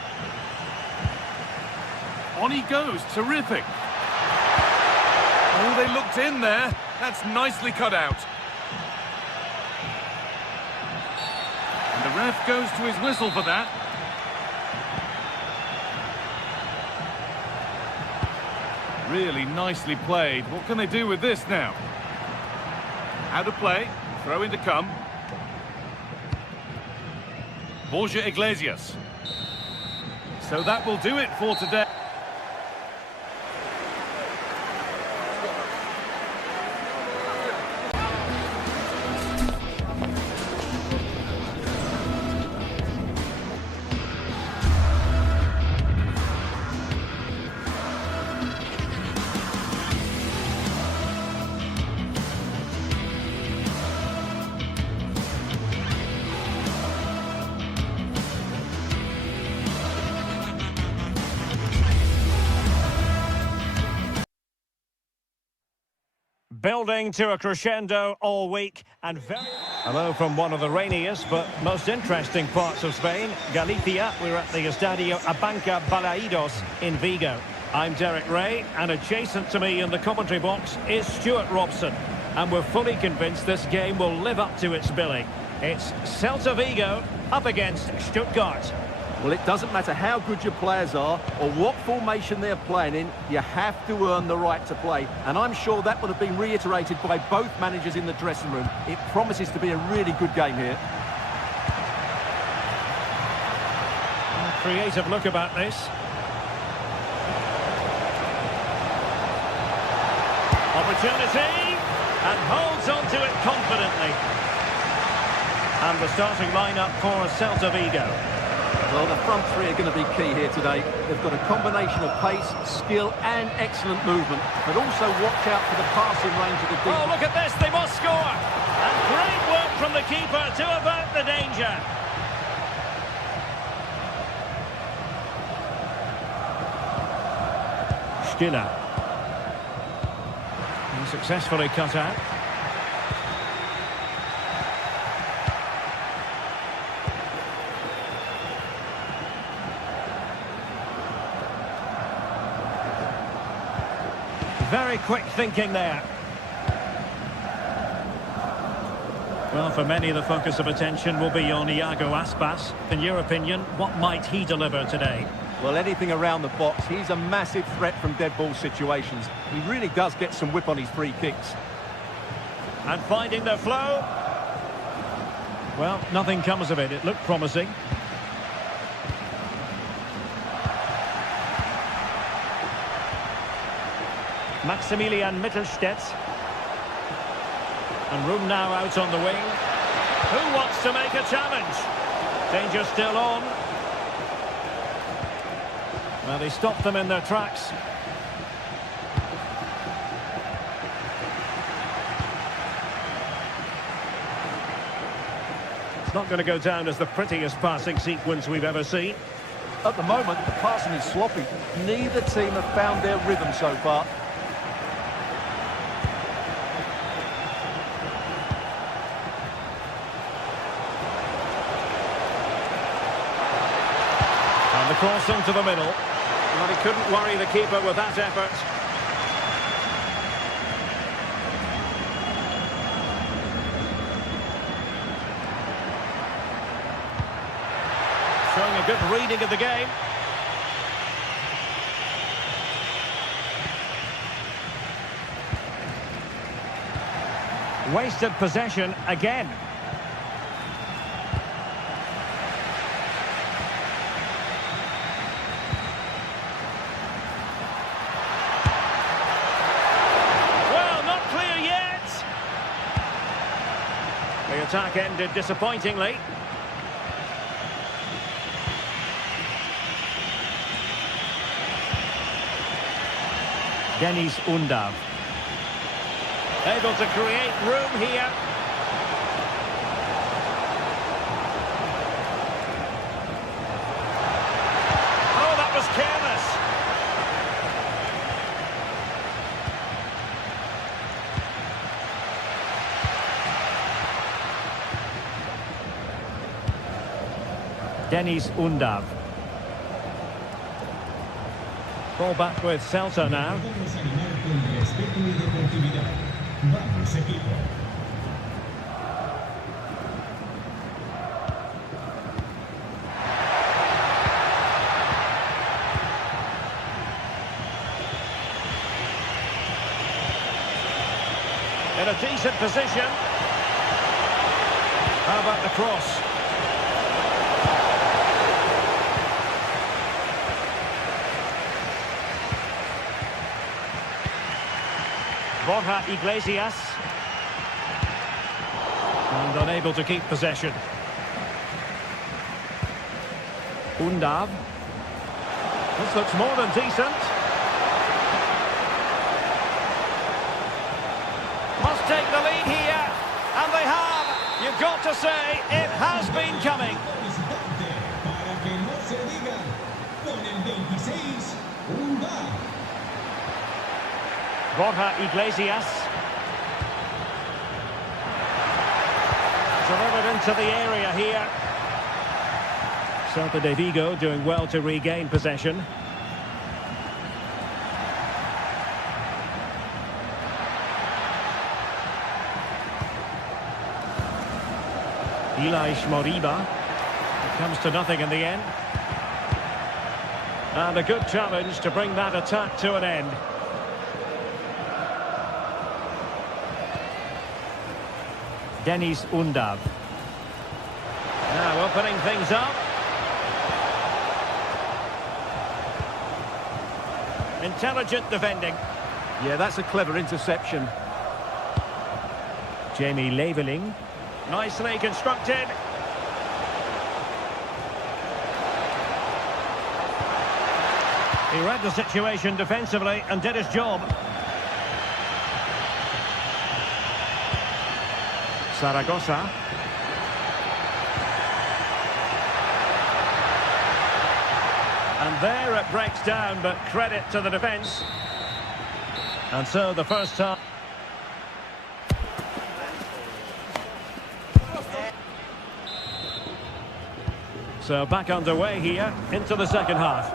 On he goes. Terrific. Oh, they looked in there. That's nicely cut out. The ref goes to his whistle for that. Really nicely played. What can they do with this now? Out of play. Throw in to come. Borja Iglesias. So that will do it for today. Building to a crescendo all week and very... Hello from one of the rainiest but most interesting parts of Spain, Galicia. We're at the Estadio Abanca Balaidos in Vigo. I'm Derek Ray, and adjacent to me in the commentary box is Stuart Robson. And we're fully convinced this game will live up to its billing. It's Celta Vigo up against Stuttgart. Well, it doesn't matter how good your players are or what formation they're playing in, you have to earn the right to play. And I'm sure that would have been reiterated by both managers in the dressing room. It promises to be a really good game here. A creative look about this. Opportunity, and holds on to it confidently. And the starting lineup for Celta Vigo. Well, the front three are going to be key here today. They've got a combination of pace, skill and excellent movement, but also watch out for the passing range of the defense. Oh, look at this, they must score! And great work from the keeper to avert the danger. Stiller. And successfully cut out. Very quick thinking there. Well, for many, the focus of attention will be on Iago Aspas. In your opinion, what might he deliver today? Well, anything around the box. He's a massive threat from dead ball situations. He really does get some whip on his free kicks. And finding the flow. Well, nothing comes of it. It looked promising. Maximilian Mittelstädt. And room now out on the wing. Who wants to make a challenge? Danger still on. Well, they stopped them in their tracks. It's not going to go down as the prettiest passing sequence we've ever seen. At the moment, the passing is sloppy. Neither team have found their rhythm so far. And the cross into the middle. Well, he couldn't worry the keeper with that effort. Showing a good reading of the game. Wasted possession again. Well, not clear yet. The attack ended disappointingly. Dennis Undav. Able to create room here. Oh, that was careless. Dennis Undav. Ball back with Celta now. Vamos a animar con respeto y deportividad. Vamos, equipo. In a decent position. How about the cross? Borja Iglesias. And unable to keep possession. Undav. This looks more than decent. Must take the lead here. And they have. You've got to say, it has been coming. Visitante, para que no se diga, con el 26, Undav. Borja Iglesias. Delivered into the area here. Celta de Vigo doing well to regain possession. Elias Moriba. It comes to nothing in the end. And a good challenge to bring that attack to an end. Dennis Undav. Now opening things up. Intelligent defending. Yeah, that's a clever interception. Jamie Leveling. Nicely constructed. He read the situation defensively and did his job. Zaragoza. And there it breaks down, but credit to the defence. And so the first time. So back underway here into the second half.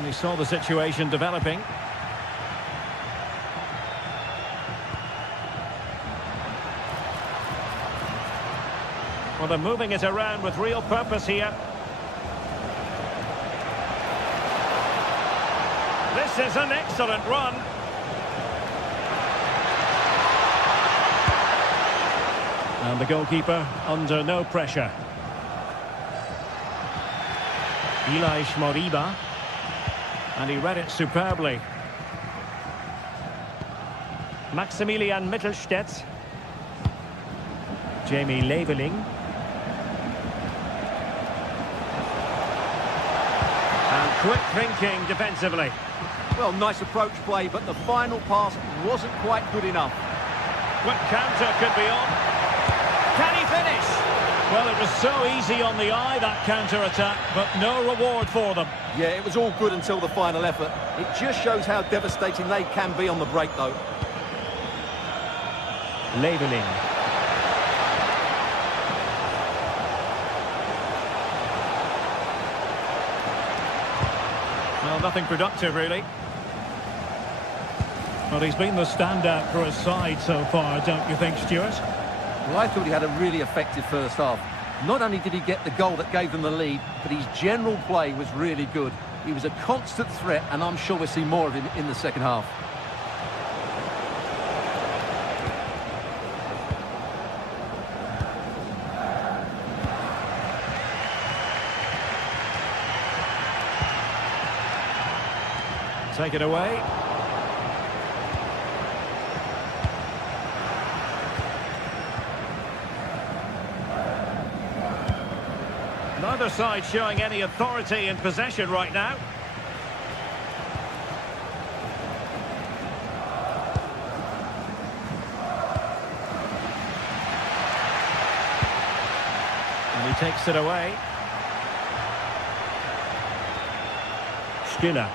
And he saw the situation developing. Well, they're moving it around with real purpose here. This is an excellent run. And the goalkeeper under no pressure. Ilaix Moriba. And he read it superbly. Maximilian Mittelstädt. Jamie Leveling. And quick thinking defensively. Well, nice approach play, but the final pass wasn't quite good enough. Quick counter could be on. Can he finish? Well, it was so easy on the eye, that counter-attack, but no reward for them. Yeah, it was all good until the final effort. It just shows how devastating they can be on the break, though. Leveling. Well, nothing productive, really. Well, he's been the standout for his side so far, don't you think, Stuart? Well, I thought he had a really effective first half. Not only did he get the goal that gave them the lead, but his general play was really good. He was a constant threat, and I'm sure we'll see more of him in the second half. Take it away. Neither side showing any authority in possession right now. And he takes it away. Stiller.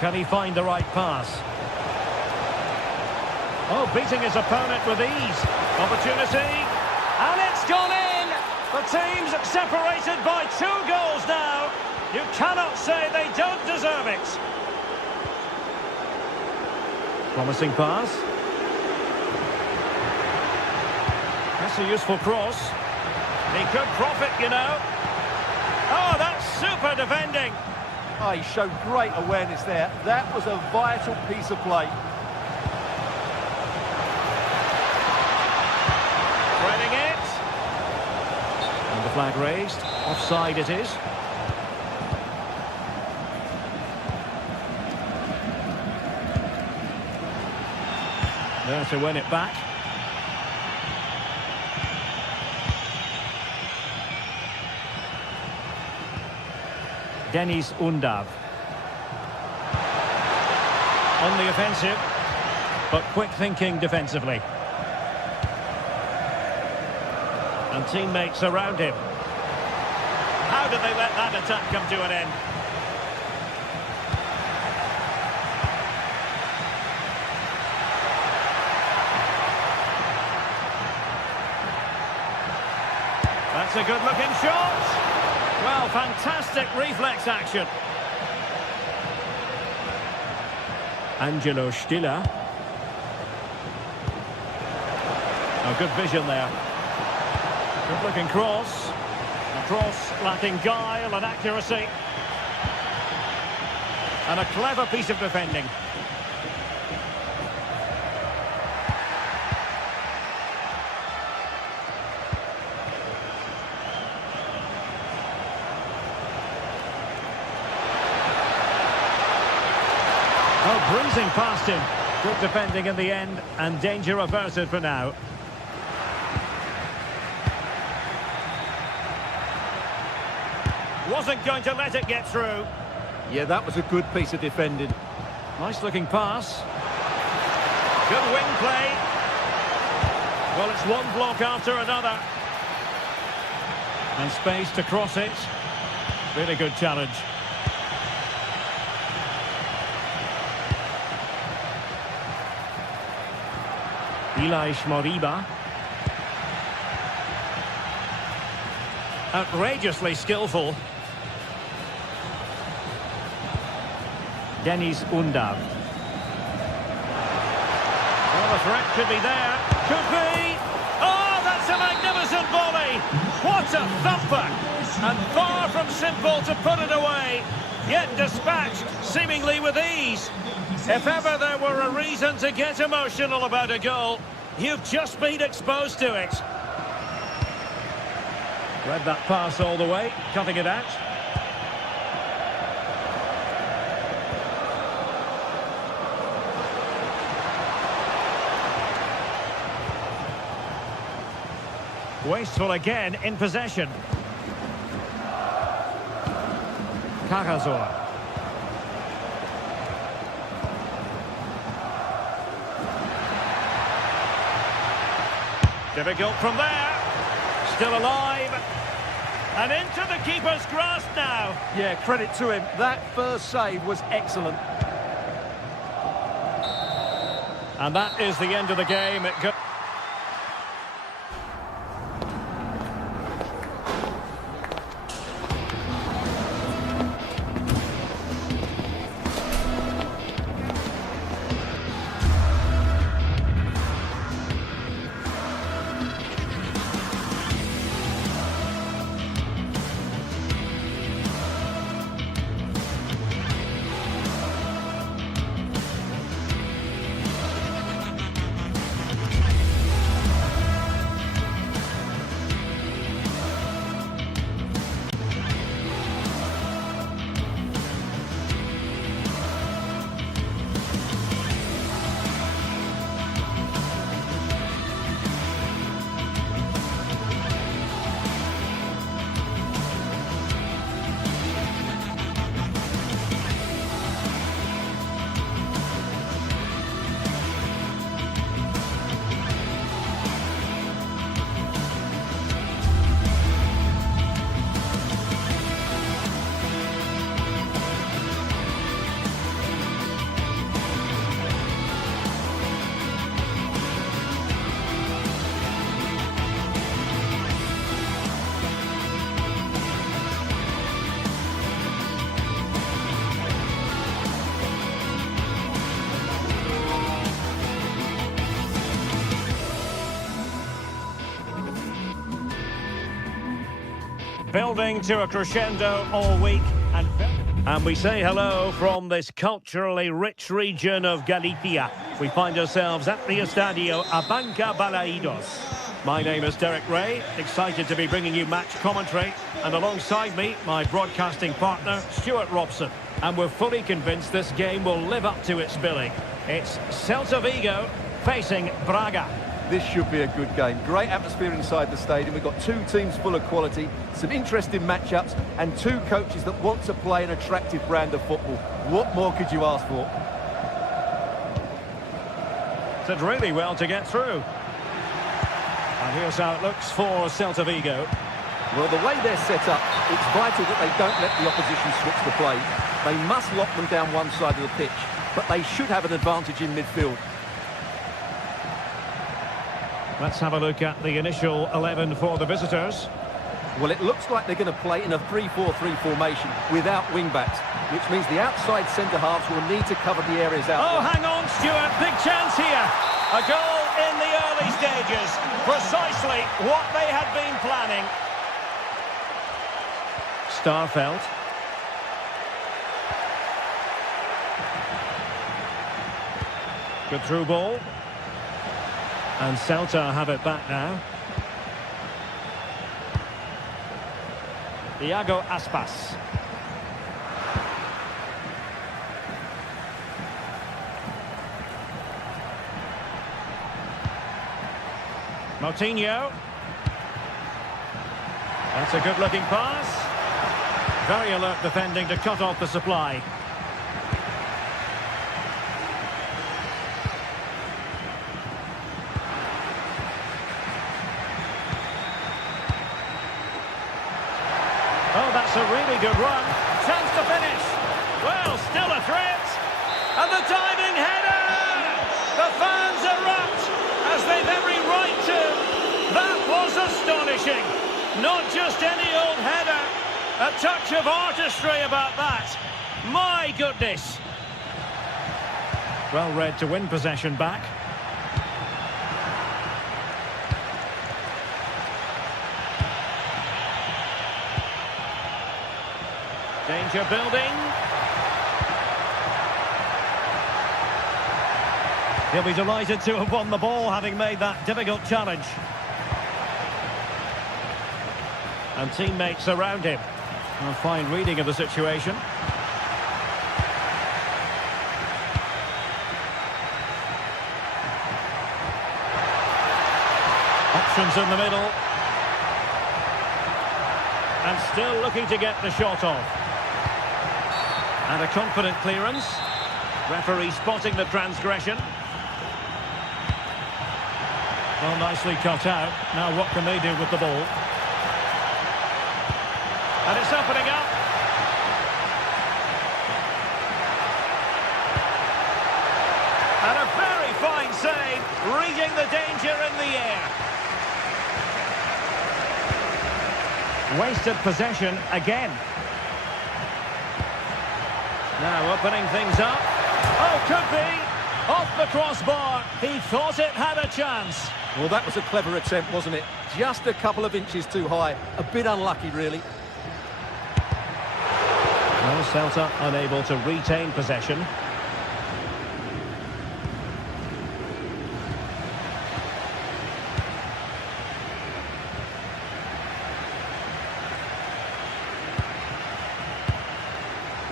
Can he find the right pass? Oh, beating his opponent with ease. Opportunity. And it's gone in! The team's separated by 2 goals now. You cannot say they don't deserve it. Promising pass. That's a useful cross. He could profit, you know. Oh, that's super defending. Oh, he showed great awareness there. That was a vital piece of play. Threading it. And the flag raised. Offside it is. There to win it back. Dennis Undav. On the offensive, but quick thinking defensively. And teammates around him. How did they let that attack come to an end? That's a good-looking shot. Well, fantastic reflex action. Angelo Stiller. Oh, good vision there. Good-looking cross. A cross lacking guile and accuracy. And a clever piece of defending. Oh, breezing past him. Good defending in the end, and danger averted for now. Wasn't going to let it get through. Yeah, that was a good piece of defending. Nice looking pass. Good wing play. Well, it's one block after another. And space to cross it. Really good challenge. Ilaix Moriba. Outrageously skillful. Denis Undav. Well, the threat could be there. Could be. Oh, that's a magnificent volley. What a thumper. And far from simple to put it away. Yet dispatched, seemingly with ease. If ever there were a reason to get emotional about a goal, you've just been exposed to it. Read that pass all the way, cutting it out. Wasteful again in possession. Carrazor. Difficult from there. Still alive. And into the keeper's grasp now. Yeah, credit to him. That first save was excellent. And that is the end of the game. Building to a crescendo all week, and we say hello from this culturally rich region of Galicia. We find ourselves at the Estadio Abanca Balaidos. My name is Derek Ray, excited to be bringing you match commentary, and alongside me, my broadcasting partner, Stuart Robson. And we're fully convinced this game will live up to its billing. It's Celta Vigo facing Braga. This should be a good game. Great atmosphere inside the stadium. We've got two teams full of quality, some interesting matchups, and two coaches that want to play an attractive brand of football. What more could you ask for? Did really well to get through. And here's how it looks for Celta Vigo. Well, the way they're set up, it's vital that they don't let the opposition switch the play. They must lock them down one side of the pitch, but they should have an advantage in midfield. Let's have a look at the initial 11 for the visitors. Well, it looks like they're going to play in a 3-4-3 formation without wing-backs, which means the outside centre-halves will need to cover the areas out. Oh, hang on, Stuart. Big chance here. A goal in the early stages. Precisely what they had been planning. Starfelt. Good through ball. And Celta have it back now. Iago Aspas. Moutinho. That's a good-looking pass. Very alert defending to cut off the supply. Oh, that's a really good run. Chance to finish. Well, still a threat. And the diving header! The fans erupt, as they've every right to. That was astonishing. Not just any old header. A touch of artistry about that. My goodness. Well read to win possession back. Danger building. He'll be delighted to have won the ball, having made that difficult challenge. And teammates around him. A fine reading of the situation. Options in the middle. And still looking to get the shot off. And a confident clearance. Referee spotting the transgression. Well, nicely cut out. Now what can they do with the ball? And it's opening up. And a very fine save, reading the danger in the air. Wasted possession again. Now opening things up. Oh, could be. Off the crossbar. He thought it had a chance. Well, that was a clever attempt, wasn't it? Just a couple of inches too high. A bit unlucky, really. Well, Celta unable to retain possession.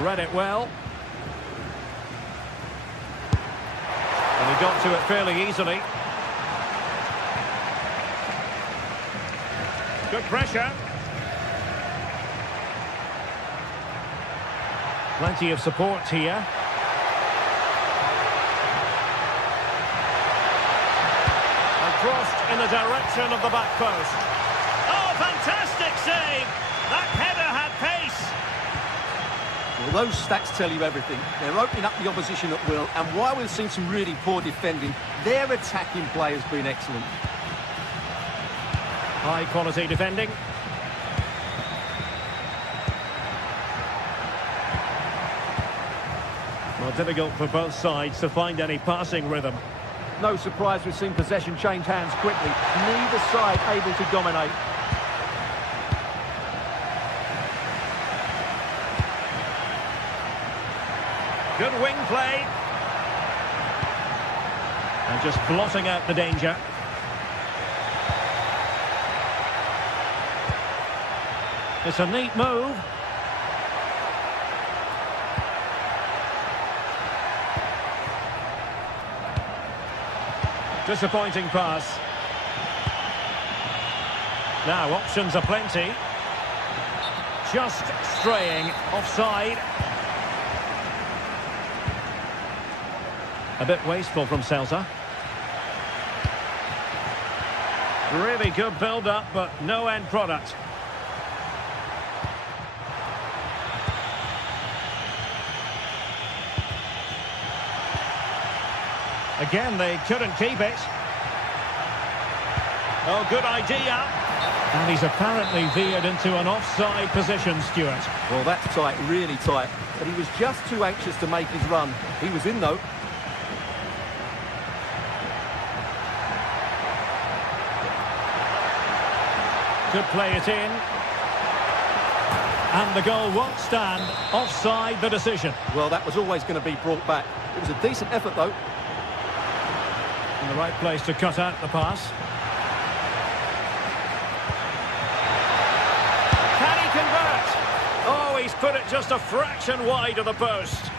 Read it well. And he got to it fairly easily. Good pressure. Plenty of support here. And crossed in the direction of the back post. Oh, fantastic save! That header had pace. Well, those stats tell you everything. They're opening up the opposition at will, and while we've seen some really poor defending, their attacking play has been excellent. High quality defending. Well, difficult for both sides to find any passing rhythm. No surprise we've seen possession change hands quickly. Neither side able to dominate. Good wing play. And just blotting out the danger. It's a neat move. Disappointing pass. Now options are plenty. Just straying offside. A bit wasteful from Celta. Really good build-up, but no end product. Again, they couldn't keep it. Oh, good idea. And he's apparently veered into an offside position, Stuart. Well, that's tight, really tight. But he was just too anxious to make his run. He was in, though. Could play it in. And the goal won't stand. Offside the decision. Well, that was always going to be brought back. It was a decent effort, though. In the right place to cut out the pass. Can he convert? Oh, he's put it just a fraction wide of the post.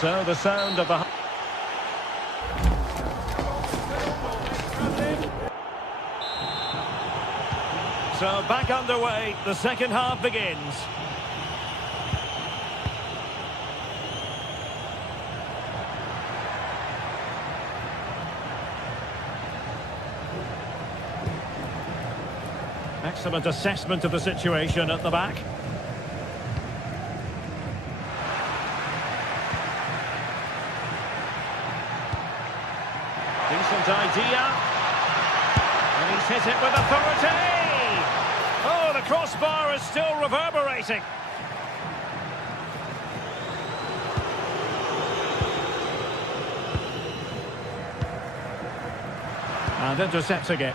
So the sound of the... So back underway, the second half begins. Excellent assessment of the situation at the back. Decent idea. And he's hit it with authority. Oh, the crossbar is still reverberating. And intercepting it.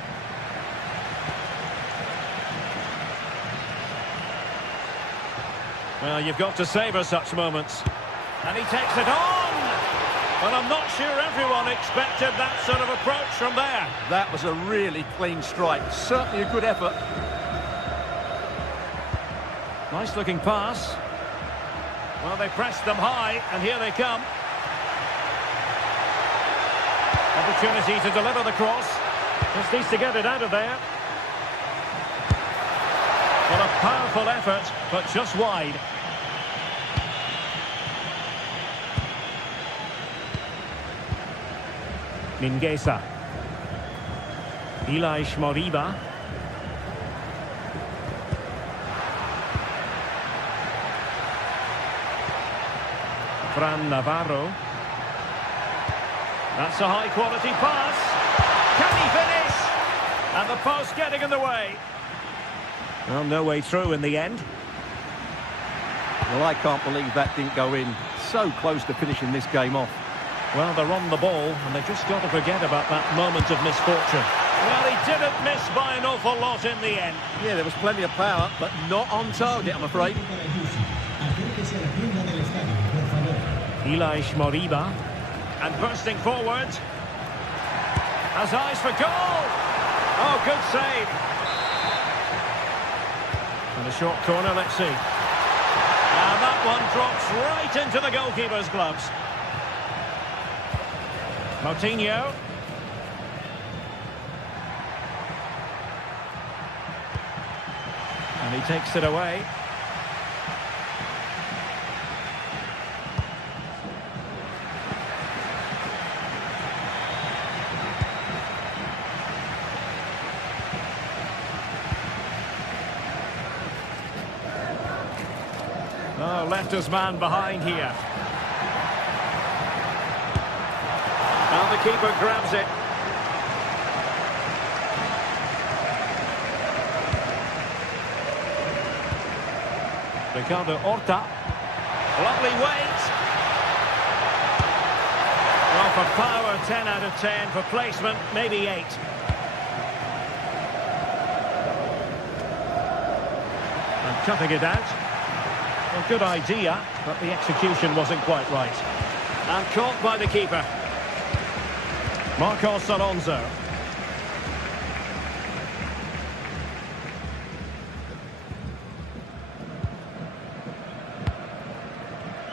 Well, you've got to savour such moments. And he takes it on! But I'm not sure everyone expected that sort of approach from there. That was a really clean strike. Certainly a good effort. Nice looking pass. Well, they pressed them high, and here they come. Opportunity to deliver the cross. Just needs to get it out of there. Well, a powerful effort, but just wide. Mingueza. Ilaix Moriba. Fran Navarro. That's a high-quality pass. Can he finish? And the post getting in the way. Well, no way through in the end. Well, I can't believe that didn't go in. So close to finishing this game off. Well, they're on the ball, and they've just got to forget about that moment of misfortune. Well, he didn't miss by an awful lot in the end. Yeah, there was plenty of power, but not on target, I'm afraid. Ilaix Moriba. And bursting forward. Has eyes for goal. Oh, good save. And a short corner, let's see. And that one drops right into the goalkeeper's gloves. Moutinho. And he takes it away. Oh, left his man behind here. And the keeper grabs it. Ricardo Horta. Lovely weight. Well, for power, 10 out of 10. For placement, maybe 8. And cutting it out. A good idea, but the execution wasn't quite right. And caught by the keeper. Marcos Alonso.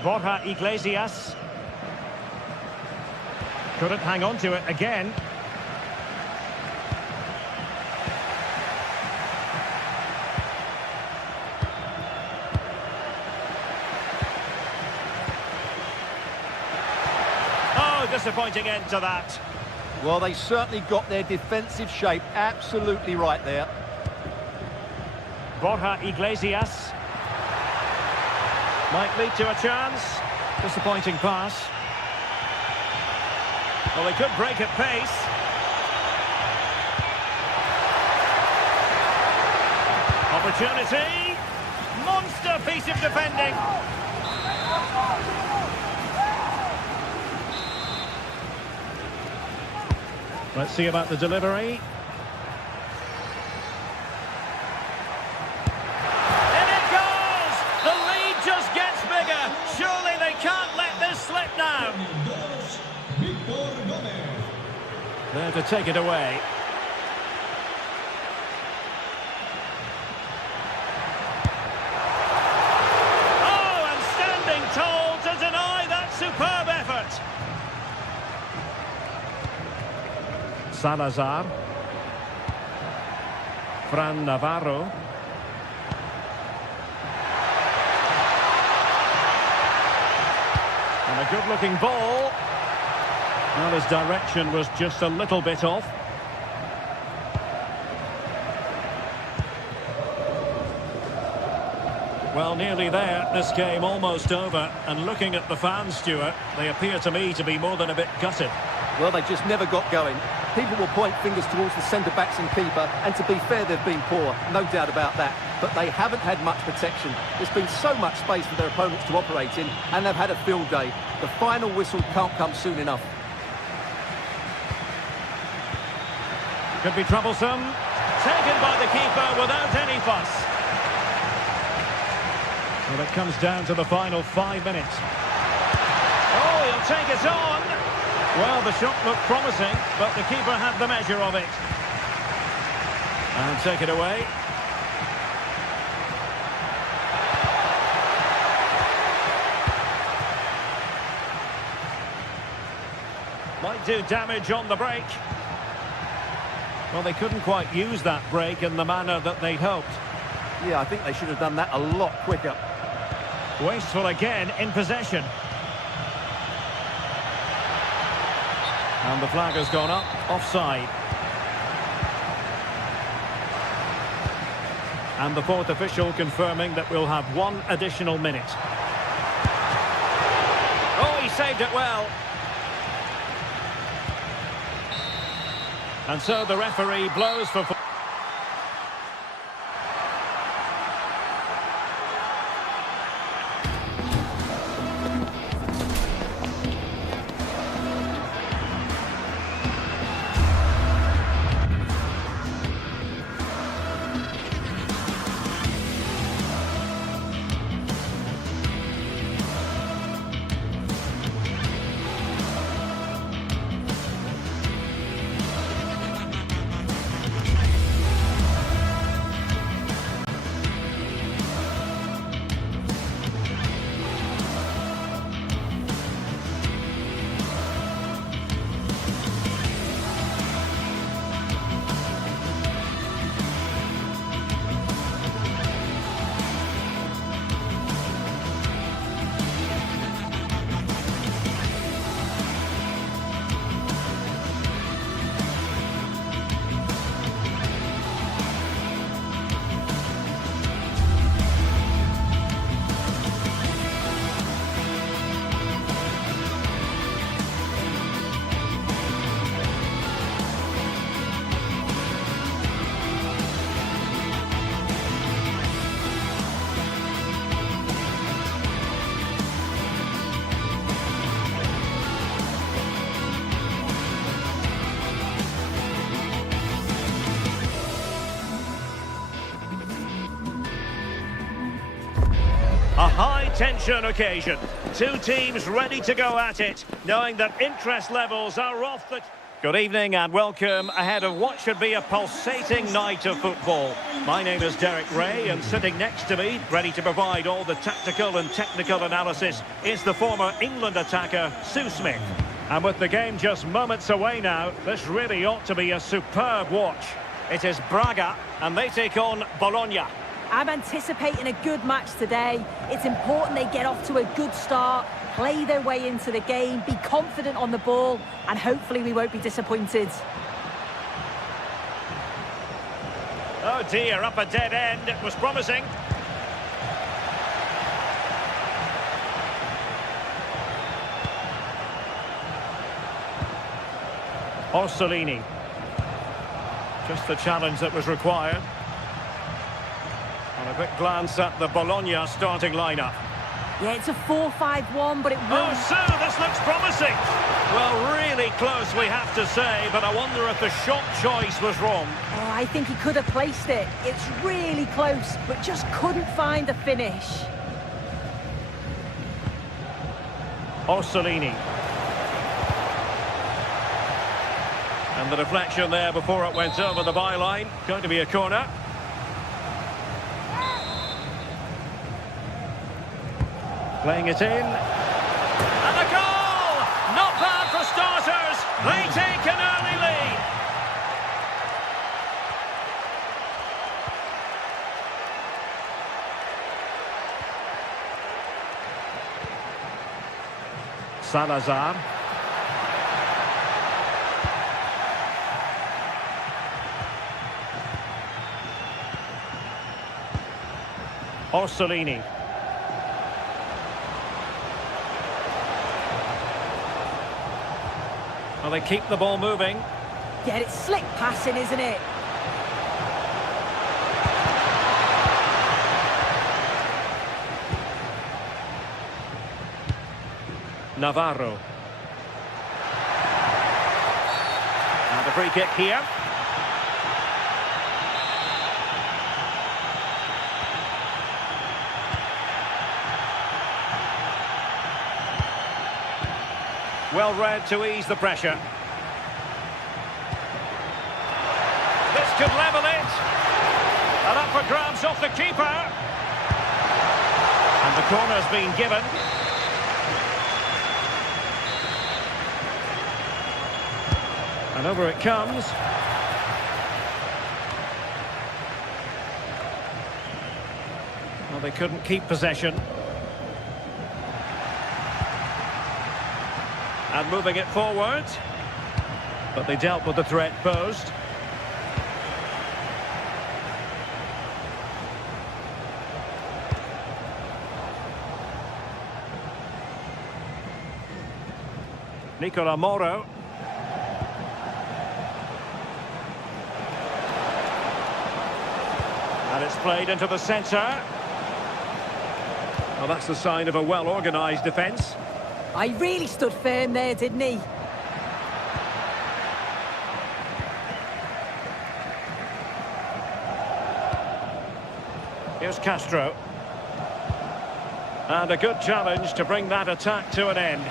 Borja Iglesias. Couldn't hang on to it again. Oh, disappointing end to that. Well, they certainly got their defensive shape absolutely right there. Borja Iglesias. Might lead to a chance. Disappointing pass. Well, they could break at pace. Opportunity. Monster piece of defending. Let's see about the delivery. In it goes! The lead just gets bigger. Surely they can't let this slip now. There to take it away. Oh, and standing tall to deny that superb effort. Salazar. Fran Navarro. And a good-looking ball. Well, his direction was just a little bit off. Well, nearly there. This game almost over. And looking at the fans, Stuart, they appear to me to be more than a bit gutted. Well, they just never got going. People will point fingers towards the centre-backs and keeper, and to be fair, they've been poor, no doubt about that. But they haven't had much protection. There's been so much space for their opponents to operate in, and they've had a field day. The final whistle can't come soon enough. Could be troublesome. Taken by the keeper without any fuss. Well, it comes down to the final 5 minutes. Oh, he'll take it on. Well, the shot looked promising, but the keeper had the measure of it. And take it away. Might do damage on the break. Well, they couldn't quite use that break in the manner that they'd hoped. Yeah, I think they should have done that a lot quicker. Wasteful again in possession. And the flag has gone up, offside. And the fourth official confirming that we'll have 1 additional minute. Oh, he saved it well. And so the referee blows for... A high-tension occasion. Two teams ready to go at it, knowing that interest levels are off the... Good evening and welcome ahead of what should be a pulsating night of football. My name is Derek Ray, and sitting next to me, ready to provide all the tactical and technical analysis, is the former England attacker, Sue Smith. And with the game just moments away now, this really ought to be a superb watch. It is Braga, and they take on Bologna. I'm anticipating a good match today. It's important they get off to a good start, play their way into the game, be confident on the ball, and hopefully we won't be disappointed. Oh dear, up a dead end. It was promising. Orsolini. Just the challenge that was required. And a quick glance at the Bologna starting lineup. Yeah, it's a 4-5-1, but it will... Oh, Sue, this looks promising. Well, really close, we have to say, but I wonder if the shot choice was wrong. Oh, I think he could have placed it. It's really close, but just couldn't find the finish. Orsolini. And the deflection there before it went over the byline. Going to be a corner. Playing it in. And a goal! Not bad for starters. They take an early lead. Salazar. Orsolini. Well, they keep the ball moving. Yeah, it's slick passing, isn't it? Navarro. And a free kick here. Well read to ease the pressure. This could level it. And up for grabs off the keeper. And the corner's been given. And over it comes. Well, they couldn't keep possession. And moving it forward. But they dealt with the threat posed. Nicola Moro. And it's played into the centre. Well, that's the sign of a well-organised defence. I really stood firm there, didn't he? Here's Castro. And a good challenge to bring that attack to an end.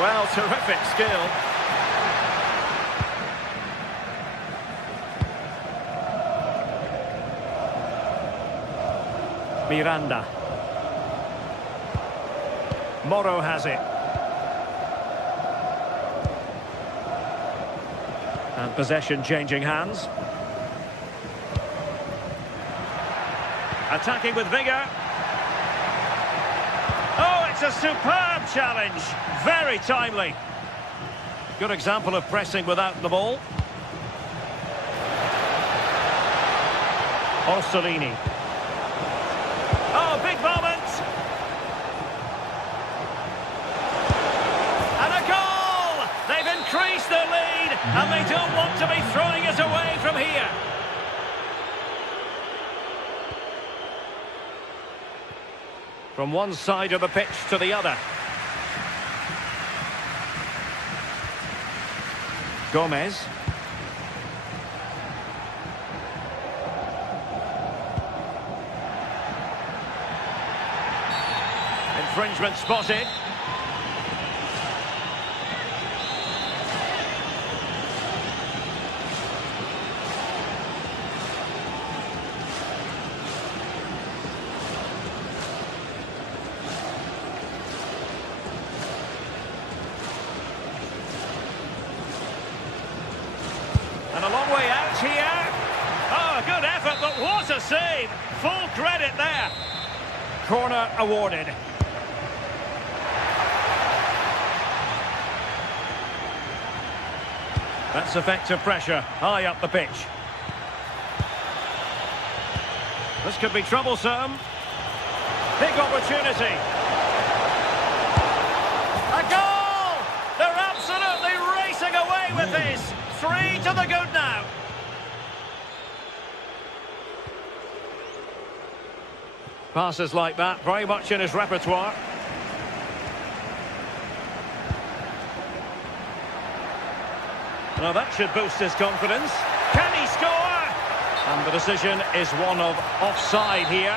Well, terrific skill. Miranda. Moro has it. And possession changing hands. Attacking with vigour. Oh, it's a superb challenge. Very timely. Good example of pressing without the ball. Orsolini. Oh, big moment. And a goal! They've increased their lead, and they don't want to be throwing it away from here. From one side of the pitch to the other. Gomez. Infringement spotted. And a long way out here. Oh, a good effort, but what a save. Full credit there. Corner awarded. That's effective pressure, high up the pitch. This could be troublesome. Big opportunity. A goal! They're absolutely racing away with this. 3 to the good now. Passes like that, very much in his repertoire. Now that should boost his confidence. Can he score? And the decision is one of offside here.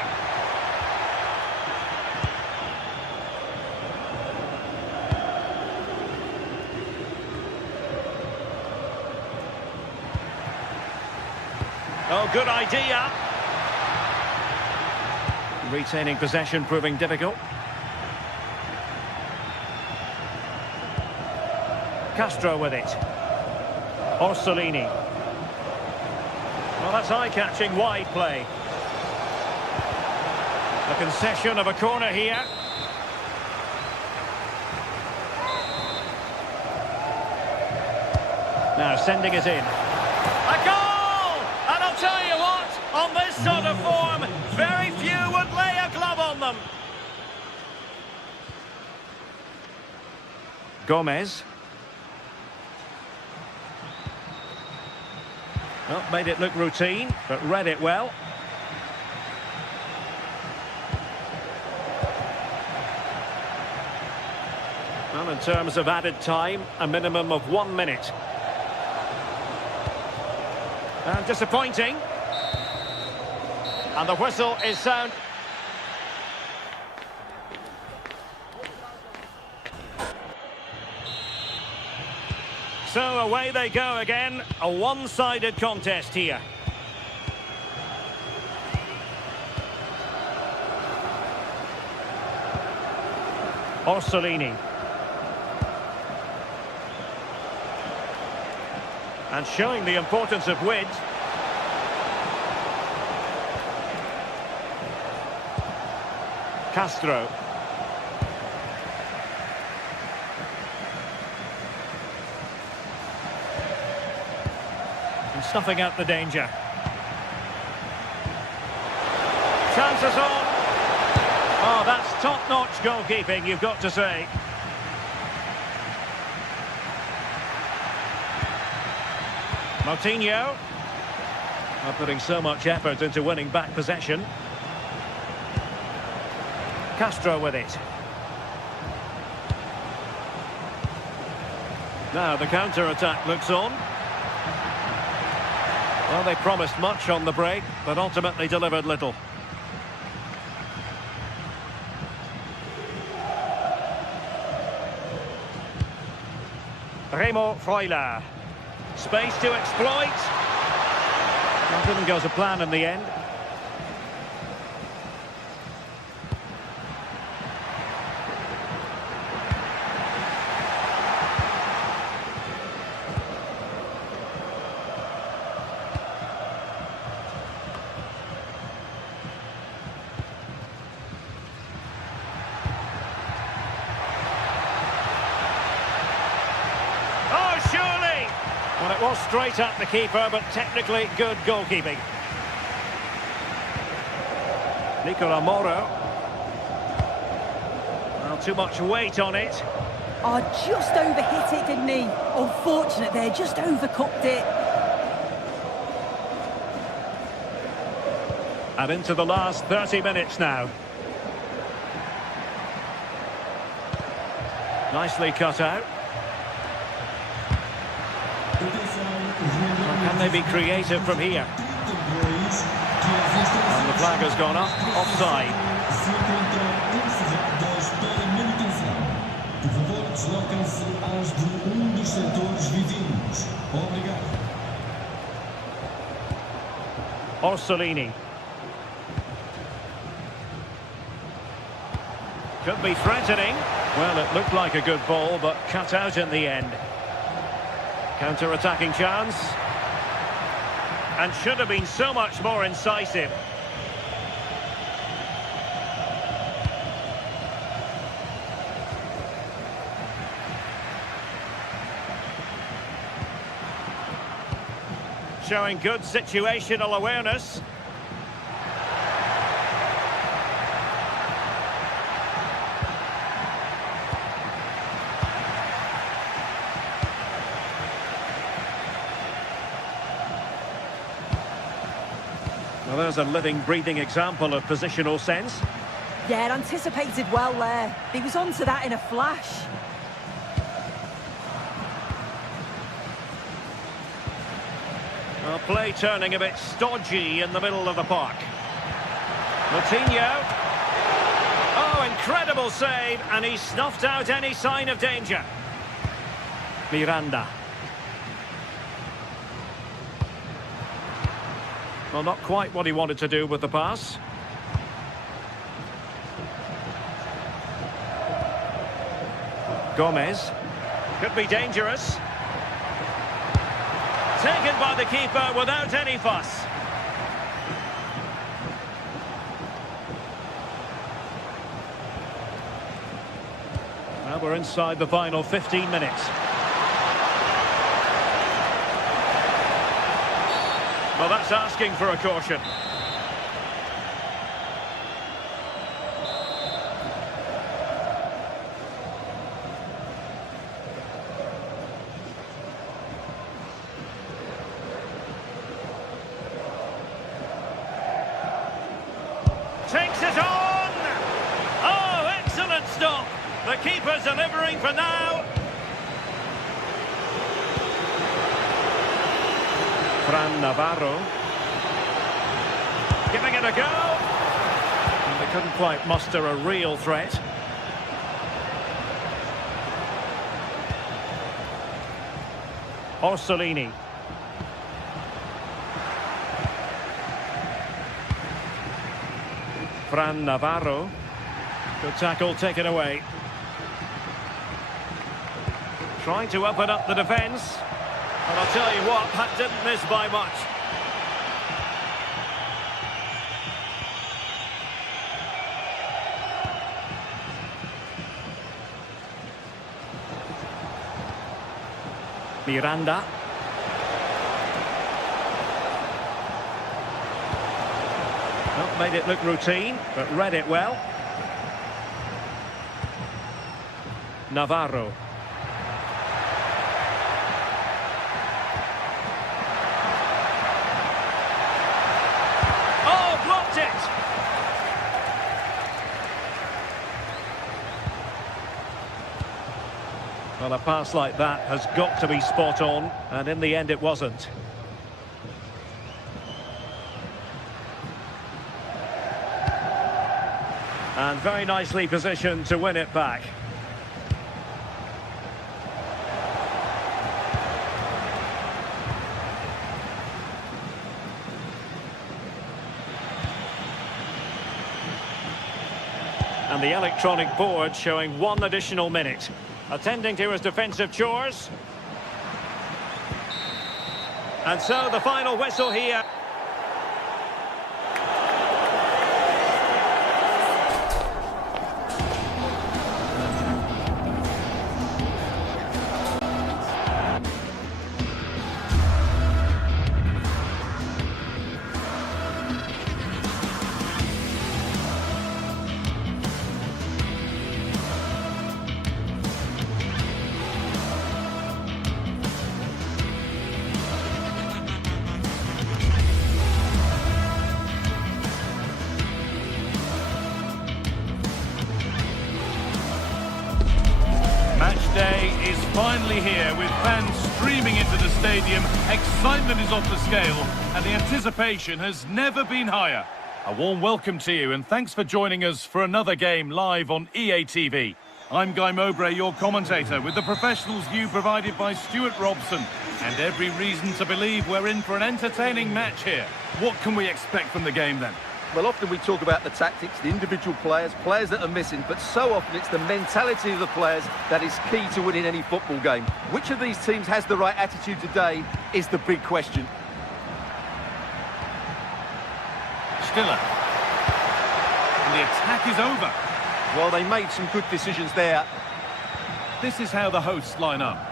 Oh, good idea. Retaining possession proving difficult. Castro with it. Orsolini. Well, that's eye-catching wide play. The concession of a corner here. Now sending it in. A goal! And I'll tell you what, on this sort of form, very few would lay a glove on them. Gomez. Well, made it look routine, but read it well. Well, in terms of added time, a minimum of 1 minute. And disappointing. And the whistle is sound. So away they go again. A one-sided contest here. Orsolini. And showing the importance of width. Castro. And snuffing out the danger. Chances on. Oh, that's top-notch goalkeeping, you've got to say. Moutinho. Not putting so much effort into winning back possession. Castro with it. Now the counter-attack looks on. Well, they promised much on the break, but ultimately delivered little. Remo Freuler. Space to exploit. Well, didn't go to plan in the end. Well, it was straight at the keeper, but technically good goalkeeping. Nicola Moro. Well, too much weight on it. Oh, just overhit it, didn't he? Unfortunate there, just overcooked it. And into the last 30 minutes now. Nicely cut out. Can they be creative from here? And the flag has gone up, offside. Orsolini. Could be threatening. Well, it looked like a good ball, but cut out in the end. Counter-attacking chance. And should have been so much more incisive. Showing good situational awareness. Well, there's a living, breathing example of positional sense. Yeah, anticipated well there. He was onto that in a flash. Well, play turning a bit stodgy in the middle of the park. Moutinho. Oh, incredible save, and he snuffed out any sign of danger. Miranda. Well, not quite what he wanted to do with the pass. Gomez. Could be dangerous. Taken by the keeper without any fuss. Well, we're inside the final 15 minutes. Well, that's asking for a caution. takes it on! Oh, excellent stop! The keeper's delivering for now. Fran Navarro. Giving it a go. And they couldn't quite muster a real threat. Orsolini. Fran Navarro. Good tackle, taken away. Trying to open up the defence. And I'll tell you what, that didn't miss by much. Miranda. Not made it look routine, but read it well. Navarro. Oh, blocked it! Well, a pass like that has got to be spot on, and in the end it wasn't. And very nicely positioned to win it back. And the electronic board showing 1 additional minute. Attending to his defensive chores. And so the final whistle here. Match day is finally here with fans streaming into the stadium. Excitement is off the scale and the anticipation has never been higher. A warm welcome to you and thanks for joining us for another game live on EA TV. I'm Guy Mowbray, your commentator, with the professionals' view provided by Stuart Robson. And every reason to believe we're in for an entertaining match here. What can we expect from the game then? Well, often we talk about the tactics, the individual players that are missing, but so often it's the mentality of the players that is key to winning any football game. Which of these teams has the right attitude today is the big question. Stiller. And the attack is over. Well, they made some good decisions there. This is how the hosts line up.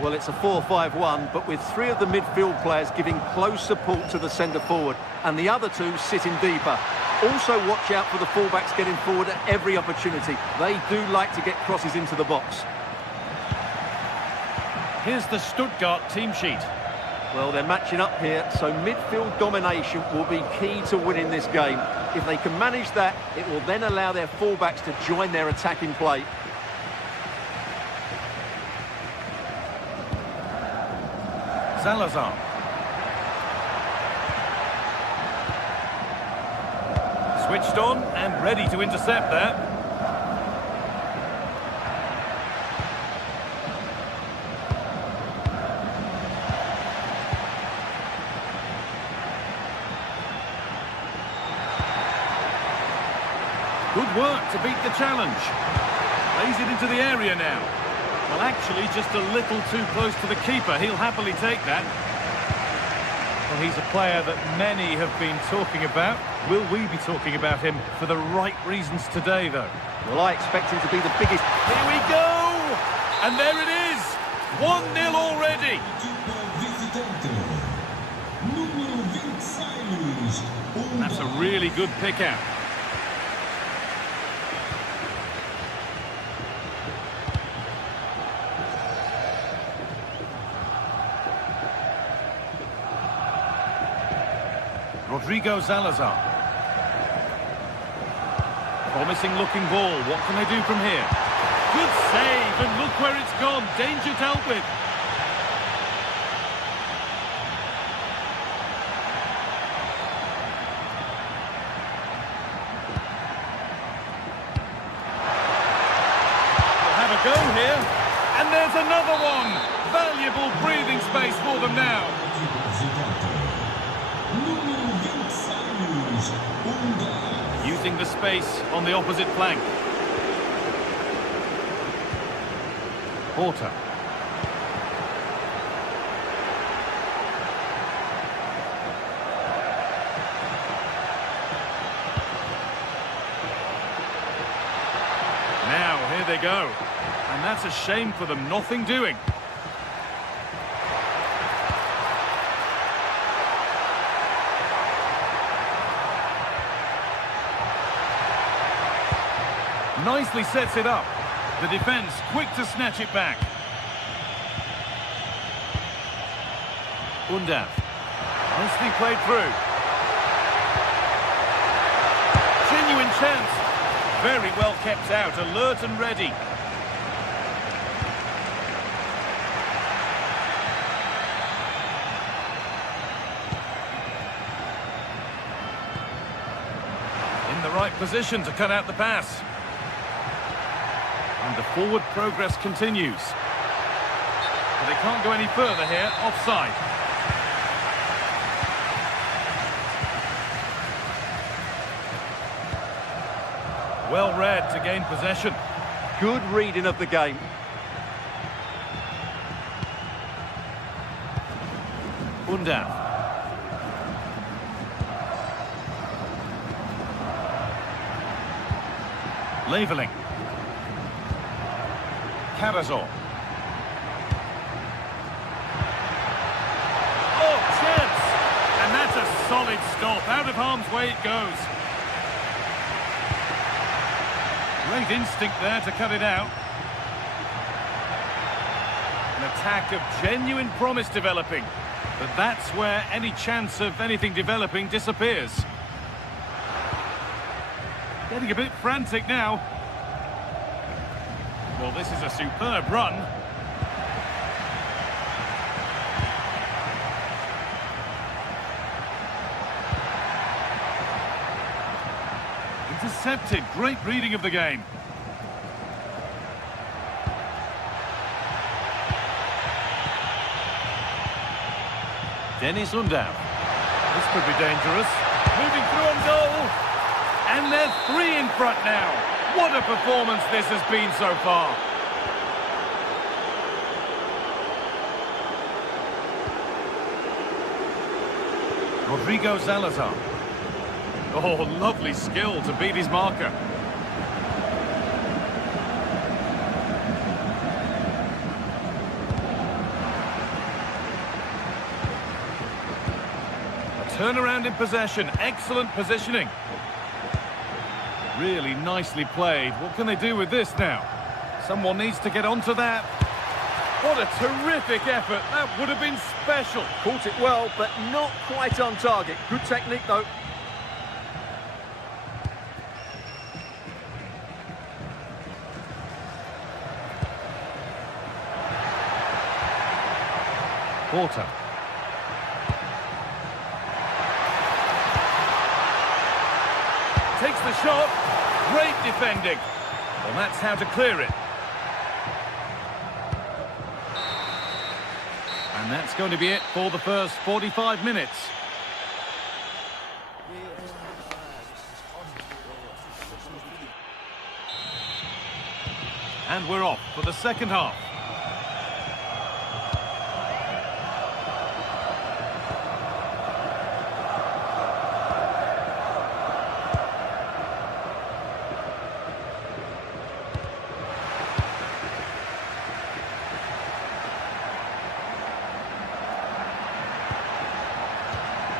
Well, it's a 4-5-1, but with 3 of the midfield players giving close support to the centre-forward, and the other 2 sitting deeper. Also watch out for the fullbacks getting forward at every opportunity. They do like to get crosses into the box. Here's the Stuttgart team sheet. Well, they're matching up here, so midfield domination will be key to winning this game. If they can manage that, it will then allow their fullbacks to join their attacking play. Salazar. Switched on and ready to intercept there. Good work to beat the challenge. Plays it into the area now. Well, actually, just a little too close to the keeper. He'll happily take that. Well, he's a player that many have been talking about. Will we be talking about him for the right reasons today, though? Well, I expect him to be the biggest. Here we go! And there it is! 1-0 already! That's a really good pick out. Rodrigo Salazar. Promising looking ball. What can they do from here? Good save, and look where it's gone. Danger dealt with. We'll have a go here. And there's another one. Valuable breathing space for them now. Using the space on the opposite flank. Porter. Now, here they go. And that's a shame for them, nothing doing. Nicely sets it up. The defence quick to snatch it back. Undav. Nicely played through. Genuine chance. Very well kept out, alert and ready. In the right position to cut out the pass. And the forward progress continues. But they can't go any further here, offside. Well read to gain possession. Good reading of the game. Undav. Leveling. Karazor. Oh, chance! And that's a solid stop. Out of harm's way it goes. Great instinct there to cut it out. An attack of genuine promise developing. But that's where any chance of anything developing disappears. Getting a bit frantic now. Well, this is a superb run. Intercepted. Great reading of the game. Dennis Undav. This could be dangerous. Moving through on goal. And they're 3 in front now. What a performance this has been so far. Rodrigo Salazar. Oh, lovely skill to beat his marker. A turnaround in possession. Excellent positioning. Really nicely played. What can they do with this now? Someone needs to get onto that. What a terrific effort. That would have been special. Caught it well, but not quite on target. Good technique, though. Porter. Takes the shot. Great defending. Well, that's how to clear it. And that's going to be it for the first 45 minutes. And we're off for the second half.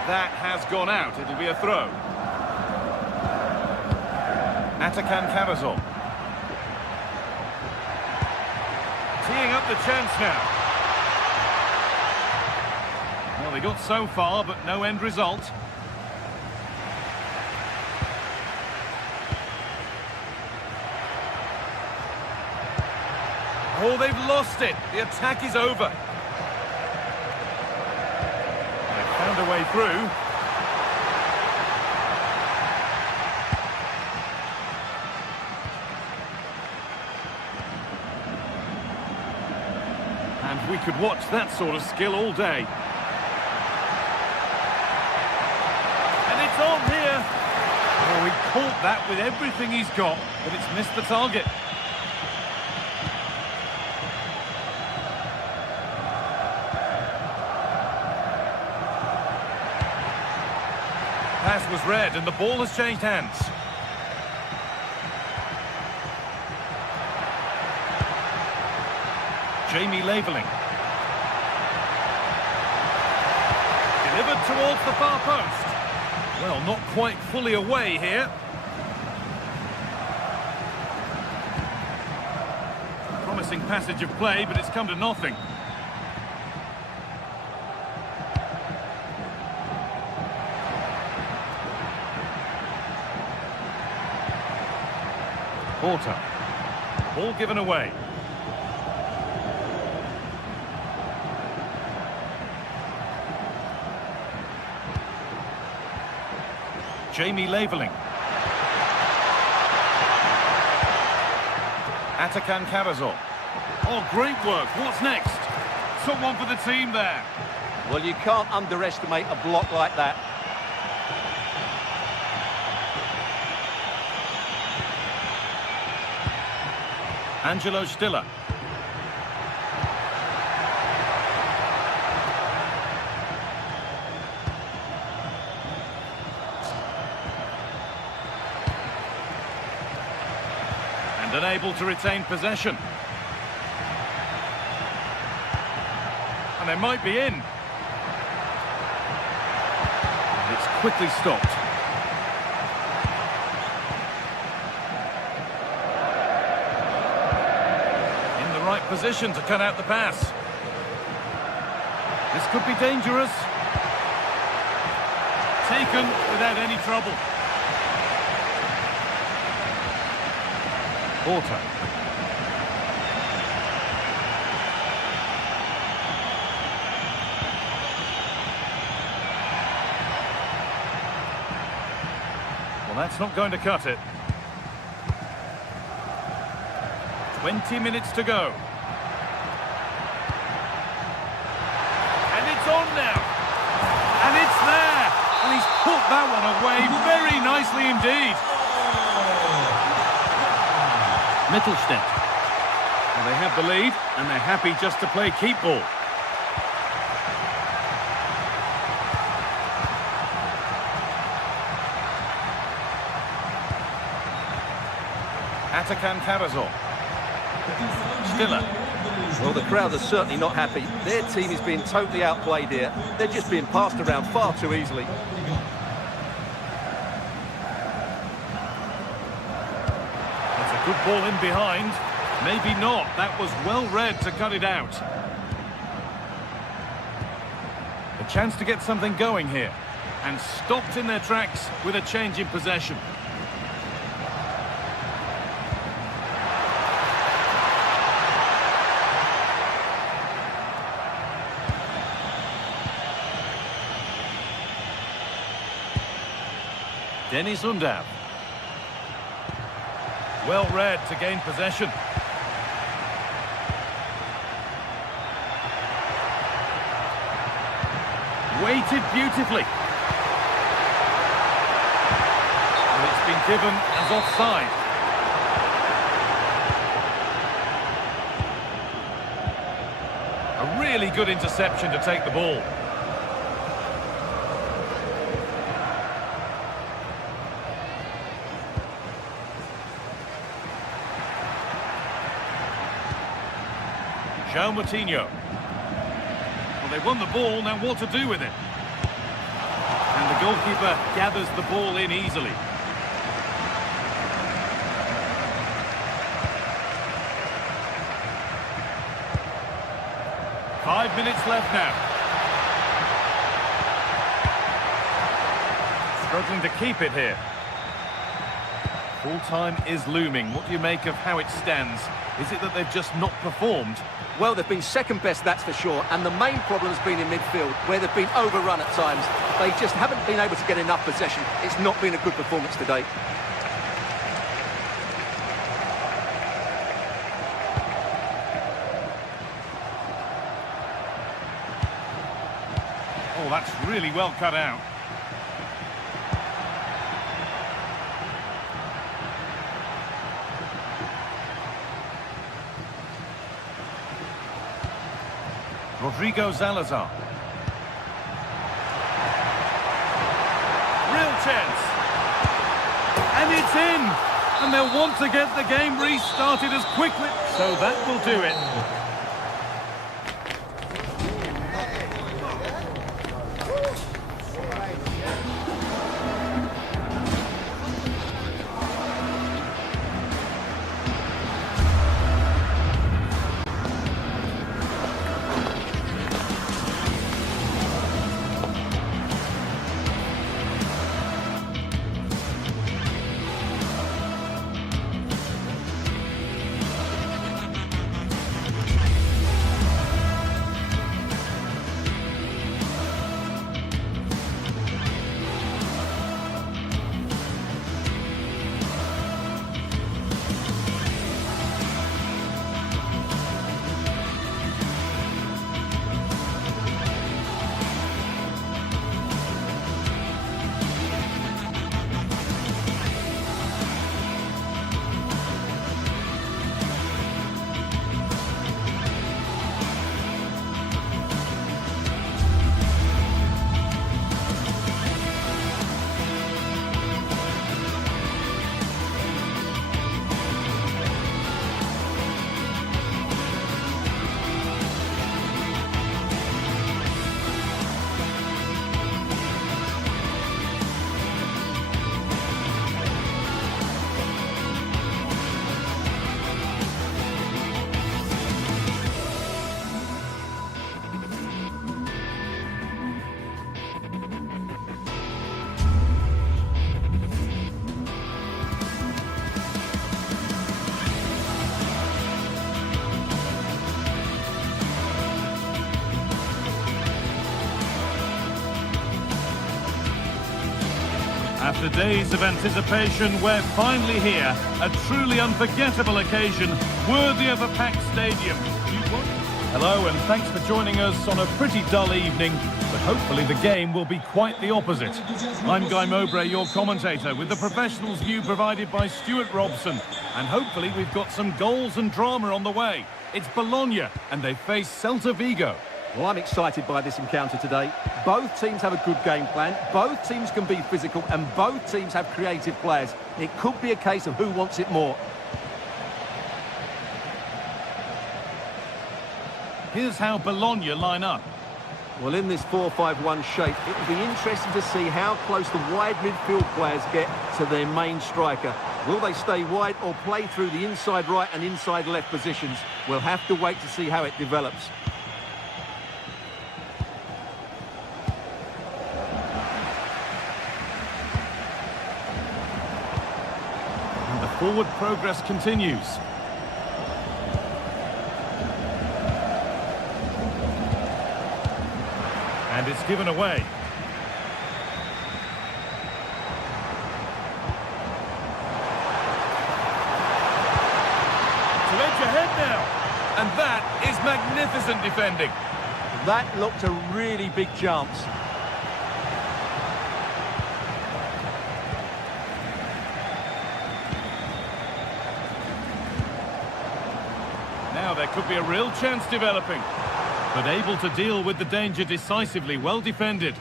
That has gone out. It'll be a throw. Atakan Karazor. Teeing up the chance now. Well, they got so far, but no end result. Oh, they've lost it. The attack is over. They've found a way through. And we could watch that sort of skill all day. And it's on here. Oh, he caught that with everything he's got, but it's missed the target. Pass was read and the ball has changed hands. Jamie Laveling. Delivered towards the far post. Well, not quite fully away here. Promising passage of play, but it's come to nothing. Porter. Ball given away. Jamie Laveling. Atakan Karazor. Oh, great work. What's next? Someone for the team there. Well, you can't underestimate a block like that. Angelo Stiller. And unable to retain possession. And they might be in. It's quickly stopped. Right position to cut out the pass. This could be dangerous. Taken without any trouble. Porter. Well, that's not going to cut it. 20 minutes to go. And it's on now. And it's there. And he's put that one away very nicely indeed. Mittelstedt. Well, they have the lead, and they're happy just to play keep ball. Atakan Karazor. Stiller. Well, the crowd are certainly not happy. Their team is being totally outplayed here. They're just being passed around far too easily. That's a good ball in behind. Maybe not. That was well read to cut it out. A chance to get something going here. And stopped in their tracks with a change in possession. Dennis Undav. Well read to gain possession. Weighted beautifully. And it's been given as offside. A really good interception to take the ball. João Moutinho. Well, they won the ball, now what to do with it? And the goalkeeper gathers the ball in easily. Five minutes left now. Struggling to keep it here. Full time is looming. What do you make of how it stands? Is it that they've just not performed? Well, they've been second best, that's for sure, and the main problem's been in midfield, where they've been overrun at times. They just haven't been able to get enough possession. It's not been a good performance today. Oh, that's really well cut out. Rodrigo Salazar. Real chance. And it's in. And they'll want to get the game restarted as quickly. So that will do it. After days of anticipation, we're finally here. A truly unforgettable occasion, worthy of a packed stadium. Hello, and thanks for joining us on a pretty dull evening, but hopefully the game will be quite the opposite. I'm Guy Mowbray, your commentator, with the professionals' view provided by Stuart Robson. And hopefully we've got some goals and drama on the way. It's Bologna, and they face Celta Vigo. Well, I'm excited by this encounter today. Both teams have a good game plan, both teams can be physical, and both teams have creative players. It could be a case of who wants it more. Here's how Bologna line up. Well, in this 4-5-1 shape, it will be interesting to see how close the wide midfield players get to their main striker. Will they stay wide or play through the inside right and inside left positions? We'll have to wait to see how it develops. Forward progress continues. And it's given away. To edge ahead now. And that is magnificent defending. That looked a really big chance. Now there could be a real chance developing, but able to deal with the danger decisively, well defended.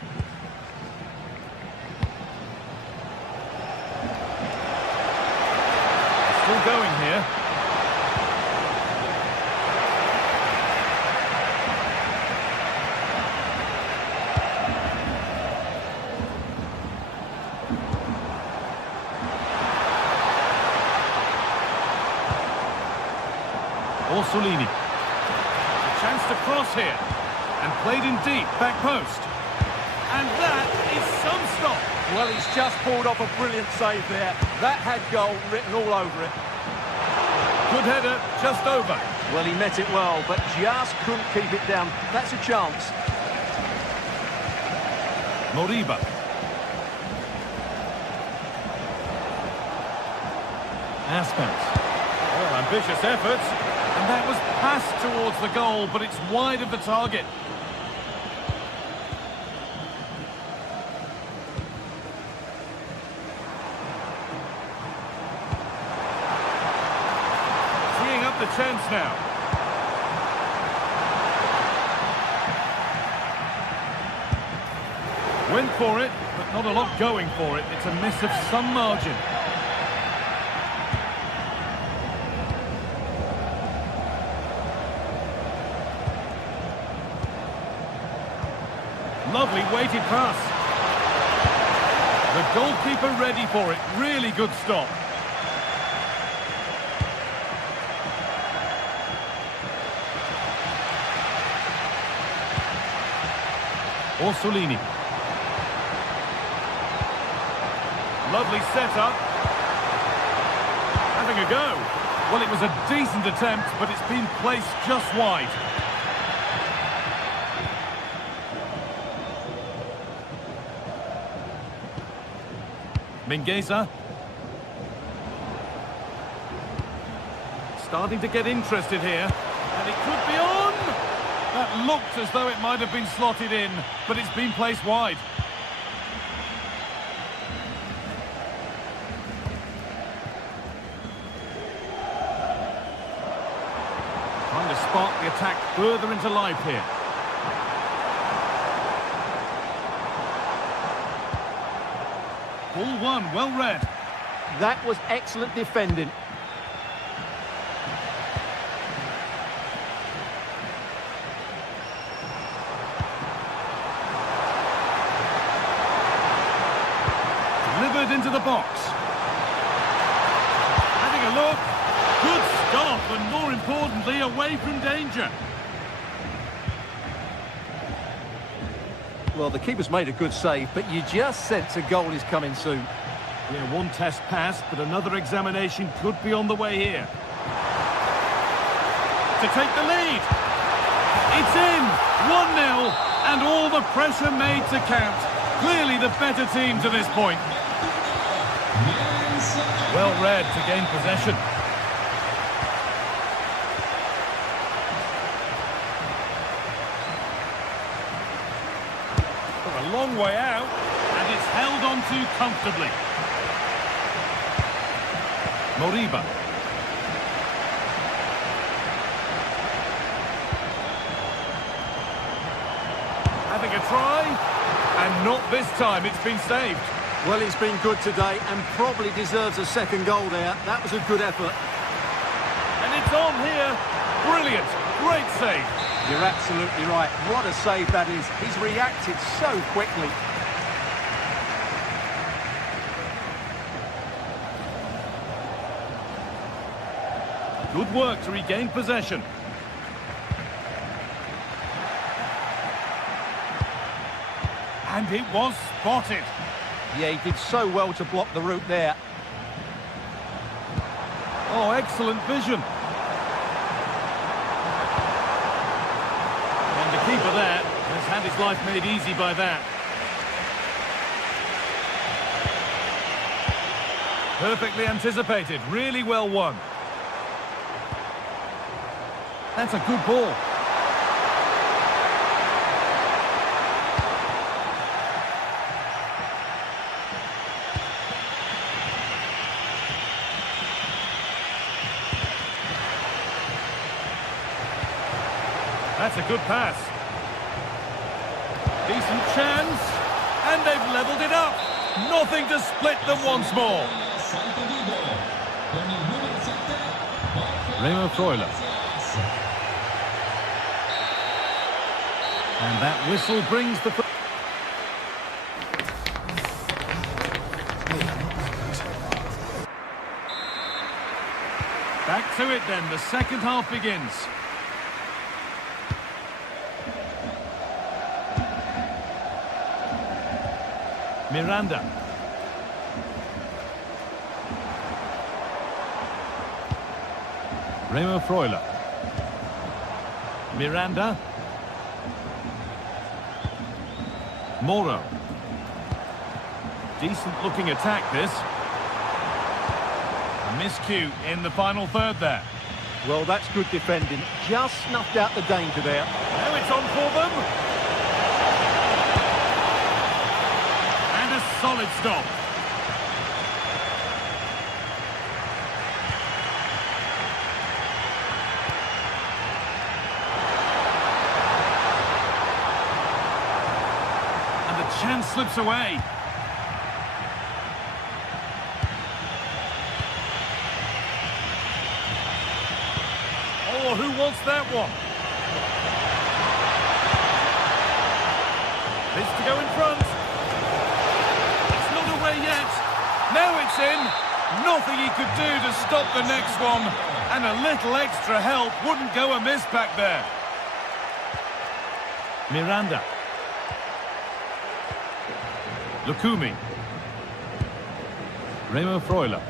Still going here. Orsolini. Chance to cross here. And played in deep, back post. And that is some stop. Well, he's just pulled off a brilliant save there. That had goal written all over it. Good header, just over. Well, he met it well, but just couldn't keep it down. That's a chance. Moriba. Aspas. Well, ambitious efforts. And that was passed towards the goal, but it's wide of the target. Freeing up the chance now. Went for it, but not a lot going for it. It's a miss of some margin. Lovely weighted pass. The goalkeeper ready for it. Really good stop. Orsolini. Lovely setup. Having a go. Well, it was a decent attempt, but it's been placed just wide. Mingueza. Starting to get interested here. And it could be on! That looked as though it might have been slotted in, but it's been placed wide. Trying to spark the attack further into life here. Ball one, well read. That was excellent defending. Delivered into the box. Having a look. Good stop, and more importantly, away from danger. Well, the keeper's made a good save, but you just sense a goal is coming soon. Yeah, one test passed, but another examination could be on the way here. To take the lead. It's in. 1-0, and all the pressure made to count. Clearly the better team to this point. Well read to gain possession. A long way out, and it's held on to comfortably. Moriba. Having a try, and not this time, it's been saved. Well, it's been good today and probably deserves a second goal there. That was a good effort. And it's on here. Brilliant. Great save. You're absolutely right. What a save that is. He's reacted so quickly. Good work to regain possession. And it was spotted. Yeah, he did so well to block the route there. Oh, excellent vision. And the keeper there has had his life made easy by that. Perfectly anticipated, really well won. That's a good ball. That's a good pass. Decent chance. And they've levelled it up. Nothing to split them once more. Remo Freuler. And that whistle brings the... Back to it then. The second half begins. Miranda. Remo Freuler. Miranda. Moro. Decent looking attack this. A miscue in the final third there. Well, that's good defending. Just snuffed out the danger there. Now it's on for them. And a solid stop. And the chance slips away. Oh, who wants that one? This to go in front. It's not away yet. Now it's in. Nothing he could do to stop the next one. And a little extra help wouldn't go amiss back there. Miranda. Lukumi. Remo Freuler.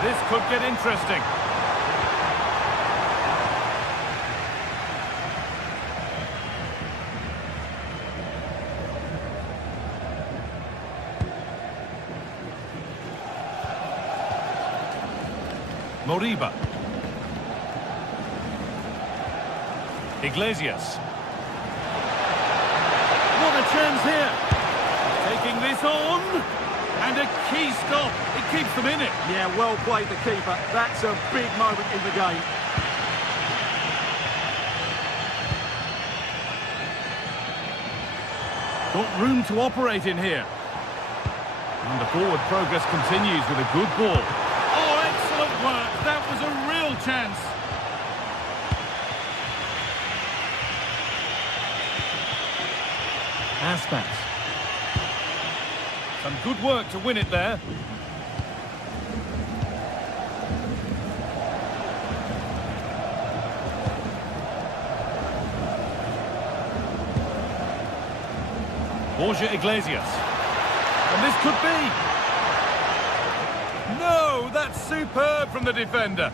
This could get interesting. Moriba. Iglesias. What a chance here. Taking this on. And a key stop. It keeps them in it. Yeah, well played, the keeper. That's a big moment in the game. Got room to operate in here. And the forward progress continues with a good ball. Oh, excellent work. That was a real chance. Aspas. Some good work to win it there. Borja Iglesias. And this could be. No, that's superb from the defender.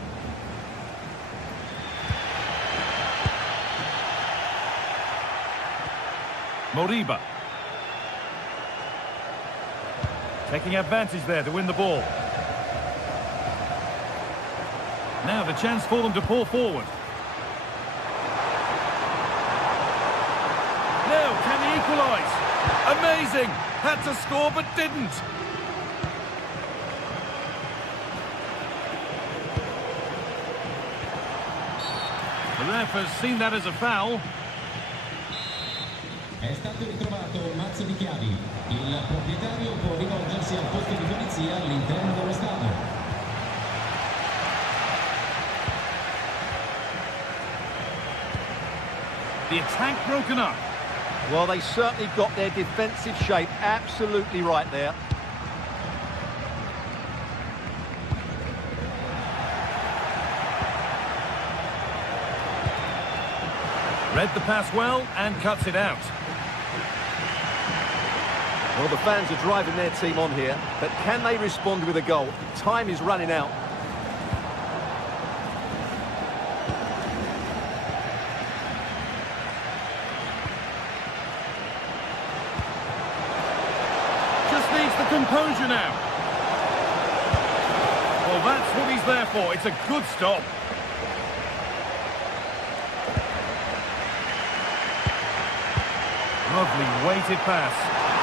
Moriba. Taking advantage there to win the ball. Now the chance for them to pull forward. Now, can they equalise? Amazing! Had to score but didn't. The ref has seen that as a foul. È stato ritrovato un mazzo di chiavi. Il proprietario può rivolgersi al posto di polizia all'interno dello stadio. The attack broken up. Well, they certainly got their defensive shape absolutely right there. Read the pass well and cuts it out. Well, the fans are driving their team on here, but can they respond with a goal? Time is running out. Just needs the composure now. Well, that's what he's there for. It's a good stop. Lovely weighted pass.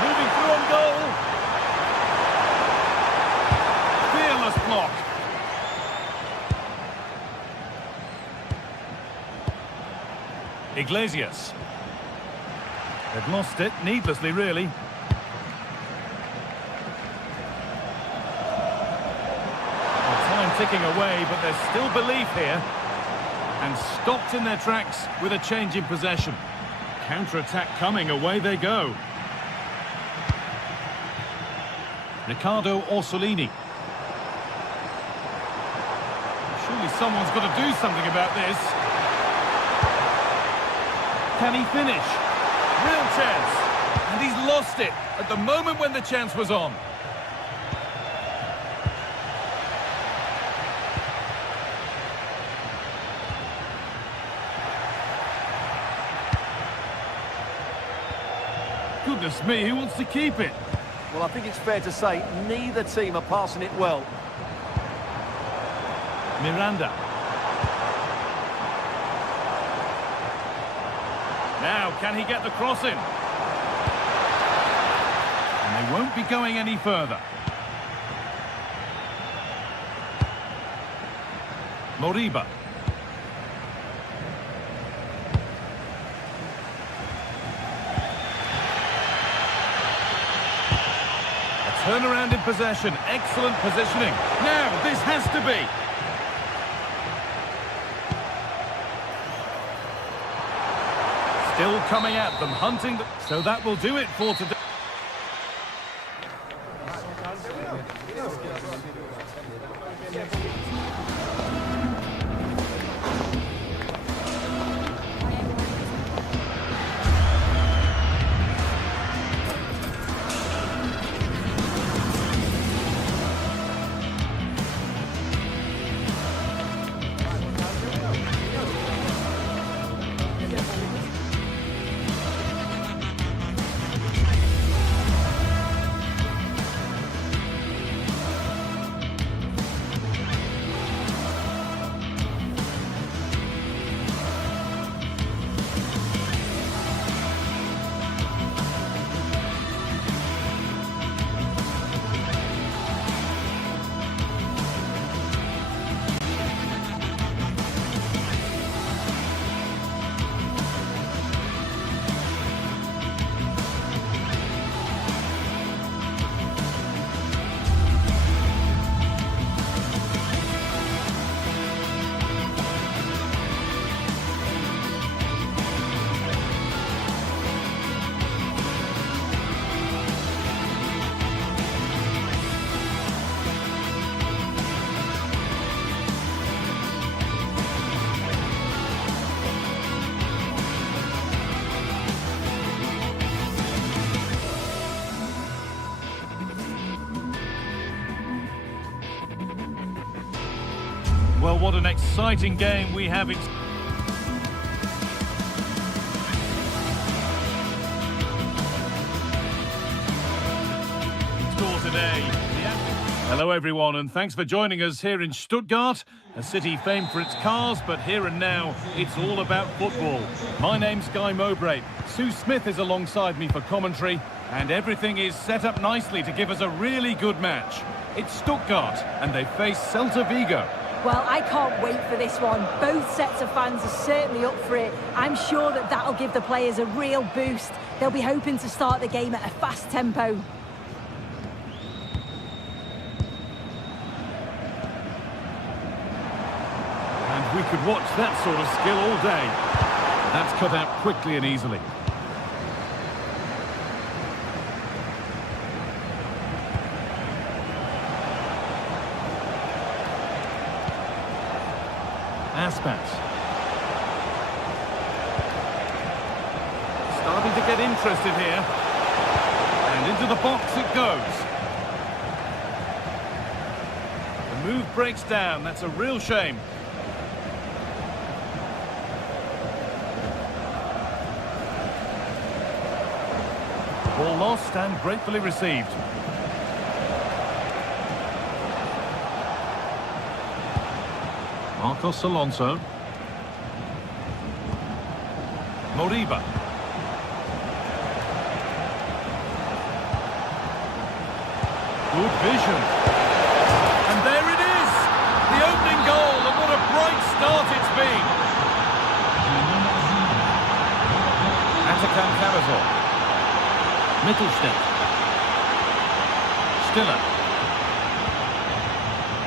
Moving through on goal. Fearless block. Iglesias. They've lost it, needlessly really. Time ticking away, but there's still belief here. And stopped in their tracks with a change in possession. Counter-attack coming, away they go. Riccardo Orsolini. Surely someone's got to do something about this. Can he finish? Real chance. And he's lost it at the moment when the chance was on. Goodness me, who wants to keep it? Well, I think it's fair to say neither team are passing it well. Miranda. Now, can he get the cross in? And they won't be going any further. Moriba. A turnaround in possession. Excellent positioning. Now, this has to be. Still coming at them, hunting. So that will do it for today. Well, what an exciting game we have in store today. Hello everyone, and thanks for joining us here in Stuttgart, a city famed for its cars, but here and now it's all about football. My name's Guy Mowbray. Sue Smith is alongside me for commentary, and everything is set up nicely to give us a really good match. It's Stuttgart, and they face Celta Vigo. Well, I can't wait for this one. Both sets of fans are certainly up for it. I'm sure that that'll give the players a real boost. They'll be hoping to start the game at a fast tempo. And we could watch that sort of skill all day. That's cut out quickly and easily. Aspas. Starting to get interested here. And into the box it goes. The move breaks down. That's a real shame. Ball lost and gratefully received. Marcos Alonso. Moriba. Good vision. And there it is! The opening goal, and what a bright start it's been! Atakan Cavazor. Mittelstädt. Stiller.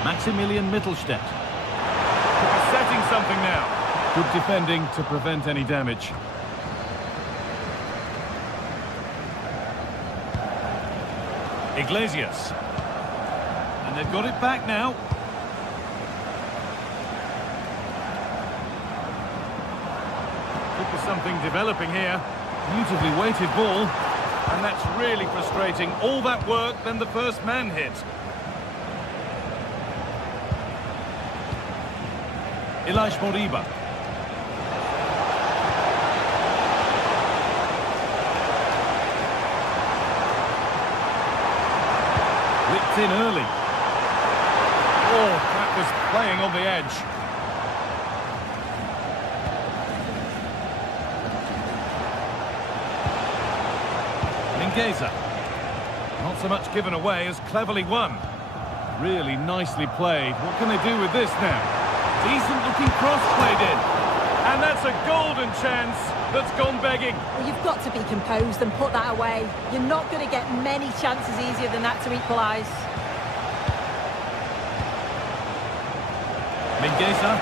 Maximilian Mittelstädt. Setting something now. Good defending to prevent any damage. Iglesias. And they've got it back now. Could for something developing here. Beautifully weighted ball. And that's really frustrating. All that work, then the first man hit. Ilaix Moriba. Whipped in early. Oh, that was playing on the edge. Mingueza. Not so much given away as cleverly won. Really nicely played. What can they do with this now? Decent looking cross played in. And that's a golden chance that's gone begging. Well, you've got to be composed and put that away. You're not going to get many chances easier than that to equalise. Mingueza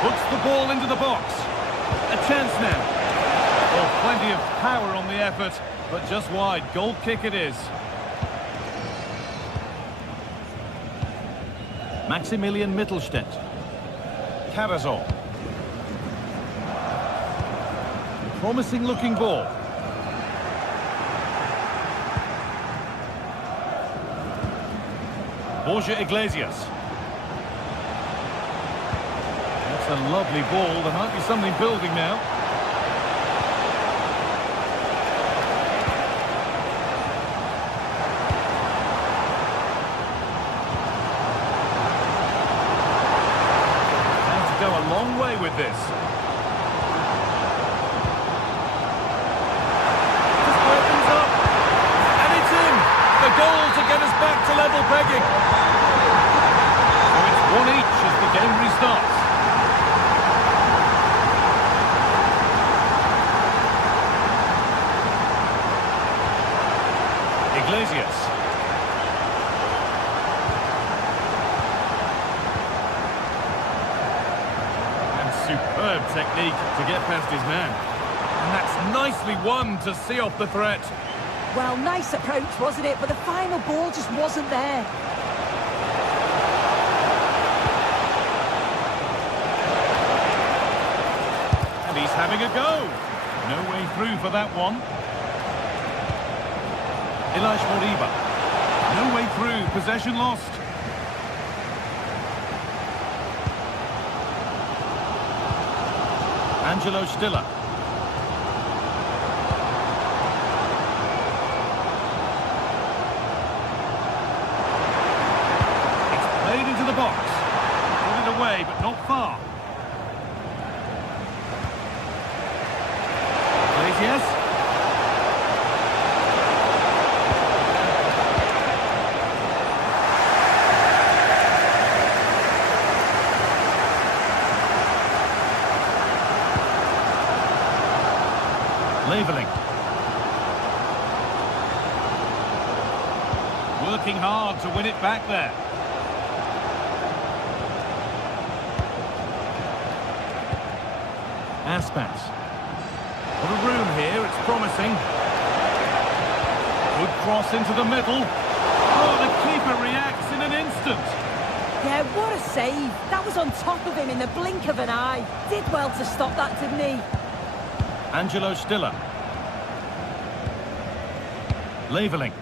puts the ball into the box. A chance now. Oh, plenty of power on the effort, but just wide. Goal kick it is. Maximilian Mittelstädt. Carrazol. Promising looking ball. Borja Iglesias. That's a lovely ball. There might be something building now. Go a long way with this. Just opens up. And it's in. The goal to get us back to level pegging. So it's 1 each as the game restarts. Iglesias. Superb technique to get past his man. And that's nicely won to see off the threat. Well, nice approach, wasn't it? But the final ball just wasn't there. And he's having a go. No way through for that one. Ilaix Moriba. No way through. Possession lost. Angelo Stiller. It's played into the box. Put it away, but not far. Iglesias. Leveling. Working hard to win it back there. Aspas. What a room here, it's promising. Good cross into the middle. Oh, the keeper reacts in an instant. Yeah, what a save. That was on top of him in the blink of an eye. Did well to stop that, didn't he? Angelo Stiller. Leveling.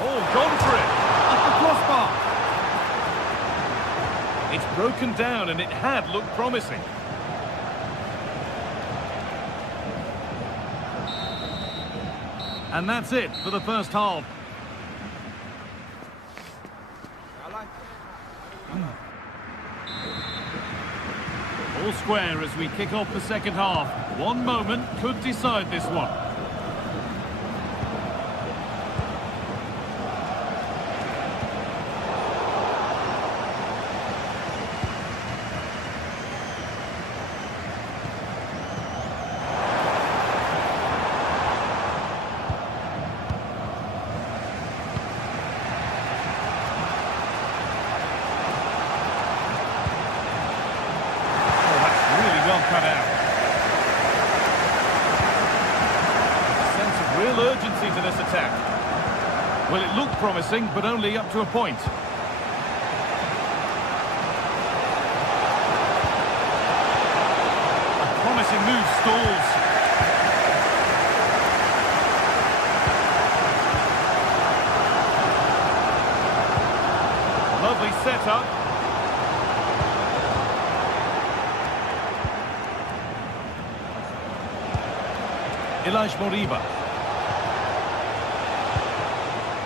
Oh, gone for it. Up the crossbar. It's broken down and it had looked promising. And that's it for the first half. All square as we kick off the second half. One moment could decide this one. Cut out. A sense of real urgency to this attack. Well, it looked promising, but only up to a point. A promising move stalls. Lovely setup. Moriba.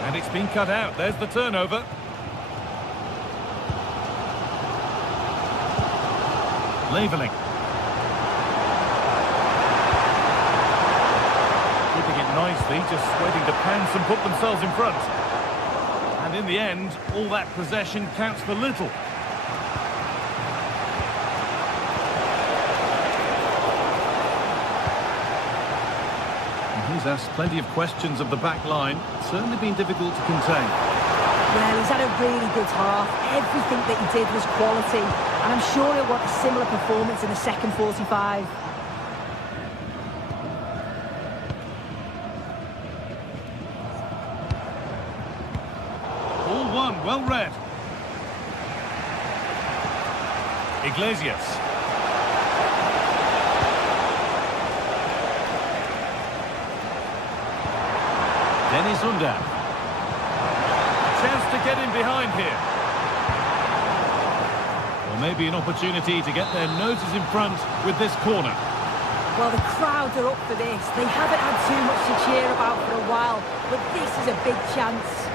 And it's been cut out. There's the turnover. Leveling. Keeping it nicely, just waiting to pounce and put themselves in front. And in the end, all that possession counts for little. He's asked plenty of questions of the back line. It's certainly been difficult to contain. Well, he's had a really good half. Everything that he did was quality. And I'm sure he'll want a similar performance in the second 45. All one, well read. Iglesias. Dennis Under. Chance to get in behind here. Or maybe an opportunity to get their noses in front with this corner. Well, the crowds are up for this. They haven't had too much to cheer about for a while, but this is a big chance.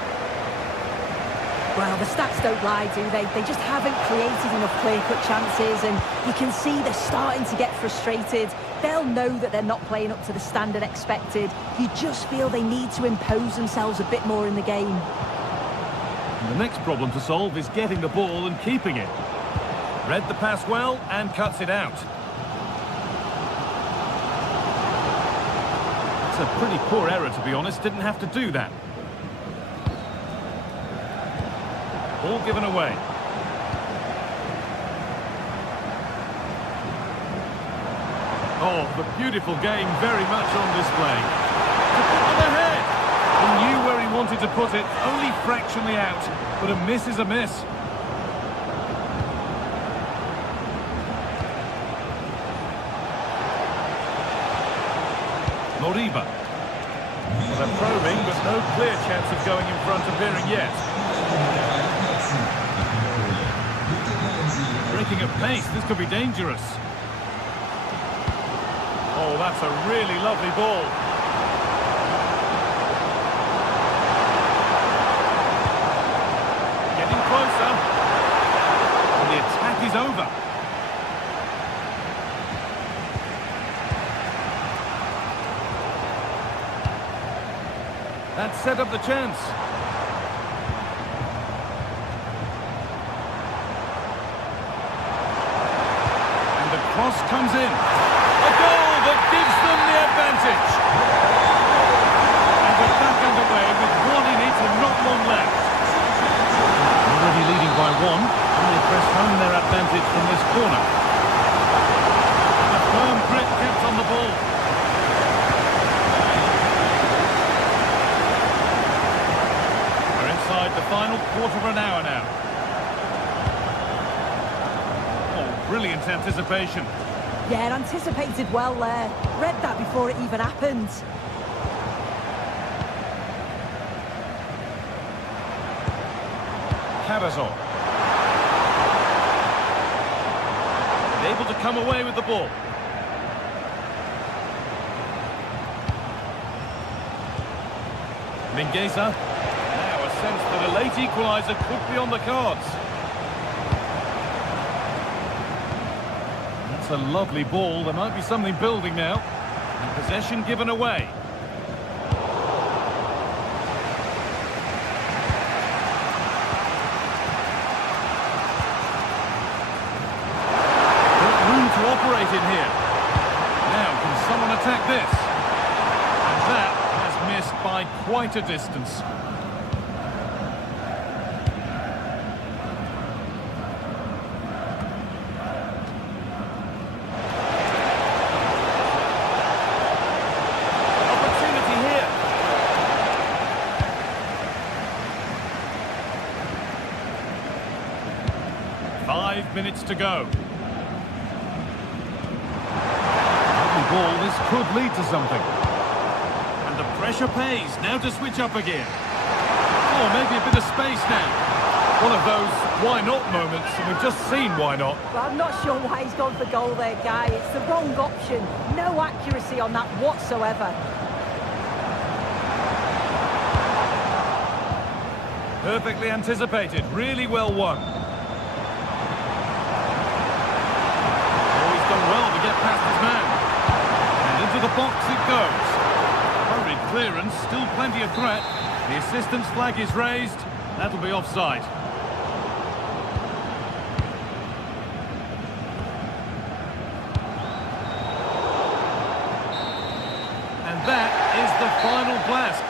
Well, the stats don't lie, do they? They just haven't created enough clear-cut chances, and you can see they're starting to get frustrated. They'll know that they're not playing up to the standard expected. You just feel they need to impose themselves a bit more in the game. And the next problem to solve is getting the ball and keeping it. Read the pass well and cuts it out. It's a pretty poor error, to be honest. Didn't have to do that. Ball given away. Oh, the beautiful game very much on display. To put on the head. He knew where he wanted to put it, only fractionally out, but a miss is a miss. Moriba. Well, they're probing, but no clear chance of going in front appearing yet. Breaking at pace, this could be dangerous. Oh, that's a really lovely ball. Getting closer. And the attack is over. That set up the chance. And the cross comes in. A goal that gives them the advantage. And we're back underway with one in it and not long left. Already leading by one, and they press home their advantage from this corner. A firm grip kept on the ball. We're inside the final quarter of an hour now. Oh, brilliant anticipation. Yeah, anticipated well there. Read that before it even happened. Cavazon. Able to come away with the ball. Mingueza. Now a sense that a late equaliser could be on the cards. That's a lovely ball. There might be something building now. And possession given away. To operate in here. Now, can someone attack this? And that has missed by quite a distance. Opportunity here. minutes to go. Lovely ball, this could lead to something. And the pressure pays, now to switch up again. Oh, maybe a bit of space now. One of those why not moments, and we've just seen why not. Well, I'm not sure why he's gone for goal there, Guy. It's the wrong option. No accuracy on that whatsoever. Perfectly anticipated, really well won. Oh, he's done well to get past his man. And into the box it goes. Hurried clearance, still plenty of threat. The assistant's flag is raised. That'll be offside. And that is the final blast.